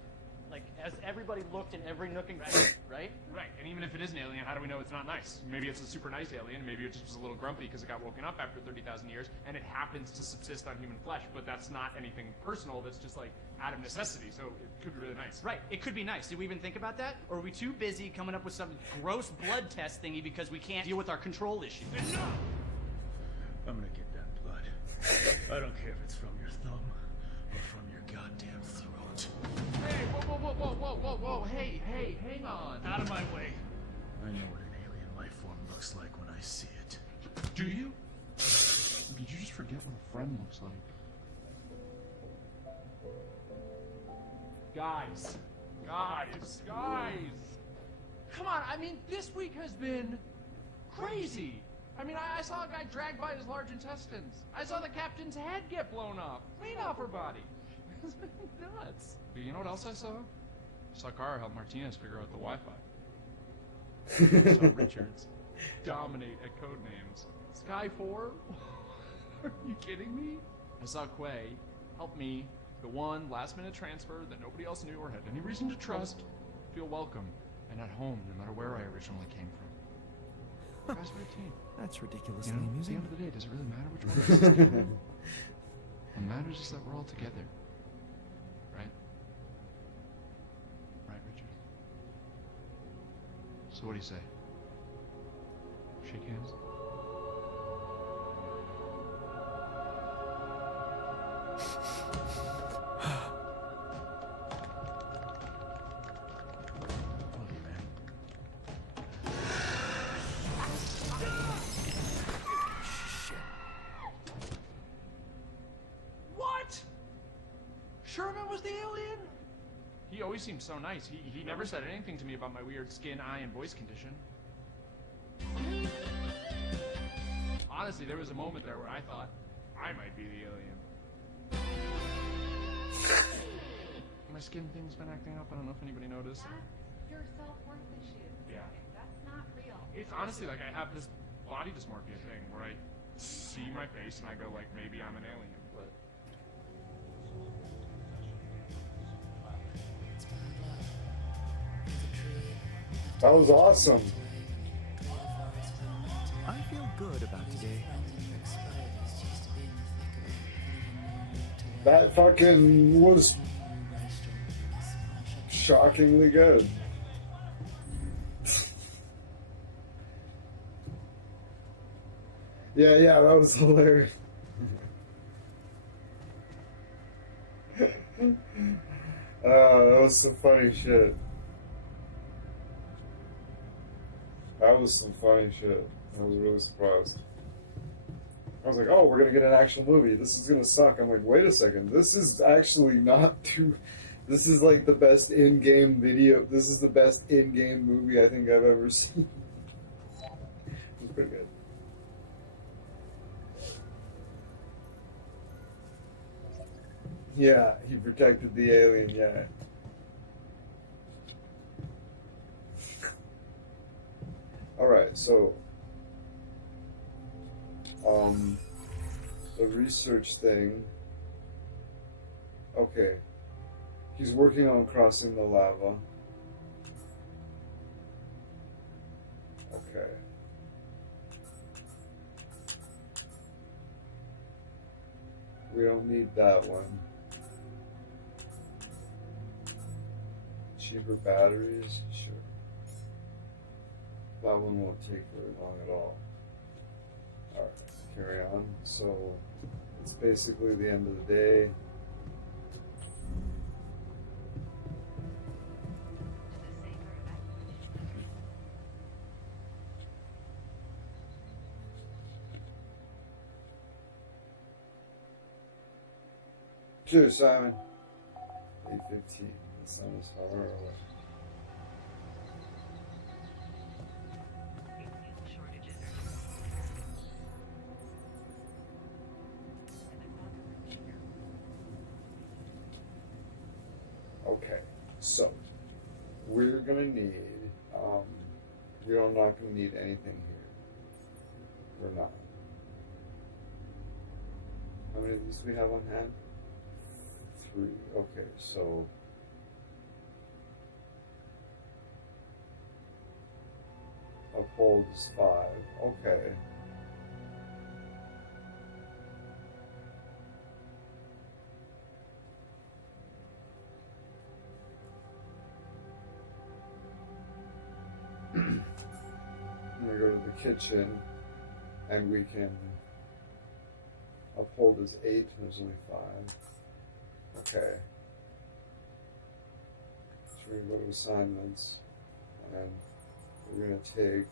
like, as everybody looked in every nook and cranny, right? Right, and even if it is an alien, how do we know it's not nice? Maybe it's a super nice alien, maybe it just was a little grumpy because it got woken up after 30,000 years, and it happens to subsist on human flesh, but that's not anything personal, that's just like out of necessity, so it could be really nice. Right, it could be nice. Did we even think about that? Or are we too busy coming up with some gross blood test thingy because we can't deal with our control issue? I'm gonna get that blood. I don't care if it's from your thumb or from your goddamn throat. Hey, whoa, hey, hang on. Out of my I know what an alien life form looks like when I see it. Do you? Did you just forget what a friend looks like? Guys! Come on, I mean, this week has been crazy. I mean, I saw a guy dragged by his large intestines. I saw the captain's head get blown off, clean off her body. It's been nuts. But you know what else I saw? I saw Kara help Martinez figure out the Wi-Fi. I saw Richards dominate at code names. Sky 4? Are you kidding me? I saw Quay help me, the one last-minute transfer that nobody else knew or had any reason to trust, feel welcome and at home no matter where I originally came from. Guys, we're a team. That's ridiculously You know, at the amusing. end of the day, does it really matter which one of us is together? What matters is that we're all together. Right? Right, Richard? So what do you say? Shake hands? Love you, man. What? Sherman was the alien? He always seemed so nice. He never said anything to me about my weird skin, eye, and voice condition. Honestly, there was a moment there where I thought I might be the alien. My skin thing's been acting up. I don't know if anybody noticed. That's your self-worth issue. Yeah. That's not real. It's honestly like I have this body dysmorphia thing where I see my face and I go like, maybe I'm an alien, but That was awesome. I feel good about today. That fucking was shockingly good. Yeah, that was hilarious. That was some funny shit. That was some funny shit. I was really surprised. I was like, oh, we're gonna get an action movie. This is gonna suck. I'm like, wait a second. This is actually not too. This is like the best in-game video. This is the best in-game movie I think I've ever seen. It was pretty good. Yeah, he protected the alien. Yeah. All right, so the research thing. Okay, he's working on crossing the lava. Okay. We don't need that one. Cheaper batteries? Sure. That one won't take very long at all. Alright, carry on. So, it's basically the end of the day. Cheers, Simon. 8:15. The sun is far away. Okay, so we're gonna need. We're not gonna need anything here. We're not. How many of these do we have on hand? 3. Okay, so uphold is 5. Okay. I'm gonna go to the kitchen, and we can uphold is 8. There's only 5. Okay. So we go to assignments, and we're gonna take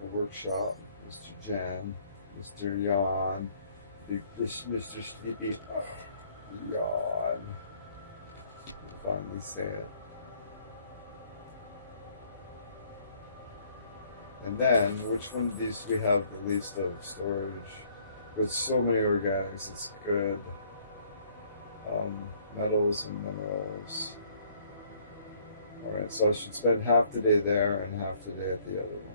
the workshop, Mr. Jan, Mr. Yawn, Mr. Sleepy. Yawn. Finally say it. And then, which one of these do we have the least of storage? With so many organics, it's good. Metals and minerals. Alright, so I should spend half the day there and half the day at the other one.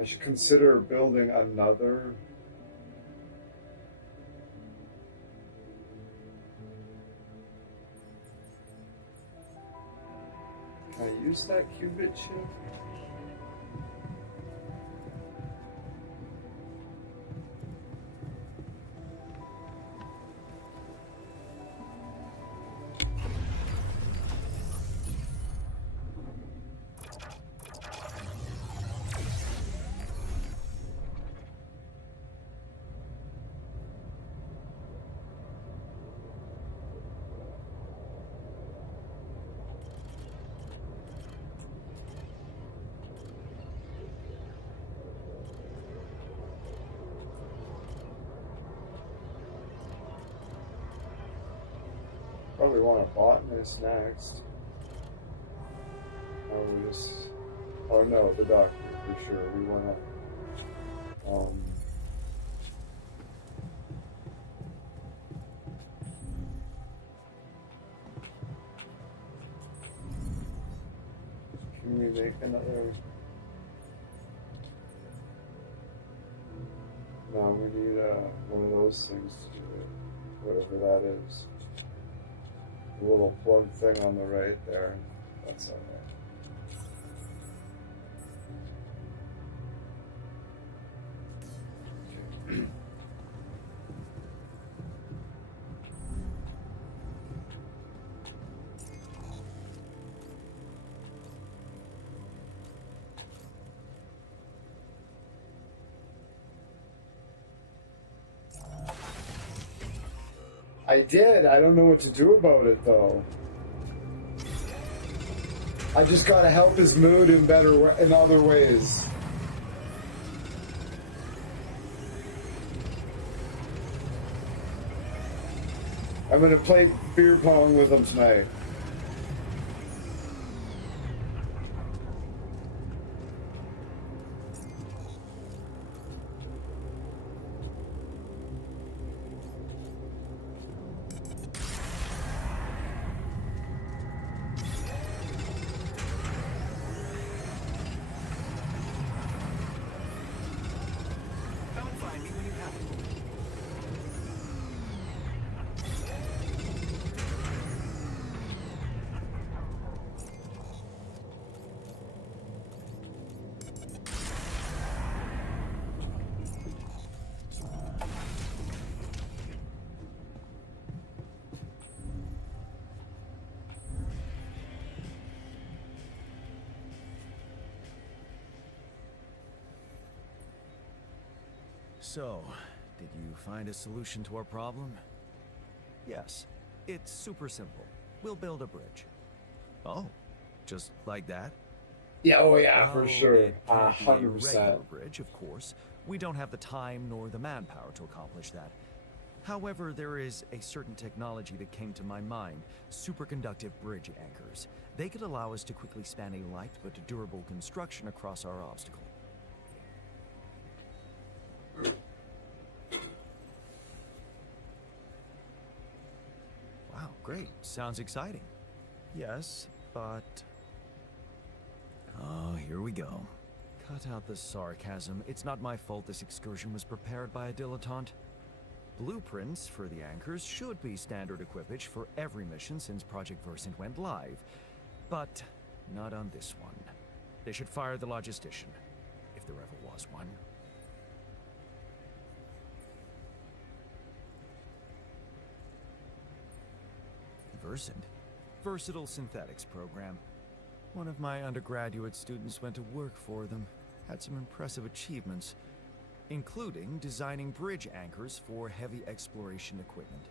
I should consider building another. Can I use that qubit chip? Probably want a botanist next. Oh, we just. Oh no, the doctor for sure. We want to. Can we make another? No, we need one of those things to do it. Whatever that is. The little plug thing on the right there. That's all right. I did. I don't know what to do about it, though. I just gotta help his mood in in other ways. I'm gonna play beer pong with him tonight. So, did you find a solution to our problem? Yes. It's super simple. We'll build a bridge. Oh, just like that? Yeah, oh yeah, for Well, sure. it can't be a 100%. regular bridge, of course. We don't have the time nor the manpower to accomplish that. However, there is a certain technology that came to my mind, superconductive bridge anchors. They could allow us to quickly span a light but durable construction across our obstacle. Wow, great. Sounds exciting. Yes, but... Oh, here we go. Cut out the sarcasm. It's not my fault this excursion was prepared by a dilettante. Blueprints for the anchors should be standard equipage for every mission since Project Versant went live. But not on this one. They should fire the logistician, if there ever was one. Versant? Versatile Synthetics program. One of my undergraduate students went to work for them. Had some impressive achievements. including designing bridge anchors for heavy exploration equipment.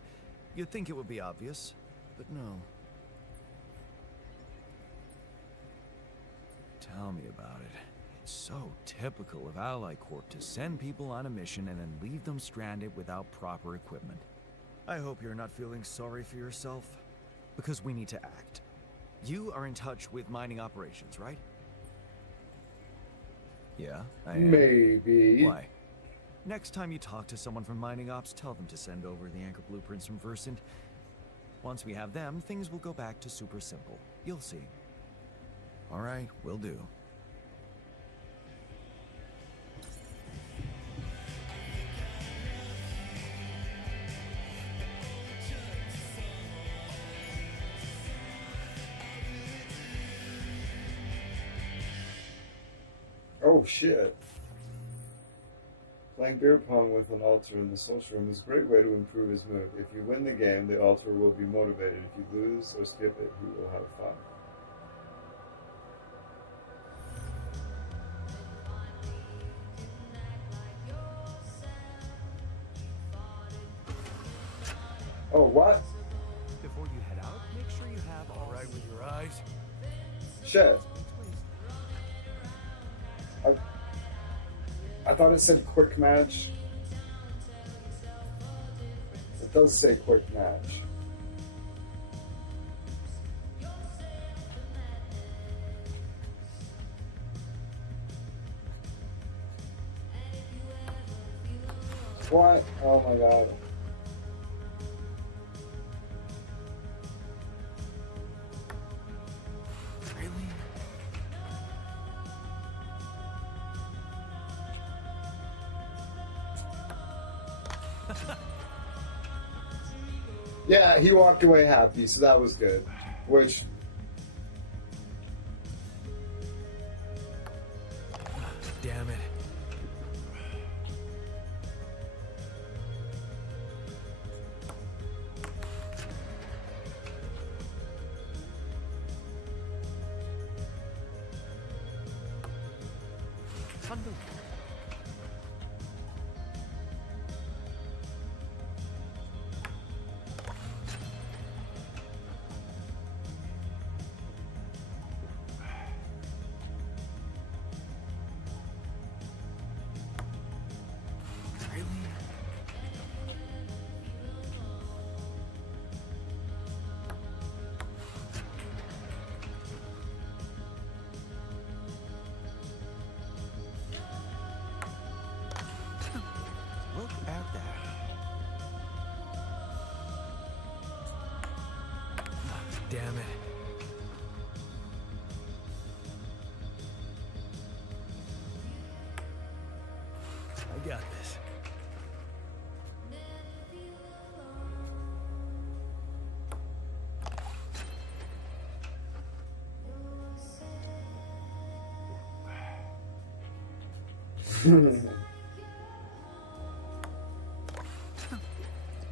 You'd think it would be obvious, but no. Tell me about it. It's so typical of Ally Corp to send people on a mission and then leave them stranded without proper equipment. I hope you're not feeling sorry for yourself, because we need to act. You are in touch with mining operations, right? Yeah, I am. Maybe. Why? Next time you talk to someone from mining ops, tell them to send over the anchor blueprints from Versant. Once we have them, things will go back to super simple. You'll see. All right, will do. Oh shit. Playing beer pong with an alter in the social room is a great way to improve his mood. If you win the game, the alter will be motivated. If you lose or skip it, he will have fun. Oh, what? Before you head out, make sure you have all right with your eyes. Shit. I thought it said quick match. It does say quick match. What? Oh my god. Yeah, he walked away happy, so that was good. Which... Damn it. Look at that. Damn it. I got this.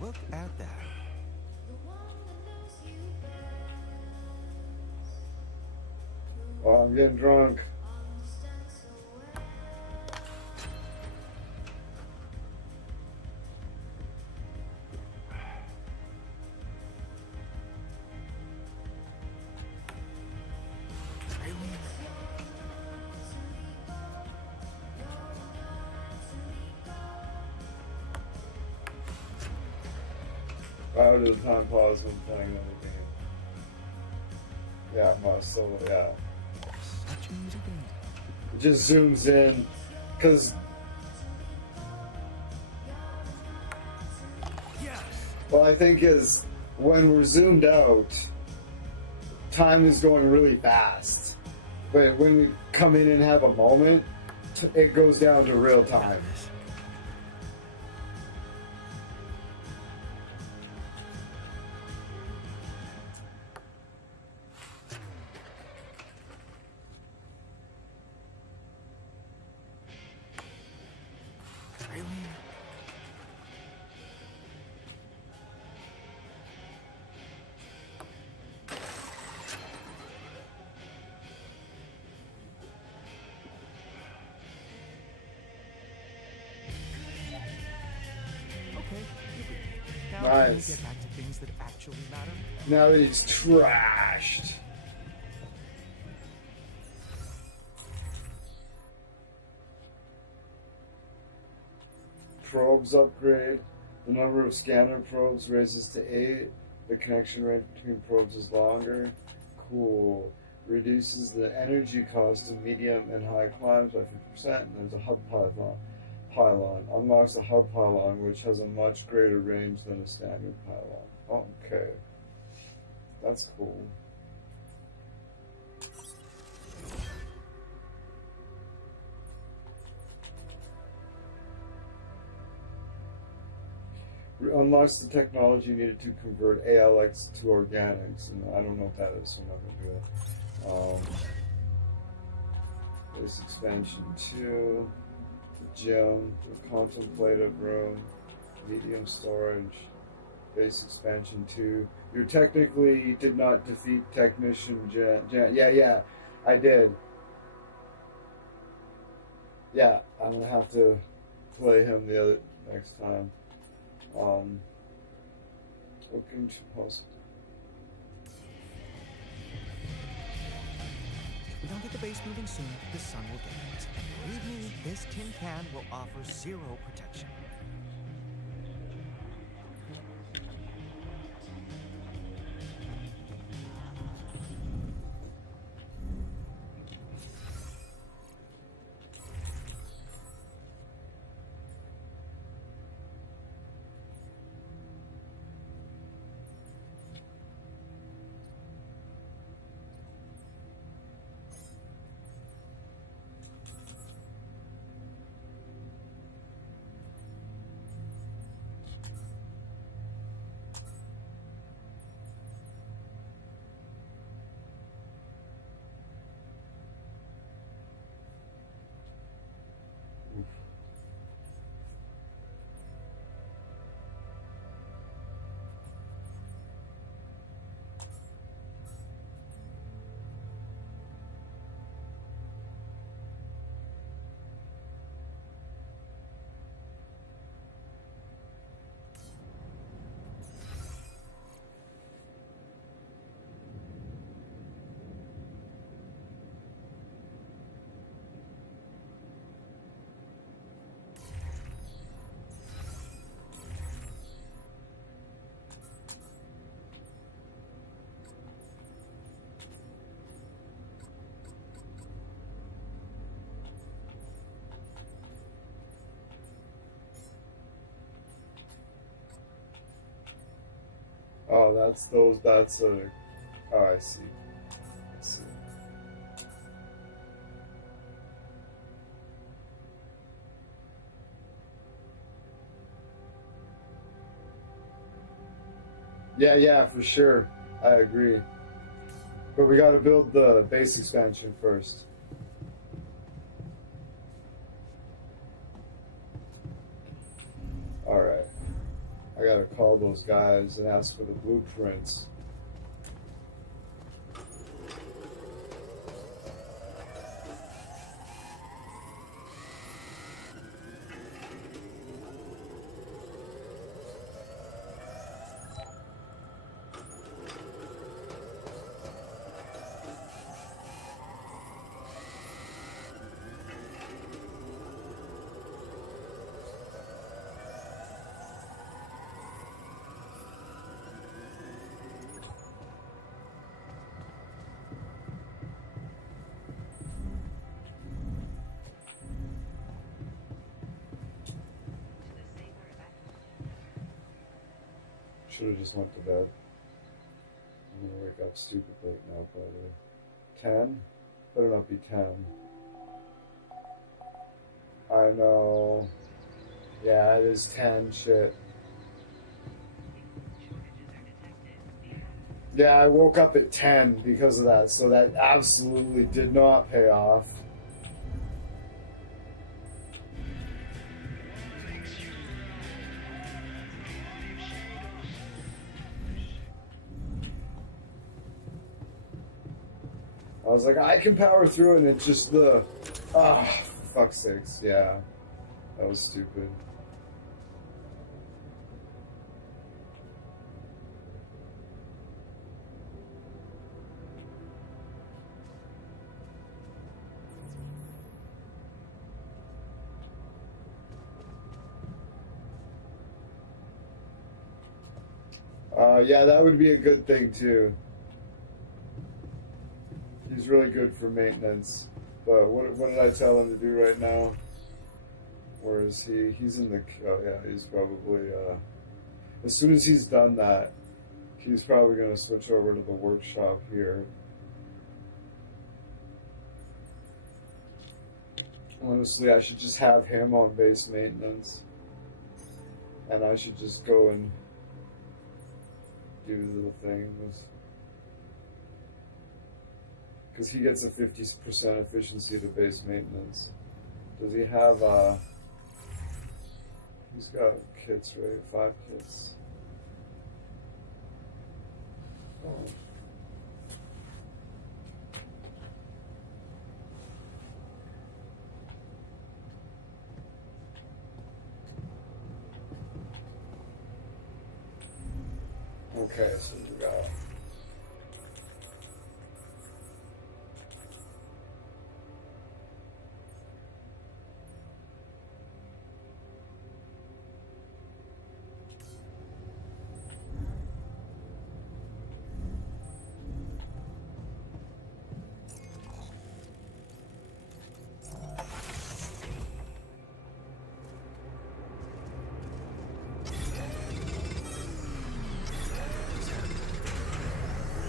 Look at that. Oh, I'm getting drunk. Prior to the time pause when playing another game. Yeah, must. So, yeah. Such an easy game. It just zooms in, because... Yes. Well, I think is when we're zoomed out, time is going really fast. But when we come in and have a moment, it goes down to real time. now, can we Nice. get back to things that actually matter? Now that he's trashed. Probes upgrade. The number of scanner probes raises to 8. The connection range between probes is longer. Cool. Reduces the energy cost of medium and high climbs by 50%. And there's a hub pylon. Unlocks a hub pylon, which has a much greater range than a standard pylon. Okay. That's cool. Unlocks the technology needed to convert ALX to organics, and I don't know what that is, so I'm not going to do that. Base expansion 2, gym, the contemplative room, medium storage, base expansion 2. You technically did not defeat Technician Jan. Yeah, I did. Yeah, I'm going to have to play him the other next time. Looking to post. If we don't get the base moving soon, the sun will get it. And believe me, this tin can will offer 0 protection. Oh, that's a... Oh, I see. I see. Yeah, for sure. I agree. But we gotta build the base expansion first. Alright. I gotta call those guys and ask for the blueprints. Should have just went to bed. I'm gonna wake up stupid late now, probably. 10? Better not be 10. I know. Yeah, it is 10. Shit. Yeah, I woke up at 10 because of that, so that absolutely did not pay off. I was like, I can power through it, and it's just the... Ah, for fuck's sakes, yeah. That was stupid. Yeah, that would be a good thing too. He's really good for maintenance. But what did I tell him to do right now? Where is he? He's in the... Oh yeah, he's probably... as soon as he's done that, he's probably going to switch over to the workshop here. Honestly, I should just have him on base maintenance. And I should just go and do the things. Because he gets a 50% efficiency to base maintenance. Does he have, he's got kits, right? 5 kits. Oh. Okay, so we got...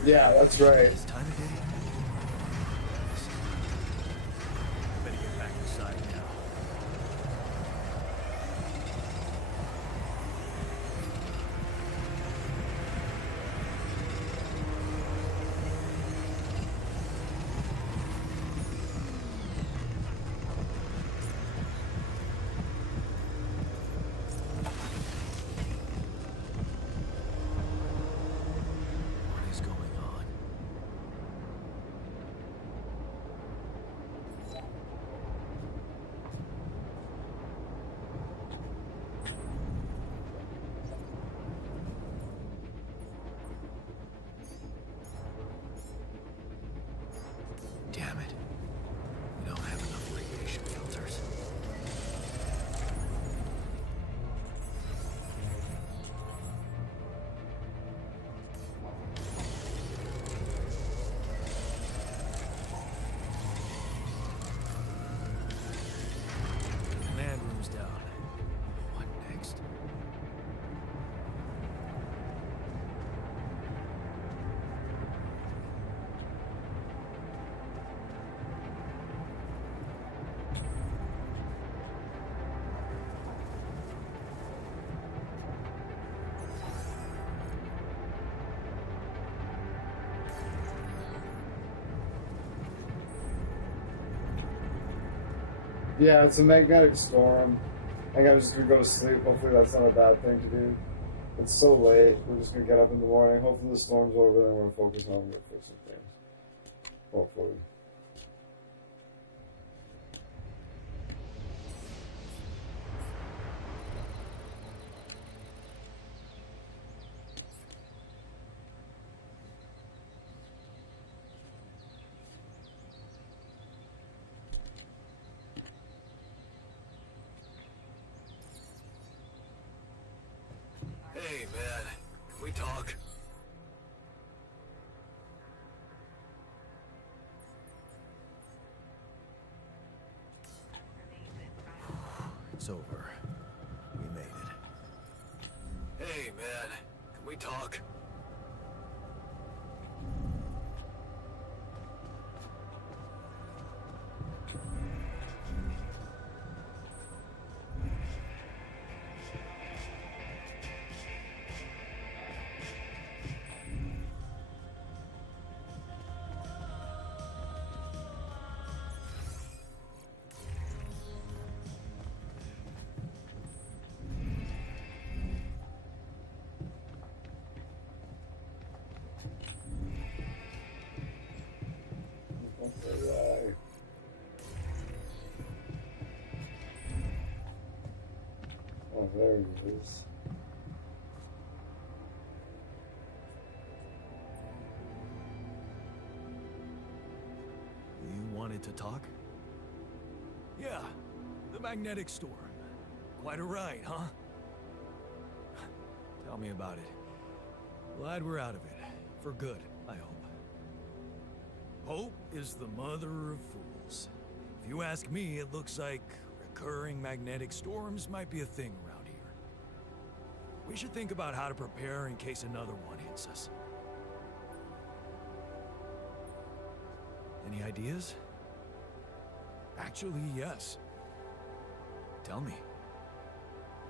Yeah, that's right. This time of day? Better get back inside now. What is going on? Damn it. We don't have enough radiation filters. Command room's down. What next? Yeah, it's a magnetic storm. I think I'm just gonna go to sleep. Hopefully that's not a bad thing to do. It's so late. We're just gonna get up in the morning. Hopefully the storm's over, then we're gonna focus on fixing things. Hopefully. Hey, man. Can we talk? It's over. We made it. Hey, man. Can we talk? Alright. Oh, there he is. You wanted to talk? Yeah, the magnetic storm. Quite a ride, huh? Tell me about it. Glad we're out of it. For good, I hope. Hope is the mother of fools. If you ask me, it looks like recurring magnetic storms might be a thing around here. We should think about how to prepare in case another one hits us. Any ideas? Actually, yes. Tell me.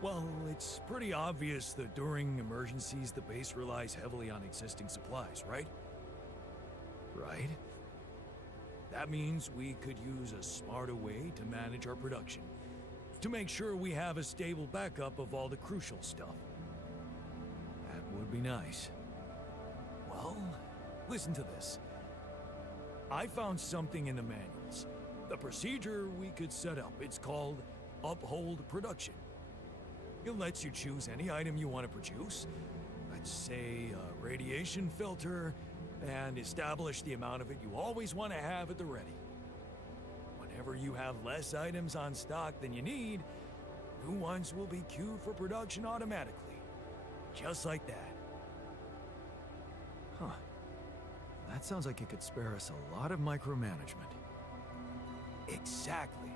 Well, it's pretty obvious that during emergencies, the base relies heavily on existing supplies, right? Right? That means we could use a smarter way to manage our production, to make sure we have a stable backup of all the crucial stuff. That would be nice. Well, listen to this. I found something in the manuals. The procedure we could set up. It's called Uphold Production. It lets you choose any item you want to produce. Let's say a radiation filter, and establish the amount of it you always want to have at the ready. Whenever you have less items on stock than you need, new ones will be queued for production automatically. Just like that. Huh. That sounds like it could spare us a lot of micromanagement. Exactly.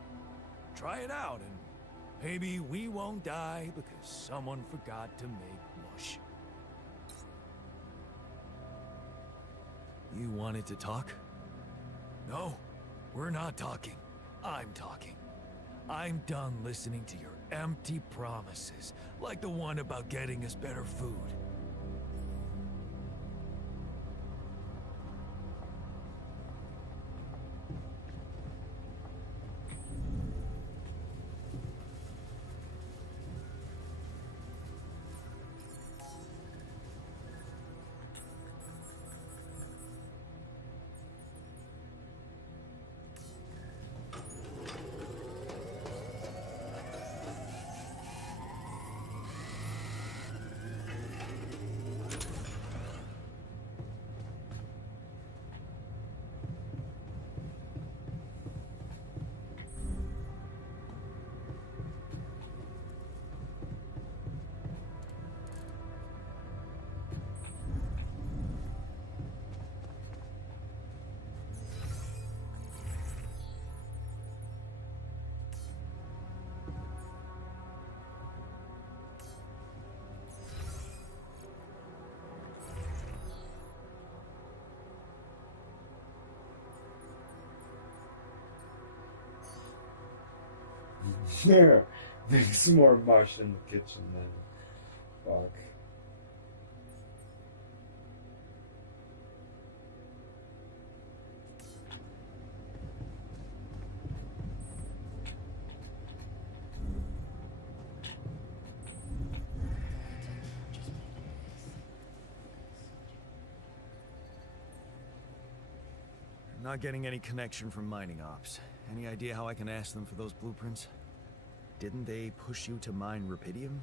Try it out, and maybe we won't die because someone forgot to make mush. You wanted to talk? No, we're not talking. I'm talking. I'm done listening to your empty promises, like the one about getting us better food. Make some more mush in the kitchen then. Fuck. I'm not getting any connection from mining ops. Any idea how I can ask them for those blueprints? Didn't they push you to mine rupidium?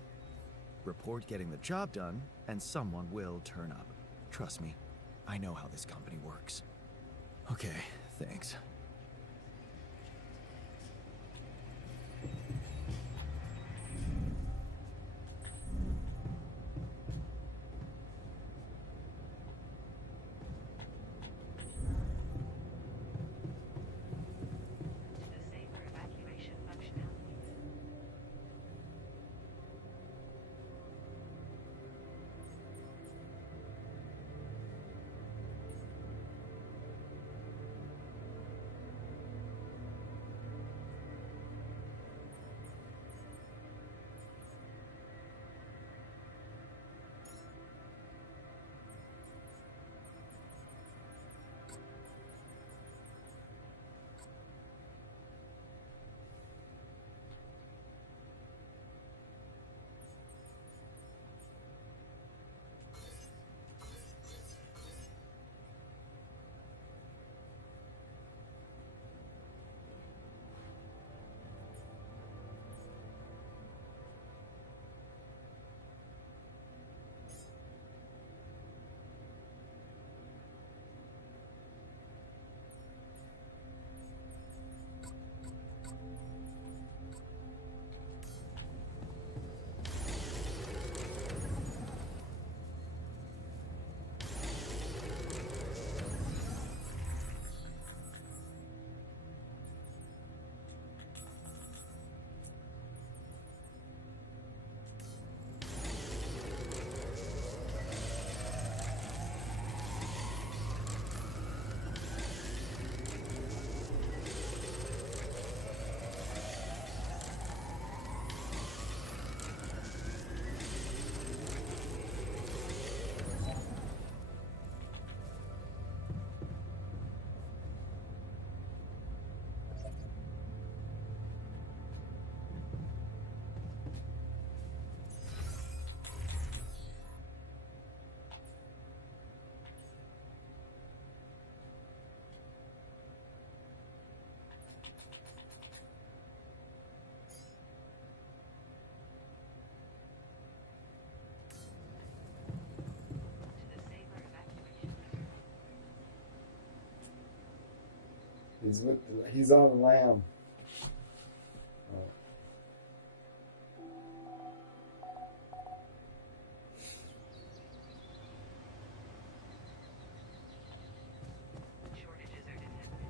Report getting the job done, and someone will turn up. Trust me, I know how this company works. Okay, thanks. The safer evacuation functionality. He's on lamb. Shortages are detected.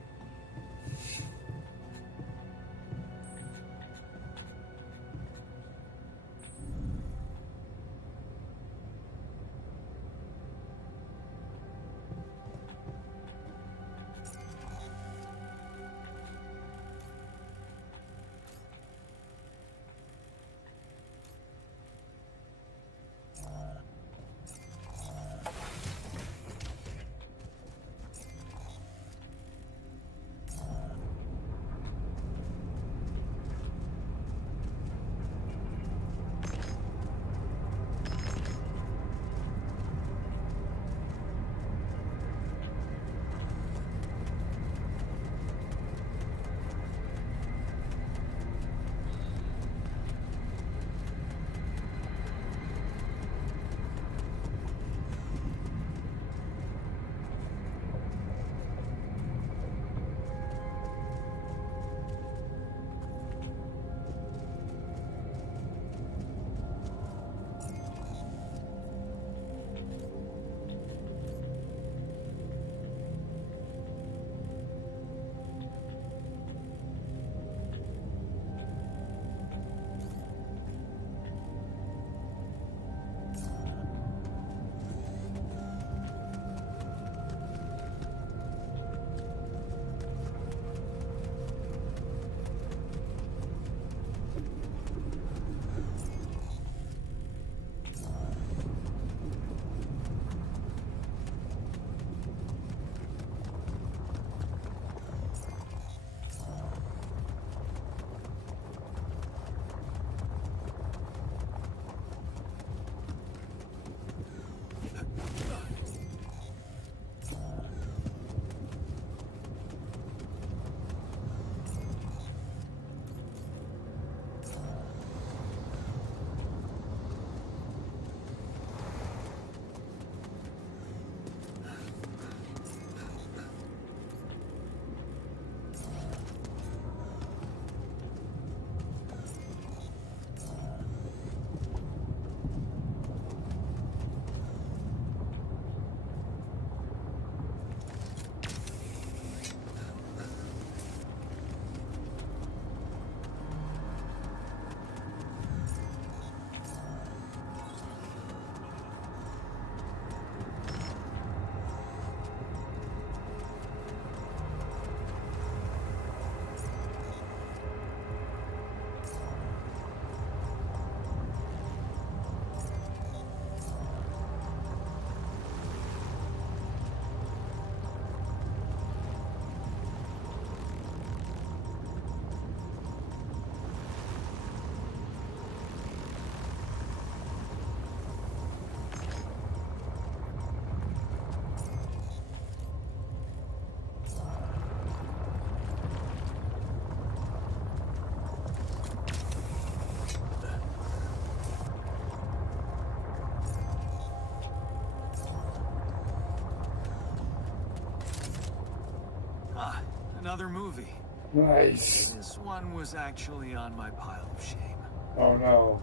Another movie. Nice. This one was actually on my pile of shame. Oh no.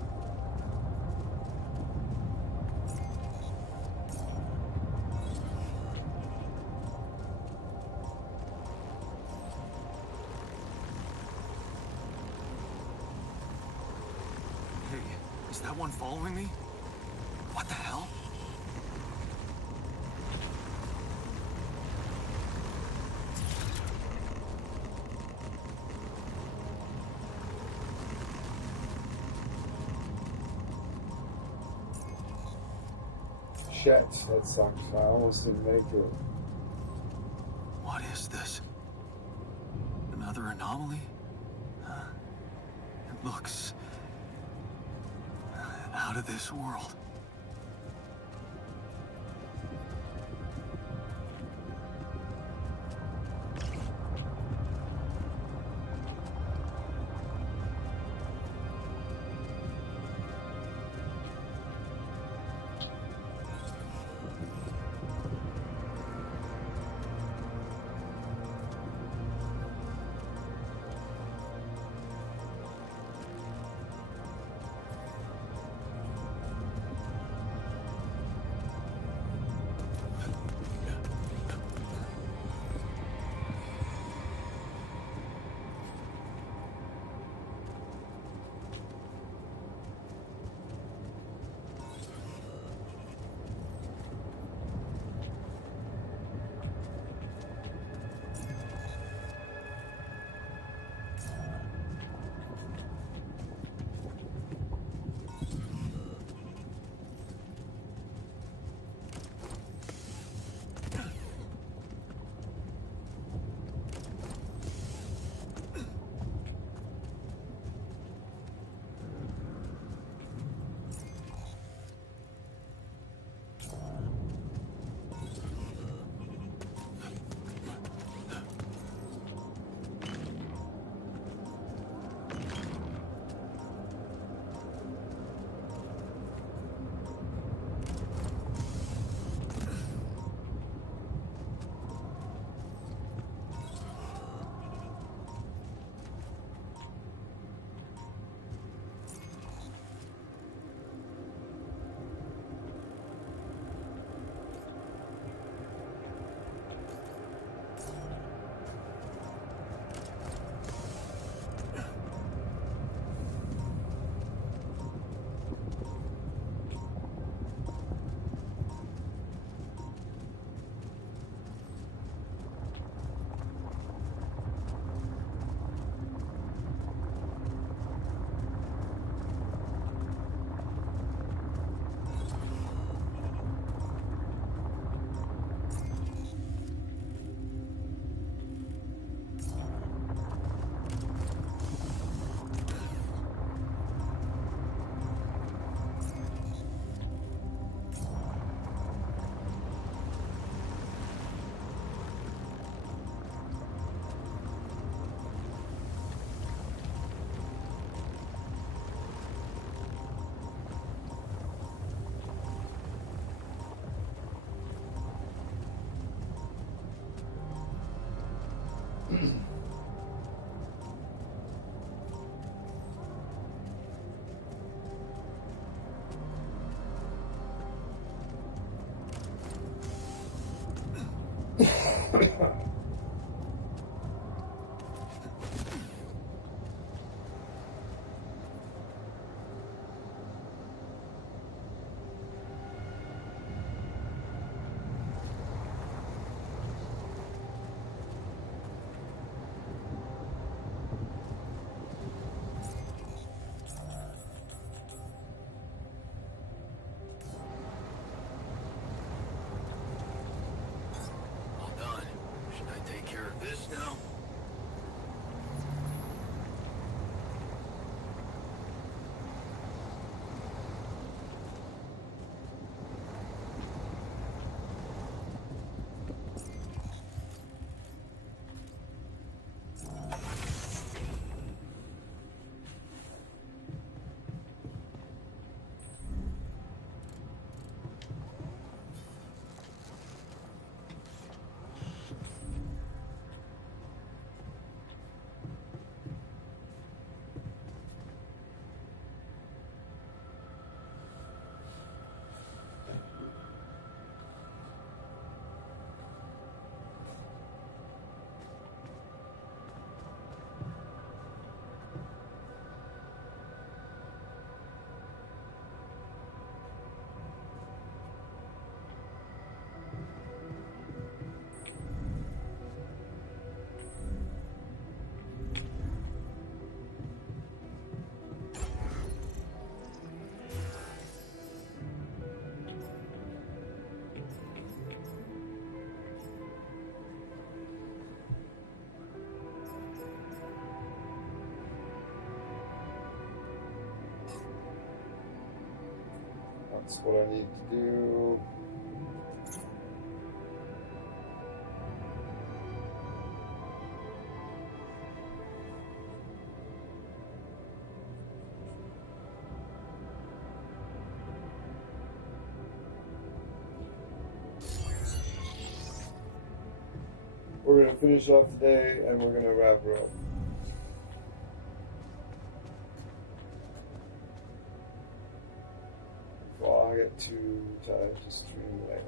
Hey, is that one following me? What the hell? Shit, that sucks. I almost didn't make it. What is this? Another anomaly? It looks out of this world. That's what I need to do. We're gonna finish off the day and we're gonna wrap her up. Well, I get too tired to stream later.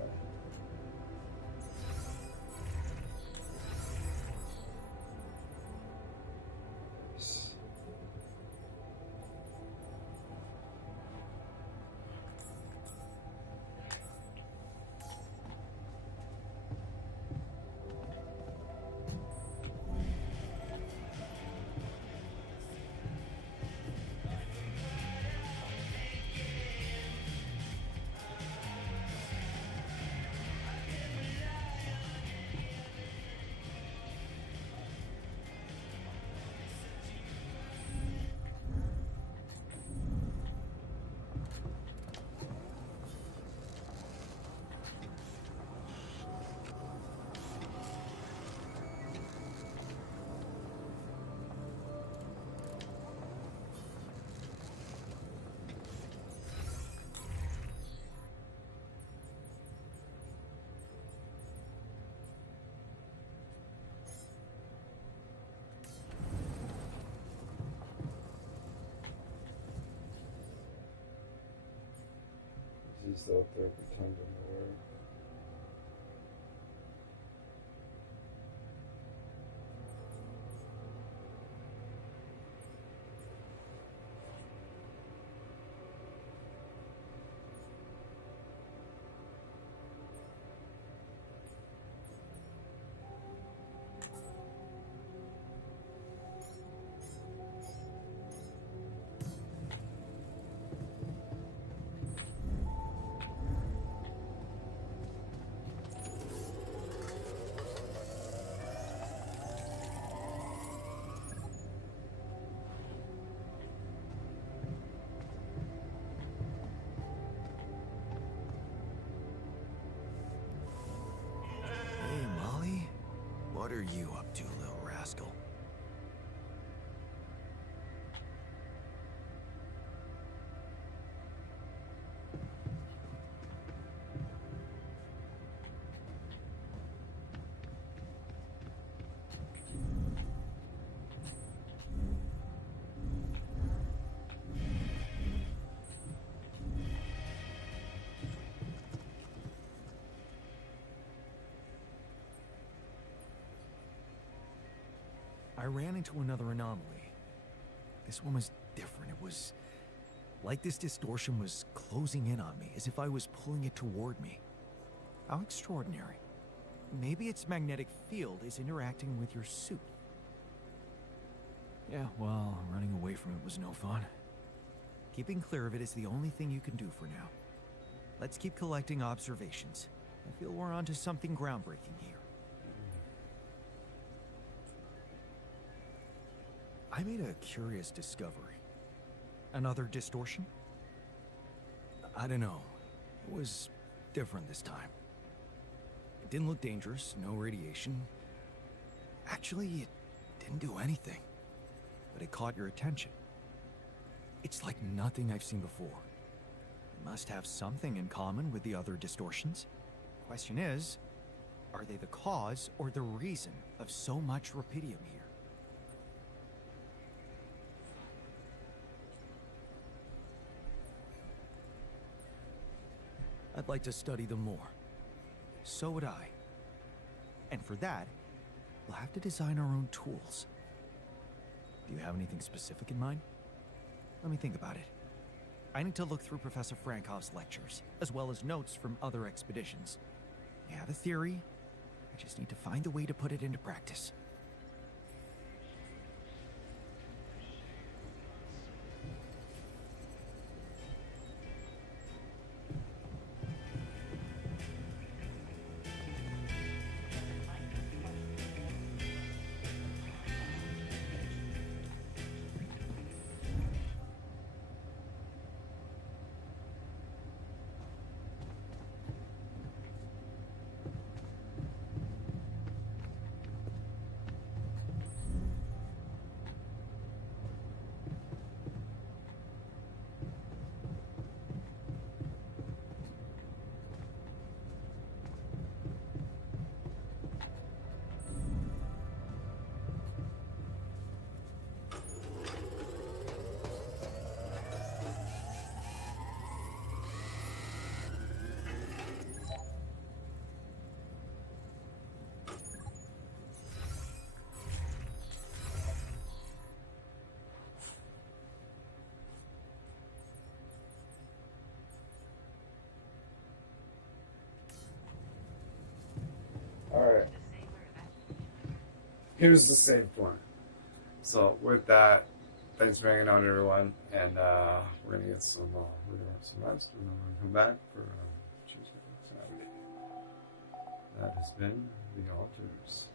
He's out there pretending to work. Hey, Molly. What are you up to, little rascal? I ran into another anomaly. This one was different. It was like this distortion was closing in on me, as if I was pulling it toward me. How extraordinary. Maybe its magnetic field is interacting with your suit. Yeah, well, running away from it was no fun. Keeping clear of it is the only thing you can do for now. Let's keep collecting observations. I feel we're onto something groundbreaking here. I made a curious discovery. Another distortion? I don't know. It was different this time. It didn't look dangerous, no radiation. Actually, it didn't do anything. But it caught your attention. It's like nothing I've seen before. It must have something in common with the other distortions. Question is, are they the cause or the reason of so much rupidium here? I'd like to study them more. So would I. And for that, we'll have to design our own tools. Do you have anything specific in mind? Let me think about it. I need to look through Professor Frankoff's lectures, as well as notes from other expeditions. I have a theory. I just need to find a way to put it into practice. Here's the save point. So with that, thanks for hanging out, everyone, and we're gonna get some rest, and then we're gonna come back for Tuesday, Saturday. That has been the Alters.